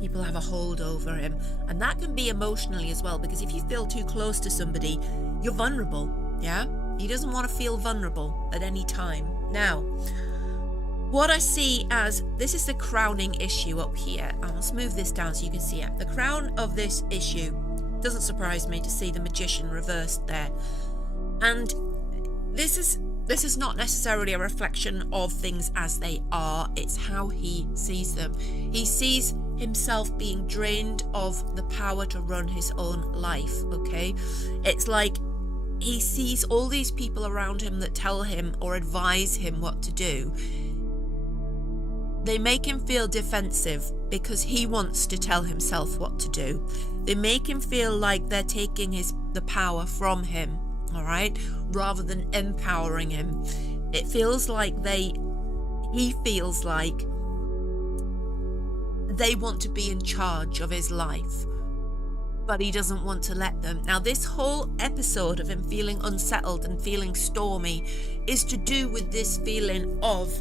people have a hold over him. And that can be emotionally as well, because if you feel too close to somebody, you're vulnerable, yeah? He doesn't want to feel vulnerable at any time. Now, what I see as, this is the crowning issue up here. I must move this down so you can see it. The crown of this issue, doesn't surprise me to see the Magician reversed there. And this is not necessarily a reflection of things as they are. It's how he sees them. He sees himself being drained of the power to run his own life, okay? It's like he sees all these people around him that tell him or advise him what to do. They make him feel defensive because he wants to tell himself what to do. They make him feel like they're taking the power from him, all right, rather than empowering him. It feels like he feels like they want to be in charge of his life, but he doesn't want to let them. Now, this whole episode of him feeling unsettled and feeling stormy is to do with this feeling of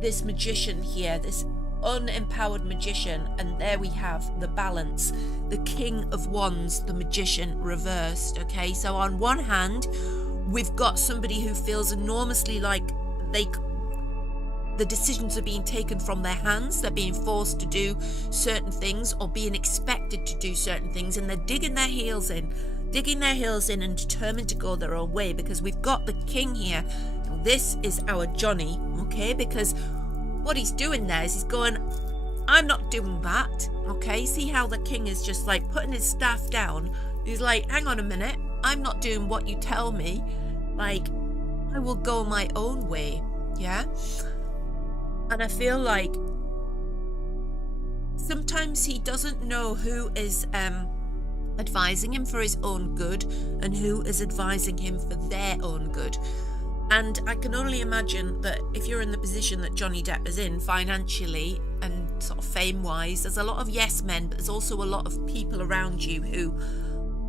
this magician here, this unempowered magician. And there we have the balance, the King of Wands, the Magician reversed, okay? So on one hand, we've got somebody who feels enormously like the decisions are being taken from their hands. They're being forced to do certain things or being expected to do certain things, and they're digging their heels in and determined to go their own way, because we've got the king here. This is our Johnny, okay? Because what he's doing there is he's going, I'm not doing that, okay? See how the king is just like putting his staff down. He's like, hang on a minute, I'm not doing what you tell me. Like, I will go my own way, yeah? And I feel like sometimes he doesn't know who is advising him for his own good and who is advising him for their own good. And I can only imagine that if you're in the position that Johnny Depp is in financially and sort of fame-wise, there's a lot of yes men, but there's also a lot of people around you who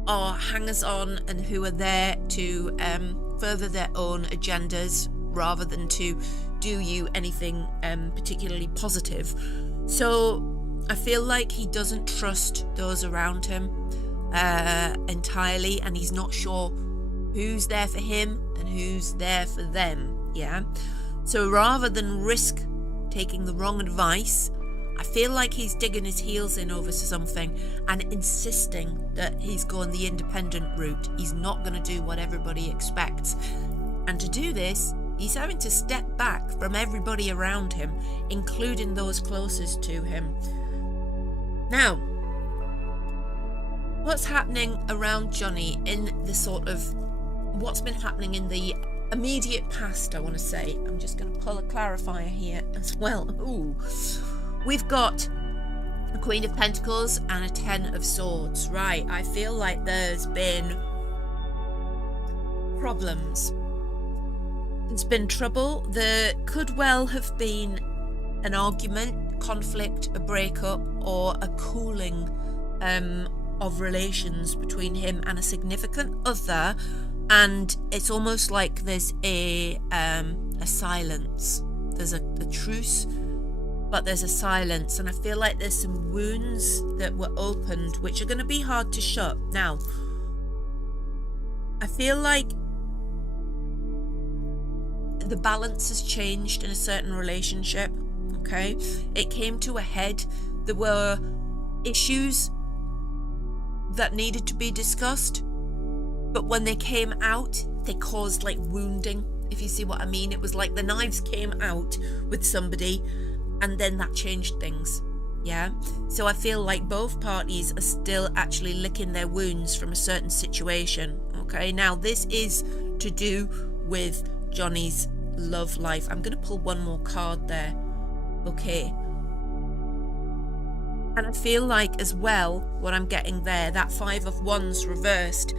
are hangers-on and who are there to further their own agendas rather than to do you anything particularly positive. So I feel like he doesn't trust those around him entirely, and he's not sure who's there for him and who's there for them. Yeah, so rather than risk taking the wrong advice, I feel like he's digging his heels in over something and insisting that he's going the independent route. He's not going to do what everybody expects, and to do this he's having to step back from everybody around him, including those closest to him. Now, what's happening around Johnny in the sort of what's been happening in the immediate past, I want to say. I'm just going to pull a clarifier here as well. Ooh. We've got a Queen of Pentacles and a Ten of Swords. Right, I feel like there's been problems. There's been trouble. There could well have been an argument, conflict, a breakup, or a cooling of relations between him and a significant other. And it's almost like there's a silence. There's a truce, but there's a silence. And I feel like there's some wounds that were opened, which are going to be hard to shut. Now, I feel like the balance has changed in a certain relationship. Okay, it came to a head. There were issues that needed to be discussed, but when they came out, they caused like wounding, if you see what I mean. It was like the knives came out with somebody and then that changed things. Yeah, so I feel like both parties are still actually licking their wounds from a certain situation. Okay, now this is to do with Johnny's love life. I'm going to pull one more card there. Okay, and I feel like as well, what I'm getting there, that Five of Wands reversed,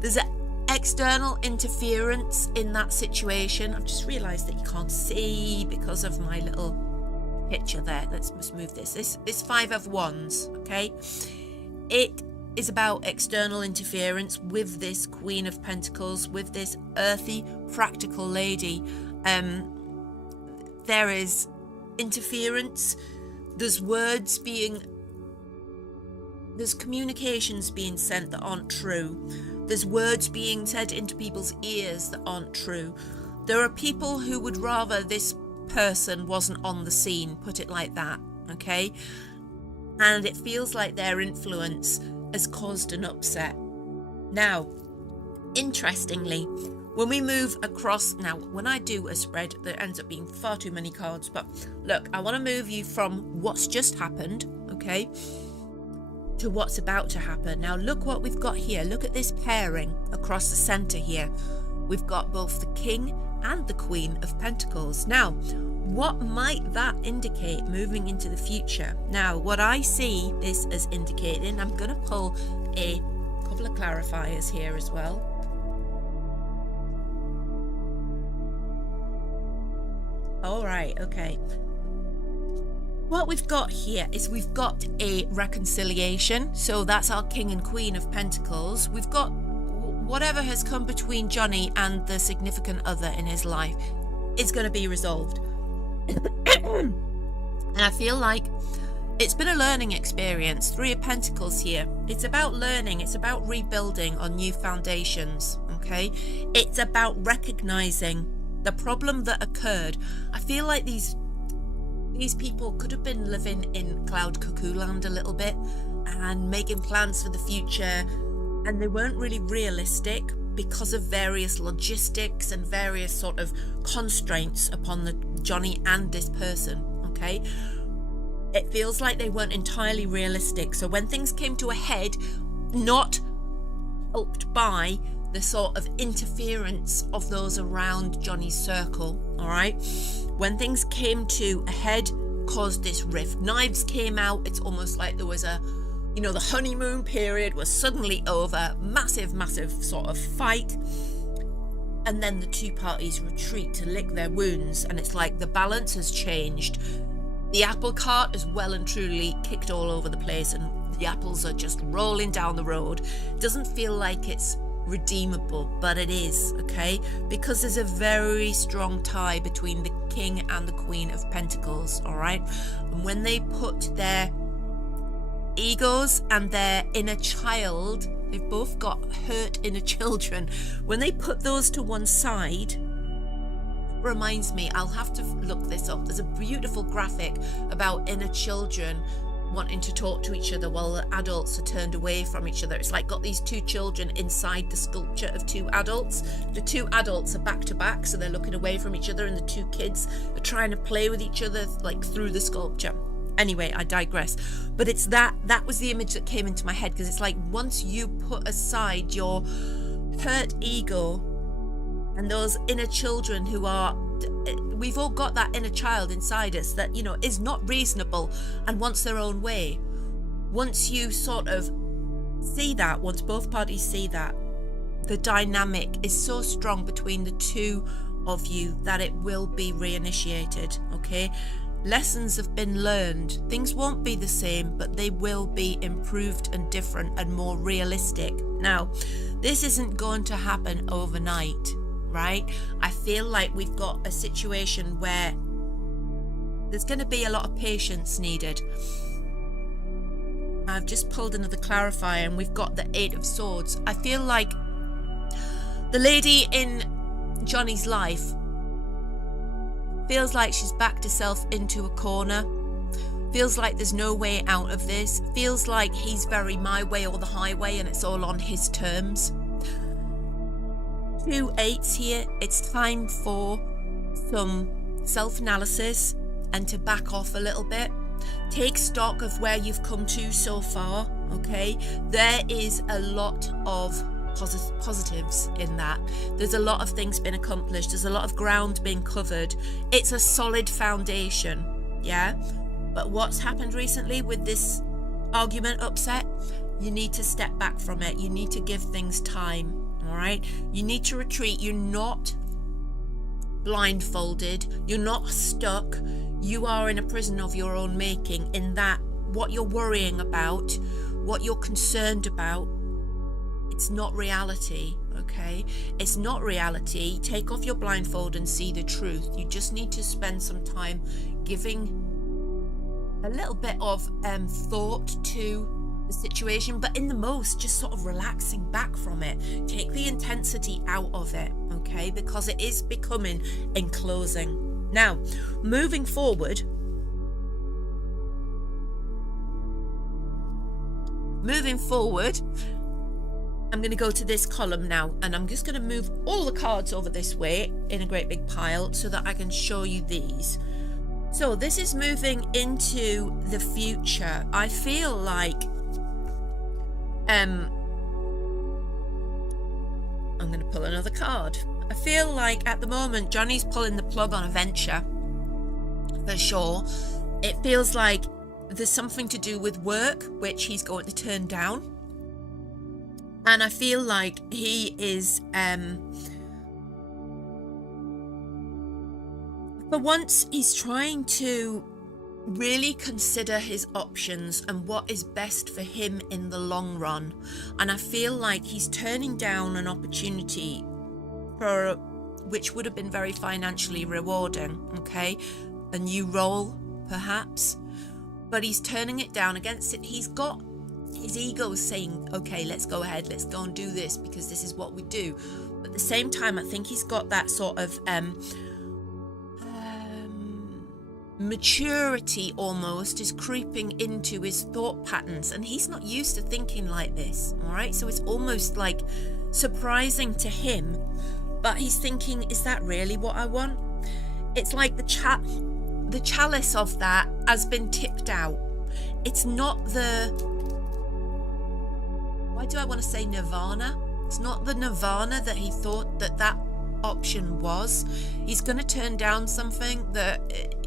there's an external interference in that situation. I've just realised that you can't see because of my little picture there. Let's move this. This Five of Wands, okay? It is about external interference with this Queen of Pentacles, with this earthy, practical lady. There is interference. There's communications being sent that aren't true. There's words being said into people's ears that aren't true. There are people who would rather this person wasn't on the scene, put it like that, okay? And it feels like their influence has caused an upset. Now, interestingly, when we move across, now when I do a spread, there ends up being far too many cards, but look, I want to move you from what's just happened, okay, to what's about to happen. Now look what we've got here. Look at this pairing across the center here. We've got both the King and the Queen of Pentacles. Now, what might that indicate moving into the future? Now, what I see this as indicating, I'm going to pull a couple of clarifiers here as well. All right, okay. What we've got here is we've got a reconciliation. So that's our King and Queen of Pentacles. We've got whatever has come between Johnny and the significant other in his life is going to be resolved. And I feel like it's been a learning experience. Three of Pentacles here. It's about learning. It's about rebuilding on new foundations. Okay. It's about recognizing the problem that occurred. I feel like these people could have been living in cloud cuckoo land a little bit and making plans for the future, and they weren't really realistic because of various logistics and various sort of constraints upon the Johnny and this person. Okay, it feels like they weren't entirely realistic. So when things came to a head, not helped by the sort of interference of those around Johnny's circle, all right, when things came to a head, caused this rift. Knives came out. It's almost like there was the honeymoon period was suddenly over. Massive sort of fight. And then the two parties retreat to lick their wounds, and it's like the balance has changed. The apple cart is well and truly kicked all over the place, and the apples are just rolling down the road. Doesn't feel like it's redeemable, but it is, okay? Because there's a very strong tie between the King and the Queen of Pentacles, all right? And when they put their egos and their inner child, they've both got hurt inner children, when they put those to one side, reminds me, I'll have to look this up, there's a beautiful graphic about inner children wanting to talk to each other while the adults are turned away from each other. It's like got these two children inside the sculpture of two adults. The two adults are back to back, so they're looking away from each other, and the two kids are trying to play with each other like through the sculpture. Anyway, I digress. But it's that was the image that came into my head, because it's like once you put aside your hurt ego and those inner children who are, we've all got that inner child inside us that, is not reasonable and wants their own way. Once you sort of see that, once both parties see that, the dynamic is so strong between the two of you that it will be reinitiated, okay? Lessons have been learned. Things won't be the same, but they will be improved and different and more realistic. Now, this isn't going to happen overnight, right? I feel like we've got a situation where there's going to be a lot of patience needed. I've just pulled another clarifier, and we've got the Eight of Swords. I feel like the lady in Johnny's life feels like she's backed herself into a corner. Feels like there's no way out of this. Feels like he's very my way or the highway, and it's all on his terms. 2 8s here. It's time for some self-analysis and to back off a little bit. Take stock of where you've come to so far, okay? There is a lot of positives in that. There's a lot of things been accomplished. There's a lot of ground being covered. It's a solid foundation, yeah? But what's happened recently with this argument upset? You need to step back from it. You need to give things time, all right? You need to retreat. You're not blindfolded. You're not stuck. You are in a prison of your own making, in that what you're worrying about, what you're concerned about, it's not reality, okay? It's not reality. Take off your blindfold and see the truth. You just need to spend some time giving a little bit of thought to the situation, but in the most, just sort of relaxing back from it. Take the intensity out of it, okay? Because it is becoming enclosing. Now, moving forward, I'm going to go to this column now, and I'm just going to move all the cards over this way in a great big pile so that I can show you these. So this is moving into the future. I feel like I'm going to pull another card. I feel like at the moment Johnny's pulling the plug on a venture, for sure. It feels like there's something to do with work which he's going to turn down. And I feel like he is, for once, he's trying to really consider his options and what is best for him in the long run. And I feel like he's turning down an opportunity for which would have been very financially rewarding, okay? A new role, perhaps. But he's turning it down against it. He's got his ego saying, okay, let's go ahead, let's go and do this because this is what we do. But at the same time, I think he's got that sort of maturity almost is creeping into his thought patterns, and he's not used to thinking like this, all right? So it's almost like surprising to him, but he's thinking, is that really what I want? It's like the chalice of that has been tipped out. It's not the, why do I want to say nirvana? It's not the nirvana that he thought that option was. He's going to turn down something that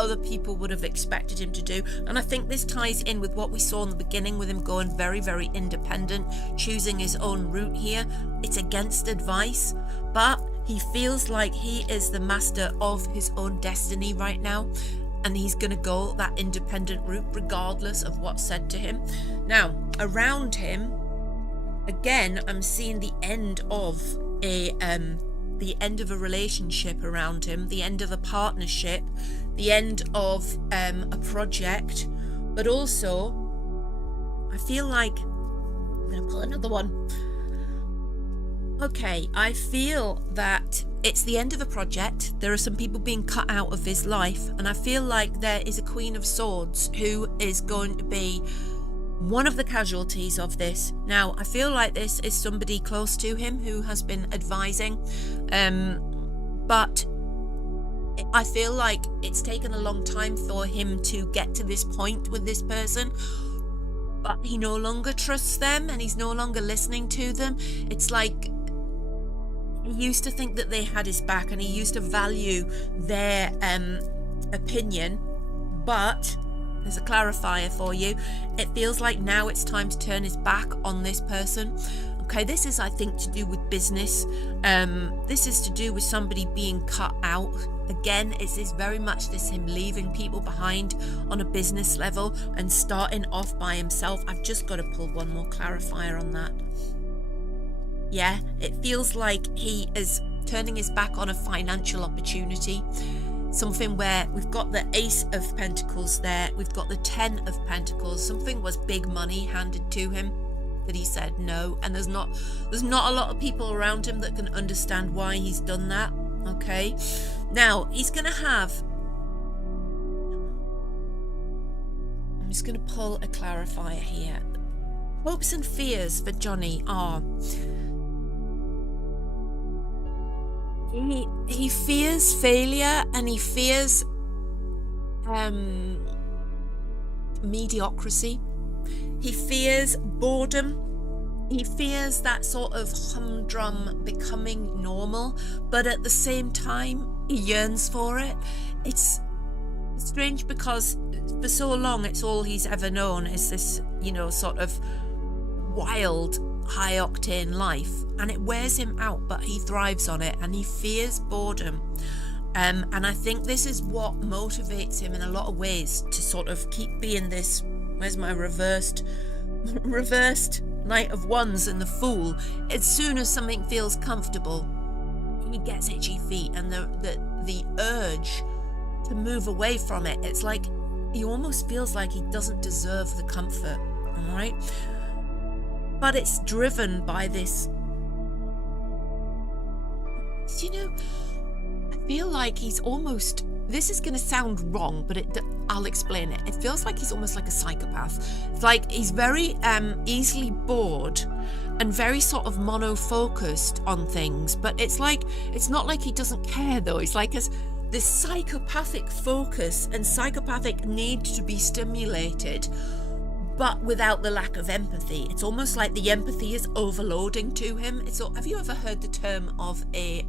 other people would have expected him to do. And I think this ties in with what we saw in the beginning, with him going very, very independent, choosing his own route here. It's against advice, but he feels like he is the master of his own destiny right now, and he's going to go that independent route regardless of what's said to him. Now, around him, again, I'm seeing the end of a relationship around him, the end of a partnership, the end of a project, but also I feel like I'm going to pull another one. Okay, I feel that it's the end of a project. There are some people being cut out of his life, and I feel like there is a Queen of Swords who is going to be one of the casualties of this. Now, I feel like this is somebody close to him who has been advising, but I feel like it's taken a long time for him to get to this point with this person, but he no longer trusts them and he's no longer listening to them. It's like he used to think that they had his back and he used to value their opinion, but there's a clarifier for you. It feels like now it's time to turn his back on this person. Okay, this is, I think, to do with business. This is to do with somebody being cut out. Again, it is very much this him leaving people behind on a business level and starting off by himself. I've just got to pull one more clarifier on that. Yeah, it feels like he is turning his back on a financial opportunity. Something where we've got the Ace of Pentacles there, we've got the 10 of Pentacles. Something was big money handed to him that he said no, and there's not a lot of people around him that can understand why he's done that. Okay, now he's gonna have, I'm just gonna pull a clarifier here. Hopes and fears for Johnny are he fears failure, and he fears mediocrity. He fears boredom. He fears that sort of humdrum becoming normal, but at the same time he yearns for it. It's strange because for so long it's all he's ever known is this, sort of wild, high octane life, and it wears him out, but he thrives on it, and he fears boredom. And I think this is what motivates him in a lot of ways to sort of keep being this, where's my reversed Knight of Wands and the Fool. As soon as something feels comfortable, he gets itchy feet, and the urge to move away from it, it's like he almost feels like he doesn't deserve the comfort. All right, but it's driven by this, I feel like he's almost, this is going to sound wrong, but I'll explain it. It feels like he's almost like a psychopath. It's like he's very easily bored and very sort of mono-focused on things, but it's not like he doesn't care though. It's like this psychopathic focus and psychopathic need to be stimulated, but without the lack of empathy. It's almost like the empathy is overloading to him. Have you ever heard the term of a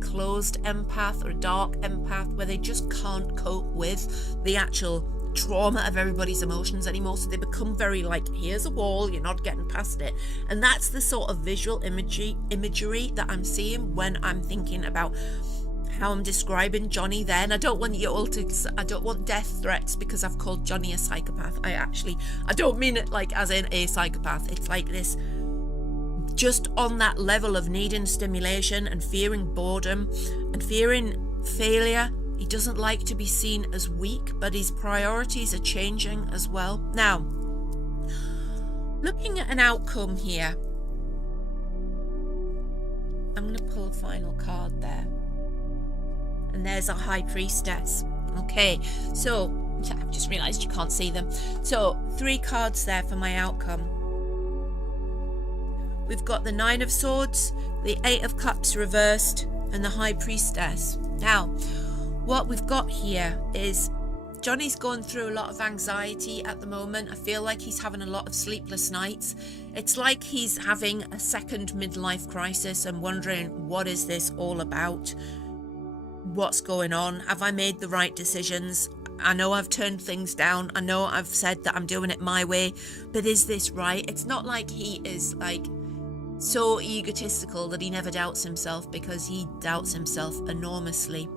closed empath or a dark empath, where they just can't cope with the actual trauma of everybody's emotions anymore, so they become very like, here's a wall, you're not getting past it. And that's the sort of visual imagery that I'm seeing when I'm thinking about how I'm describing Johnny there. And I don't want death threats because I've called Johnny a psychopath. I don't mean it like as in a psychopath. It's like this, just on that level of needing stimulation and fearing boredom and fearing failure. He doesn't like to be seen as weak, but his priorities are changing as well. Now, looking at an outcome here, I'm going to pull a final card there. And there's a High Priestess. Okay, so I've just realised you can't see them. So 3 cards there for my outcome. We've got the 9 of Swords, the 8 of Cups reversed, and the High Priestess. Now, what we've got here is Johnny's going through a lot of anxiety at the moment. I feel like he's having a lot of sleepless nights. It's like he's having a second midlife crisis and wondering, what is this all about? what's going on. Have I made the right decisions? I know I've turned things down. I know I've said that I'm doing it my way, but is this right? It's not like he is like so egotistical that he never doubts himself, because he doubts himself enormously.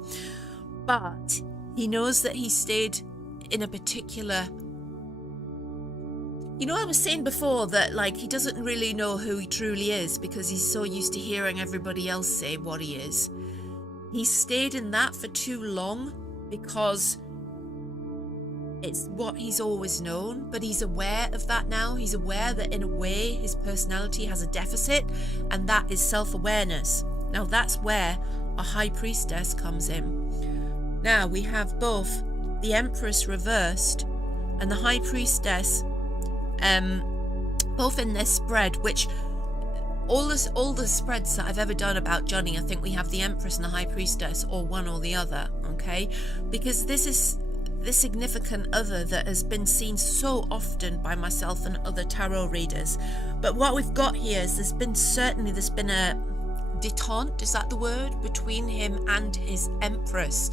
But he knows that he stayed in a particular... You know, I was saying before that, like, he doesn't really know who he truly is because he's so used to hearing everybody else say what he is. He stayed in that for too long because it's what he's always known, but he's aware of that now. He's aware that in a way his personality has a deficit, and that is self-awareness. Now that's where a high priestess comes in. Now we have both the Empress reversed and the High Priestess both in this spread, which all the spreads that I've ever done about Johnny, I think we have the Empress and the High Priestess, or one or the other, okay? Because this is the significant other that has been seen so often by myself and other tarot readers. But what we've got here is there's been a detente, is that the word, between him and his Empress.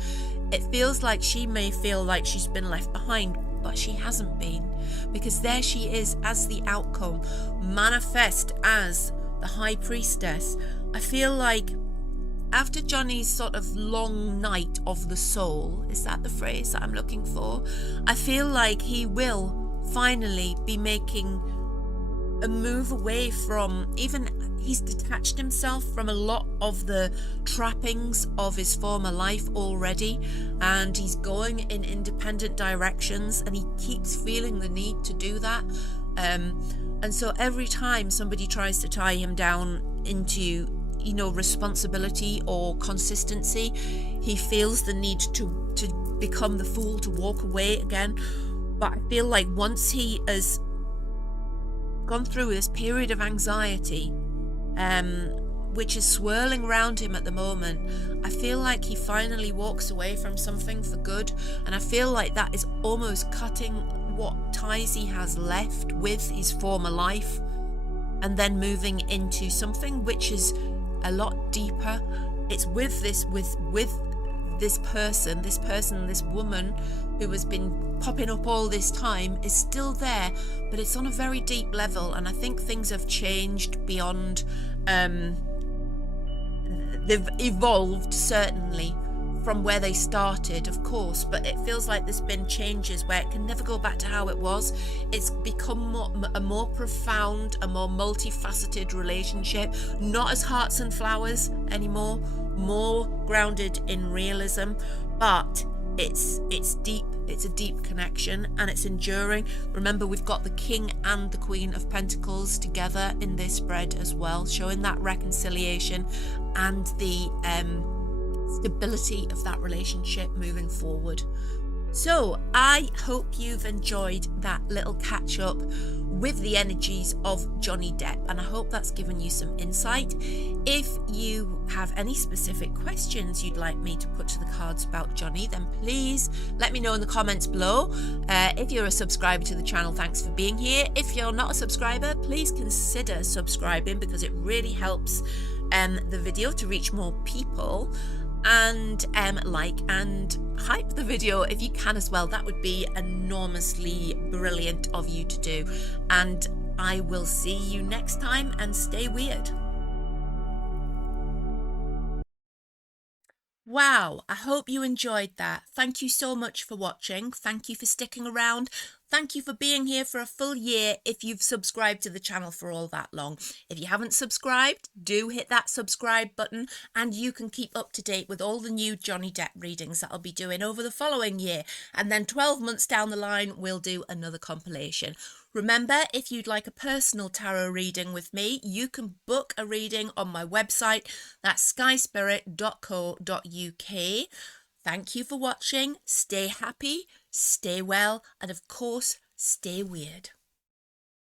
It feels like she may feel like she's been left behind, but she hasn't been, because there she is as the outcome, manifest as the High Priestess. I feel like after Johnny's sort of long night of the soul, is that the phrase that I'm looking for? I feel like he will finally be making a move away from, even he's detached himself from a lot of the trappings of his former life already, and he's going in independent directions, and he keeps feeling the need to do that. And so every time somebody tries to tie him down into, you know, responsibility or consistency, he feels the need to become the fool, to walk away again. But I feel like once he has gone through this period of anxiety, which is swirling around him at the moment, I feel like he finally walks away from something for good, and I feel like that is almost cutting what ties he has left with his former life, and then moving into something which is a lot deeper. It's with this person, this woman who has been popping up all this time, is still there, but it's on a very deep level, and I think things have changed beyond, they've evolved certainly from where they started, of course, but it feels like there's been changes where it can never go back to how it was. It's become a more profound, a more multifaceted relationship, not as hearts and flowers anymore, more grounded in realism, but it's deep. It's a deep connection, and it's enduring. Remember, we've got the King and the Queen of Pentacles together in this spread as well, showing that reconciliation and the stability of that relationship moving forward. So I hope you've enjoyed that little catch up with the energies of Johnny Depp, and I hope that's given you some insight. If you have any specific questions you'd like me to put to the cards about Johnny, then please let me know in the comments below. If you're a subscriber to the channel, thanks for being here. If you're not a subscriber, please consider subscribing, because it really helps the video to reach more people. And like and hype the video if you can as well. That would be enormously brilliant of you to do. And I will see you next time, and stay weird. Wow, I hope you enjoyed that. Thank you so much for watching. Thank you for sticking around. Thank you for being here for a full year if you've subscribed to the channel for all that long. If you haven't subscribed, do hit that subscribe button, and you can keep up to date with all the new Johnny Depp readings that I'll be doing over the following year. And then 12 months down the line, we'll do another compilation. Remember, if you'd like a personal tarot reading with me, you can book a reading on my website. That's skyspirit.co.uk. Thank you for watching. Stay happy, stay well, and of course, stay weird.